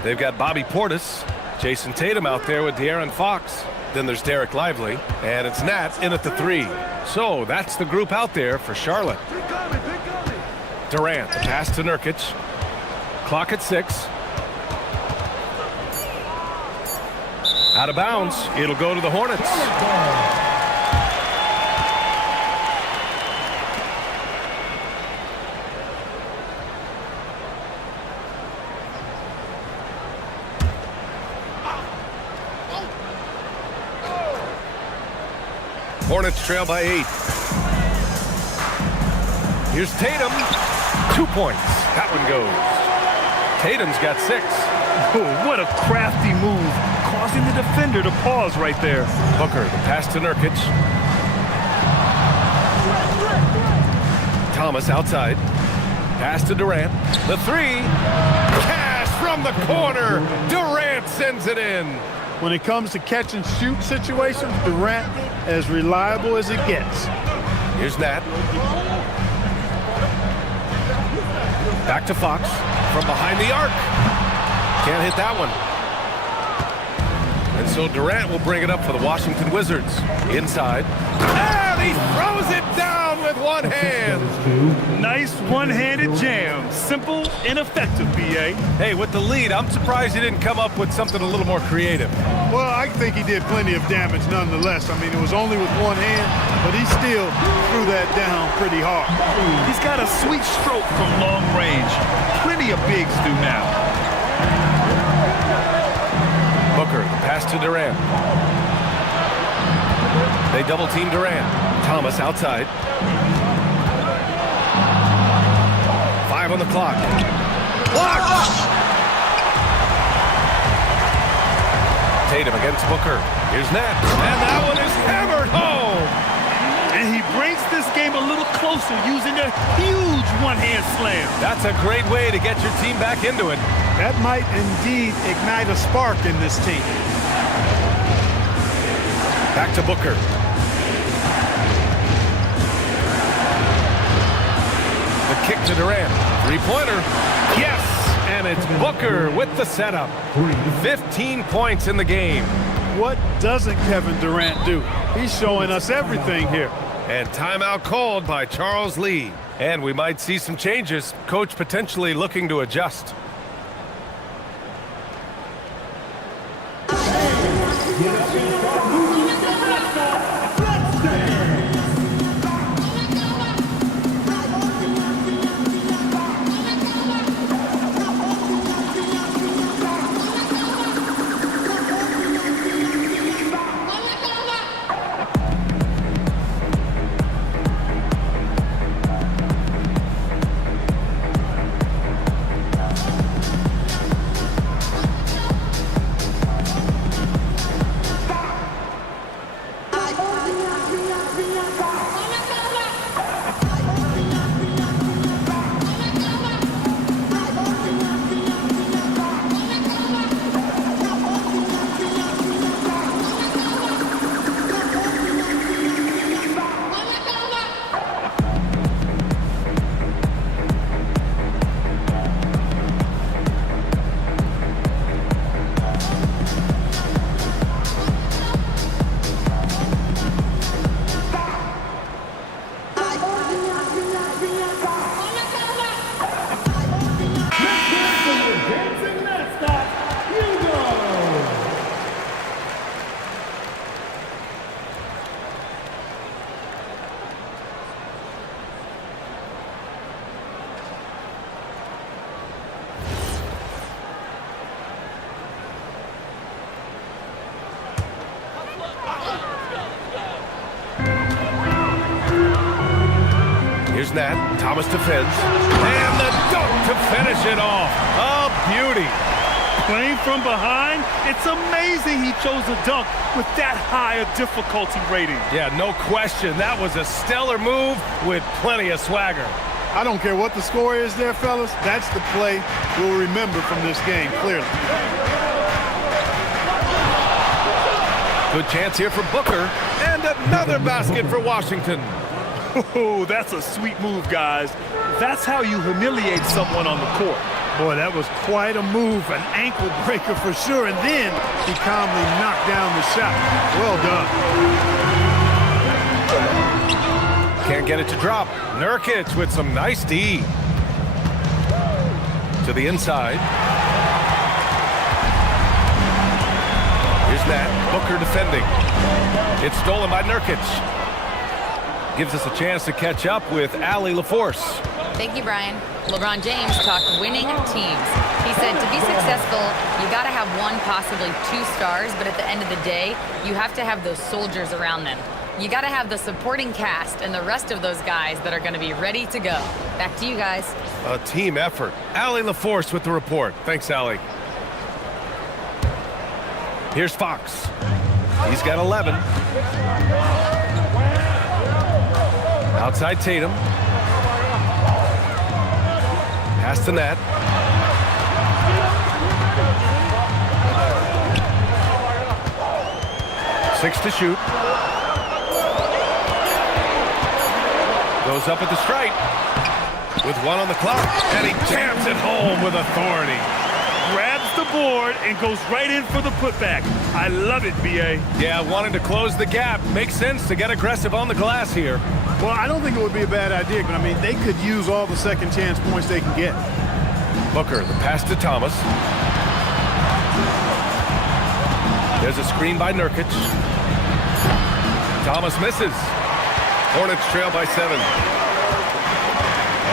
They've got Bobby Portis, Jason Tatum out there with De'Aaron Fox. Then there's Derek Lively, and it's Nat in at the 3. So that's the group out there for Charlotte. Durant, the pass to Nurkic. Clock at 6. Out of bounds. It'll go to the Hornets. Hornets trail by 8. Here's Tatum. 2 points. That one goes. Tatum's got 6. Oh, what a crafty move, causing the defender to pause right there. Booker, the pass to Nurkic. Thomas outside. Pass to Durant. The 3. Cash from the corner. Durant sends it in. When it comes to catch and shoot situations, Durant as reliable as it gets. Here's Nat. Back to Fox from behind the arc. Can't hit that one. And so Durant will bring it up for the Washington Wizards. Inside. And he throws it down with one hand. Nice one-handed jam. Simple and effective, B.A. Hey, with the lead, I'm surprised he didn't come up with something a little more creative. Well, I think he did plenty of damage nonetheless. I mean, it was only with one hand, but he still threw that down pretty hard. He's got a sweet stroke from long range. Plenty of bigs do now. Booker, the pass to Durant. They double-team Durant. Thomas outside. 5 on the clock. Blocked! Tatum against Booker. Here's Nat. And that one is hammered home. And he brings this game a little closer using a huge one-hand slam. That's a great way to get your team back into it. That might indeed ignite a spark in this team. Back to Booker. The kick to Durant. Three-pointer. Yes! And it's Booker with the setup. 15 points in the game. What doesn't Kevin Durant do? He's showing us everything here. And timeout called by Charles Lee. And we might see some changes. Coach potentially looking to adjust. Here's Nat. Thomas defends. And the dunk to finish it off. A beauty. Playing from behind, it's amazing he chose a dunk with that high a difficulty rating. Yeah, no question. That was a stellar move with plenty of swagger. I don't care what the score is there, fellas. That's the play we'll remember from this game, clearly. Good chance here for Booker, and another basket for Washington. Oh, that's a sweet move, guys. That's how you humiliate someone on the court. Boy, that was quite a move, an ankle breaker for sure, and then he calmly knocked down the shot. Well done. Can't get it to drop. Nurkic with some nice D. To the inside. Here's that. Booker defending. It's stolen by Nurkic. Gives us a chance to catch up with Allie LaForce. Thank you, Brian. LeBron James talked winning teams. He said to be successful, you got to have one, possibly two stars, but at the end of the day, you have to have those soldiers around them. You got to have the supporting cast and the rest of those guys that are going to be ready to go. Back to you guys. A team effort. Allie LaForce with the report. Thanks, Allie. Here's Fox. He's got 11. Outside Tatum. Pass to net. Six to shoot. Goes up at the stripe. With one on the clock. And he jams it home with authority. Grabs the board and goes right in for the putback. I love it, B.A. Yeah, wanting to close the gap. Makes sense to get aggressive on the glass here. Well, I don't think it would be a bad idea, but I mean, they could use all the second chance points they can get. Booker, the pass to Thomas. There's a screen by Nurkic. Thomas misses. Hornets trail by 7.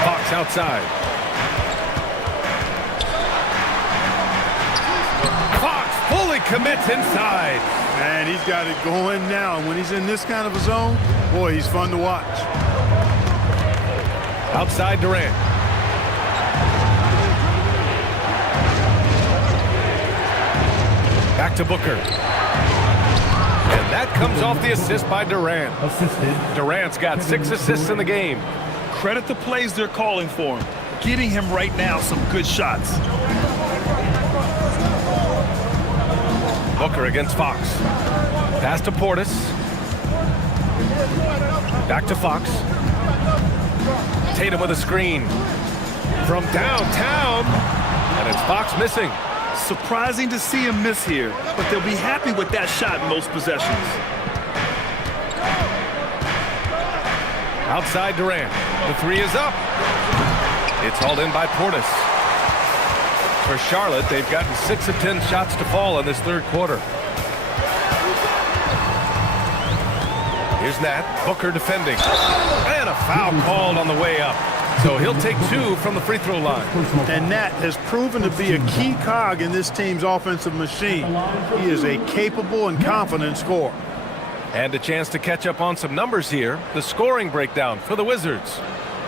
Fox outside. Fox fully commits inside. And he's got it going now. When he's in this kind of a zone, boy, he's fun to watch. Outside Durant. Back to Booker. And that comes off the assist by Durant. Durant's got 6 assists in the game. Credit the plays they're calling for him. Getting him right now some good shots. Booker against Fox. Pass to Portis. Back to Fox. Tatum with a screen. From downtown. And it's Fox missing. Surprising to see him miss here, but they'll be happy with that shot in most possessions. Outside Durant. The 3 is up. It's hauled in by Portis. For Charlotte, they've gotten 6 of 10 shots to fall in this third quarter. Here's Nat. Booker defending. And a foul called on the way up. So he'll take 2 from the free throw line. And Nat has proven to be a key cog in this team's offensive machine. He is a capable and confident scorer. And a chance to catch up on some numbers here. The scoring breakdown for the Wizards.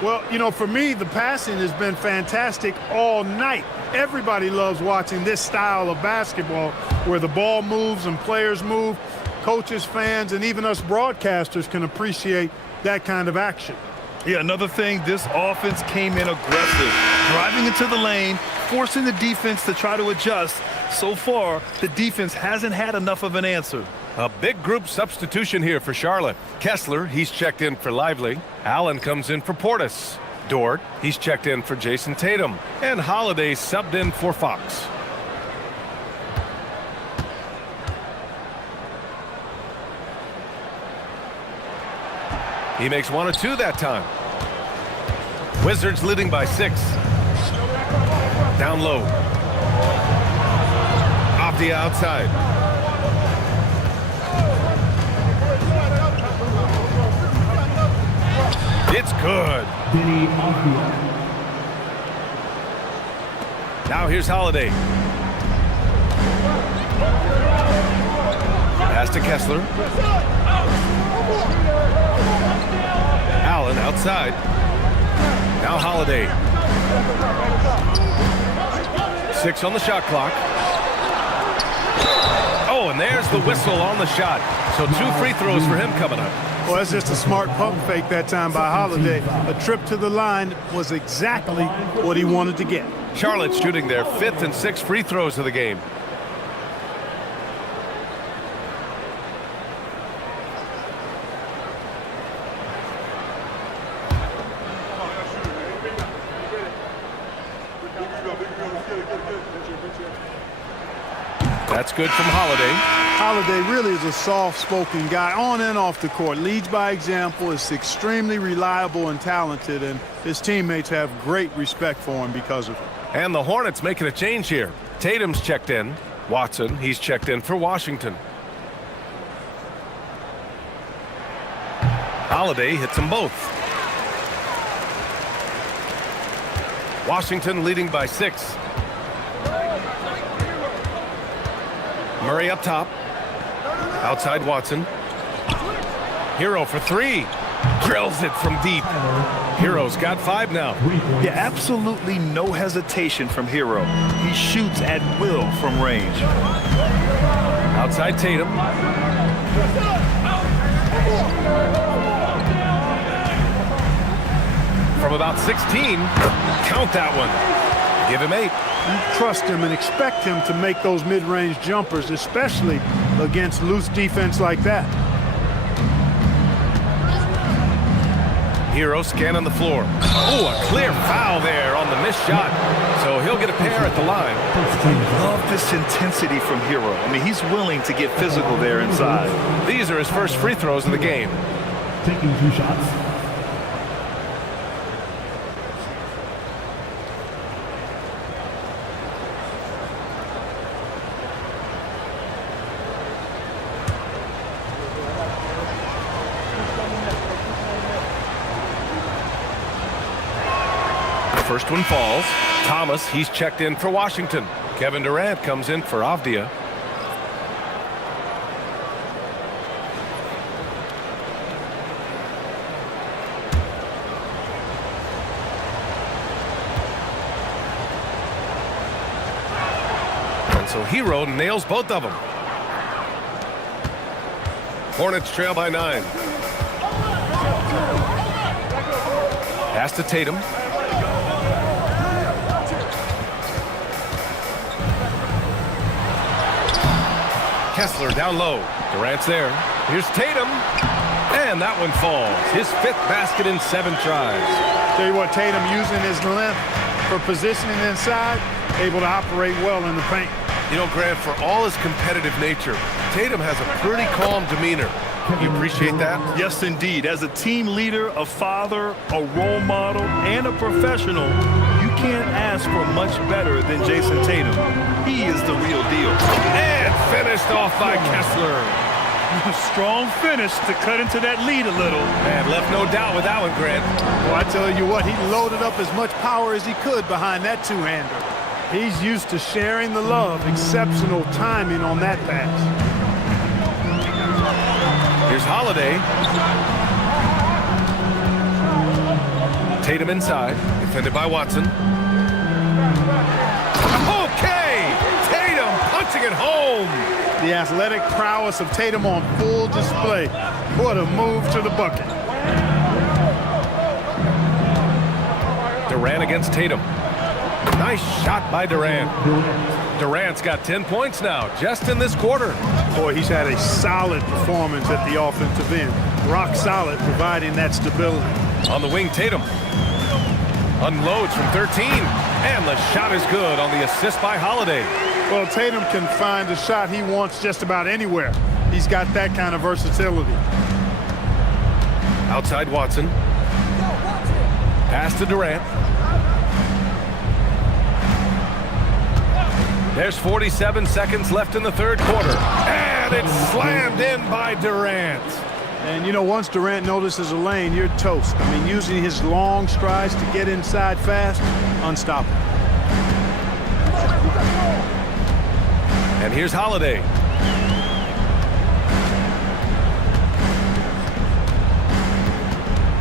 Well, you know, for me, the passing has been fantastic all night. Everybody loves watching this style of basketball where the ball moves and players move. Coaches, fans, and even us broadcasters can appreciate that kind of action. Yeah, another thing, this offense came in aggressive, driving into the lane, forcing the defense to try to adjust. So far, the defense hasn't had enough of an answer. A big group substitution here for Charlotte. Kessler, he's checked in for Lively. Allen comes in for Portis. Dort, he's checked in for Jason Tatum. And Holiday subbed in for Fox. He makes 1 or 2 that time. Wizards leading by 6. Down low. Off the outside. It's good. Now here's Holiday. Pass to Kessler. Allen outside. Now Holiday. 6 on the shot clock. the whistle on the shot. So 2 free throws for him coming up. Well, that's just a smart pump fake that time by Holiday. A trip to the line was exactly what he wanted to get. Charlotte shooting their 5th and 6th free throws of the game. That's good from Holiday. Holiday really is a soft-spoken guy on and off the court. Leads by example, is extremely reliable and talented, and his teammates have great respect for him because of it. And the Hornets making a change here. Tatum's checked in. Watson, he's checked in for Washington. Holiday hits them both. Washington leading by 6. Murray up top. Outside Watson. Hero for 3. Drills it from deep. Hero's got 5 now. Yeah, absolutely no hesitation from Hero. He shoots at will from range. Outside Tatum. From about 16. Count that one. Give him 8. You trust him and expect him to make those mid-range jumpers, especially against loose defense like that. Hero scanning the floor. Oh, a clear foul there on the missed shot. So he'll get a pair at the line. Love this intensity from Hero. I mean, he's willing to get physical there inside. These are his first free throws of the game. Taking 2 shots. First one falls. Thomas, he's checked in for Washington. Kevin Durant comes in for Avdia. And so Hero nails both of them. Hornets trail by 9. Pass to Tatum. Kessler down low. Durant's there. Here's Tatum. And that one falls. His 5th basket in 7 tries. Tell you what, Tatum using his length for positioning inside, able to operate well in the paint. You know, Grant, for all his competitive nature, Tatum has a pretty calm demeanor. You appreciate that? Yes, indeed. As a team leader, a father, a role model, and a professional, you can't ask for much better than Jason Tatum. He is the real deal. And finished off by Kessler. Strong finish to cut into that lead a little. And left no doubt with that one, Grant. Well, I tell you what, he loaded up as much power as he could behind that 2-hander. He's used to sharing the love. Exceptional timing on that pass. Here's Holiday. Tatum inside, defended by Watson. Okay! Tatum punching it home! The athletic prowess of Tatum on full display. What a move to the bucket. Durant against Tatum. Nice shot by Durant. Durant's got 10 points now, just in this quarter. Boy, he's had a solid performance at the offensive end. Rock solid, providing that stability. On the wing, Tatum unloads from 13, and the shot is good on the assist by Holiday. Well, Tatum can find the shot he wants just about anywhere. He's got that kind of versatility. Outside Watson. Pass to Durant. There's 47 seconds left in the 3rd quarter. And it's slammed in by Durant. And, you know, once Durant notices a lane, you're toast. I mean, using his long strides to get inside fast, unstoppable. And here's Holiday.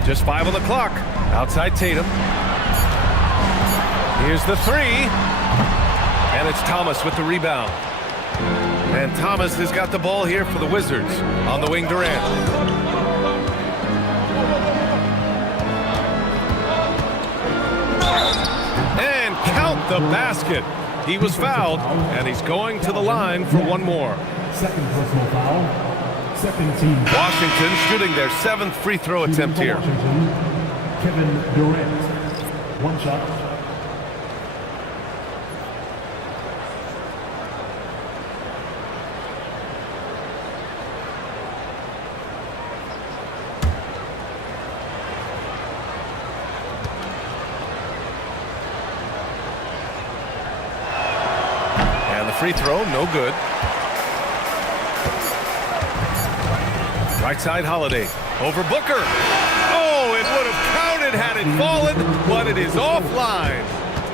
Just 5 on the clock. Outside Tatum. Here's the 3. And it's Thomas with the rebound. And Thomas has got the ball here for the Wizards. On the wing, Durant. And count the basket. He was fouled, and he's going to the line for one more. Second personal foul. Second team. Washington shooting their 7th free throw attempt here. Washington, Kevin Durant. One shot. Free throw, no good. Right side, Holiday. Over Booker. Oh, it would have counted had it fallen, but it is offline.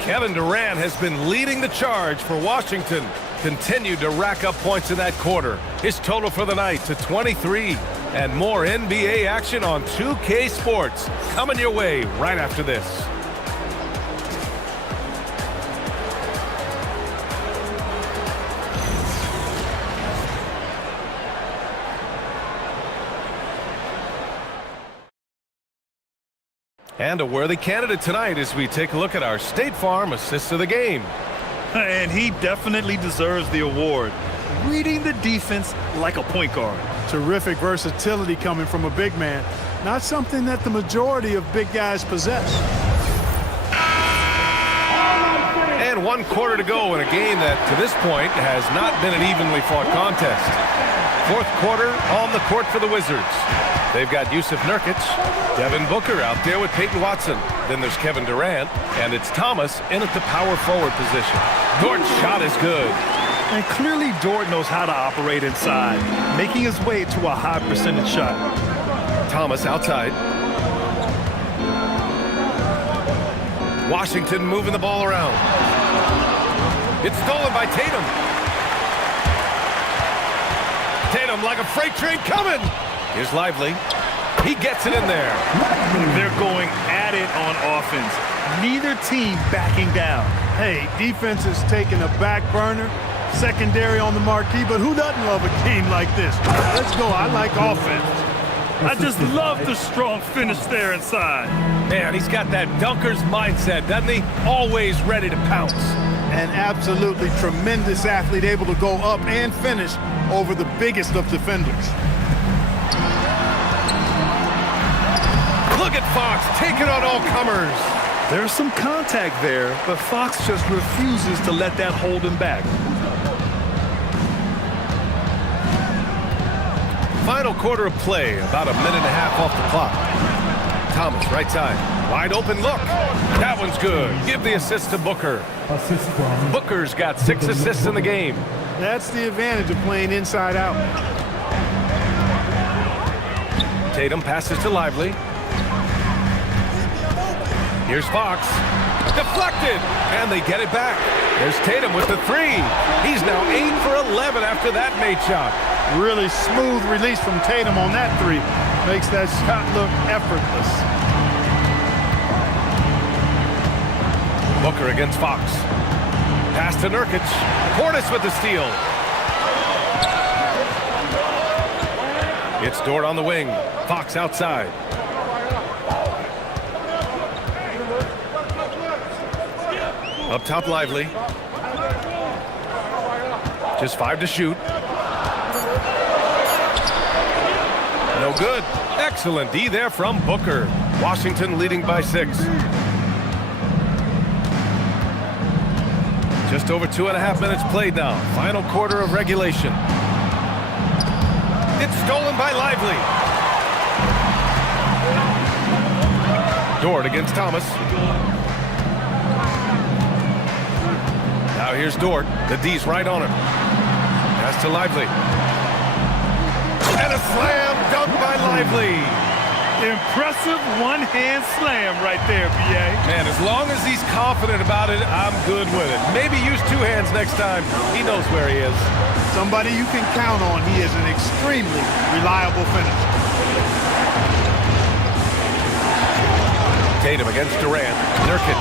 Kevin Durant has been leading the charge for Washington. Continued to rack up points in that quarter. His total for the night to 23. And more NBA action on 2K Sports. Coming your way right after this. And a worthy candidate tonight as we take a look at our State Farm Assist of the Game. And he definitely deserves the award. Reading the defense like a point guard. Terrific versatility coming from a big man. Not something that the majority of big guys possess. And 1 quarter to go in a game that, to this point, has not been an evenly fought contest. 4th quarter on the court for the Wizards. They've got Jusuf Nurkic, Devin Booker out there with Peyton Watson. Then there's Kevin Durant, and it's Thomas in at the power forward position. Dort's shot is good. And clearly Dort knows how to operate inside, making his way to a high percentage shot. Thomas outside. Washington moving the ball around. It's stolen by Tatum. Tatum like a freight train coming. Here's Lively. He gets it in there. They're going at it on offense. Neither team backing down. Hey, defense is taking a back burner. Secondary on the marquee, but who doesn't love a game like this? Let's go. I like offense. I just love the strong finish there inside. Man, he's got that dunker's mindset, doesn't he? Always ready to pounce. An absolutely tremendous athlete, able to go up and finish over the biggest of defenders. Look at Fox taking on all comers. There's some contact there, but Fox just refuses to let that hold him back. Final quarter of play, about a minute and a half off the clock. Thomas, right side. Wide open look. That one's good. Give the assist to Booker. Assist from Booker's got 6 assists in the game. That's the advantage of playing inside out. Tatum passes to Lively. Here's Fox. Deflected, and they get it back. There's Tatum with the 3. He's now 8 for 11 after that made shot. Really smooth release from Tatum on that 3. Makes that shot look effortless. Booker against Fox. Pass to Nurkic. Portis with the steal. It's Dort on the wing. Fox outside. Up top, Lively. Just 5 to shoot. No good. Excellent D there from Booker. Washington leading by 6. Just over 2.5 minutes played now. Final quarter of regulation. It's stolen by Lively. Dort against Thomas. Now here's Dort. The D's right on him. Pass to Lively. And a slam dunk by Lively. Impressive one-hand slam right there, B.A. Man, as long as he's confident about it, I'm good with it. Maybe use 2 hands next time. He knows where he is. Somebody you can count on. He is an extremely reliable finisher. Tatum against Durant. Nurkic.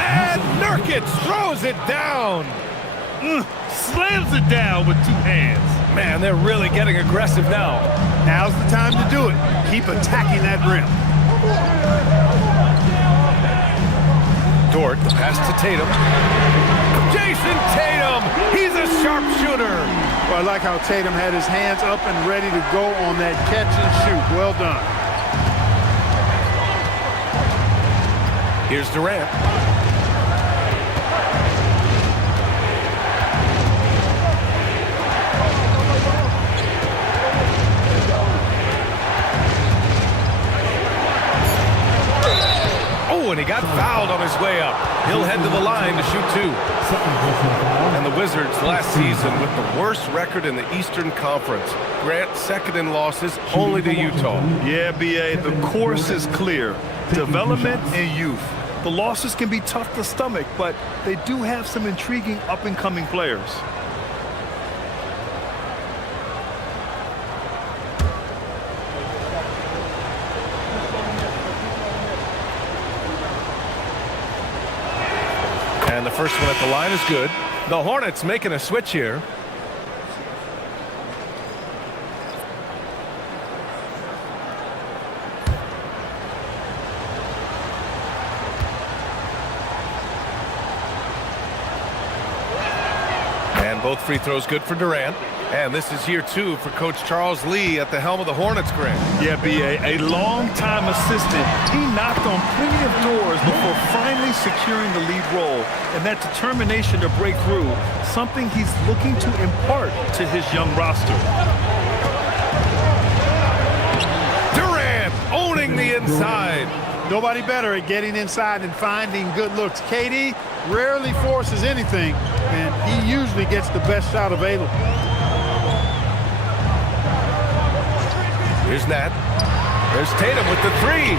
And Nurkic throws it down. Slams it down with 2 hands. Man, they're really getting aggressive now. Now's the time to do it. Keep attacking that rim. Dort, the pass to Tatum. Jason Tatum! He's a sharpshooter! Well, I like how Tatum had his hands up and ready to go on that catch and shoot. Well done. Here's Durant. Oh, and he got fouled on his way up. He'll head to the line to shoot 2. And the Wizards last season with the worst record in the Eastern Conference. Grant second in losses, only to Utah. Yeah, B.A., the course is clear. Development and youth. The losses can be tough to stomach, but they do have some intriguing up-and-coming players. And the first one at the line is good. The Hornets making a switch here. And both free throws good for Durant. And this is year 2 for Coach Charles Lee at the helm of the Hornets, Grant. Yeah, B.A., a long-time assistant. He knocked on plenty of doors before finally securing the lead role. And that determination to break through, something he's looking to impart to his young roster. Durant owning the inside. Nobody better at getting inside and finding good looks. KD rarely forces anything, and he usually gets the best shot available. Here's Nat. There's Tatum with the 3.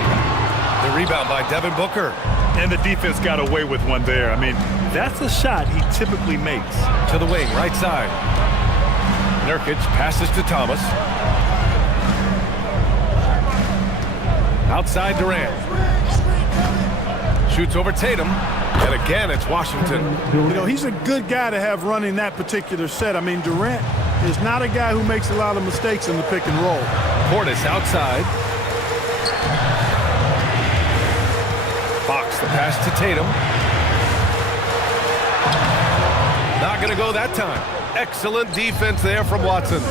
The rebound by Devin Booker. And the defense got away with one there. I mean, that's a shot he typically makes. To the wing, right side. Nurkic passes to Thomas. Outside Durant. Shoots over Tatum. And again, it's Washington. You know, he's a good guy to have running that particular set. I mean, Durant is not a guy who makes a lot of mistakes in the pick and roll. Portis outside. Fox, the pass to Tatum. Not going to go that time. Excellent defense there from Watson.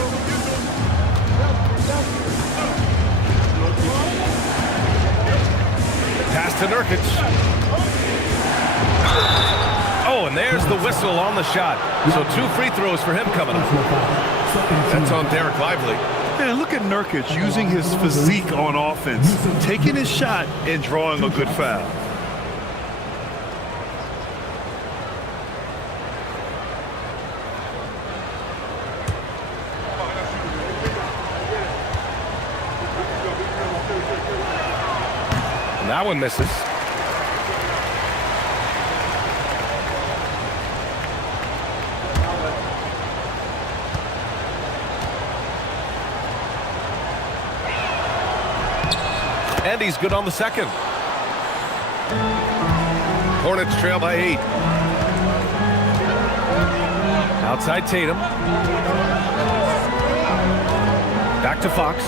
Pass to Nurkic. Oh, and there's the whistle on the shot. So 2 free throws for him coming up. That's on Derek Lively. Man, look at Nurkic using his physique on offense, taking his shot and drawing a good foul. And that one misses. And he's good on the second. Hornets trail by 8. Outside Tatum. Back to Fox.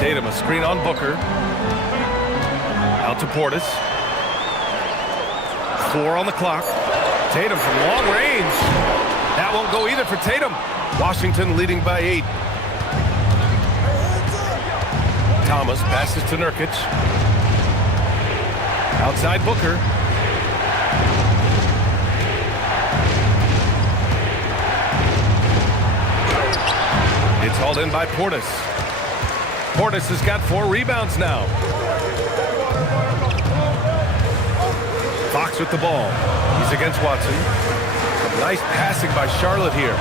Tatum, a screen on Booker. Out to Portis. 4 on the clock. Tatum from long range. That won't go either for Tatum. Washington leading by 8. Thomas passes to Nurkic. Outside Booker. It's hauled in by Portis. Portis has got 4 rebounds now. Fox with the ball. He's against Watson. Some nice passing by Charlotte here.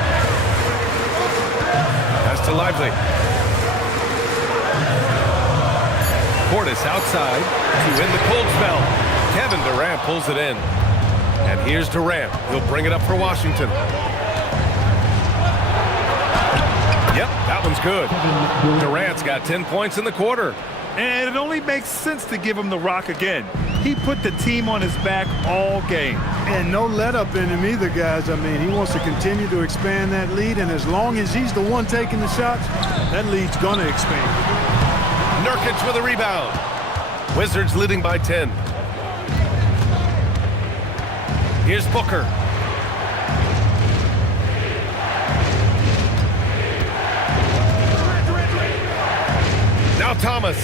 Pass to Lively. Portis outside to end the cold spell. Kevin Durant pulls it in. And here's Durant. He'll bring it up for Washington. Yep, that one's good. Durant's got 10 points in the quarter. And it only makes sense to give him the rock again. He put the team on his back all game. And no let up in him either, guys. I mean, he wants to continue to expand that lead, and as long as he's the one taking the shots, that lead's going to expand. Nurkic with a rebound. Wizards leading by 10. Here's Booker. Now Thomas.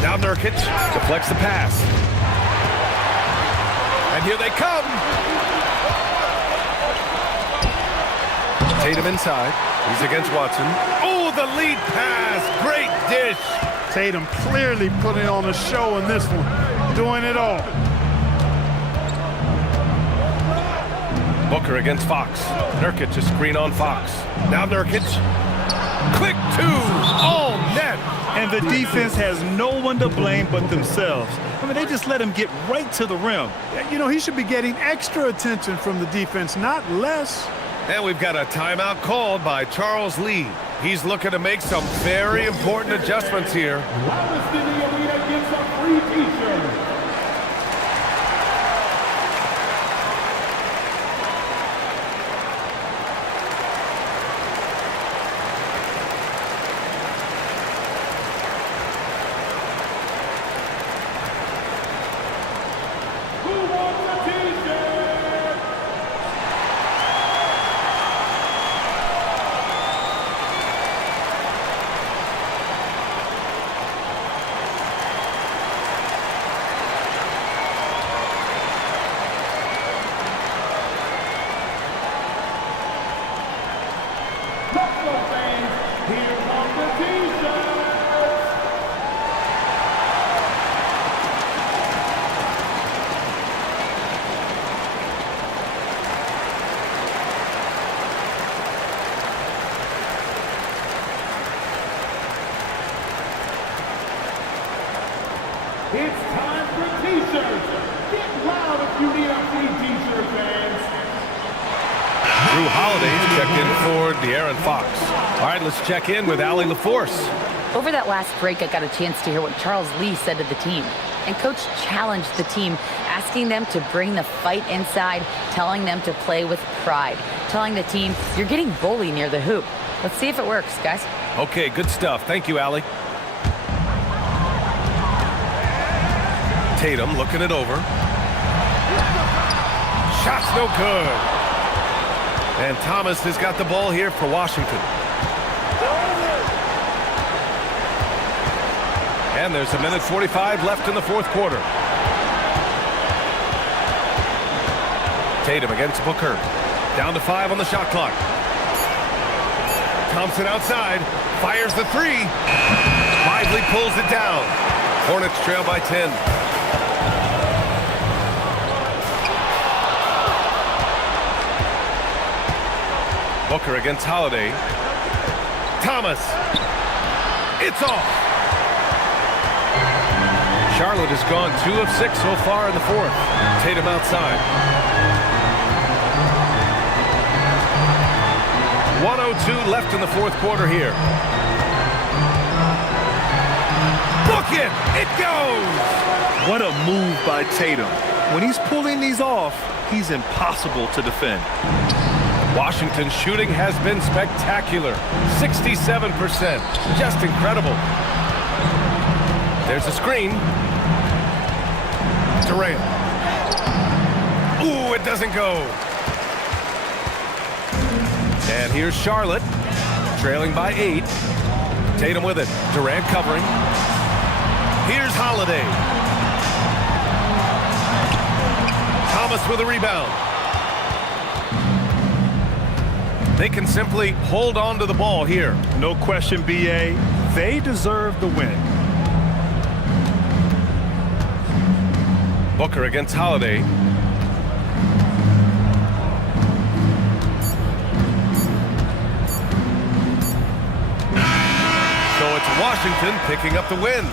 Now Nurkic deflects the pass. And here they come. Tatum inside. He's against Watson. Oh, the lead pass. Great dish. Tatum clearly putting on a show in this one. Doing it all. Booker against Fox. Nurkic a screen on Fox. Now Nurkic. Quick two. All net. And the defense has no one to blame but themselves. I mean, they just let him get right to the rim. You know, he should be getting extra attention from the defense, not less. And we've got a timeout called by Charles Lee. He's looking to make some very important adjustments here. It's time for t-shirts. Get loud if you need a free t-shirt, fans. Drew Holiday checked in for De'Aaron Fox. All right, let's check in with Allie LaForce. Over that last break, I got a chance to hear what Charles Lee said to the team. And Coach challenged the team, asking them to bring the fight inside, telling them to play with pride, telling the team, you're getting bullied near the hoop. Let's see if it works, guys. Okay, good stuff. Thank you, Allie. Tatum looking it over. Shot's no good. And Thomas has got the ball here for Washington. And there's a minute 45 left in the fourth quarter. Tatum against Booker. Down to 5 on the shot clock. Thompson outside. Fires the three. Lively pulls it down. Hornets trail by 10. Booker against Holiday. Thomas. It's off. Charlotte has gone 2 of 6 so far in the fourth. Tatum outside. 1:02 left in the fourth quarter here. Book it! It goes! What a move by Tatum. When he's pulling these off, he's impossible to defend. Washington's shooting has been spectacular. 67%. Just incredible. There's a screen. Durant. Ooh, it doesn't go. And here's Charlotte, trailing by 8. Tatum with it. Durant covering. Here's Holiday. Thomas with a rebound. They can simply hold on to the ball here. No question, B.A. They deserve the win. Booker against Holiday. So it's Washington picking up the win.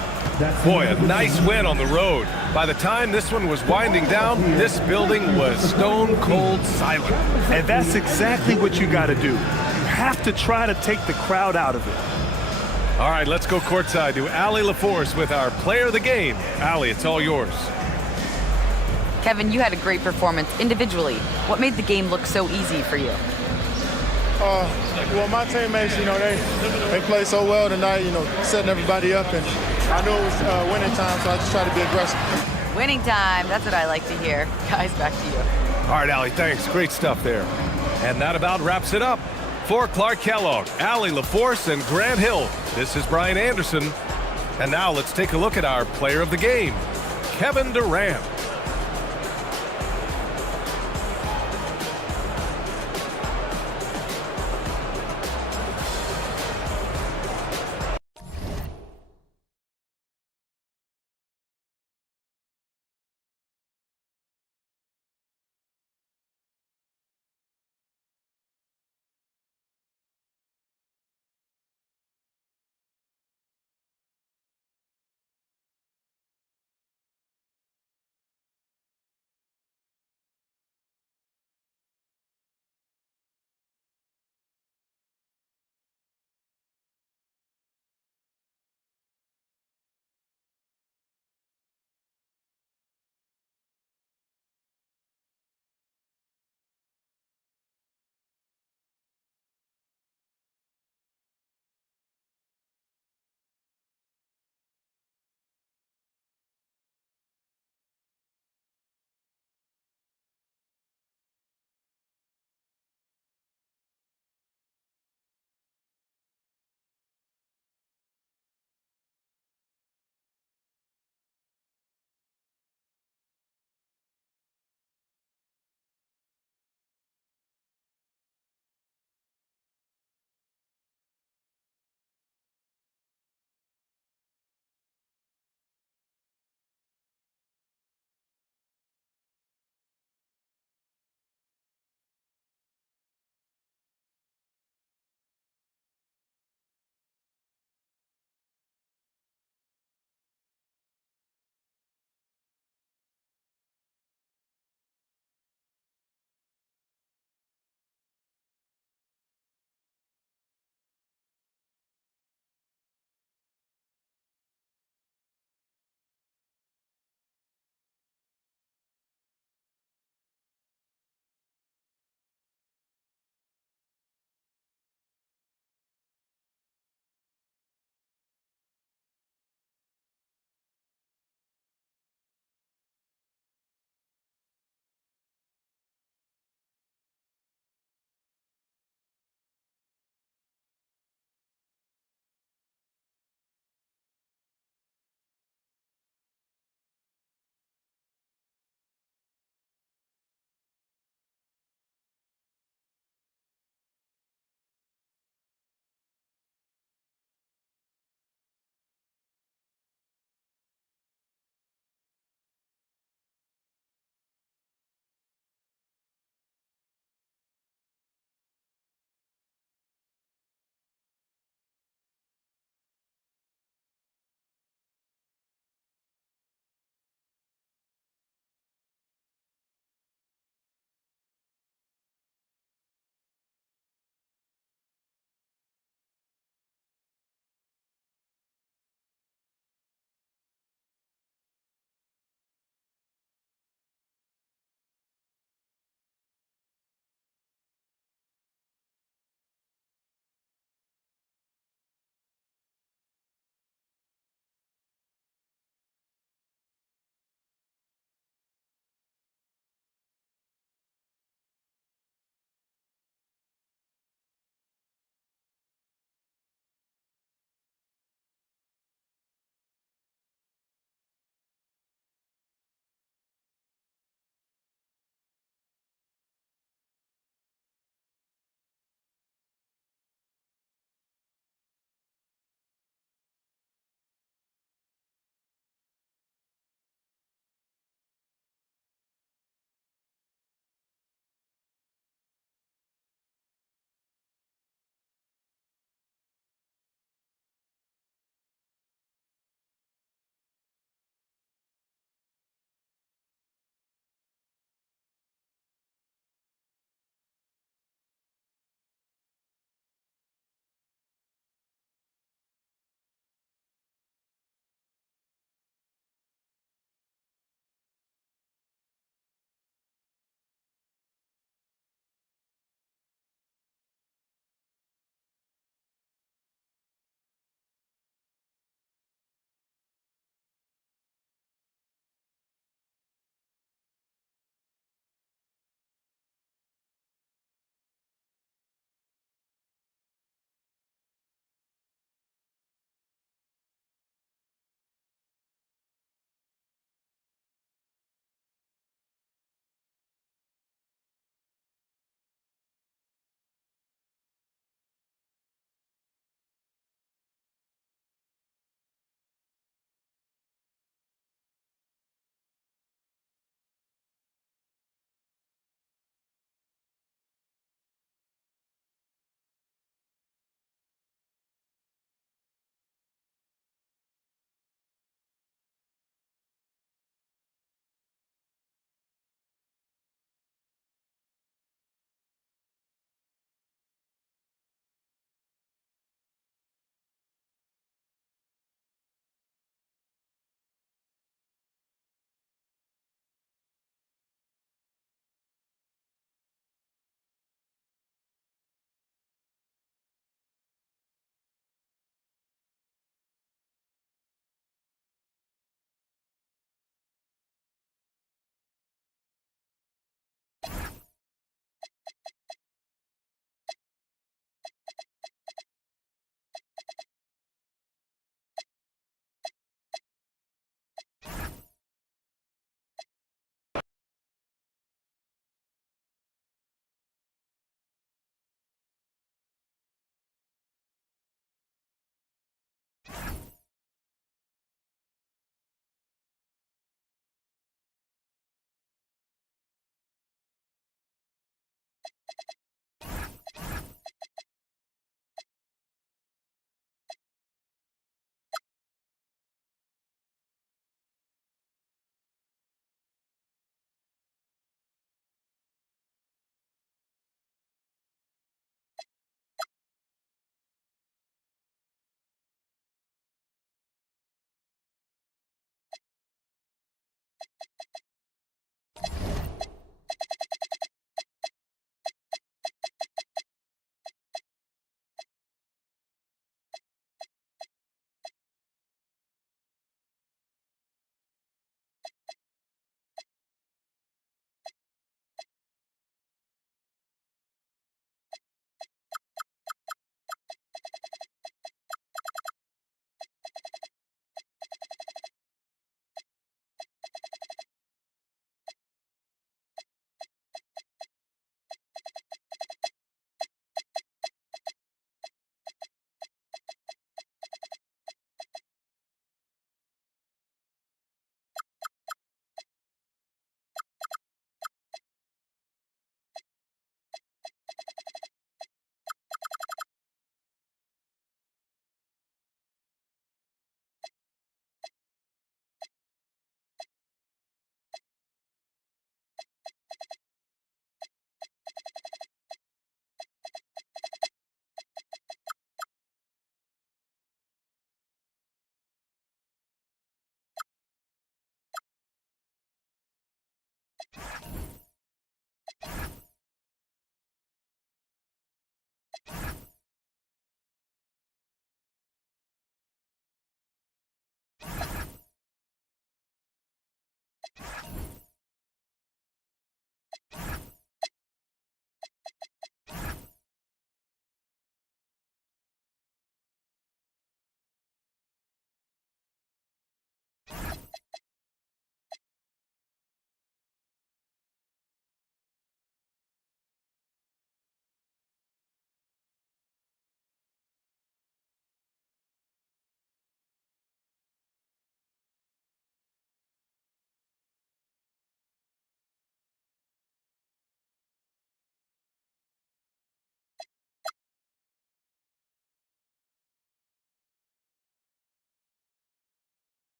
Boy, a nice win on the road. By the time this one was winding down, this building was stone cold silent. And that's exactly what you got to do. You have to try to take the crowd out of it. All right, let's go courtside to Allie LaForce with our player of the game. Allie, it's all yours. Kevin, you had a great performance individually. What made the game look so easy for you? Well, my teammates, they played so well tonight, setting everybody up, and I knew it was winning time, so I just tried to be aggressive. Winning time, that's what I like to hear. Guys, back to you. All right, Allie, thanks. Great stuff there. And that about wraps it up. For Clark Kellogg, Allie LaForce, and Grant Hill, this is Brian Anderson. And now let's take a look at our player of the game, Kevin Durant.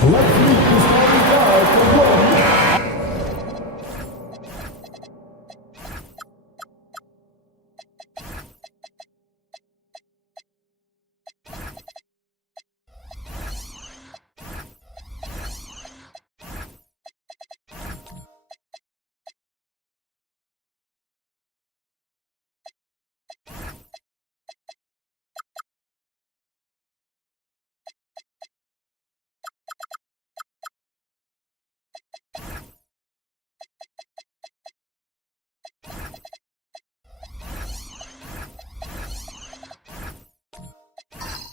Let's meet the starting five for one.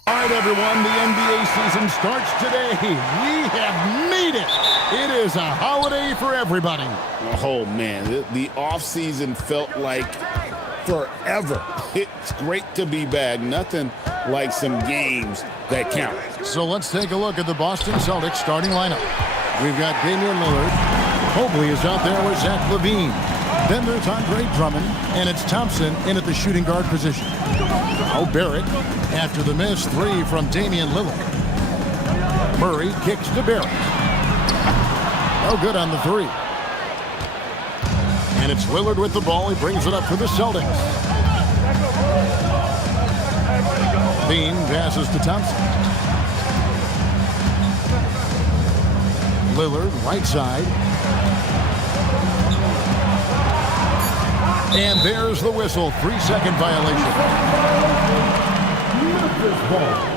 All right, everyone, the NBA season starts today. We have made it. It is a holiday for everybody. Oh, man, the offseason felt like forever. It's great to be back. Nothing like some games that count. So let's take a look at the Boston Celtics starting lineup. We've got Damian Lillard. Mobley is out there with Zach LaVine. Then there's Andre Drummond, and it's Thompson in at the shooting guard position. Now Barrett after the missed three from Damian Lillard. Murray kicks to Barrett. No good on the three. And it's Lillard with the ball. He brings it up for the Celtics. Bean passes to Thompson. Lillard, right side. And there's the whistle. 3-second violation. Memphis ball.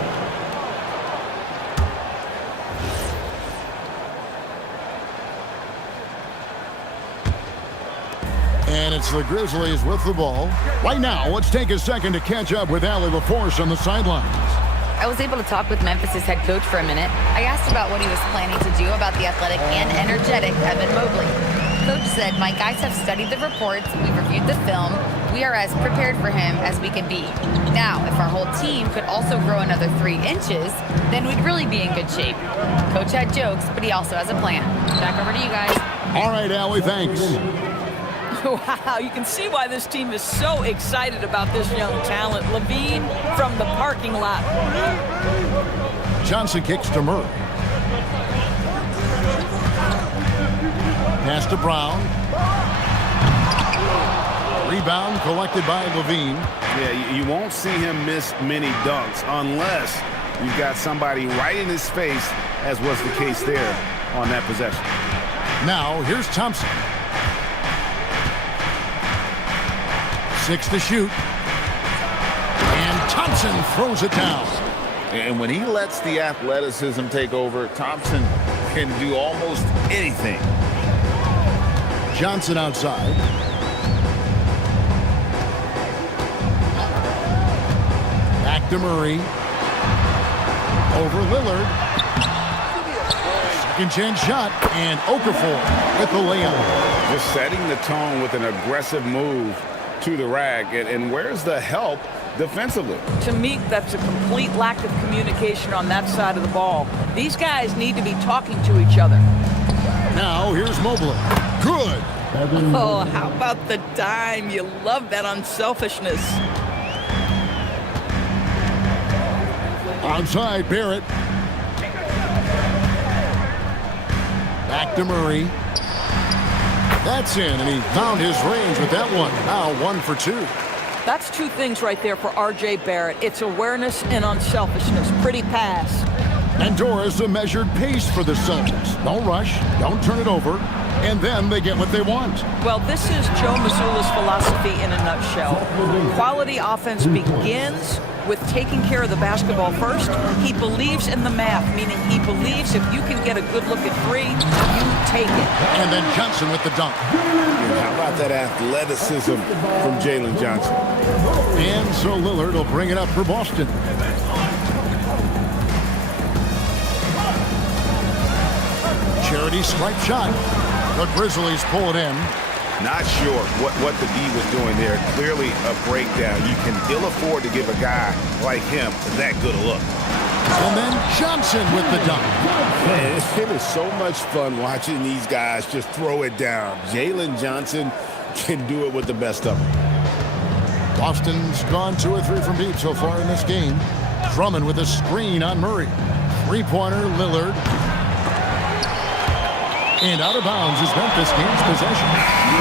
And it's the Grizzlies with the ball. Right now, let's take a second to catch up with Allie LaForce on the sidelines. I was able to talk with Memphis' head coach for a minute. I asked about what he was planning to do about the athletic and energetic Evan Mobley. Coach said, "My guys have studied the reports, we've reviewed the film, we are as prepared for him as we can be. Now, if our whole team could also grow another 3 inches, then we'd really be in good shape." Coach had jokes, but he also has a plan. Back over to you guys. All right, Allie, thanks. Wow, you can see why this team is so excited about this young talent. LaVine from the parking lot. Johnson kicks to Murray. Pass to Brown. Rebound collected by LaVine. Yeah, you won't see him miss many dunks unless you've got somebody right in his face, as was the case there on that possession. Now, here's Thompson. 6 to shoot. And Thompson throws it down. And when he lets the athleticism take over, Thompson can do almost anything. Johnson outside. Back to Murray. Over Lillard. Second chance shot. And Okafor with the layup. Just setting the tone with an aggressive move to the rack. And where's the help defensively? To me, that's a complete lack of communication on that side of the ball. These guys need to be talking to each other. Now here's Mobley. Good. Oh, how about the dime? You love that unselfishness. Outside, Barrett. Back to Murray. That's in, and he found his range with that one. Now 1 for 2. That's 2 things right there for R.J. Barrett. It's awareness and unselfishness. Pretty pass. And Doris, a measured pace for the Celtics. Don't rush, don't turn it over, and then they get what they want. Well, this is Joe Mazzulla's philosophy in a nutshell. Quality offense begins with taking care of the basketball first. He believes in the math, meaning he believes if you can get a good look at 3, you take it. And then Johnson with the dunk. How about that athleticism from Jalen Johnson? And so Lillard will bring it up for Boston. Charity stripe shot. The Grizzlies pull it in. Not sure what the D was doing there. Clearly a breakdown. You can ill afford to give a guy like him that good a look. And then Johnson with the dunk. Man, it is so much fun watching these guys just throw it down. Jalen Johnson can do it with the best of them. Boston's gone 2 or 3 from deep so far in this game. Drummond with a screen on Murray. 3-pointer, Lillard. And out of bounds is Memphis gains possession.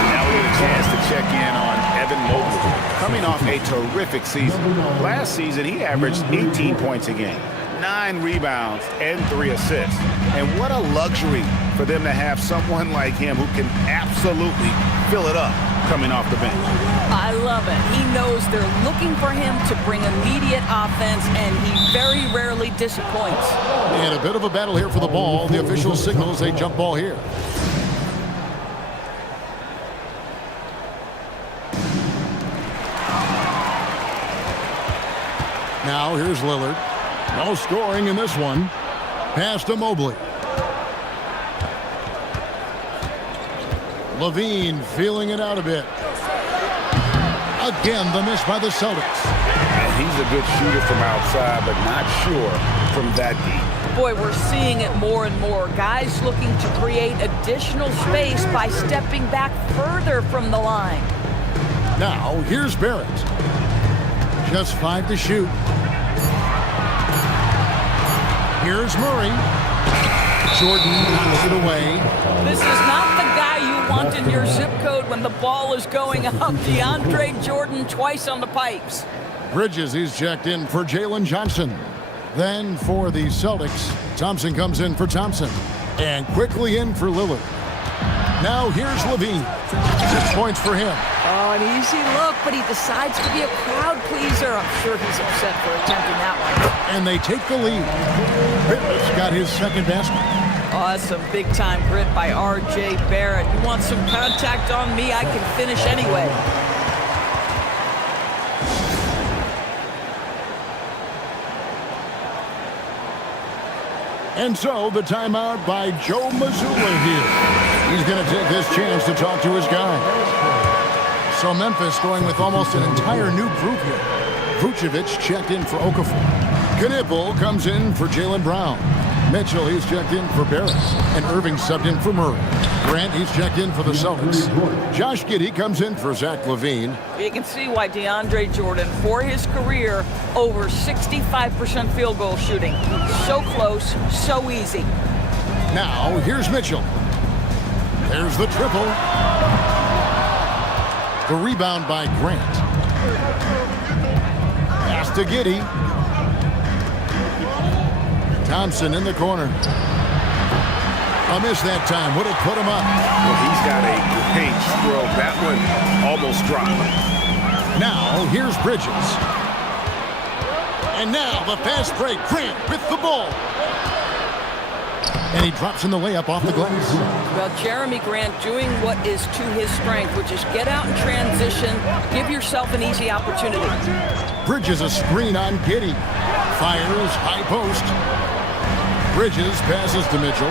Now we get a chance to check in on Evan Mobley. Coming off a terrific season. Last season, he averaged 18 points a game, 9 rebounds, and 3 assists. And what a luxury for them to have someone like him who can absolutely fill it up coming off the bench. I love it. He knows they're looking for him to bring immediate offense, and he very rarely disappoints. And a bit of a battle here for the ball. The official signals a jump ball here. Now here's Lillard. No scoring in this one. Pass to Mobley. Levine feeling it out a bit. Again, the miss by the Celtics. And he's a good shooter from outside, but not sure from that deep. Boy, we're seeing it more and more. Guys looking to create additional space by stepping back further from the line. Now, here's Barrett. Just 5 to shoot. Here's Murray. Jordan knocks it away. This is not the guy you want in your zip code when the ball is going up. DeAndre Jordan twice on the pipes. Bridges is checked in for Jalen Johnson. Then for the Celtics, Thompson comes in for Thompson. And quickly in for Lillard. Now here's Levine. 6 points for him. Oh, an easy look, but he decides to be a crowd pleaser. I'm sure he's upset for attempting that one. And they take the lead. Barrett's got his second basket. Awesome big-time grit by R.J. Barrett. You want some contact on me, I can finish anyway. And so the timeout by Joe Mazzulla here. He's going to take this chance to talk to his guy. So Memphis going with almost an entire new group here. Vucevic checked in for Okafor. Knipple comes in for Jaylen Brown. Mitchell, he's checked in for Barrett. And Irving subbed in for Murray. Grant, he's checked in for the Celtics. Josh Giddey comes in for Zach LaVine. You can see why DeAndre Jordan, for his career, over 65% field goal shooting. So close, so easy. Now, here's Mitchell. There's the triple. The rebound by Grant. Pass to Giddey. Thompson in the corner. A miss that time. Would have put him up. Well, he's got a great stroke. That one almost dropped. Now, here's Bridges. And now the fast break. Grant with the ball. And he drops in the layup off the glass. Well, Jeremy Grant doing what is to his strength, which is get out in transition, give yourself an easy opportunity. Bridges a screen on Giddey. Fires, high post. Bridges passes to Mitchell.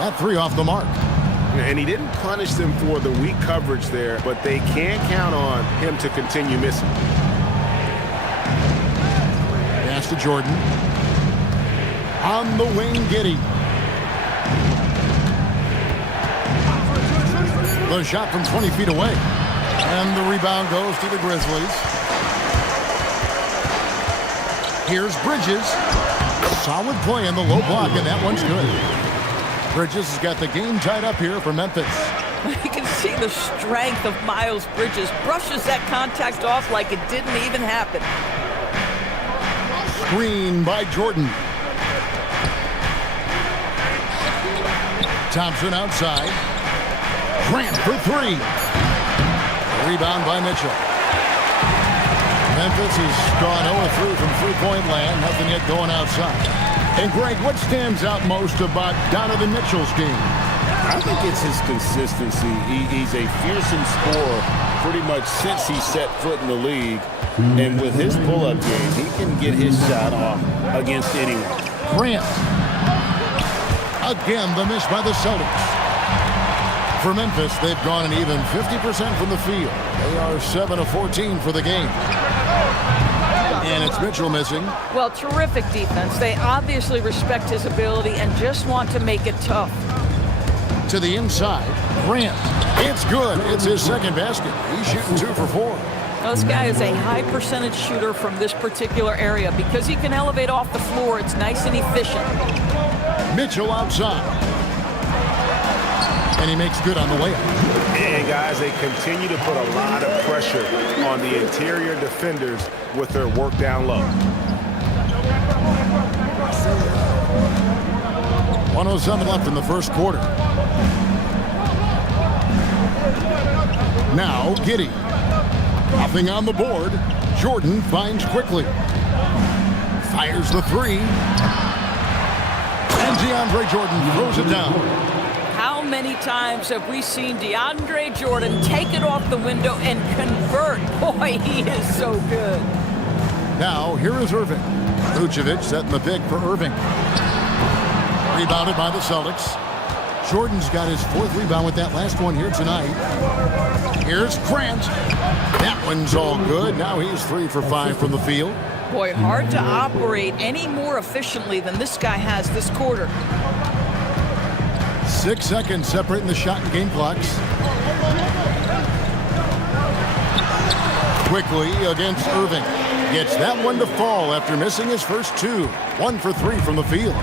That 3 off the mark. And he didn't punish them for the weak coverage there, but they can't count on him to continue missing. Pass to Jordan. On the wing, Giddey. The shot from 20 feet away. And the rebound goes to the Grizzlies. Here's Bridges. Solid play in the low block, and that one's good. Bridges has got the game tied up here for Memphis. You can see the strength of Miles Bridges. Brushes that contact off like it didn't even happen. Screen by Jordan. Thompson outside. Grant for three. Rebound by Mitchell. Memphis has gone 0-3 from three-point land. Nothing yet going outside. And Greg, what stands out most about Donovan Mitchell's game? I think it's his consistency. He's a fearsome scorer pretty much since he set foot in the league. And with his pull-up game, he can get his shot off against anyone. Grant. Again, the miss by the Celtics. For Memphis, they've gone an even 50% from the field. They are 7 of 14 for the game. And it's Mitchell missing. Well, terrific defense. They obviously respect his ability and just want to make it tough. To the inside, Grant. It's good. It's his second basket. He's shooting 2 for 4. Now, this guy is a high percentage shooter from this particular area. Because he can elevate off the floor, it's nice and efficient. Mitchell outside. And he makes good on the way up. And guys, they continue to put a lot of pressure on the interior defenders with their work down low. 1:07 left in the first quarter. Now Giddey. Nothing on the board. Jordan finds quickly. Fires the three. And DeAndre Jordan throws it down. How many times have we seen DeAndre Jordan take it off the window and convert? Boy, he is so good. Now, here is Irving. Vucevic setting the pick for Irving. Rebounded by the Celtics. Jordan's got his 4th rebound with that last one here tonight. Here's Grant. That one's all good. Now he's 3 for 5 from the field. Boy, hard to operate any more efficiently than this guy has this quarter. 6 seconds separating the shot and game clocks. Quickly against Irving. Gets that one to fall after missing his first 2. 1 for 3 from the field.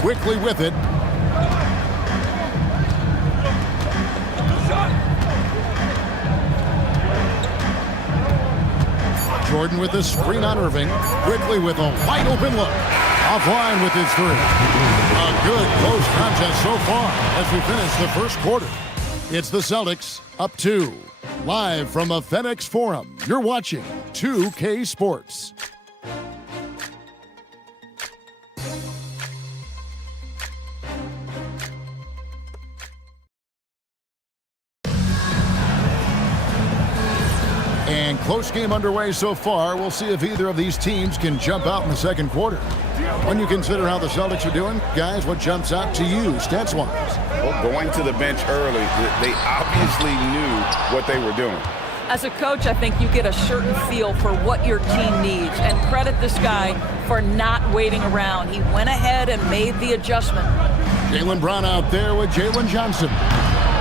Quickly with it. Jordan with a screen on Irving. Quickly with a wide open look. Offline with his 3. A good close contest so far as we finish the first quarter. It's the Celtics up 2. Live from the FedEx Forum, you're watching 2K Sports. And close game underway so far. We'll see if either of these teams can jump out in the second quarter. When you consider how the Celtics are doing, guys, what jumps out to you, stats-wise? Well, going to the bench early, they obviously knew what they were doing. As a coach, I think you get a certain feel for what your team needs, and credit this guy for not waiting around. He went ahead and made the adjustment. Jaylen Brown out there with Jalen Johnson.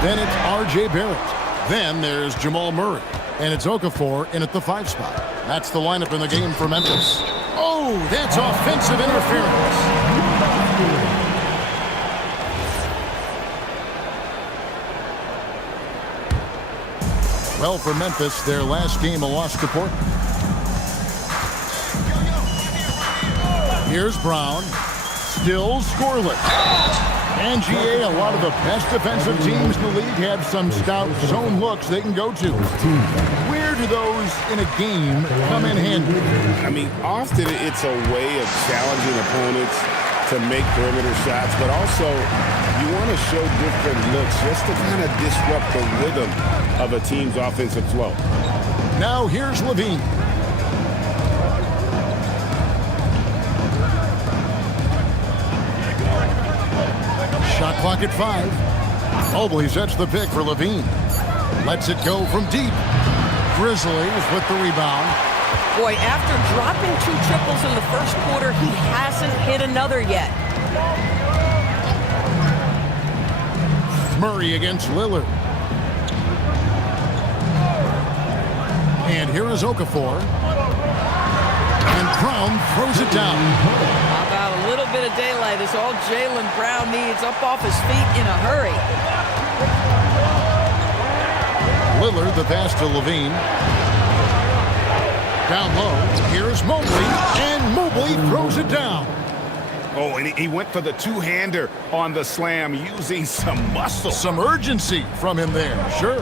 Then it's R.J. Barrett. Then there's Jamal Murray. And it's Okafor in at the 5 spot. That's the lineup in the game for Memphis. Oh, that's offensive interference. Well, for Memphis, their last game a loss to Portland. Here's Brown. Still scoreless. And GA, a lot of the best defensive teams in the league have some stout zone looks they can go to. Where do those in a game come in handy? I mean, often it's a way of challenging opponents to make perimeter shots, but also you want to show different looks just to kind of disrupt the rhythm of a team's offensive flow. Now here's Levine. Shot clock at 5. Mobley sets the pick for Levine. Lets it go from deep. Grizzlies with the rebound. Boy, after dropping 2 triples in the first quarter, he hasn't hit another yet. Murray against Lillard. And here is Okafor. And Brown throws it down. How about a little bit of daylight is all Jaylen Brown needs, up off his feet in a hurry. Lillard, the pass to Levine. Down low, here's Mobley, and Mobley throws it down. Oh, and he went for the two-hander on the slam using some muscle. Some urgency from him there, sure.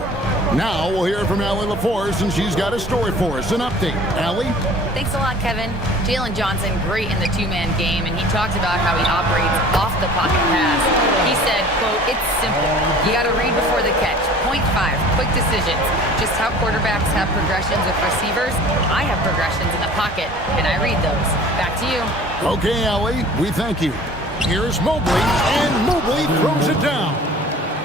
Now we'll hear from Allie LaForce, and she's got a story for us. An update. Allie? Thanks a lot, Kevin. Jalen Johnson, great in the two-man game, and he talked about how he operates off the pocket pass. He said, quote, "It's simple. You got to read before the catch. 0.5, quick decisions. Just how quarterbacks have progressions with receivers, I have progressions in the pocket, and I read those. Back to you." Okay, Allie, we thank you. Here's Mobley, and Mobley throws it down.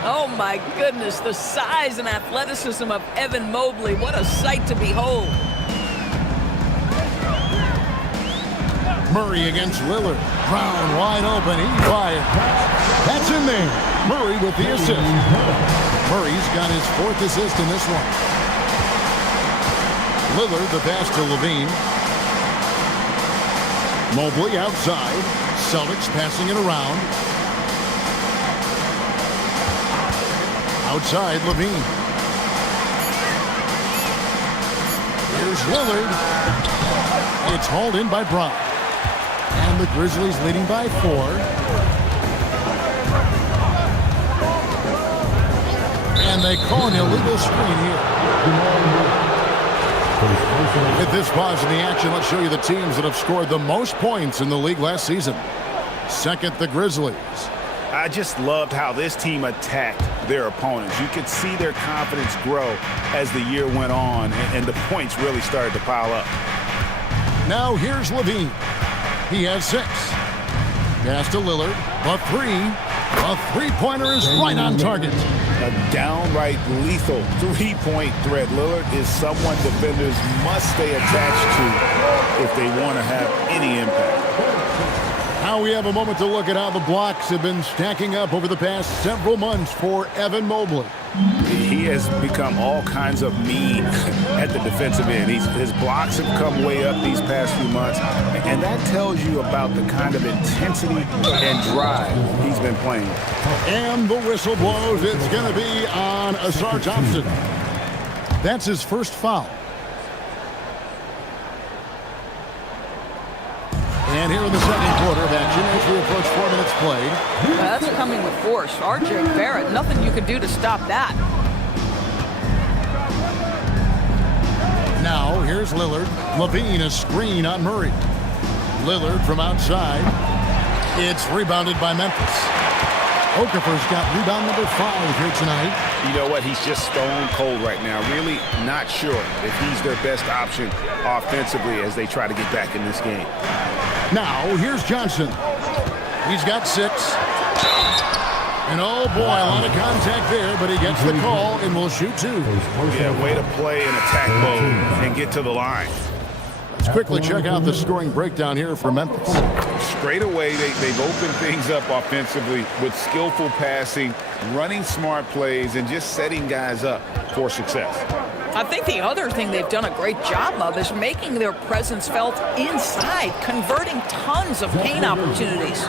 Oh my goodness, the size and athleticism of Evan Mobley. What a sight to behold. Murray against Lillard. Brown wide open, he fires. That's in there. Murray with the assist. Murray's got his 4th assist in this one. Lillard, the pass to Levine. Mobley outside. Celtics passing it around. Outside, Levine. Here's Lillard. It's hauled in by Brown. And the Grizzlies leading by 4. And they call an illegal screen here. With this pause in the action, let's show you the teams that have scored the most points in the league last season. Second, the Grizzlies. I just loved how this team attacked their opponents. You could see their confidence grow as the year went on, and the points really started to pile up. Now here's Levine. He has 6. Pass to Lillard. A 3. A three-pointer is right on target. A downright lethal three-point threat. Lillard is someone defenders must stay attached to if they want to have any impact. Now we have a moment to look at how the blocks have been stacking up over the past several months for Evan Mobley. He has become all kinds of mean at the defensive end. His blocks have come way up these past few months, and that tells you about the kind of intensity and drive he's been playing. And the whistle blows. It's going to be on Asar Thompson. That's his first foul. And here in the second quarter of action, as we approach 4 minutes played. That's coming with force. RJ Barrett, nothing you can do to stop that. Now, here's Lillard. Levine, a screen on Murray. Lillard from outside. It's rebounded by Memphis. Okafor's got rebound number 5 here tonight. You know what? He's just stone cold right now. Really not sure if he's their best option offensively as they try to get back in this game. Now, here's Johnson. He's got 6. And oh boy, a lot of contact there, but he gets the call and will shoot 2. Yeah, way to play in attack mode and get to the line. Let's quickly check out the scoring breakdown here for Memphis. Straight away, they've opened things up offensively with skillful passing, running smart plays, and just setting guys up for success. I think the other thing they've done a great job of is making their presence felt inside, converting tons of paint opportunities.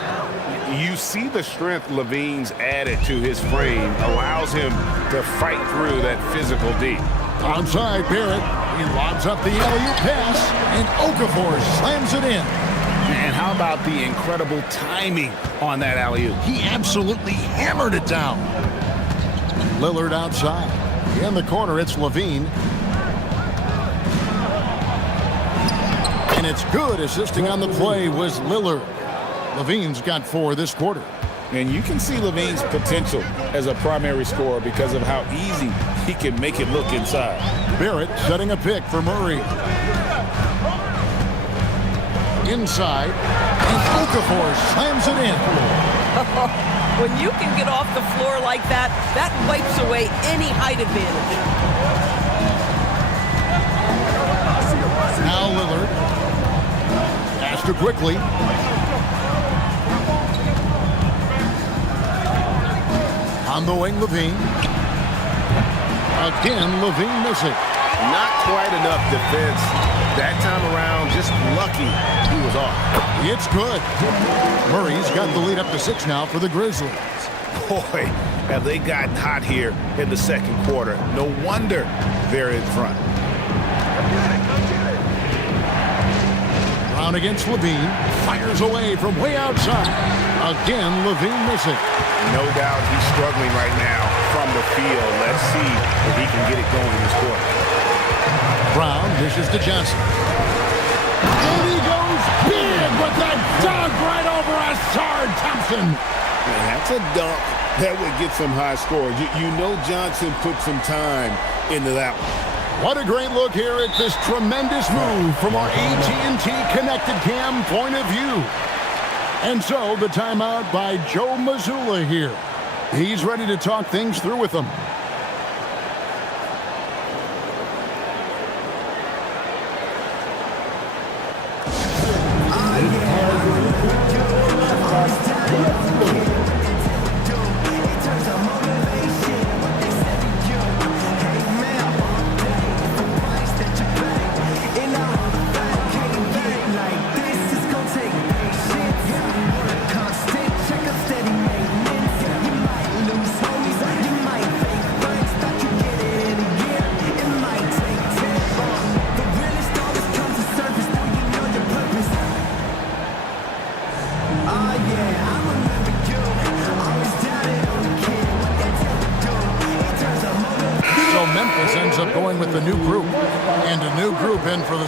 You see the strength Levine's added to his frame allows him to fight through that physical D. Outside, Barrett. He lobs up the alley-oop pass, and Okafor slams it in. And how about the incredible timing on that alley-oop? He absolutely hammered it down. Lillard outside. In the corner, it's Levine. And it's good. Assisting on the play was Lillard. Levine's got 4 this quarter. And you can see Levine's potential as a primary scorer because of how easy he can make it look inside. Barrett setting a pick for Murray. Inside, and Okafor slams it in. When you can get off the floor like that, that wipes away any height advantage. Now Lillard. Pass to Quickly. On the wing, Levine. Again, Levine missing. Not quite enough defense. That time around, just lucky he was off. It's good. Murray's got the lead up to 6 now for the Grizzlies. Boy, have they gotten hot here in the second quarter. No wonder they're in front. Brown against Levine. Fires away from way outside. Again, Levine missing. No doubt he's struggling right now from the field. Let's see if he can get it going this quarter. Brown dishes to Johnson. And he goes big with that dunk right over Asar Thompson. Man, that's a dunk that would get some high scores. You know Johnson put some time into that one. What a great look here at this tremendous move from our AT&T Connected Cam point of view. And so the timeout by Joe Mazzulla here. He's ready to talk things through with them.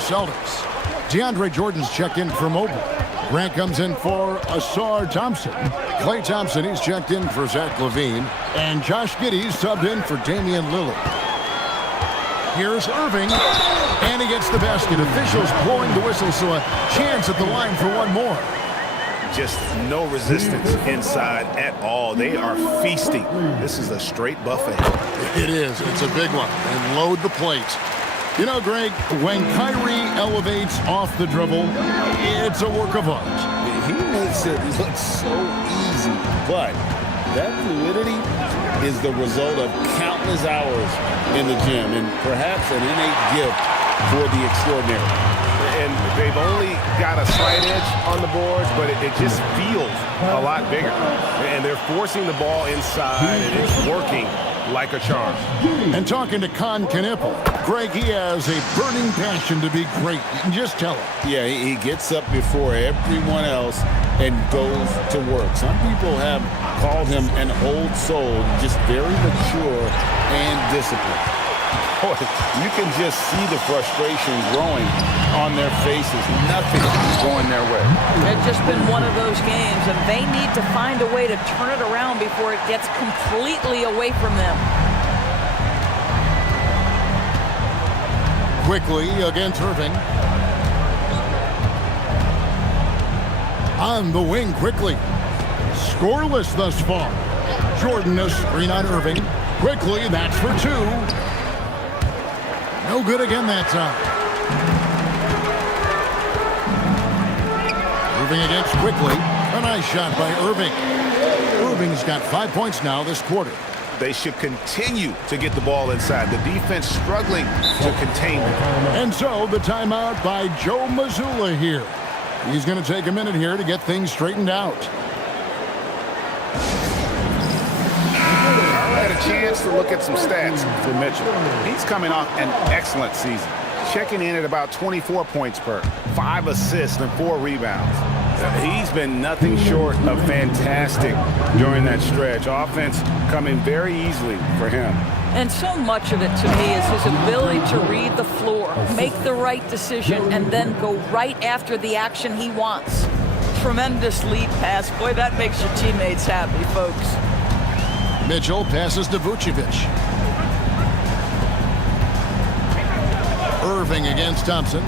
Celtics. DeAndre Jordan's checked in for Mobile. Grant comes in for Asar Thompson. Klay Thompson, he's checked in for Zach LaVine. And Josh Giddey's subbed in for Damian Lillard. Here's Irving. And he gets the basket. Officials blowing the whistle, so a chance at the line for one more. Just no resistance inside at all. They are feasting. This is a straight buffet. It is. It's a big one. And load the plate. You know, Greg, when Kyrie elevates off the dribble, it's a work of art. He makes it look so easy, but that fluidity is the result of countless hours in the gym and perhaps an innate gift for the extraordinary. And they've only got a slight edge on the boards, but it just feels a lot bigger. And they're forcing the ball inside, and it's working like a charm. And talking to Con Knipple, Greg, he has a burning passion to be great. You can just tell it. Yeah, he gets up before everyone else and goes to work. Some people have called him an old soul, just very mature and disciplined. Boy, you can just see the frustration growing on their faces. Nothing going their way. It's just been one of those games, and they need to find a way to turn it around before it gets completely away from them. Quickly against Irving. On the wing, Quickly. Scoreless thus far. Jordan a screen on Irving. Quickly, that's for two. No good again that time. Irving against Quickly. A nice shot by Irving. Irving's got 5 points now this quarter. They should continue to get the ball inside. The defense struggling to contain them. And so the timeout by Joe Mazzulla here. He's going to take a minute here to get things straightened out. Had a chance to look at some stats for Mitchell. He's coming off an excellent season, checking in at about 24 points per, 5 assists and 4 rebounds. He's been nothing short of fantastic during that stretch. Offense coming very easily for him. And so much of it to me is his ability to read the floor, make the right decision, and then go right after the action he wants. Tremendous lead pass. Boy, that makes your teammates happy, folks. Mitchell passes to Vucevic. Irving against Thompson.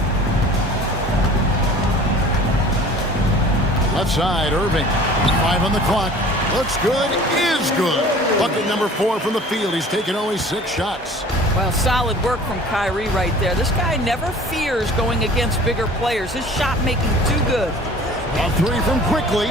Left side, Irving. 5 on the clock. Looks good, is good. Bucket number 4 from the field. He's taken only 6 shots. Well, solid work from Kyrie right there. This guy never fears going against bigger players. His shot making too good. A 3 from Quickly.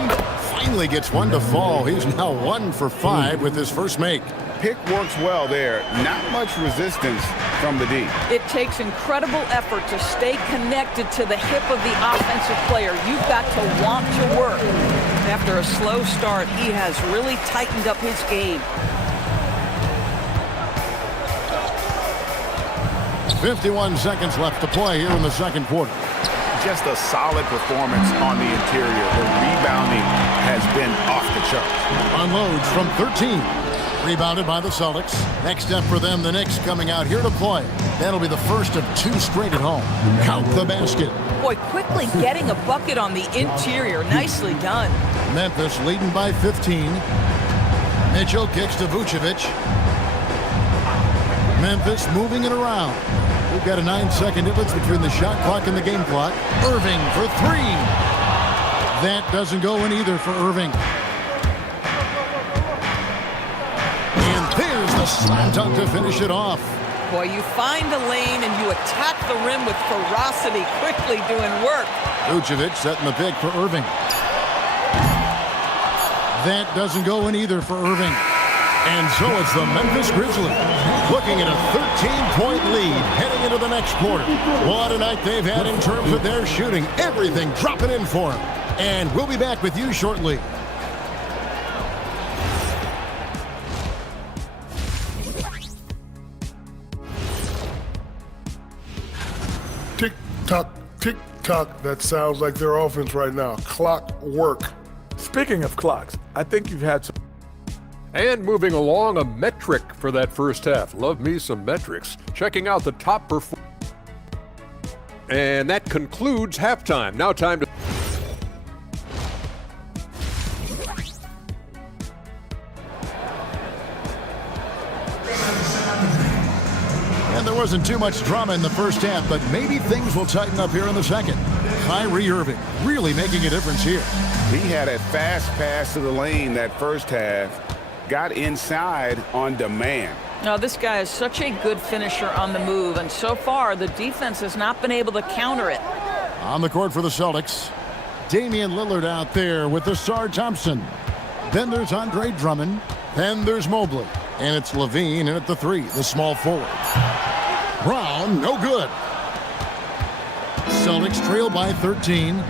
Finally gets one to fall. He's now 1 for 5 with his first make. Pick works well there. Not much resistance from the D. It takes incredible effort to stay connected to the hip of the offensive player. You've got to want to work. After a slow start, he has really tightened up his game. 51 seconds left to play here in the second quarter. Just a solid performance on the interior. The rebounding has been off the charts. Unloads from 13. Rebounded by the Celtics. Next step for them, the Knicks coming out here to play. That'll be the first of 2 straight at home. Count the basket. Boy, quickly getting a bucket on the interior. Nicely done. Memphis leading by 15. Mitchell kicks to Vucevic. Memphis moving it around. We've got a 9-second difference between the shot clock and the game clock. Irving for 3. That doesn't go in either for Irving. And there's the slam dunk to finish it off. Boy, you find a lane and you attack the rim with ferocity, quickly doing work. Vucevic setting the pick for Irving. That doesn't go in either for Irving. And so it's the Memphis Grizzlies looking at a 13-point lead heading into the next quarter. What a night they've had in terms of their shooting. Everything dropping in for them. And we'll be back with you shortly. Tick-tock, tick-tock. That sounds like their offense right now. Clock work. Speaking of clocks, I think you've had some. And moving along, a metric for that first half. Love me some metrics. Checking out the top performers. And that concludes halftime. Now time to... And there wasn't too much drama in the first half, but maybe things will tighten up here in the second. Kyrie Irving really making a difference here. He had a fast pass to the lane that first half. Got inside on demand. Now, this guy is such a good finisher on the move, and so far the defense has not been able to counter it. On the court for the Celtics, Damian Lillard out there with Ausar Thompson. Then there's Andre Drummond. Then there's Mobley. And it's Levine in at the 3, the small forward. Brown, no good. Celtics trail by 13.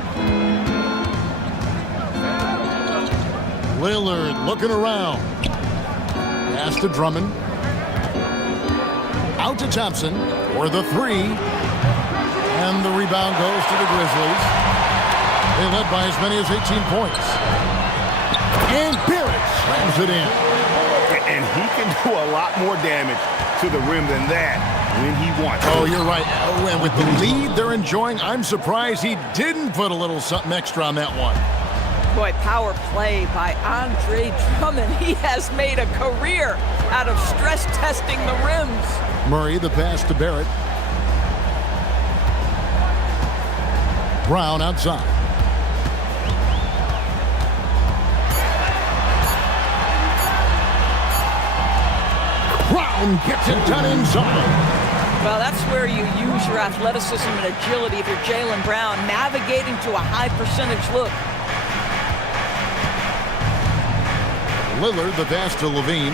Lillard looking around. Pass to Drummond. Out to Thompson for the 3. And the rebound goes to the Grizzlies. They led by as many as 18 points. And Barrett slams it in. And he can do a lot more damage to the rim than that when he wants. Oh, you're right. Oh, and with the lead they're enjoying, I'm surprised he didn't put a little something extra on that one. Boy, power play by Andre Drummond. He has made a career out of stress testing the rims. Murray, the pass to Barrett. Brown outside. Brown gets it done inside. Well, that's where you use your athleticism and agility if you're Jaylen Brown, navigating to a high percentage look. Lillard, the pass to Levine.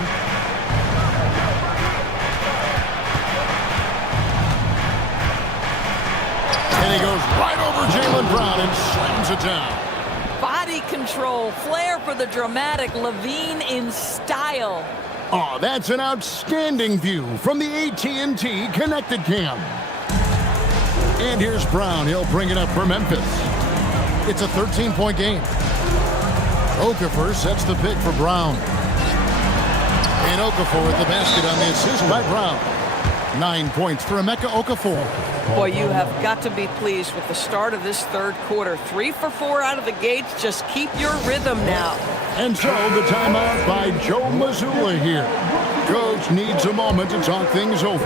And he goes right over Jaylen Brown and slams it down. Body control, flair for the dramatic, Levine in style. Oh, that's an outstanding view from the AT&T Connected Cam. And here's Brown. He'll bring it up for Memphis. It's a 13-point game. Okafor sets the pick for Brown. And Okafor with the basket on the assist by Brown. 9 points for Emeka Okafor. Boy, you have got to be pleased with the start of this third quarter. 3 for 4 out of the gates. Just keep your rhythm now. And so the timeout by Joe Mazzulla here. Coach needs a moment to talk things over.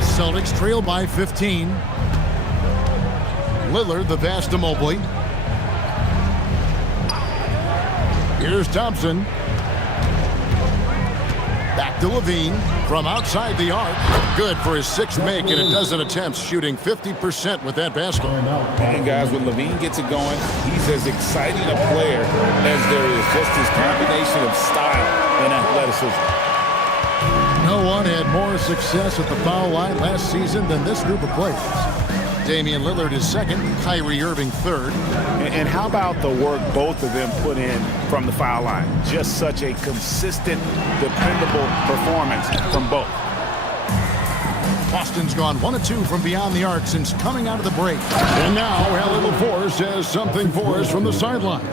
Celtics trail by 15. Lillard, the pass to Mobley. Here's Thompson. Back to Levine from outside the arc. Good for his sixth make in a dozen attempts, shooting 50% with that basket. And guys, when Levine gets it going, he's as exciting a player as there is. Just his combination of style and athleticism. No one had more success at the foul line last season than this group of players. Damian Lillard is second, Kyrie Irving third. And how about the work both of them put in from the foul line? Just such a consistent, dependable performance from both. Boston's gone 1 of 2 from beyond the arc since coming out of the break. And now Allie LaForce has something for us from the sideline.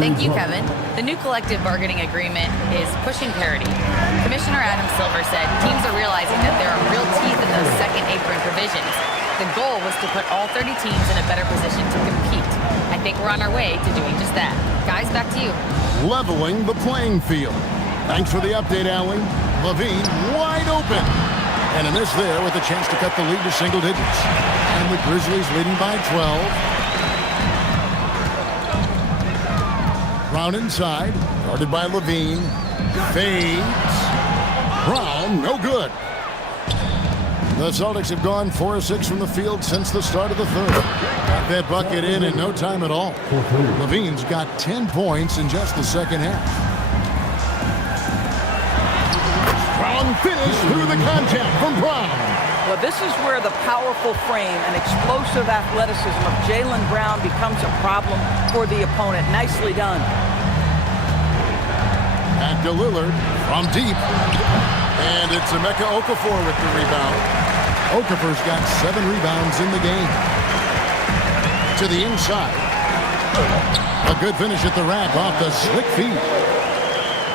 Thank you, Kevin. The new collective bargaining agreement is pushing parity. Commissioner Adam Silver said teams are realizing that there are real teeth in those second apron provisions. The goal was to put all 30 teams in a better position to compete. I think we're on our way to doing just that. Guys, back to you. Leveling the playing field. Thanks for the update, Allie. Levine wide open. And a miss there with a chance to cut the lead to single digits. And the Grizzlies leading by 12. Brown inside. Guarded by Levine. Fades. Brown, no good. The Celtics have gone 4 of 6 from the field since the start of the third. Got that bucket in no time at all. Levine's got 10 points in just the second half. Strong finish through the contact from Brown. Well, this is where the powerful frame and explosive athleticism of Jaylen Brown becomes a problem for the opponent. Nicely done. Back to Lillard from deep. And it's Emeka Okafor with the rebound. Okafor's got 7 rebounds in the game. To the inside. A good finish at the rack off the slick feed.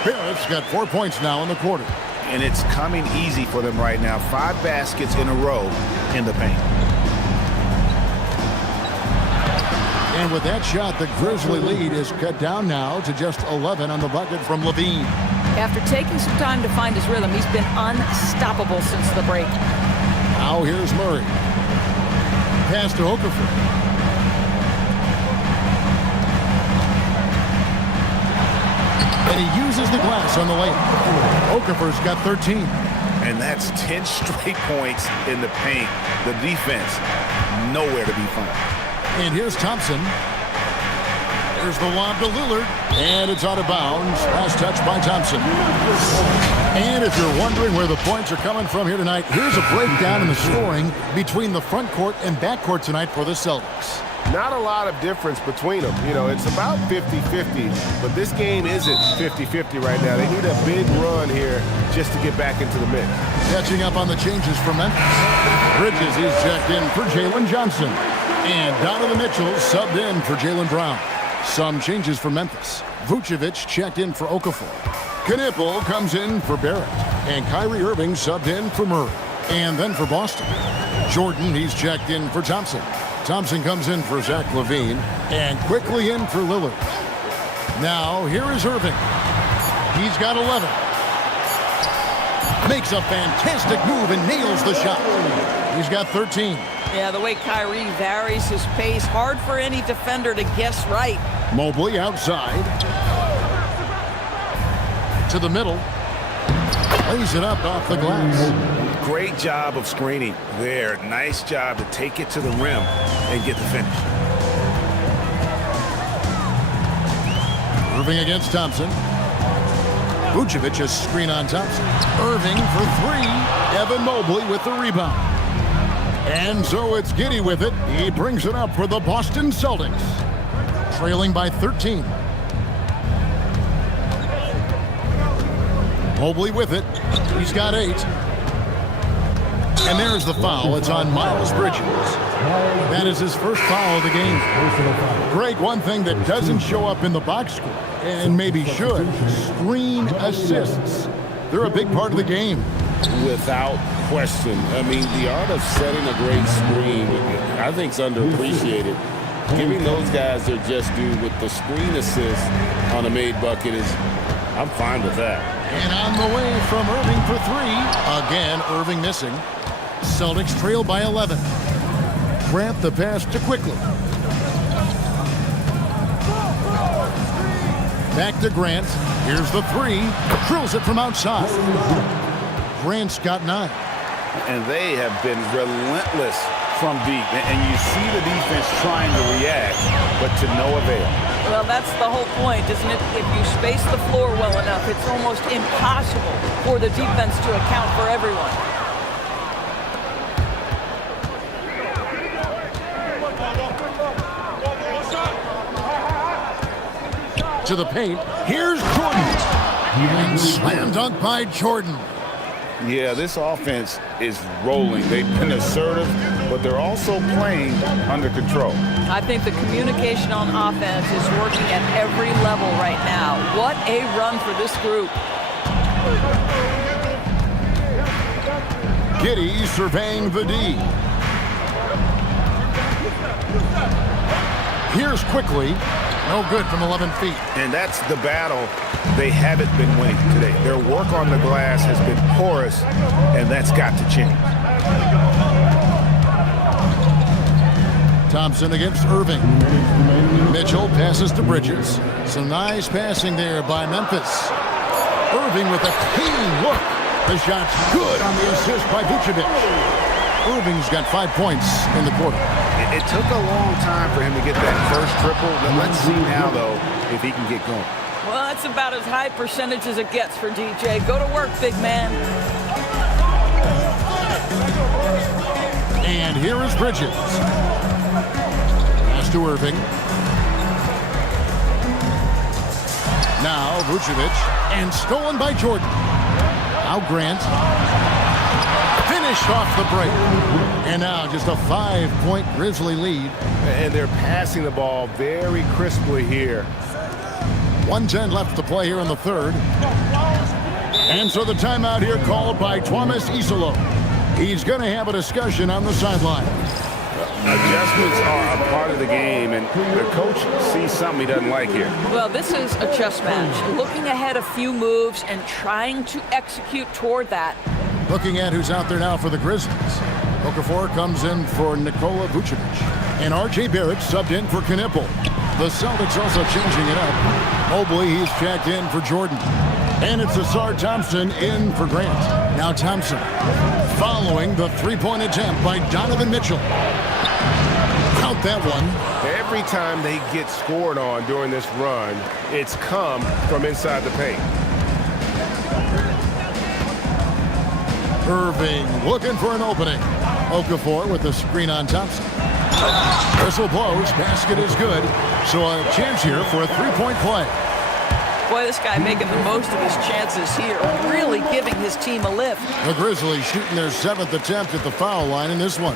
Barrett's got 4 points now in the quarter. And it's coming easy for them right now. 5 baskets in a row in the paint. And with that shot, the Grizzly lead is cut down now to just 11 on the bucket from Levine. After taking some time to find his rhythm, he's been unstoppable since the break. Now here's Murray. Pass to Okafor. And he uses the glass on the layup. Okafor's got 13. And that's 10 straight points in the paint. The defense, nowhere to be found. And here's Thompson. There's the lob to Lillard. And it's out of bounds. Last touch by Thompson. And if you're wondering where the points are coming from here tonight, here's a breakdown in the scoring between the front court and back court tonight for the Celtics. Not a lot of difference between them. You know, it's about 50-50, but this game isn't 50-50 right now. They need a big run here just to get back into the mix. Catching up on the changes for Memphis. Bridges is checked in for Jalen Johnson. And Donovan Mitchell subbed in for Jaylen Brown. Some changes for Memphis. Vucevic checked in for Okafor. Knipple comes in for Barrett. And Kyrie Irving subbed in for Murray. And then for Boston, Jordan, he's checked in for Thompson. Thompson comes in for Zach LaVine. And quickly in for Lillard. Now, here is Irving. He's got 11. Makes a fantastic move and nails the shot. He's got 13. Yeah, the way Kyrie varies his pace, hard for any defender to guess right. Mobley outside. To the middle. Lays it up off the glass. Great job of screening there. Nice job to take it to the rim and get the finish. Irving against Thompson. Vucevic a screen on Thompson. Irving for 3. Evan Mobley with the rebound. And so it's Giddey with it. He brings it up for the Boston Celtics. Trailing by 13. Mobley with it. He's got 8. And there's the foul. It's on Miles Bridges. That is his first foul of the game. Greg, one thing that doesn't show up in the box score, and maybe should, screen assists. They're a big part of the game. Without question. I mean, the art of setting a great screen, I think, is underappreciated. Giving those guys their just due with the screen assist on a made bucket is, I'm fine with that. And on the way from Irving for 3. Again, Irving missing. Celtics trail by 11. Grant the pass to Quickly. Back to Grant. Here's the three. Drills it from outside. Grant's got 9. And they have been relentless from deep. And you see the defense trying to react, but to no avail. Well, that's the whole point, isn't it? If you space the floor well enough, it's almost impossible for the defense to account for everyone. To the paint. Here's Jordan. And slam dunk by Jordan. Yeah, this offense is rolling. They've been assertive, but they're also playing under control. I think the communication on offense is working at every level right now. What a run for this group. Giddey surveying the D. Here's quickly. No good from 11 feet. And that's the battle they haven't been winning today. Their work on the glass has been porous, and that's got to change. Thompson against Irving. Mitchell passes to Bridges. Some nice passing there by Memphis. Irving with a clean look. The shot's good on the assist by Vucevic. Irving's got 5 points in the quarter. It took a long time for him to get that first triple. Let's see now, though, if he can get going. Well, that's about as high percentage as it gets for DJ. Go to work, big man. And here is Bridges. Pass to Irving. Now Vucevic, and stolen by Jordan. Now Grant. Finished off the break. And now just a 5-point Grizzly lead. And they're passing the ball very crisply here. 1:10 left to play here in the third. And so the timeout here called by Thomas Isolo. He's going to have a discussion on the sideline. Adjustments are a part of the game, and the coach sees something he doesn't like here. Well, this is a chess match. Looking ahead a few moves and trying to execute toward that. Looking at who's out there now for the Grizzlies. Okafor comes in for Nikola Vucevic. And R.J. Barrett subbed in for Knipple. The Celtics also changing it up. Mobley, he's checked in for Jordan. And it's Asar Thompson in for Grant. Now Thompson following the three-point attempt by Donovan Mitchell. Count that one. Every time they get scored on during this run, it's come from inside the paint. Irving looking for an opening. Okafor with the screen on Thompson. Whistle blows. Basket is good. So a chance here for a three-point play. Boy, this guy making the most of his chances here. Really giving his team a lift. The Grizzlies shooting their 7th attempt at the foul line in this one.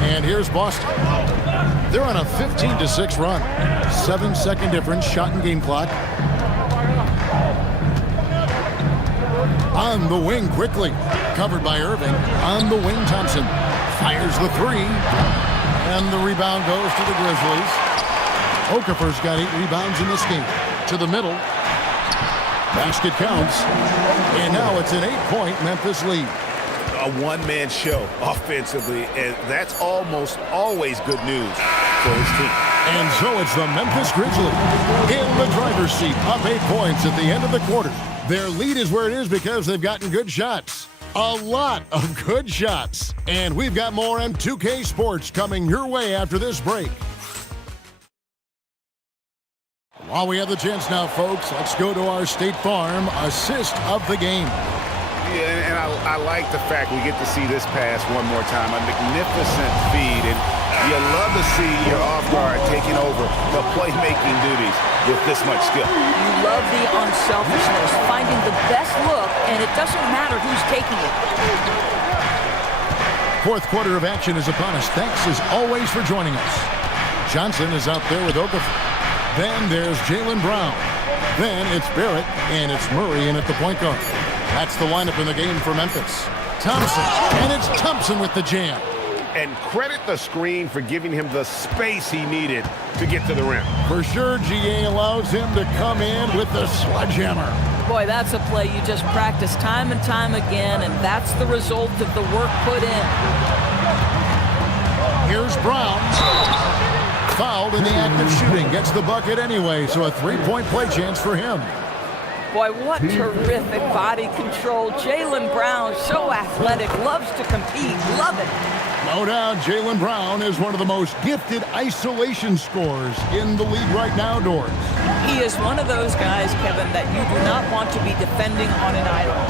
And here's Boston. They're on a 15-6 run. 7-second difference, shot and game clock. On the wing quickly. Covered by Irving. On the wing, Thompson. Fires the three. And the rebound goes to the Grizzlies. Okafor's got 8 rebounds in this game. To the middle. Basket counts. And now it's an 8-point Memphis lead. A one-man show offensively, and that's almost always good news for his team. And so it's the Memphis Grizzlies in the driver's seat, up 8 points at the end of the quarter. Their lead is where it is because they've gotten good shots. A lot of good shots. And we've got more M2K Sports coming your way after this break. While we have the chance now, folks, let's go to our State Farm assist of the game. Yeah, and I like the fact we get to see this pass one more time. A magnificent feed, and you love to see your off guard taking over the playmaking duties with this much skill. You love the unselfishness, finding the best look, and it doesn't matter who's taking it. Fourth quarter of action is upon us. Thanks as always for joining us. Johnson is out there with Okafor. Then there's Jaylen Brown. Then it's Barrett, and it's Murray in at the point guard. That's the lineup in the game for Memphis. Thompson, and it's Thompson with the jam. And credit the screen for giving him the space he needed to get to the rim. For sure, GA allows him to come in with the sledgehammer. Boy, that's a play you just practice time and time again, and that's the result of the work put in. Here's Brown. fouled in the act of shooting. Gets the bucket anyway, so a three-point play chance for him. Boy, what terrific body control. Jaylen Brown, so athletic, loves to compete. Love it. No doubt, Jaylen Brown is one of the most gifted isolation scorers in the league right now, Doors. He is one of those guys, Kevin, that you do not want to be defending on an island.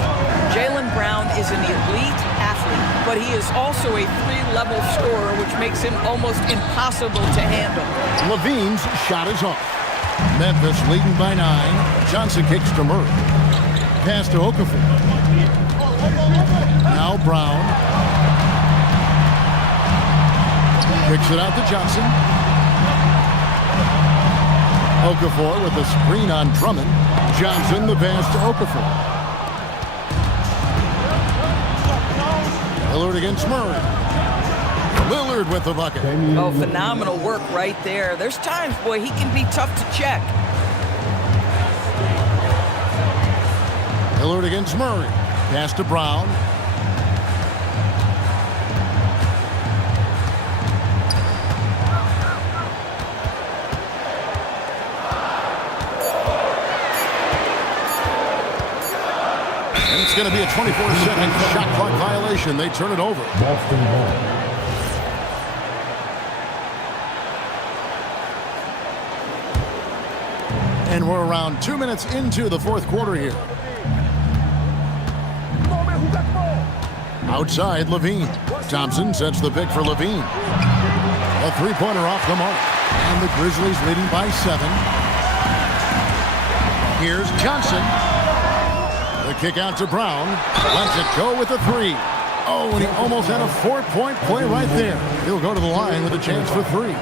Jaylen Brown is an elite athlete, but he is also a three-level scorer, which makes him almost impossible to handle. Levine's shot is off. Memphis leading by 9. Johnson kicks to Murray. Pass to Okafor. Now Brown. Kicks it out to Johnson. Okafor with a screen on Drummond. Johnson the pass to Okafor. Lillard against Murray. Lillard with the bucket. Oh, phenomenal work right there. There's times, boy, he can be tough to check. Lillard against Murray. Pass to Brown. And it's going to be a 24-second shot clock violation. They turn it over. Boston ball. And we're around 2 minutes into the fourth quarter here. Outside, Levine. Thompson sets the pick for Levine. A three-pointer off the mark. And the Grizzlies leading by 7. Here's Johnson. The kick out to Brown. Lets it go with the 3. Oh, and he almost had a 4-point play right there. He'll go to the line with a chance for 3.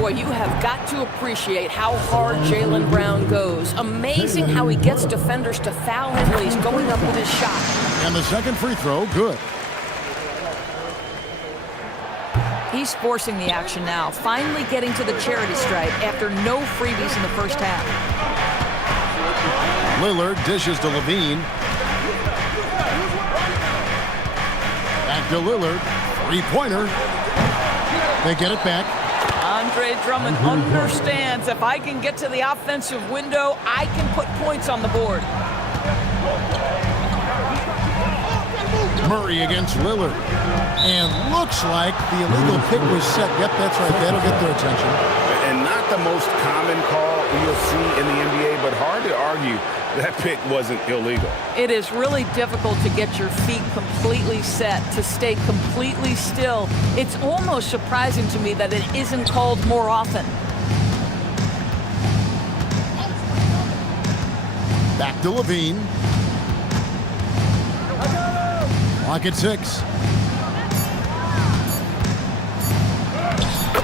Boy, you have got to appreciate how hard Jaylen Brown goes. Amazing how he gets defenders to foul him when he's going up with his shot. And the second free throw, good. He's forcing the action now, finally getting to the charity stripe after no freebies in the first half. Lillard dishes to Levine. Back to Lillard. Three-pointer. They get it back. Andre Drummond understands if I can get to the offensive window, I can put points on the board. Murray against Lillard. And looks like the illegal pick was set. Yep, that's right. That'll get their attention. And not the most common call you'll see in the NBA, but hard to argue that pick wasn't illegal. It is really difficult to get your feet completely set, to stay completely still. It's almost surprising to me that it isn't called more often. Back to Levine. Clock at 6.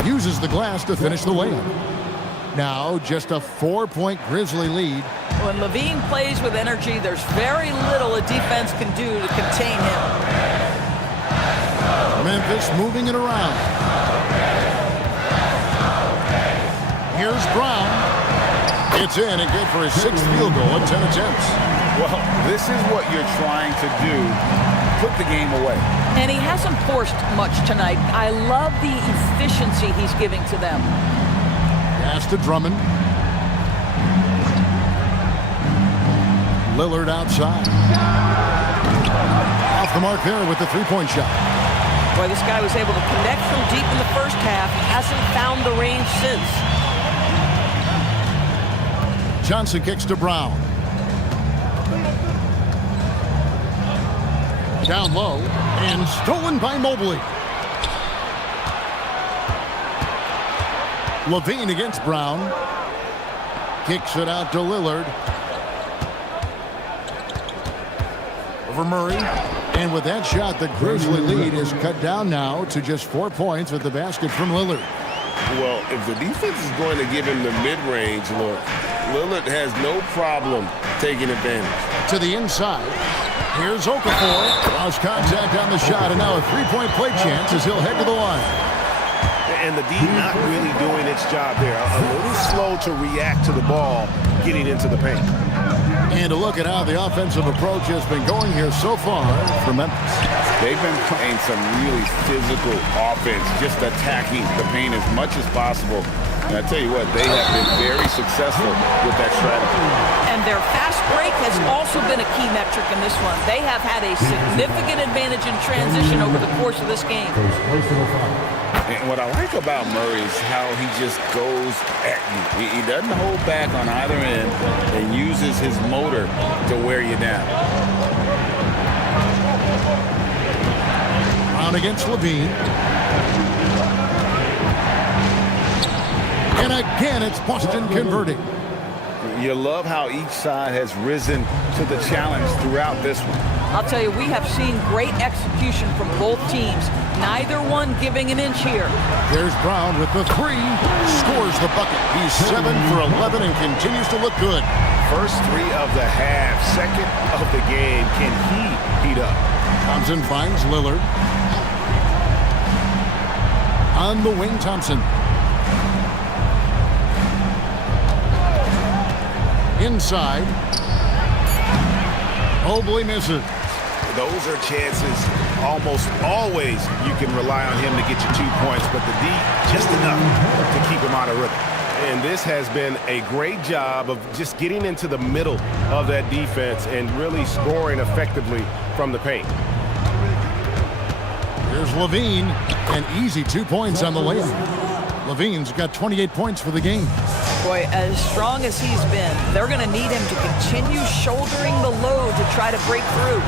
Uses the glass to finish the layup. Now just a 4-point Grizzly lead. When Levine plays with energy, there's very little a defense can do to contain him. Memphis moving it around. Here's Brown. It's in and good for his 6th field goal in 10 attempts. Well, this is what you're trying to do. Put the game away. And he hasn't forced much tonight. I love the efficiency he's giving to them. Pass to Drummond. Lillard outside. Off the mark there with the three-point shot. Boy, this guy was able to connect from deep in the first half. Hasn't found the range since. Johnson kicks to Brown. Down low and stolen by Mobley. Levine against Brown. Kicks it out to Lillard. Over Murray. And with that shot, the Grizzly lead is cut down now to just 4 points with the basket from Lillard. Well, if the defense is going to give him the mid-range look, Lillard has no problem taking advantage. To the inside. Here's Okafor. Lost contact on the shot, and now a three-point play chance as he'll head to the line. And the D not really doing its job there. A little slow to react to the ball getting into the paint. And a look at how the offensive approach has been going here so far for Memphis. They've been playing some really physical offense, just attacking the paint as much as possible. And I tell you what, they have been very successful with that strategy. And their fast break has also been a key metric in this one. They have had a significant advantage in transition over the course of this game. And what I like about Murray is how he just goes at you. He doesn't hold back on either end and uses his motor to wear you down. Brown against Levine. And again, it's Boston converting. You love how each side has risen to the challenge throughout this one. I'll tell you, we have seen great execution from both teams. Neither one giving an inch here. There's Brown with the three. Scores the bucket. He's 7 for 11 and continues to look good. First three of the half, second of the game. Can he heat up? Thompson finds Lillard. On the wing, Thompson. Inside. Mobley misses. Those are chances almost always you can rely on him to get you 2 points, but the D just enough to keep him out of rhythm. And this has been a great job of just getting into the middle of that defense and really scoring effectively from the paint. Here's Levine, an easy 2 points on the layup. Levine's got 28 points for the game. Boy, as strong as he's been, they're going to need him to continue shouldering the load to try to break through.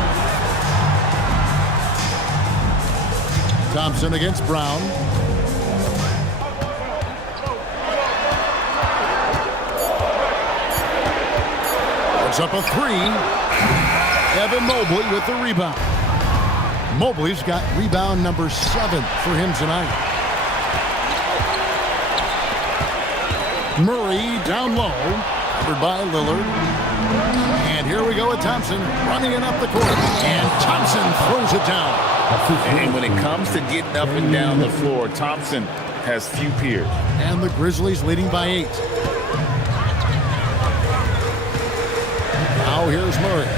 Thompson against Brown. Puts up a three. Evan Mobley with the rebound. Mobley's got rebound number 7 for him tonight. Murray down low, covered by Lillard. And here we go with Thompson running it up the court. And Thompson throws it down. And when it comes to getting up and down the floor, Thompson has few peers. And the Grizzlies leading by 8. Now here's Murray.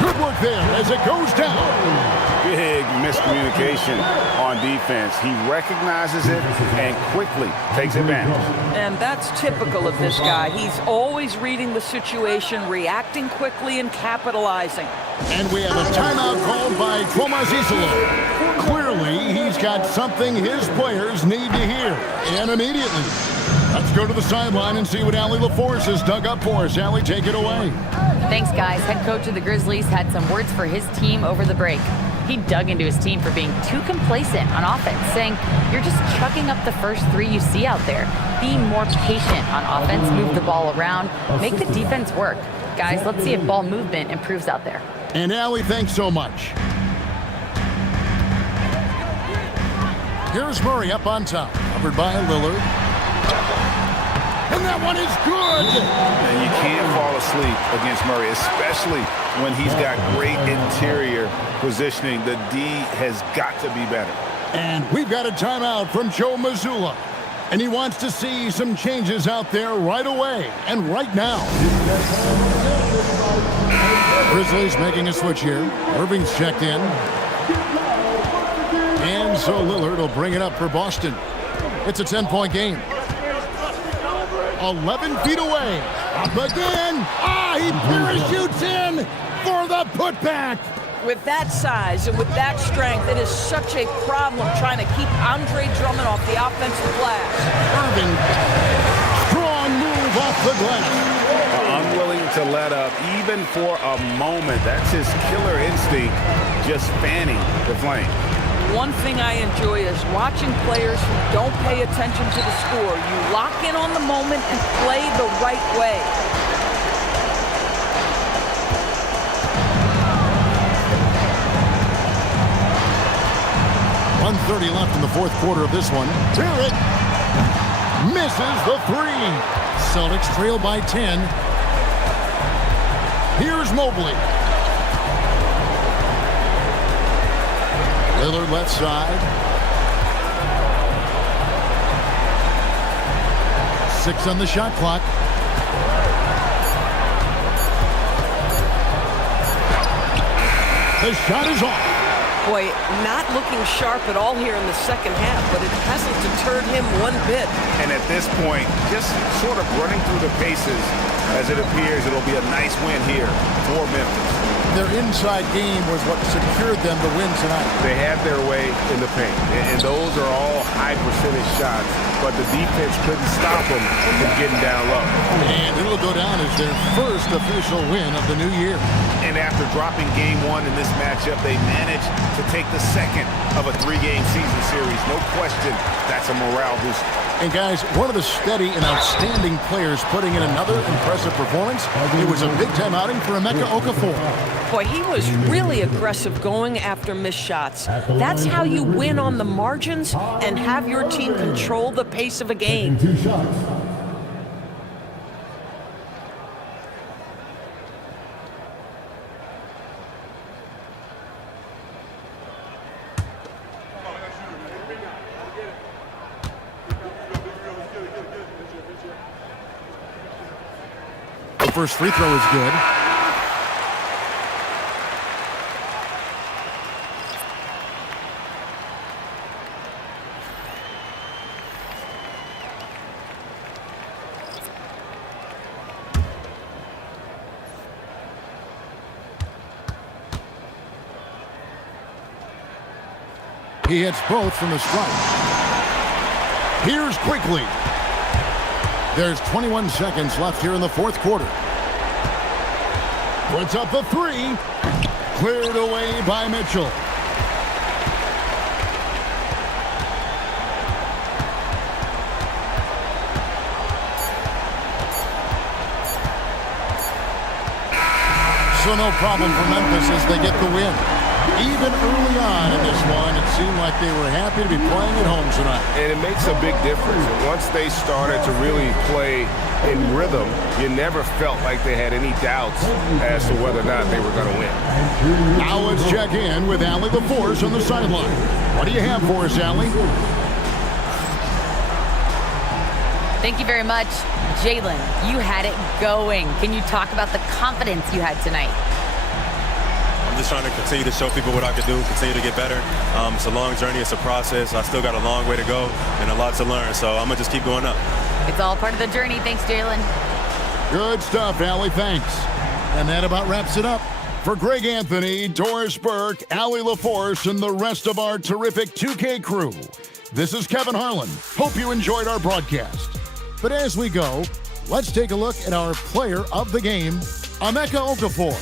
Good work there as it goes down. Big miscommunication on defense. He recognizes it and quickly takes advantage. And that's typical of this guy. He's always reading the situation, reacting quickly, and capitalizing. And we have a timeout called by Tomas Isolo. Clearly, he's got something his players need to hear, and immediately. Let's go to the sideline and see what Allie LaForce has dug up for us. Allie, take it away. Thanks, guys. Head coach of the Grizzlies had some words for his team over the break. He dug into his team for being too complacent on offense, saying, "You're just chucking up the first 3 you see out there. Be more patient on offense, move the ball around, make the defense work." Guys, let's see if ball movement improves out there. And Allie, thanks so much. Here's Murray up on top, covered by Lillard. And that one is good. And you can't fall asleep against Murray, especially when he's got great interior positioning. The D has got to be better. And we've got a timeout from Joe Mazzulla. And he wants to see some changes out there right away and right now. Grizzlies making a switch here. Irving's checked in. And so Lillard will bring it up for Boston. It's a 10-point game. 11 feet away. Up again. He parachutes in for the putback. With that size and with that strength, it is such a problem trying to keep Andre Drummond off the offensive glass. Irving, strong move off the glass. Unwilling to let up even for a moment. That's his killer instinct, just fanning the flame. One thing I enjoy is watching players who don't pay attention to the score. You lock in on the moment and play the right way. .130 left in the fourth quarter of this one. Barrett misses the three. Celtics trail by 10. Here's Mobley. Lillard left side. 6 on the shot clock. The shot is off. Boy, not looking sharp at all here in the second half, but it hasn't deterred him one bit. And at this point, just sort of running through the paces as it appears it'll be a nice win here for Memphis. Their inside game was what secured them the win tonight. They had their way in the paint, and those are all high percentage shots, but the defense couldn't stop them from getting down low. And it'll go down as their first official win of the new year. And after dropping game one in this matchup, they managed to take the second of a 3-game season series. No question, that's a morale booster. And guys, one of the steady and outstanding players putting in another impressive performance. It was a big-time outing for Emeka Okafor. Boy, he was really aggressive going after missed shots. That's how you win on the margins and have your team control the pace of a game. The first free throw is good. He hits both from the stripe. Here's quickly. There's 21 seconds left here in the fourth quarter. Puts up the three. Cleared away by Mitchell. So no problem for Memphis as they get the win. Even early on in this one, it seemed like they were happy to be playing at home tonight. And it makes a big difference. Once they started to really play in rhythm, you never felt like they had any doubts as to whether or not they were going to win. Now let's check in with Allie LaForce on the sideline. What do you have for us, Allie? Thank you very much. Jalen, you had it going. Can you talk about the confidence you had tonight? I'm just trying to continue to show people what I can do, continue to get better. It's a long journey. It's a process. I still got a long way to go and a lot to learn, so I'm going to just keep going up. It's all part of the journey. Thanks, Jalen. Good stuff, Allie. Thanks. And that about wraps it up. For Greg Anthony, Doris Burke, Allie LaForce, and the rest of our terrific 2K crew, this is Kevin Harlan. Hope you enjoyed our broadcast. But as we go, let's take a look at our player of the game, Emeka Okafor.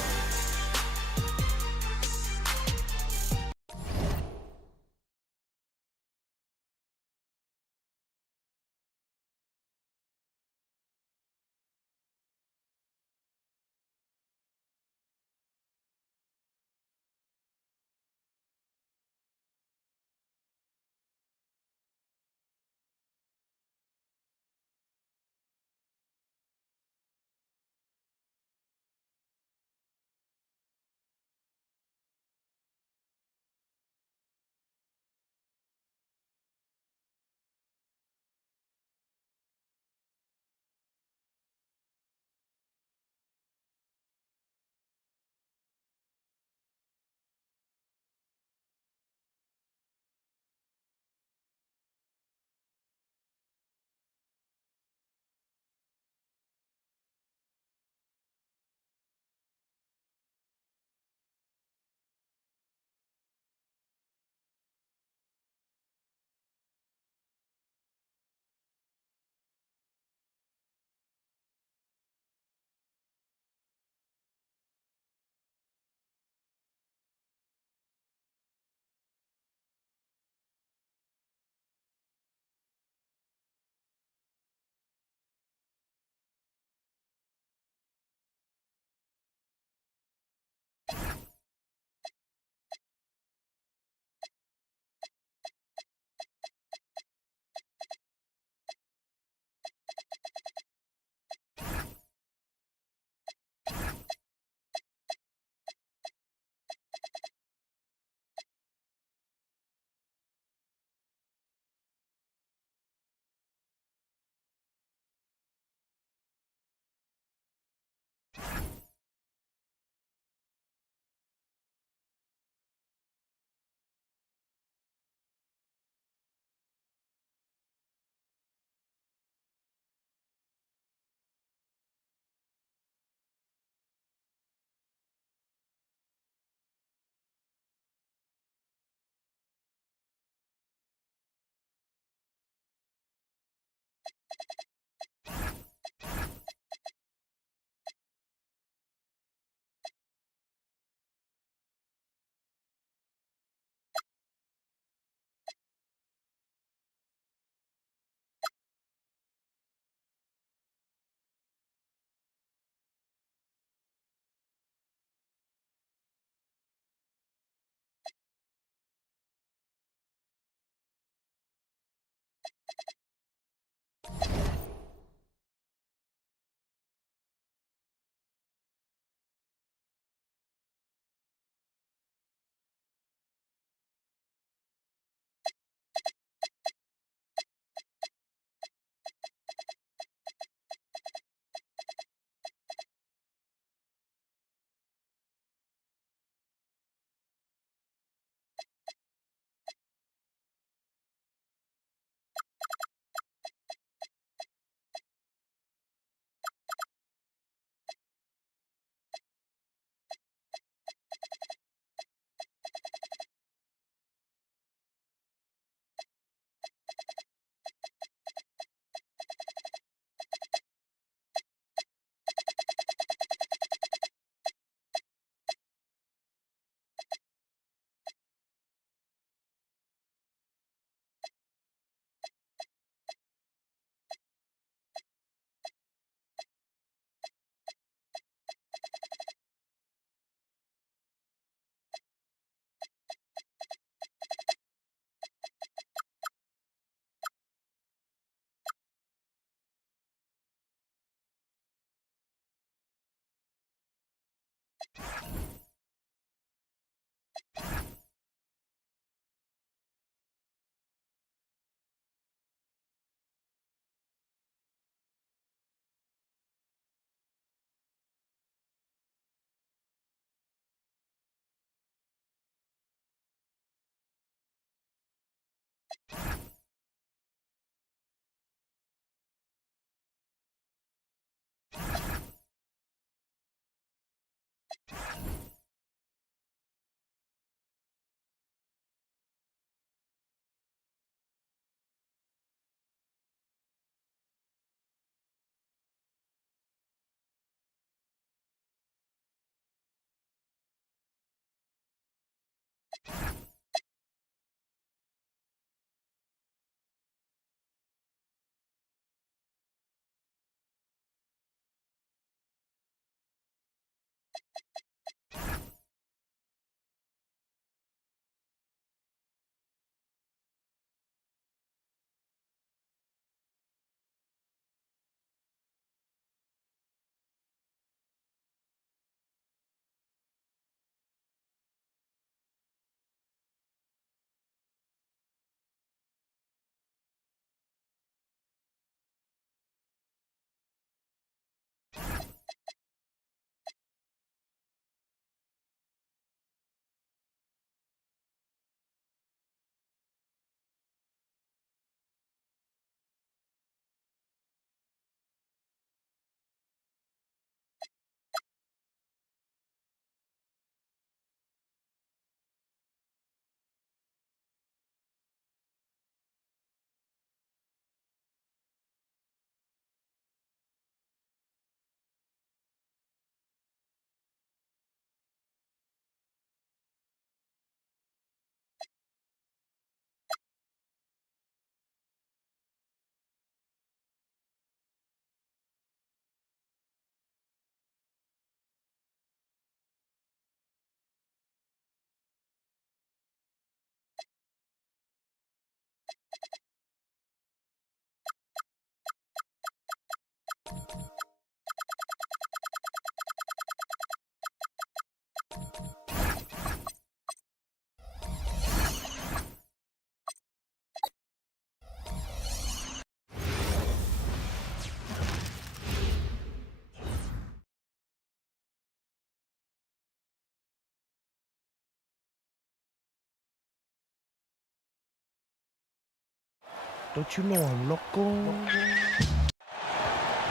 Don't you know I'm loco?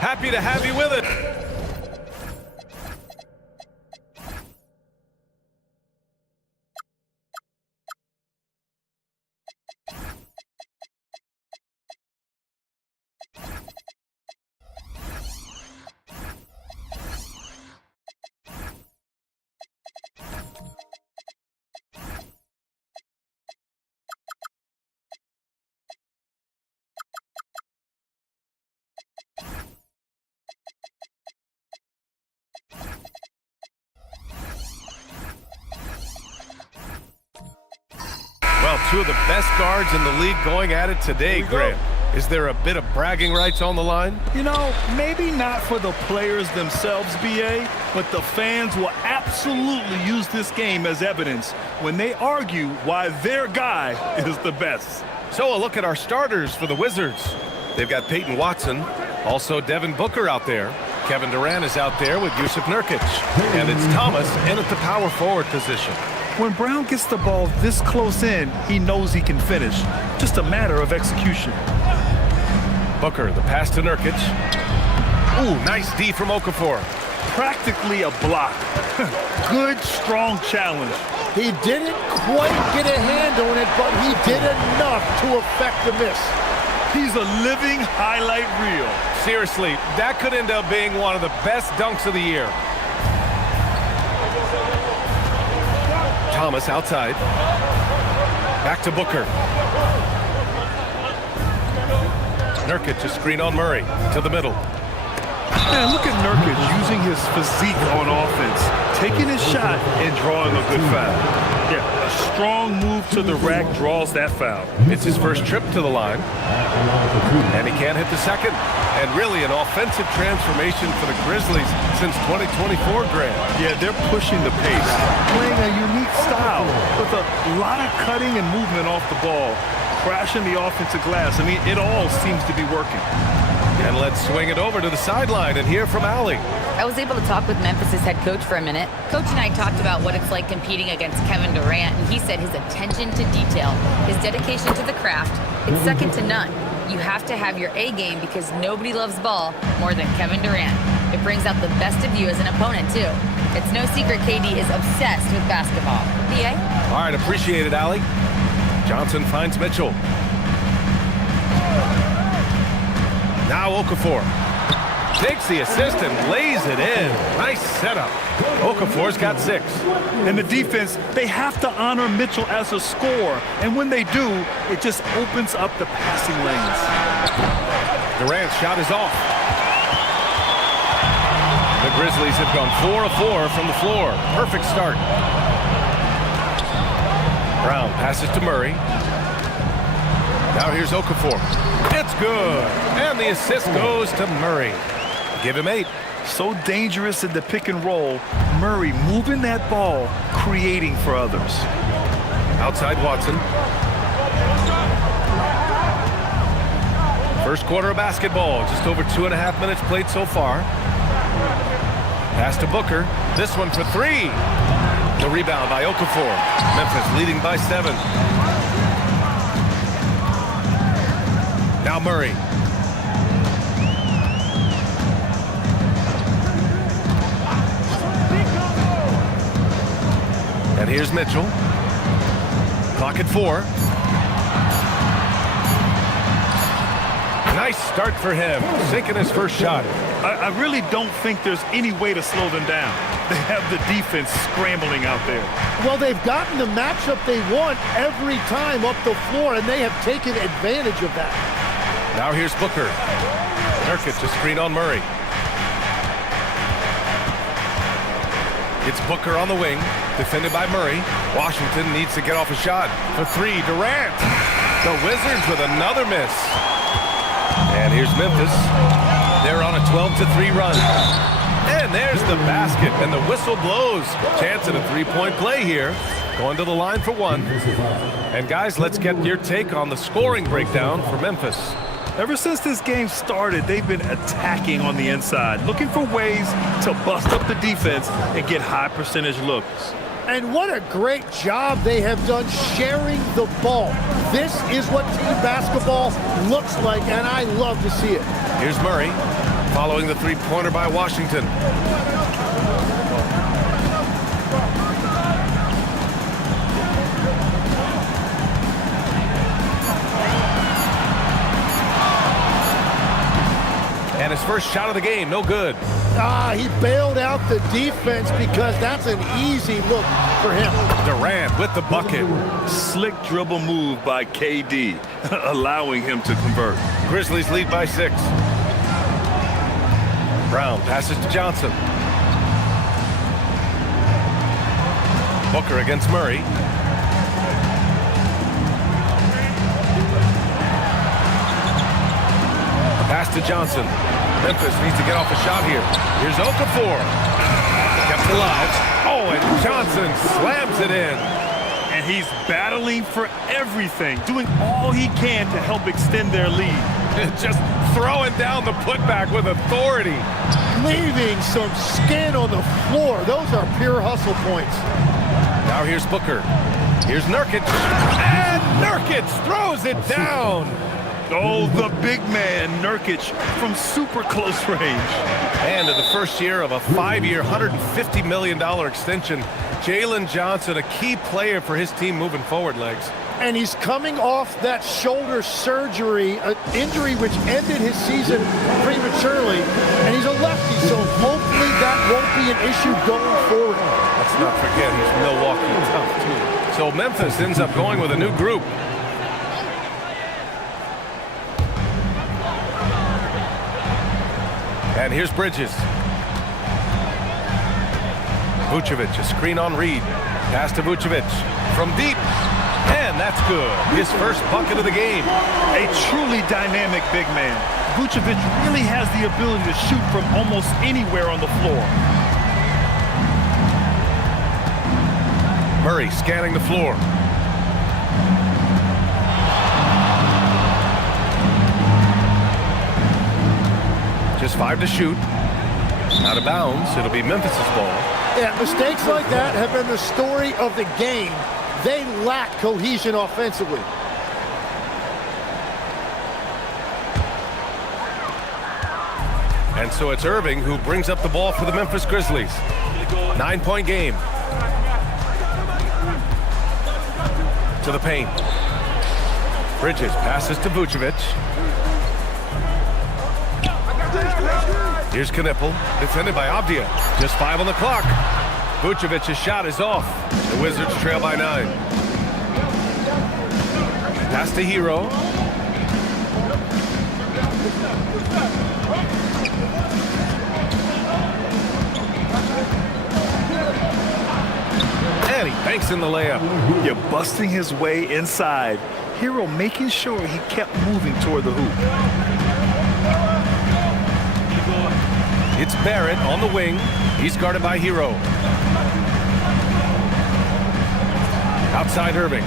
Happy to have you with it. Well, two of the best guards in the league going at it today, Grant. Is there a bit of bragging rights on the line? You know, maybe not for the players themselves, BA, but the fans will absolutely use this game as evidence when they argue why their guy is the best. So a look at our starters for the Wizards. They've got Peyton Watson, also Devin Booker out there. Kevin Durant is out there with Jusuf Nurkic. And it's Thomas in at the power forward position. When Brown gets the ball this close in, he knows he can finish. Just a matter of execution. Booker, the pass to Nurkic. Ooh, nice D from Okafor. Practically a block. Good, strong challenge. He didn't quite get a hand on it, but he did enough to affect the miss. He's a living highlight reel. Seriously, that could end up being one of the best dunks of the year. Thomas outside. Back to Booker. Nurkic a screen on Murray to the middle. Man, look at Nurkic using his physique on offense, taking his shot and drawing a good foul. Yeah, a strong move to the rack draws that foul. It's his first trip to the line. And he can't hit the second. And really an offensive transformation for the Grizzlies since 2024, Grant. Yeah, they're pushing the pace, playing a unique style with a lot of cutting and movement off the ball, crashing the offensive glass. I mean, it all seems to be working. And let's swing it over to the sideline and hear from Allie. I was able to talk with Memphis' head coach for a minute. Coach and I talked about what it's like competing against Kevin Durant, and he said his attention to detail, his dedication to the craft, it's second to none. You have to have your A game because nobody loves ball more than Kevin Durant. It brings out the best of you as an opponent, too. It's no secret KD is obsessed with basketball. PA? All right, appreciate it, Allie. Johnson finds Mitchell. Now Okafor takes the assist and lays it in. Nice setup. Okafor's got 6. And the defense, they have to honor Mitchell as a scorer. And when they do, it just opens up the passing lanes. Durant's shot is off. The Grizzlies have gone 4 of 4 from the floor. Perfect start. Brown passes to Murray. Now here's Okafor. It's good. And the assist goes to Murray. Give him 8. So dangerous in the pick and roll. Murray moving that ball, creating for others. Outside Watson. First quarter of basketball. Just over 2.5 minutes played so far. Pass to Booker. This one for 3. The rebound by Okafor. Memphis leading by 7. Now Murray. And here's Mitchell. Clock at 4. Nice start for him. Sinking his first shot. I really don't think there's any way to slow them down. They have the defense scrambling out there. Well, they've gotten the matchup they want every time up the floor, and they have taken advantage of that. Now here's Booker. Nurkic to screen on Murray. It's Booker on the wing, defended by Murray. Washington needs to get off a shot. For 3, Durant. The Wizards with another miss. And here's Memphis. They're on a 12-3 run. And there's the basket, and the whistle blows. Chance at a 3-point play here. Going to the line for 1. And guys, let's get your take on the scoring breakdown for Memphis. Ever since this game started, they've been attacking on the inside, looking for ways to bust up the defense and get high percentage looks. And what a great job they have done sharing the ball. This is what team basketball looks like, and I love to see it. Here's Murray, following the 3-pointer by Washington. And his first shot of the game, no good. He bailed out the defense because that's an easy look for him. Durant with the bucket. Slick dribble move by KD, allowing him to convert. Grizzlies lead by 6. Brown passes to Johnson. Booker against Murray. Pass to Johnson. Memphis needs to get off a shot here. Here's Okafor. Kept alive. Oh, and Johnson slams it in. And he's battling for everything, doing all he can to help extend their lead. Just throwing down the putback with authority. Leaving some skin on the floor. Those are pure hustle points. Now here's Booker. Here's Nurkic. And Nurkic throws it down. Oh, the big man, Nurkic, from super close range. And in the first year of a 5-year, $150 million extension, Jalen Johnson, a key player for his team moving forward, Legs. And he's coming off that shoulder surgery, an injury which ended his season prematurely. And he's a lefty, so hopefully that won't be an issue going forward. Let's not forget he's Milwaukee tough, too. So Memphis ends up going with a new group. And here's Bridges. Vucevic, a screen on Reed. Pass to Vucevic from deep. And that's good. His first bucket of the game. A truly dynamic big man. Vucevic really has the ability to shoot from almost anywhere on the floor. Murray scanning the floor. Just 5 to shoot. Out of bounds. It'll be Memphis's ball. Yeah, mistakes like that have been the story of the game. They lack cohesion offensively. And so it's Irving who brings up the ball for the Memphis Grizzlies. 9-point game. To the paint. Bridges passes to Vucevic. Here's Knipple, defended by Avdia. Just 5 on the clock. Vucevic's shot is off. The Wizards trail by 9. Pass to Hero. And he banks in the layup. You're busting his way inside. Hero making sure he kept moving toward the hoop. It's Barrett on the wing. He's guarded by Hero. Outside Irving.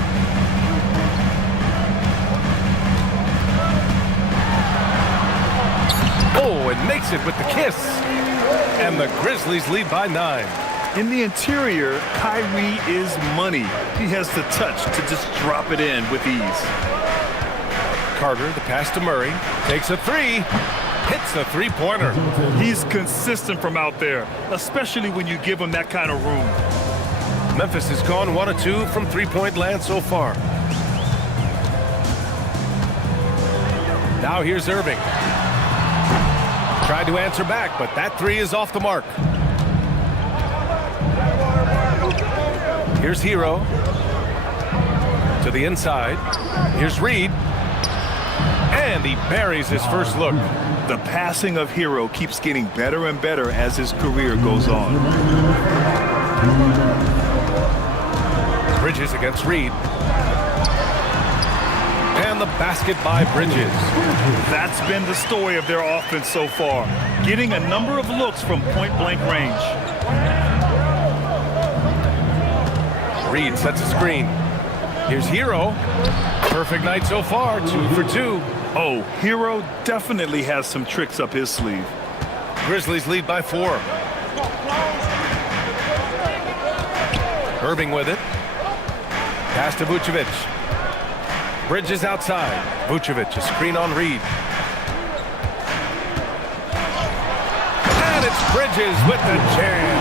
Oh, and makes it with the kiss. And the Grizzlies lead by 9. In the interior, Kyrie is money. He has the touch to just drop it in with ease. Carter, the pass to Murray. Takes a 3. Hits a three-pointer. He's consistent from out there, especially when you give him that kind of room. Memphis has gone 1 of 2 from three-point land so far. Now here's Irving. Tried to answer back, but that 3 is off the mark. Here's Hero. To the inside. Here's Reed. And he buries his first look. The passing of Hero keeps getting better and better as his career goes on. Bridges against Reed. And the basket by Bridges. That's been the story of their offense so far, getting a number of looks from point-blank range. Reed sets a screen. Here's Hero. Perfect night so far, 2 for 2. Oh, Hero definitely has some tricks up his sleeve. Grizzlies lead by 4. Irving with it. Pass to Vucevic. Bridges outside. Vucevic, a screen on Reed. And it's Bridges with the jam.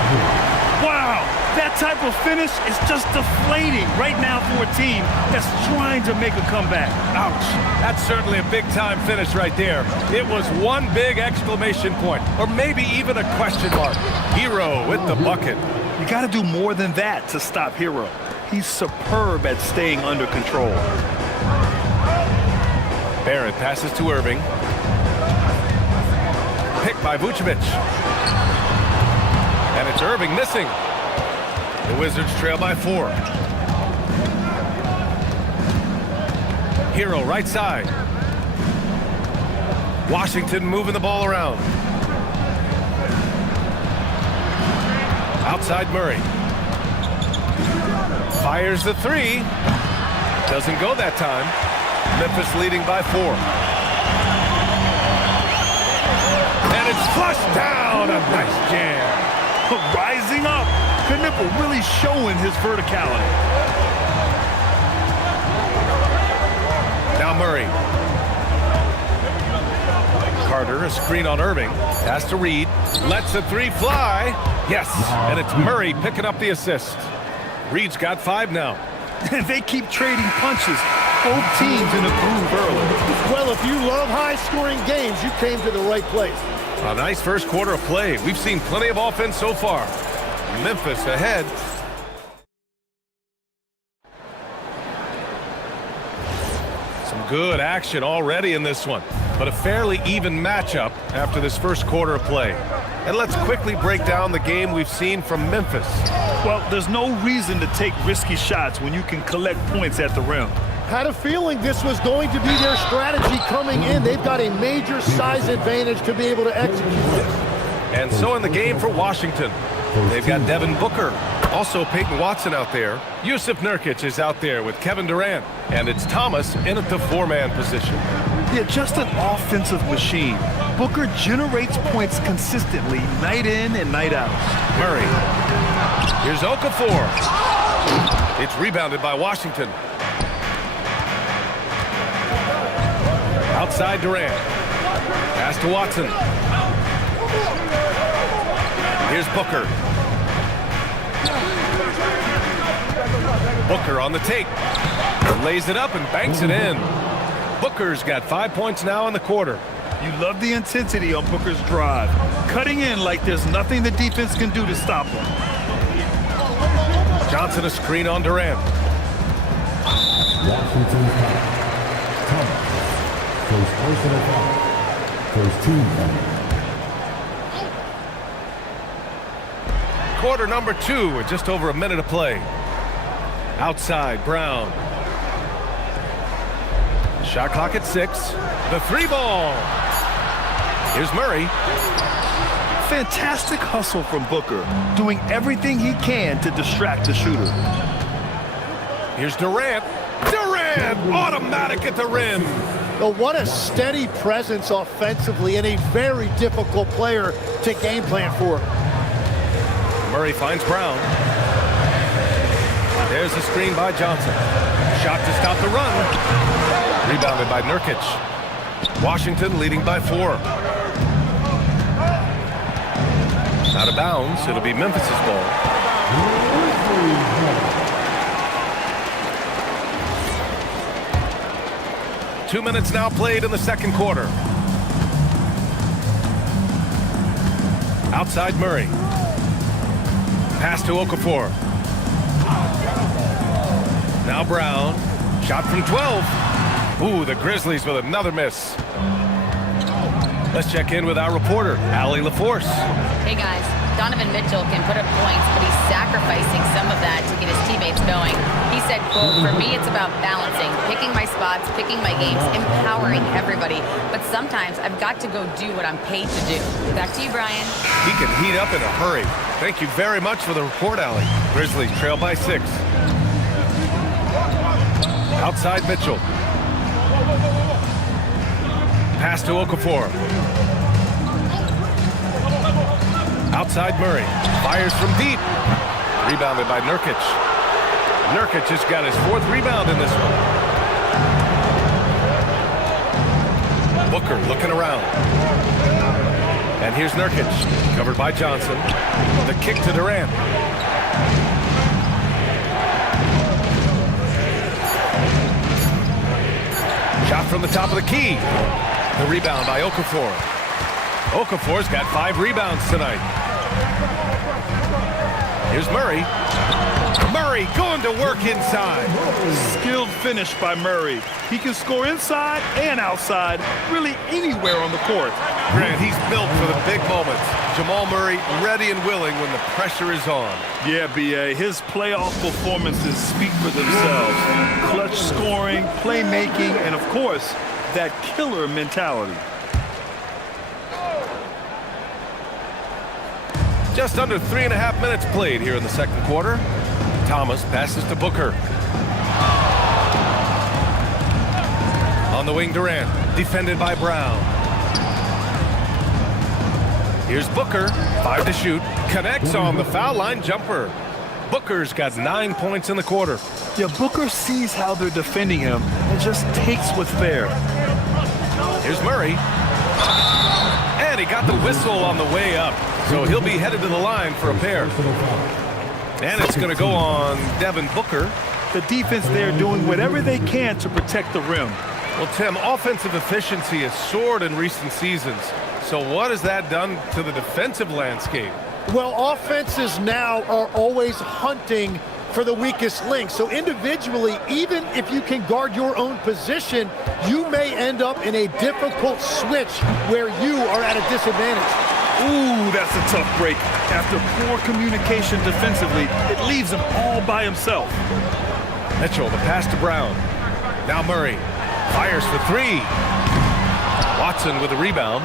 Wow, that type of finish is just deflating right now for a team that's trying to make a comeback. Ouch. That's certainly a big-time finish right there. It was one big exclamation point, or maybe even a question mark. Hero with the bucket. You got to do more than that to stop Hero. He's superb at staying under control. Barrett passes to Irving. Picked by Vucevic. And it's Irving missing. The Wizards trail by 4. Hero right side. Washington moving the ball around. Outside Murray. Fires the 3. Doesn't go that time. Memphis leading by 4. And it's flushed down. A nice jam. Rising up. Knipple really showing his verticality. Now Murray. Carter, a screen on Irving. Pass to Reed. Lets the 3 fly. Yes, and it's Murray picking up the assist. Reed's got 5 now. And they keep trading punches. Both teams in a groove early. Well, if you love high-scoring games, you came to the right place. A nice first quarter of play. We've seen plenty of offense so far. Memphis ahead. Some good action already in this one, but a fairly even matchup after this first quarter of play. And let's quickly break down the game we've seen from Memphis. Well, there's no reason to take risky shots when you can collect points at the rim. Had a feeling this was going to be their strategy coming in. They've got a major size advantage to be able to execute this. And so in the game for Washington, they've got Devin Booker. Also Peyton Watson out there. Yusuf Nurkic is out there with Kevin Durant. And it's Thomas in at the 4-man position. Yeah, just an offensive machine. Booker generates points consistently, night in and night out. Murray. Here's Okafor. It's rebounded by Washington. Outside Durant. Pass to Watson. Here's Booker. Booker on the take. Lays it up and banks it in. Booker's got 5 points now in the quarter. You love the intensity on Booker's drive. Cutting in like there's nothing the defense can do to stop him. Johnson a screen on Durant. Washington Thomas. First personal foul. First team foul. Quarter number 2 with just over a minute to play. Outside, Brown. Shot clock at 6. The 3 ball. Here's Murray. Fantastic hustle from Booker, doing everything he can to distract the shooter. Here's Durant. Durant, automatic at the rim. Well, what a steady presence offensively and a very difficult player to game plan for. Murray finds Brown. There's a screen by Johnson. Shot to stop the run. Rebounded by Nurkic. Washington leading by 4. Out of bounds. It'll be Memphis's ball. Two minutes now played in the second quarter. Outside Murray. Pass to Okafor. Now Brown. Shot from 12. Ooh, the Grizzlies with another miss. Let's check in with our reporter, Allie LaForce. Hey guys, Donovan Mitchell can put up points, but he's sacrificing some of that to get his teammates going. He said, quote, "For me, it's about balancing, picking my spots, picking my games, empowering everybody. But sometimes I've got to go do what I'm paid to do." Back to you, Brian. He can heat up in a hurry. Thank you very much for the report, Allie. Grizzlies trail by 6. Outside Mitchell. Pass to Okafor. Outside Murray. Fires from deep. Rebounded by Nurkic. Nurkic just got his 4th rebound in this one. Booker looking around. And here's Nurkic. Covered by Johnson. The kick to Durant. Shot from the top of the key. The rebound by Okafor. Okafor's got 5 rebounds tonight. Here's Murray. Murray going to work inside. Skilled finish by Murray. He can score inside and outside, really anywhere on the court. Grant, he's built for the big moments. Jamal Murray ready and willing when the pressure is on. Yeah, B.A., his playoff performances speak for themselves. Clutch scoring, playmaking, and of course, that killer mentality. Just under 3.5 minutes played here in the second quarter. Thomas passes to Booker. On the wing, Durant, defended by Brown. Here's Booker, 5 to shoot, connects on the foul line jumper. Booker's got 9 points in the quarter. Yeah, Booker sees how they're defending him and just takes what's there. Here's Murray. And he got the whistle on the way up, so he'll be headed to the line for a pair. And it's going to go on Devin Booker. The defense there doing whatever they can to protect the rim. Well, Tim, offensive efficiency has soared in recent seasons. So what has that done to the defensive landscape? Well, offenses now are always hunting for the weakest link. So individually, even if you can guard your own position, you may end up in a difficult switch where you are at a disadvantage. Ooh, that's a tough break. After poor communication defensively, it leaves him all by himself. Mitchell, the pass to Brown. Now Murray fires for 3. Watson with the rebound.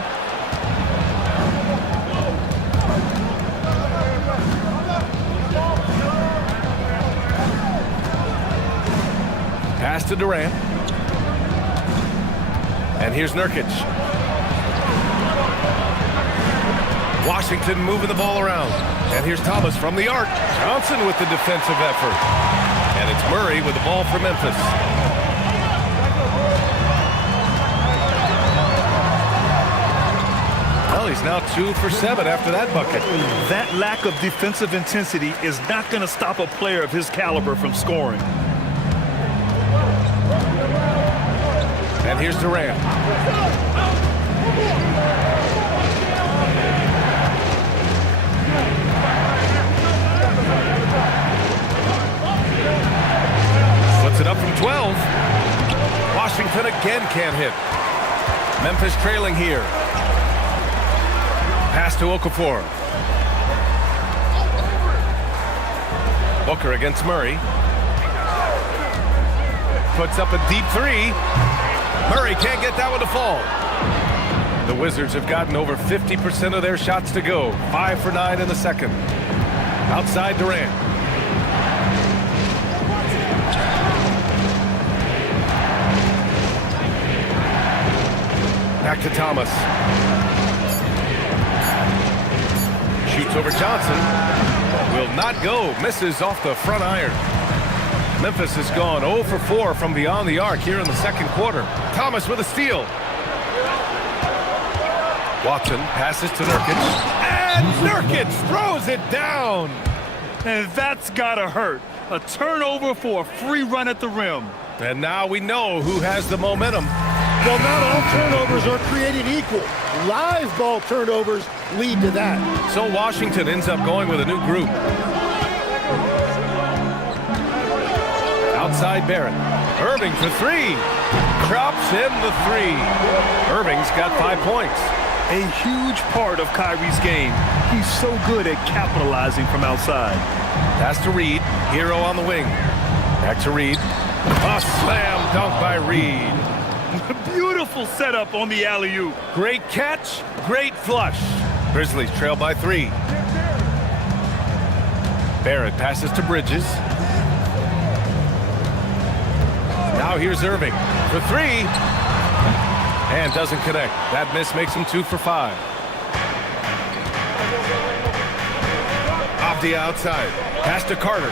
Pass to Durant. And here's Nurkic. Washington moving the ball around. And here's Thomas from the arc. Johnson with the defensive effort. And it's Murray with the ball for Memphis. Well, he's now now 2 for 7 after that bucket. That lack of defensive intensity is not going to stop a player of his caliber from scoring. And here's Durant. Puts it up from 12. Washington again can't hit. Memphis trailing here. Pass to Okafor. Booker against Murray. Puts up a deep three. Murray can't get that one to fall. The Wizards have gotten over 50% of their shots to go. 5 for 9 in the second. Outside Durant. Back to Thomas. Shoots over Johnson. Will not go. Misses off the front iron. Memphis has gone 0 for 4 from beyond the arc here in the second quarter. Thomas with a steal. Watson passes to Nurkic. And Nurkic throws it down. And that's gotta hurt. A turnover for a free run at the rim. And now we know who has the momentum. Well, not all turnovers are created equal. Live ball turnovers lead to that. So Washington ends up going with a new group. Outside Barrett. Irving for 3. Drops in the 3. Irving's got 5 points. A huge part of Kyrie's game. He's so good at capitalizing from outside. Pass to Reed. Hero on the wing. Back to Reed. A slam dunk by Reed. Beautiful setup on the alley-oop. Great catch, great flush. Grizzlies trail by 3. Barrett passes to Bridges. Now here's Irving for 3. And doesn't connect. That miss makes him 2 for 5. Off the outside. Pass to Carter.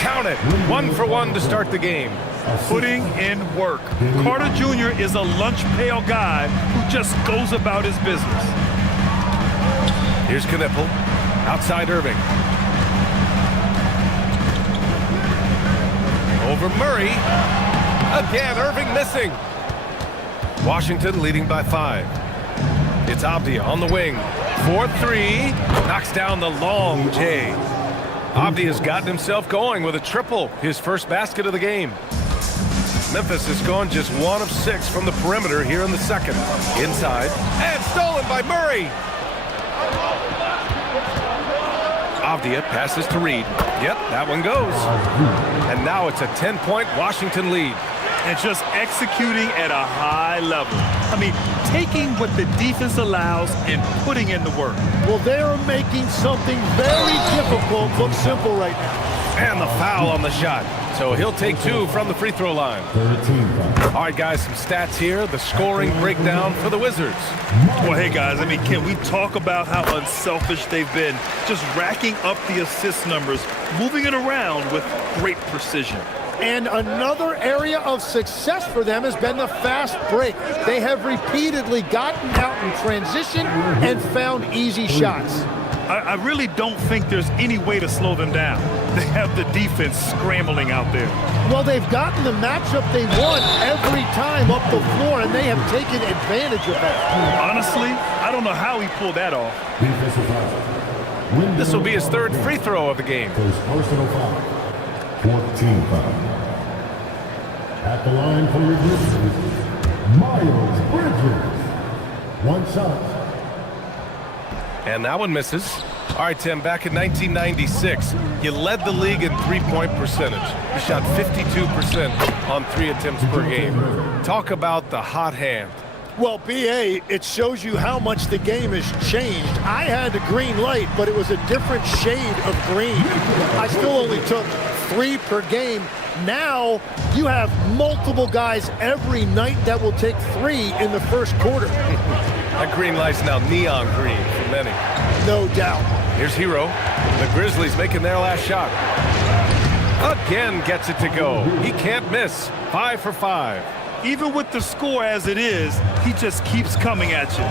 Count it. 1 for 1 to start the game. Putting in work. Carter Jr. is a lunch pail guy who just goes about his business. Here's Knipple. Outside Irving. Over Murray. Again, Irving missing. Washington leading by 5. It's Avdia on the wing. 4-3. Knocks down the long J. Avdia's gotten himself going with a triple. His first basket of the game. Memphis has gone just 1 of 6 from the perimeter here in the second. Inside. And stolen by Murray. Avdia passes to Reed. Yep, that one goes. And now it's a 10-point Washington lead. And just executing at a high level. I mean, taking what the defense allows and putting in the work. Well, they are making something very difficult look simple right now. And the foul on the shot. So he'll take 2 from the free throw line. All right, guys, some stats here. The scoring breakdown for the Wizards. Well, hey, guys, I mean, can we talk about how unselfish they've been? Just racking up the assist numbers, moving it around with great precision. And another area of success for them has been the fast break. They have repeatedly gotten out in transition and found easy shots. I really don't think there's any way to slow them down. They have the defense scrambling out there. Well, they've gotten the matchup they want every time up the floor, and they have taken advantage of that. Honestly, I don't know how he pulled that off. This will be his 3rd free throw of the game. Personal foul. 14 foul. At the line for your Grizzlies, Miles Bridges. 1 shot. And that one misses. All right, Tim, back in 1996, you led the league in three-point percentage. You shot 52% on 3 attempts per game. Talk about the hot hand. Well, B.A., it shows you how much the game has changed. I had the green light, but it was a different shade of green. I still only took 3 per game. Now you have multiple guys every night that will take 3 in the first quarter. That green light's now neon green for many. No doubt. Here's Hero. The Grizzlies making their last shot. Again gets it to go. He can't miss. 5 for 5. Even with the score as it is, he just keeps coming at you.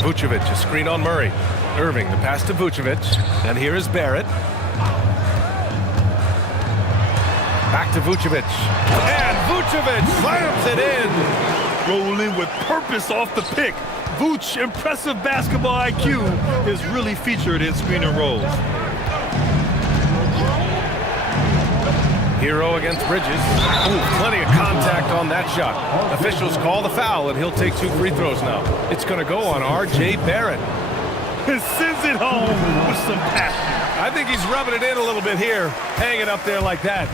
Vucevic, a screen on Murray. Irving, the pass to Vucevic. And here is Barrett. Back to Vucevic. And Vucevic slams it in. Rolling with purpose off the pick. Vooch, impressive basketball IQ, is really featured in screen and rolls. Hero against Bridges. Ooh, plenty of contact on that shot. Officials call the foul, and he'll take 2 free throws now. It's going to go on R.J. Barrett. And sends it home with some passion. I think he's rubbing it in a little bit here, hanging up there like that.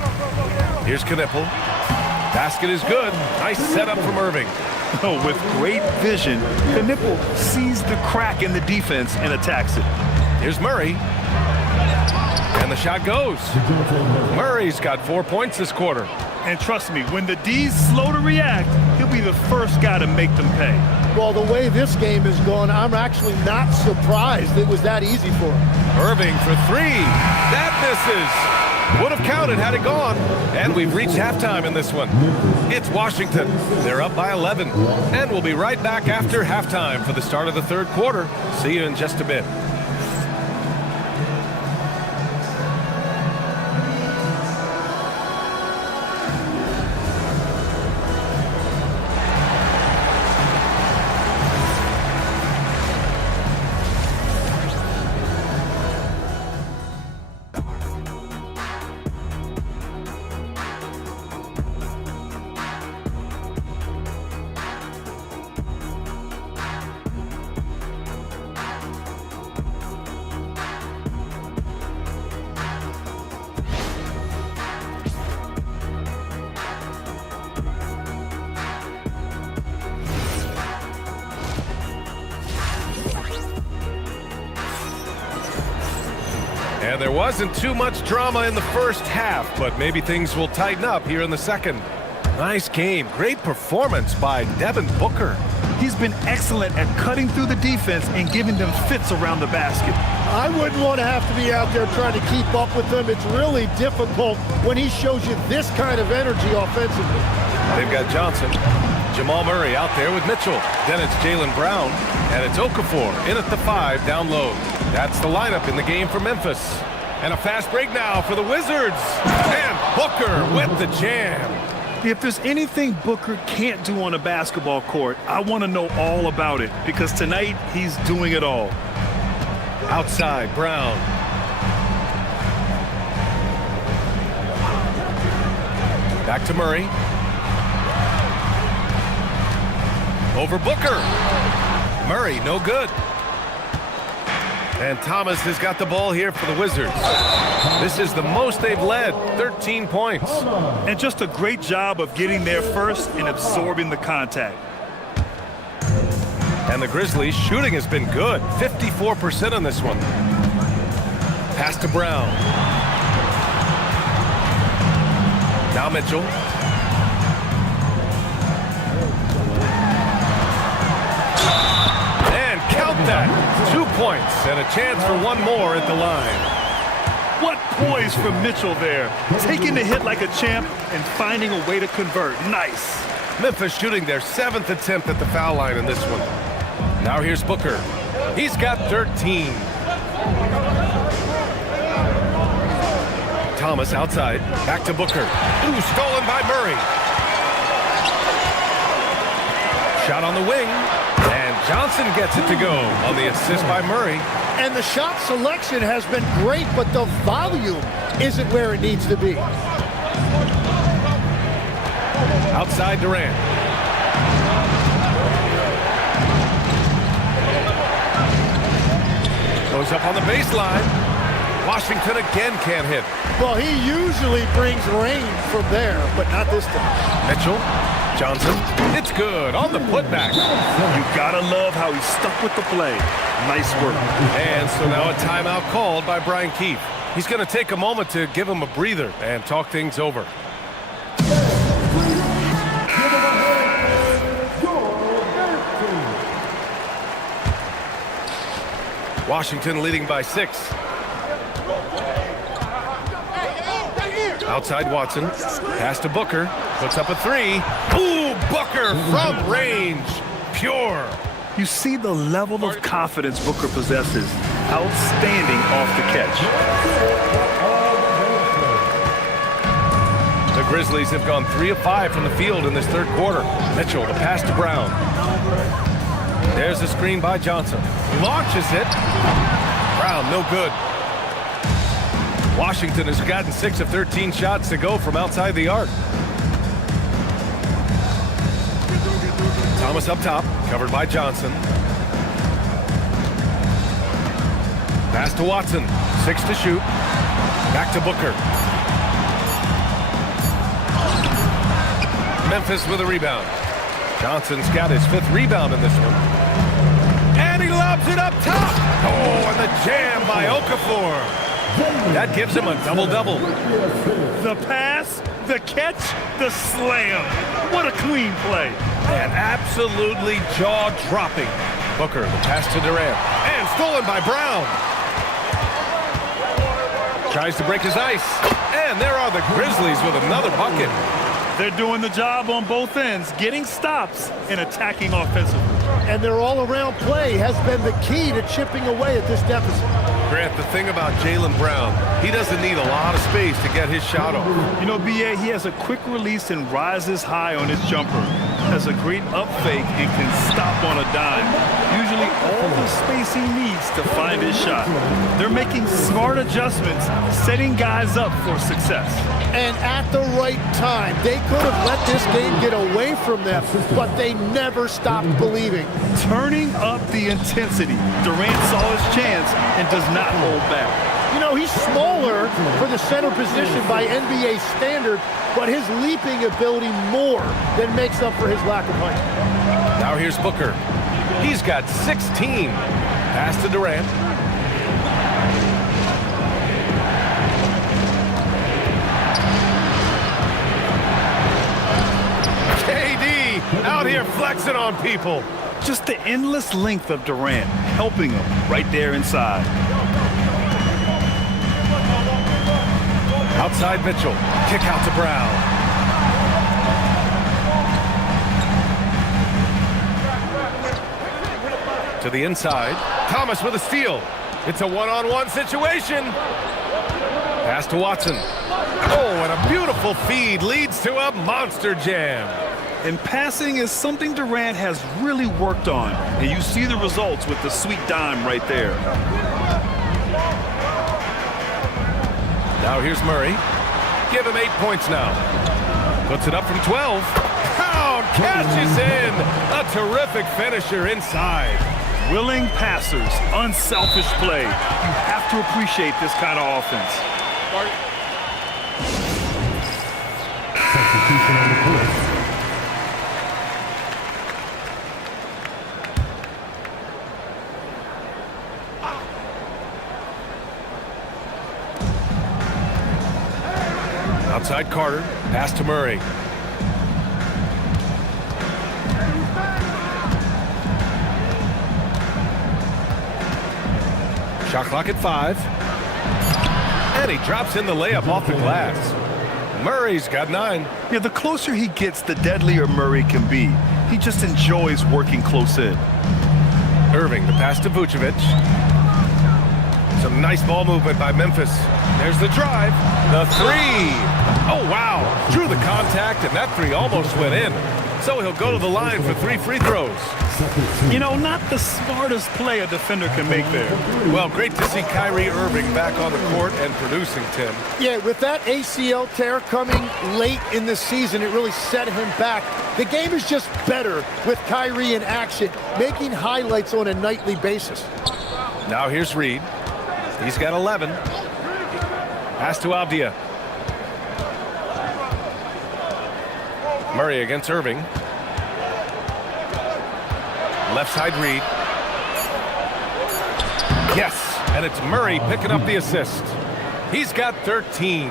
Here's Knipple. Basket is good. Nice setup from Irving. Oh, with great vision, Knipple sees the crack in the defense and attacks it. Here's Murray. And the shot goes. Murray's got 4 points this quarter. And trust me, when the D's slow to react, he'll be the first guy to make them pay. Well, the way this game is going, I'm actually not surprised it was that easy for him. Irving for 3. That misses. Would have counted had it gone. And we've reached halftime in this one. It's Washington. They're up by 11. And we'll be right back after halftime for the start of the third quarter. See you in just a bit. And there wasn't too much drama in the first half, but maybe things will tighten up here in the second. Nice game. Great performance by Devin Booker. He's been excellent at cutting through the defense and giving them fits around the basket. I wouldn't want to have to be out there trying to keep up with him. It's really difficult when he shows you this kind of energy offensively. They've got Johnson. Jamal Murray out there with Mitchell. Then it's Jaylen Brown. And it's Okafor in at the 5 down low. That's the lineup in the game for Memphis. And a fast break now for the Wizards. And Booker with the jam. If there's anything Booker can't do on a basketball court, I want to know all about it, because tonight he's doing it all. Outside, Brown. Back to Murray. Over Booker. Murray, no good. And Thomas has got the ball here for the Wizards. This is the most they've led, 13 points. And just a great job of getting there first and absorbing the contact. And the Grizzlies' shooting has been good, 54% on this one. Pass to Brown. Now Mitchell. And count that. 2 points and a chance for one more at the line. What poise from Mitchell there. Taking the hit like a champ and finding a way to convert. Nice. Memphis shooting their 7th attempt at the foul line in this one. Now here's Booker. He's got 13. Thomas outside. Back to Booker. Ooh, stolen by Murray. Shot on the wing. And Johnson gets it to go on the assist by Murray. And the shot selection has been great, but the volume isn't where it needs to be. Outside Durant. Goes up on the baseline. Washington again can't hit. Well, he usually brings rain from there, but not this time. Mitchell. Johnson. It's good on the putback. You gotta love how he stuck with the play. Nice work. And so now a timeout called by Brian Keefe. He's going to take a moment to give him a breather and talk things over. Washington leading by 6. Outside Watson. Pass to Booker. Puts up a 3. Ooh, Booker from range. Pure. You see the level of confidence Booker possesses. Outstanding off the catch. The Grizzlies have gone 3 of 5 from the field in this third quarter. Mitchell, the pass to Brown. There's a screen by Johnson. Launches it. Brown, no good. Washington has gotten 6 of 13 shots to go from outside the arc. Thomas up top, covered by Johnson. Pass to Watson, 6 to shoot. Back to Booker. Memphis with a rebound. Johnson's got his 5th rebound in this one. And he lobs it up top. Oh, and the jam by Okafor. That gives him a double-double. The pass, the catch, the slam. What a clean play. And absolutely jaw-dropping. Booker, the pass to Durant. And stolen by Brown. Tries to break his ice. And there are the Grizzlies with another bucket. They're doing the job on both ends, getting stops and attacking offensively. And their all-around play has been the key to chipping away at this deficit. Grant, the thing about Jaylen Brown, he doesn't need a lot of space to get his shot off. You know, B.A., he has a quick release and rises high on his jumper. Has a great up fake and can stop on a dime. Usually all the space he needs to find his shot. They're making smart adjustments, setting guys up for success. And at the right time, they could have let this game get away from them, but they never stopped believing. Turning up the intensity. Durant saw his chance and does not hold back. You know, he's smaller for the center position by NBA standard, but his leaping ability more than makes up for his lack of height. Now here's Booker. He's got 16. Pass to Durant. KD out here flexing on people. Just the endless length of Durant, helping him right there inside. Outside Mitchell. Kick out to Brown. To the inside. Thomas with a steal. It's a one-on-one situation. Pass to Watson. Oh, and a beautiful feed leads to a monster jam. And passing is something Durant has really worked on. And you see the results with the sweet dime right there. Now here's Murray. Give him 8 points now. Puts it up from 12. Brown catches in. A terrific finisher inside. Willing passers, unselfish play. You have to appreciate this kind of offense. Substitution on the court. Outside Carter. Pass to Murray. Shot clock at 5. And he drops in the layup off the glass. Murray's got 9. Yeah, the closer he gets, the deadlier Murray can be. He just enjoys working close in. Irving, the pass to Vucevic. Some nice ball movement by Memphis. There's the drive. The 3. Oh, wow. Drew the contact, and that 3 almost went in. So he'll go to the line for 3 free throws. You know, not the smartest play a defender can make there. Well, great to see Kyrie Irving back on the court and producing, Tim. Yeah, with that ACL tear coming late in the season, it really set him back. The game is just better with Kyrie in action, making highlights on a nightly basis. Now here's Reed. He's got 11. Pass to Avdia. Murray against Irving. Left side Reed. Yes, and it's Murray picking up the assist. He's got 13.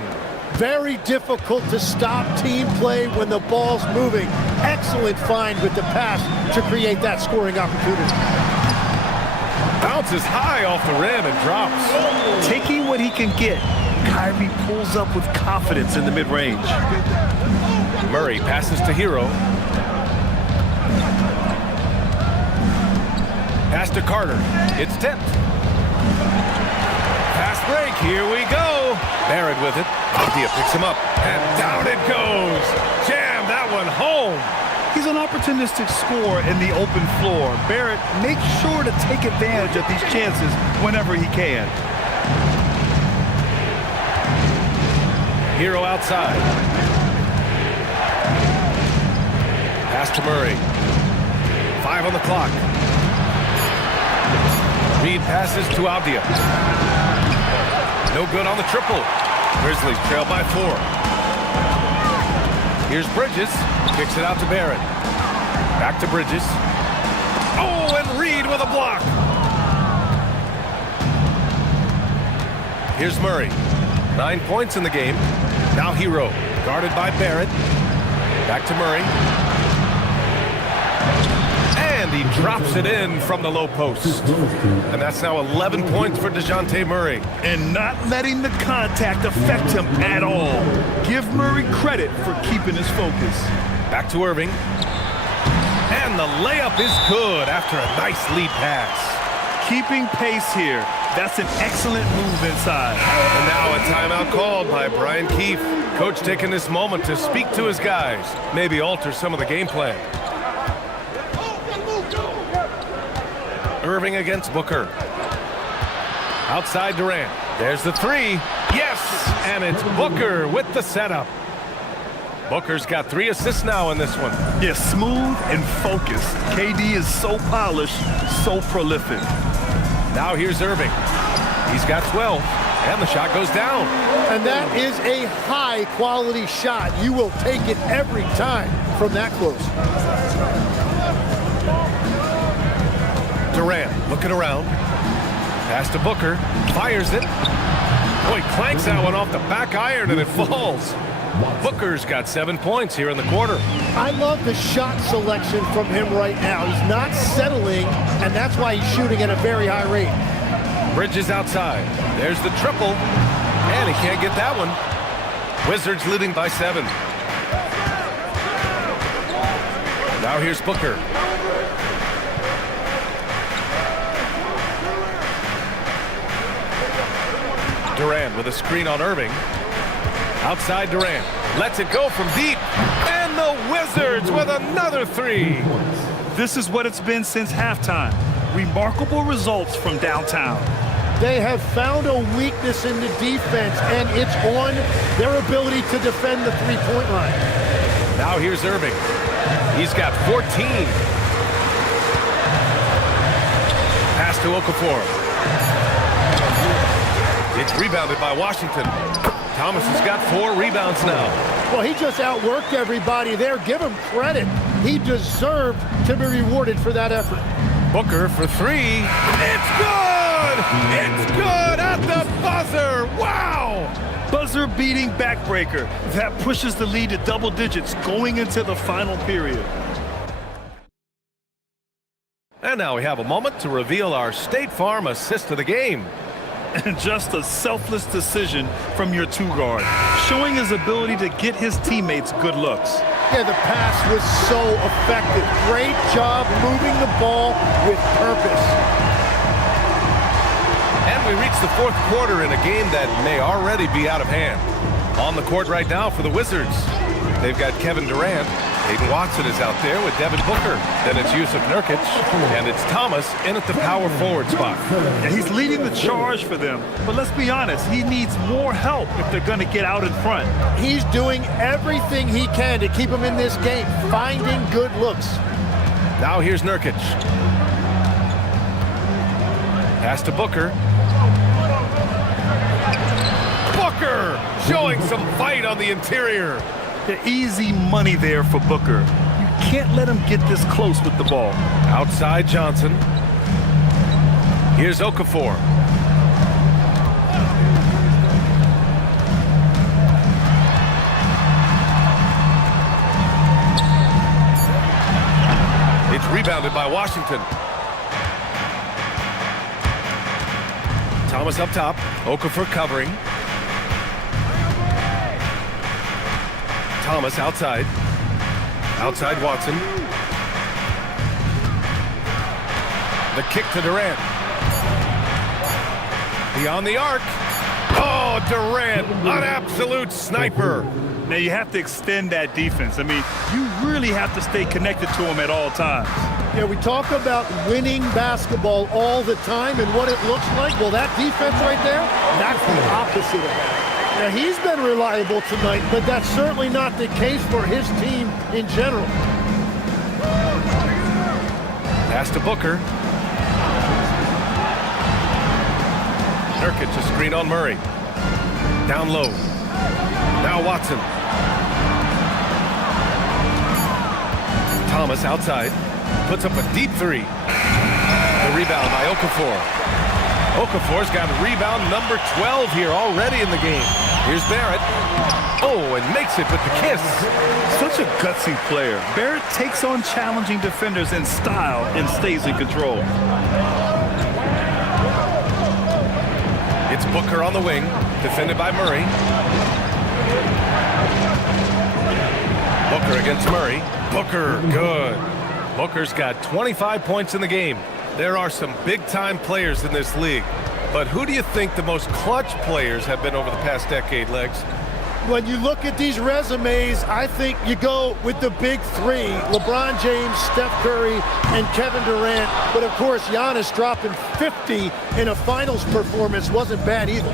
Very difficult to stop team play when the ball's moving. Excellent find with the pass to create that scoring opportunity. Bounces high off the rim and drops. Taking what he can get, Kyrie pulls up with confidence in the mid-range. Murray passes to Hero. Pass to Carter. It's tipped. Fast break. Here we go. Barrett with it. Avdia picks him up. And down it goes. Jam that one home. He's an opportunistic scorer in the open floor. Barrett makes sure to take advantage of these chances whenever he can. Hero outside. Pass to Murray. 5 on the clock. Reed passes to Avdia. No good on the triple. Grizzlies trail by 4. Here's Bridges. Kicks it out to Barrett. Back to Bridges. Oh, and Reed with a block. Here's Murray. 9 points in the game. Now Hero. Guarded by Barrett. Back to Murray. And he drops it in from the low post. And that's now 11 points for DeJounte Murray. And not letting the contact affect him at all. Give Murray credit for keeping his focus. Back to Irving. And the layup is good after a nice lead pass. Keeping pace here. That's an excellent move inside. And now a timeout called by Brian Keefe. Coach taking this moment to speak to his guys. Maybe alter some of the game plan. Irving against Booker. Outside Durant. There's the 3. Yes! And it's Booker with the setup. Booker's got 3 assists now in this one. Yeah, smooth and focused. KD is so polished, so prolific. Now here's Irving. He's got 12, and the shot goes down. And that is a high-quality shot. You will take it every time from that close. Durant looking around. Pass to Booker. Fires it. Boy, clanks that one off the back iron, and it falls. Booker's got 7 points here in the quarter. I love the shot selection from him right now. He's not settling, and that's why he's shooting at a very high rate. Bridges outside. There's the triple, and he can't get that one. Wizards leading by 7. Now here's Booker. Durant with a screen on Irving. Outside Durant. Lets it go from deep. And the Wizards with another 3. This is what it's been since halftime. Remarkable results from downtown. They have found a weakness in the defense, and it's on their ability to defend the three-point line. Now here's Irving. He's got 14. Pass to Okafor. It's rebounded by Washington. Thomas has got 4 rebounds now. Well, he just outworked everybody there. Give him credit. He deserved to be rewarded for that effort. Booker for 3. It's good! It's good at the buzzer! Wow! Buzzer-beating backbreaker. That pushes the lead to double digits going into the final period. And now we have a moment to reveal our State Farm assist of the game. And just a selfless decision from your 2-guard, showing his ability to get his teammates good looks. Yeah, the pass was so effective. Great job moving the ball with purpose. And we reach the 4th quarter in a game that may already be out of hand. On the court right now for the Wizards, they've got Kevin Durant. Peyton Watson is out there with Devin Booker. Then it's Jusuf Nurkic, and it's Thomas in at the power forward spot. Yeah, he's leading the charge for them. But let's be honest, he needs more help if they're going to get out in front. He's doing everything he can to keep him in this game, finding good looks. Now here's Nurkic. Pass to Booker. Booker showing some fight on the interior. The easy money there for Booker. You can't let him get this close with the ball. Outside Johnson. Here's Okafor. It's rebounded by Washington. Thomas up top. Okafor covering. Thomas outside. Outside Watson. The kick to Durant. Beyond the arc. Oh, Durant, an absolute sniper. Now you have to extend that defense. I mean, you really have to stay connected to him at all times. Yeah, we talk about winning basketball all the time and what it looks like. Well, that defense right there, that's the opposite of that. Now, he's been reliable tonight, but that's certainly not the case for his team in general. Pass to Booker. Nurkic, a screen on Murray. Down low. Now Watson. Thomas outside. Puts up a deep three. The rebound by Okafor. Okafor's got rebound number 12 here already in the game. Here's Barrett. Oh, and makes it with the kiss. Such a gutsy player. Barrett takes on challenging defenders in style and stays in control. It's Booker on the wing, defended by Murray. Booker against Murray. Booker, good. Booker's got 25 points in the game. There are some big-time players in this league. But who do you think the most clutch players have been over the past decade, Legs? When you look at these resumes, I think you go with the big three. LeBron James, Steph Curry, and Kevin Durant. But, of course, Giannis dropping 50 in a finals performance wasn't bad either.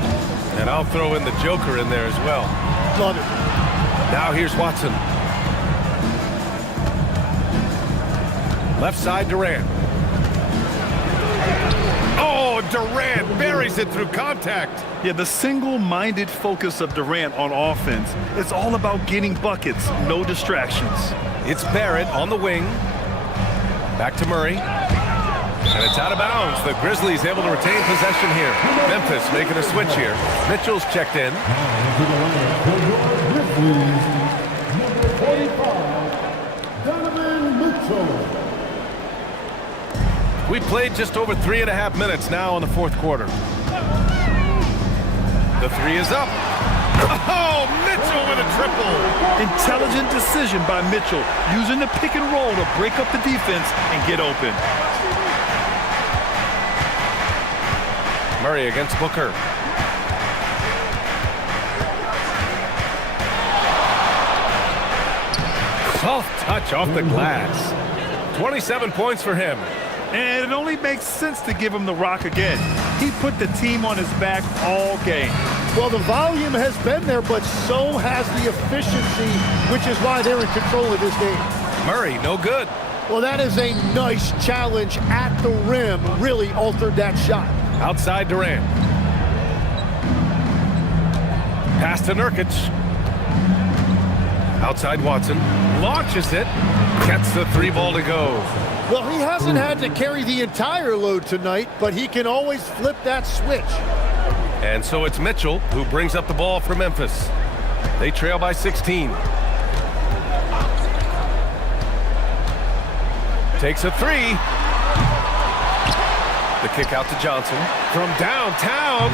And I'll throw in the Joker in there as well. Love it. Now here's Watson. Left side, Durant. Oh, Durant buries it through contact. Yeah, the single-minded focus of Durant on offense, it's all about getting buckets, no distractions. It's Barrett on the wing. Back to Murray. And it's out of bounds. The Grizzlies able to retain possession here. Memphis making a switch here. Mitchell's checked in. We played just over 3.5 minutes now in the fourth quarter. The three is up. Oh, Mitchell with a triple. Intelligent decision by Mitchell, using the pick and roll to break up the defense and get open. Murray against Booker. Soft touch off the glass. 27 points for him. And it only makes sense to give him the rock again. He put the team on his back all game. Well, the volume has been there, but so has the efficiency, which is why they're in control of this game. Murray, no good. Well, that is a nice challenge at the rim. Really altered that shot. Outside Durant. Pass to Nurkic. Outside Watson. Launches it. Gets the three ball to go. Well, he hasn't had to carry the entire load tonight, but he can always flip that switch. And so it's Mitchell who brings up the ball for Memphis. They trail by 16. Takes a three. The kick out to Johnson. From downtown.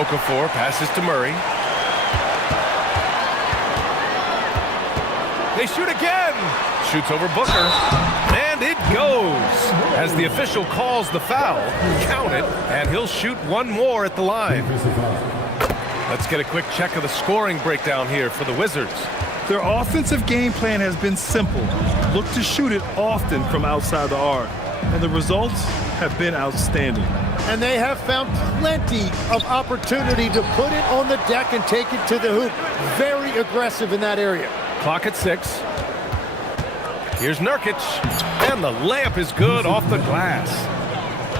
Okafor passes to Murray. They shoot again. Shoots over Booker. And it goes. As the official calls the foul, count it, and he'll shoot one more at the line. Let's get a quick check of the scoring breakdown here for the Wizards. Their offensive game plan has been simple. Look to shoot it often from outside the arc. And the results have been outstanding. And they have found plenty of opportunity to put it on the deck and take it to the hoop. Very aggressive in that area. Clock at 6. Here's Nurkic. And the layup is good off the glass.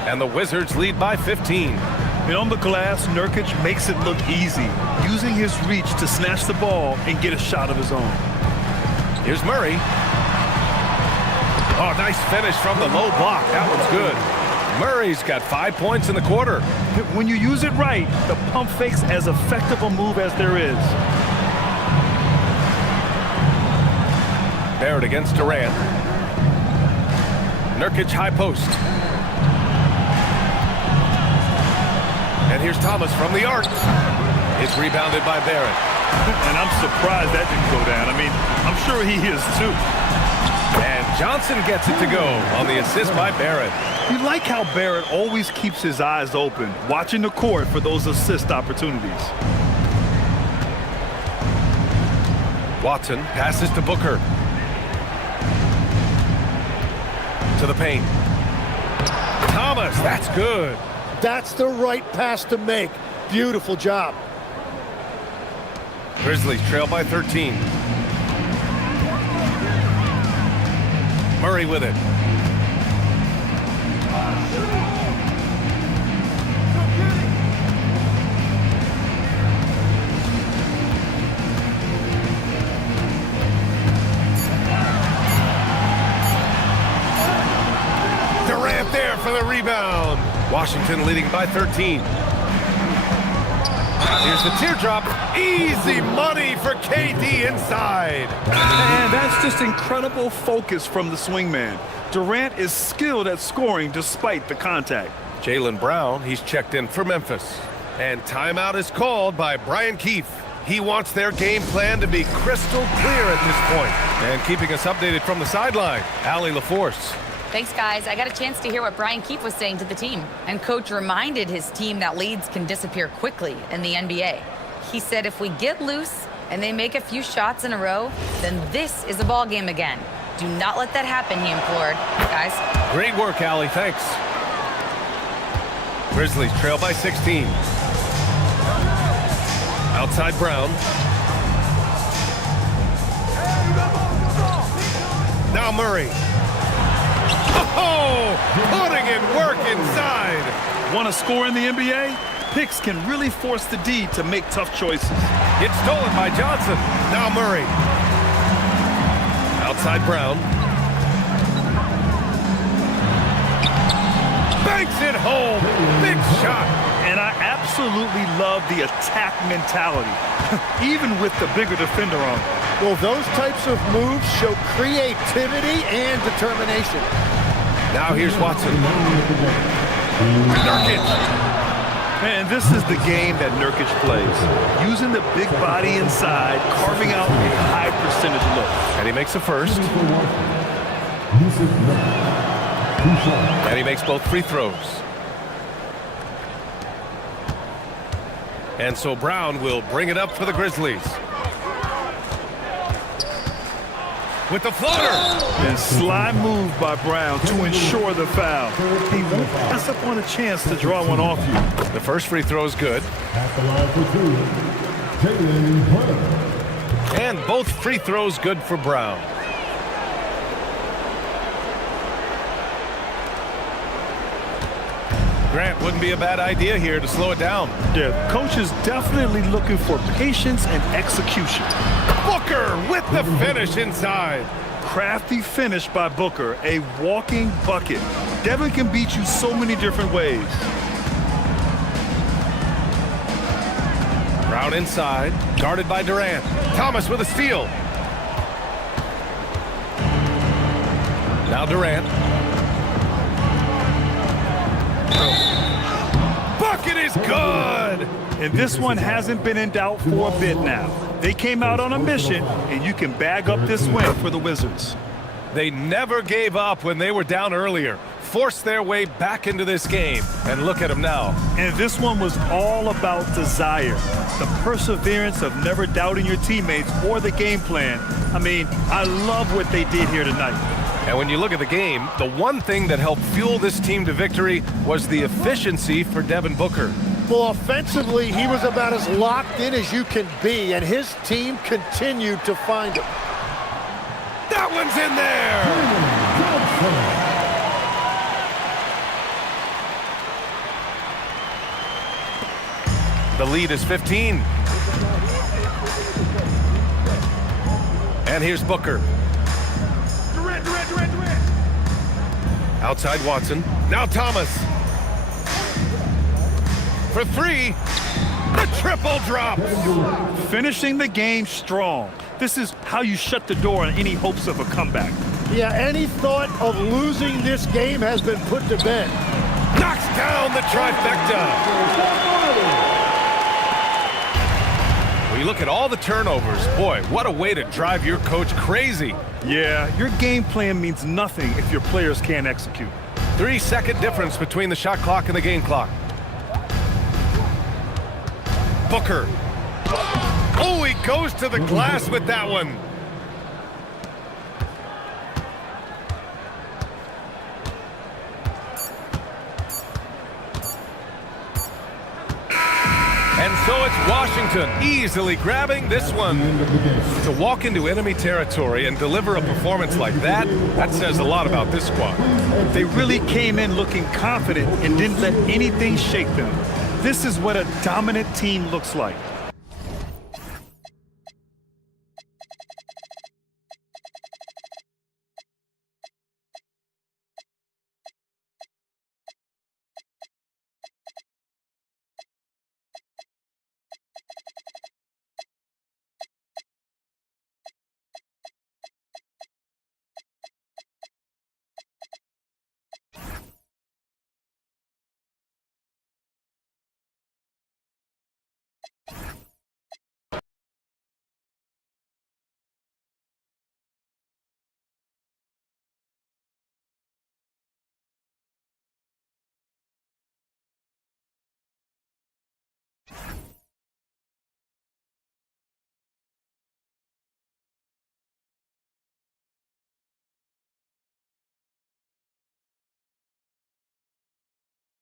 And the Wizards lead by 15. And on the glass, Nurkic makes it look easy, using his reach to snatch the ball and get a shot of his own. Here's Murray. Oh, nice finish from the low block. That one's good. Murray's got 5 points in the quarter. When you use it right, the pump fake's as effective a move as there is. Barrett against Durant. Nurkic high post. And here's Thomas from the arc. It's rebounded by Barrett. And I'm surprised that didn't go down. I mean, I'm sure he is too. And Johnson gets it to go on the assist by Barrett. You like how Barrett always keeps his eyes open, watching the court for those assist opportunities. Watson passes to Booker. To the paint. Thomas, that's good. That's the right pass to make. Beautiful job. Grizzlies trail by 13. Murray with it. Durant there for the rebound. Washington leading by 13. Here's the teardrop. Easy money for KD inside. And that's just incredible focus from the swingman. Durant is skilled at scoring despite the contact. Jaylen Brown, he's checked in for Memphis. And timeout is called by Brian Keefe. He wants their game plan to be crystal clear at this point. And keeping us updated from the sideline, Allie LaForce. Thanks, guys. I got a chance to hear what Brian Keefe was saying to the team. And Coach reminded his team that leads can disappear quickly in the NBA. He said if we get loose and they make a few shots in a row, then this is a ball game again. Do not let that happen, he implored. Guys. Great work, Allie. Thanks. Grizzlies trail by 16. Outside Brown. Now Murray. Oh, putting in work inside. Want to score in the NBA? Picks can really force the D to make tough choices. It's stolen by Johnson. Now Murray. Outside Brown. Banks it home. Big shot. And I absolutely love the attack mentality, even with the bigger defender on. Well, those types of moves show creativity and determination. Now here's Watson. Nurkic. And this is the game that Nurkic plays. Using the big body inside, carving out a high percentage look. And he makes the first. And he makes both free throws. And so Brown will bring it up for the Grizzlies. With the floater. And sly move by Brown to ensure the foul. He won't pass up on a chance to draw one off you. The first free throw is good. And both free throws good for Brown. Grant, wouldn't be a bad idea here to slow it down. Yeah, coach is definitely looking for patience and execution. Booker with the finish inside. Crafty finish by Booker, a walking bucket. Devin can beat you so many different ways. Brown inside, guarded by Durant. Thomas with a steal. Now Durant. Bucket is good! And this one hasn't been in doubt for a bit now. They came out on a mission, and you can bag up this win for the Wizards. They never gave up when they were down earlier. Forced their way back into this game. And look at them now. And this one was all about desire. The perseverance of never doubting your teammates or the game plan. I mean, I love what they did here tonight. And when you look at the game, the one thing that helped fuel this team to victory was the efficiency for Devin Booker. Well, offensively, he was about as locked in as you can be, and his team continued to find him. That one's in there! The lead is 15. And here's Booker. Durant. Outside Watson. Now Thomas. For three. The triple drop. Finishing the game strong. This is how you shut the door on any hopes of a comeback. Yeah, any thought of losing this game has been put to bed. Knocks down the trifecta. When you look at all the turnovers, boy, what a way to drive your coach crazy. Yeah, your game plan means nothing if your players can't execute. 3-second difference between the shot clock and the game clock. Booker. Oh, he goes to the glass with that one. And so it's Washington easily grabbing this one. To walk into enemy territory and deliver a performance like that, that says a lot about this squad. They really came in looking confident and didn't let anything shake them. This is what a dominant team looks like.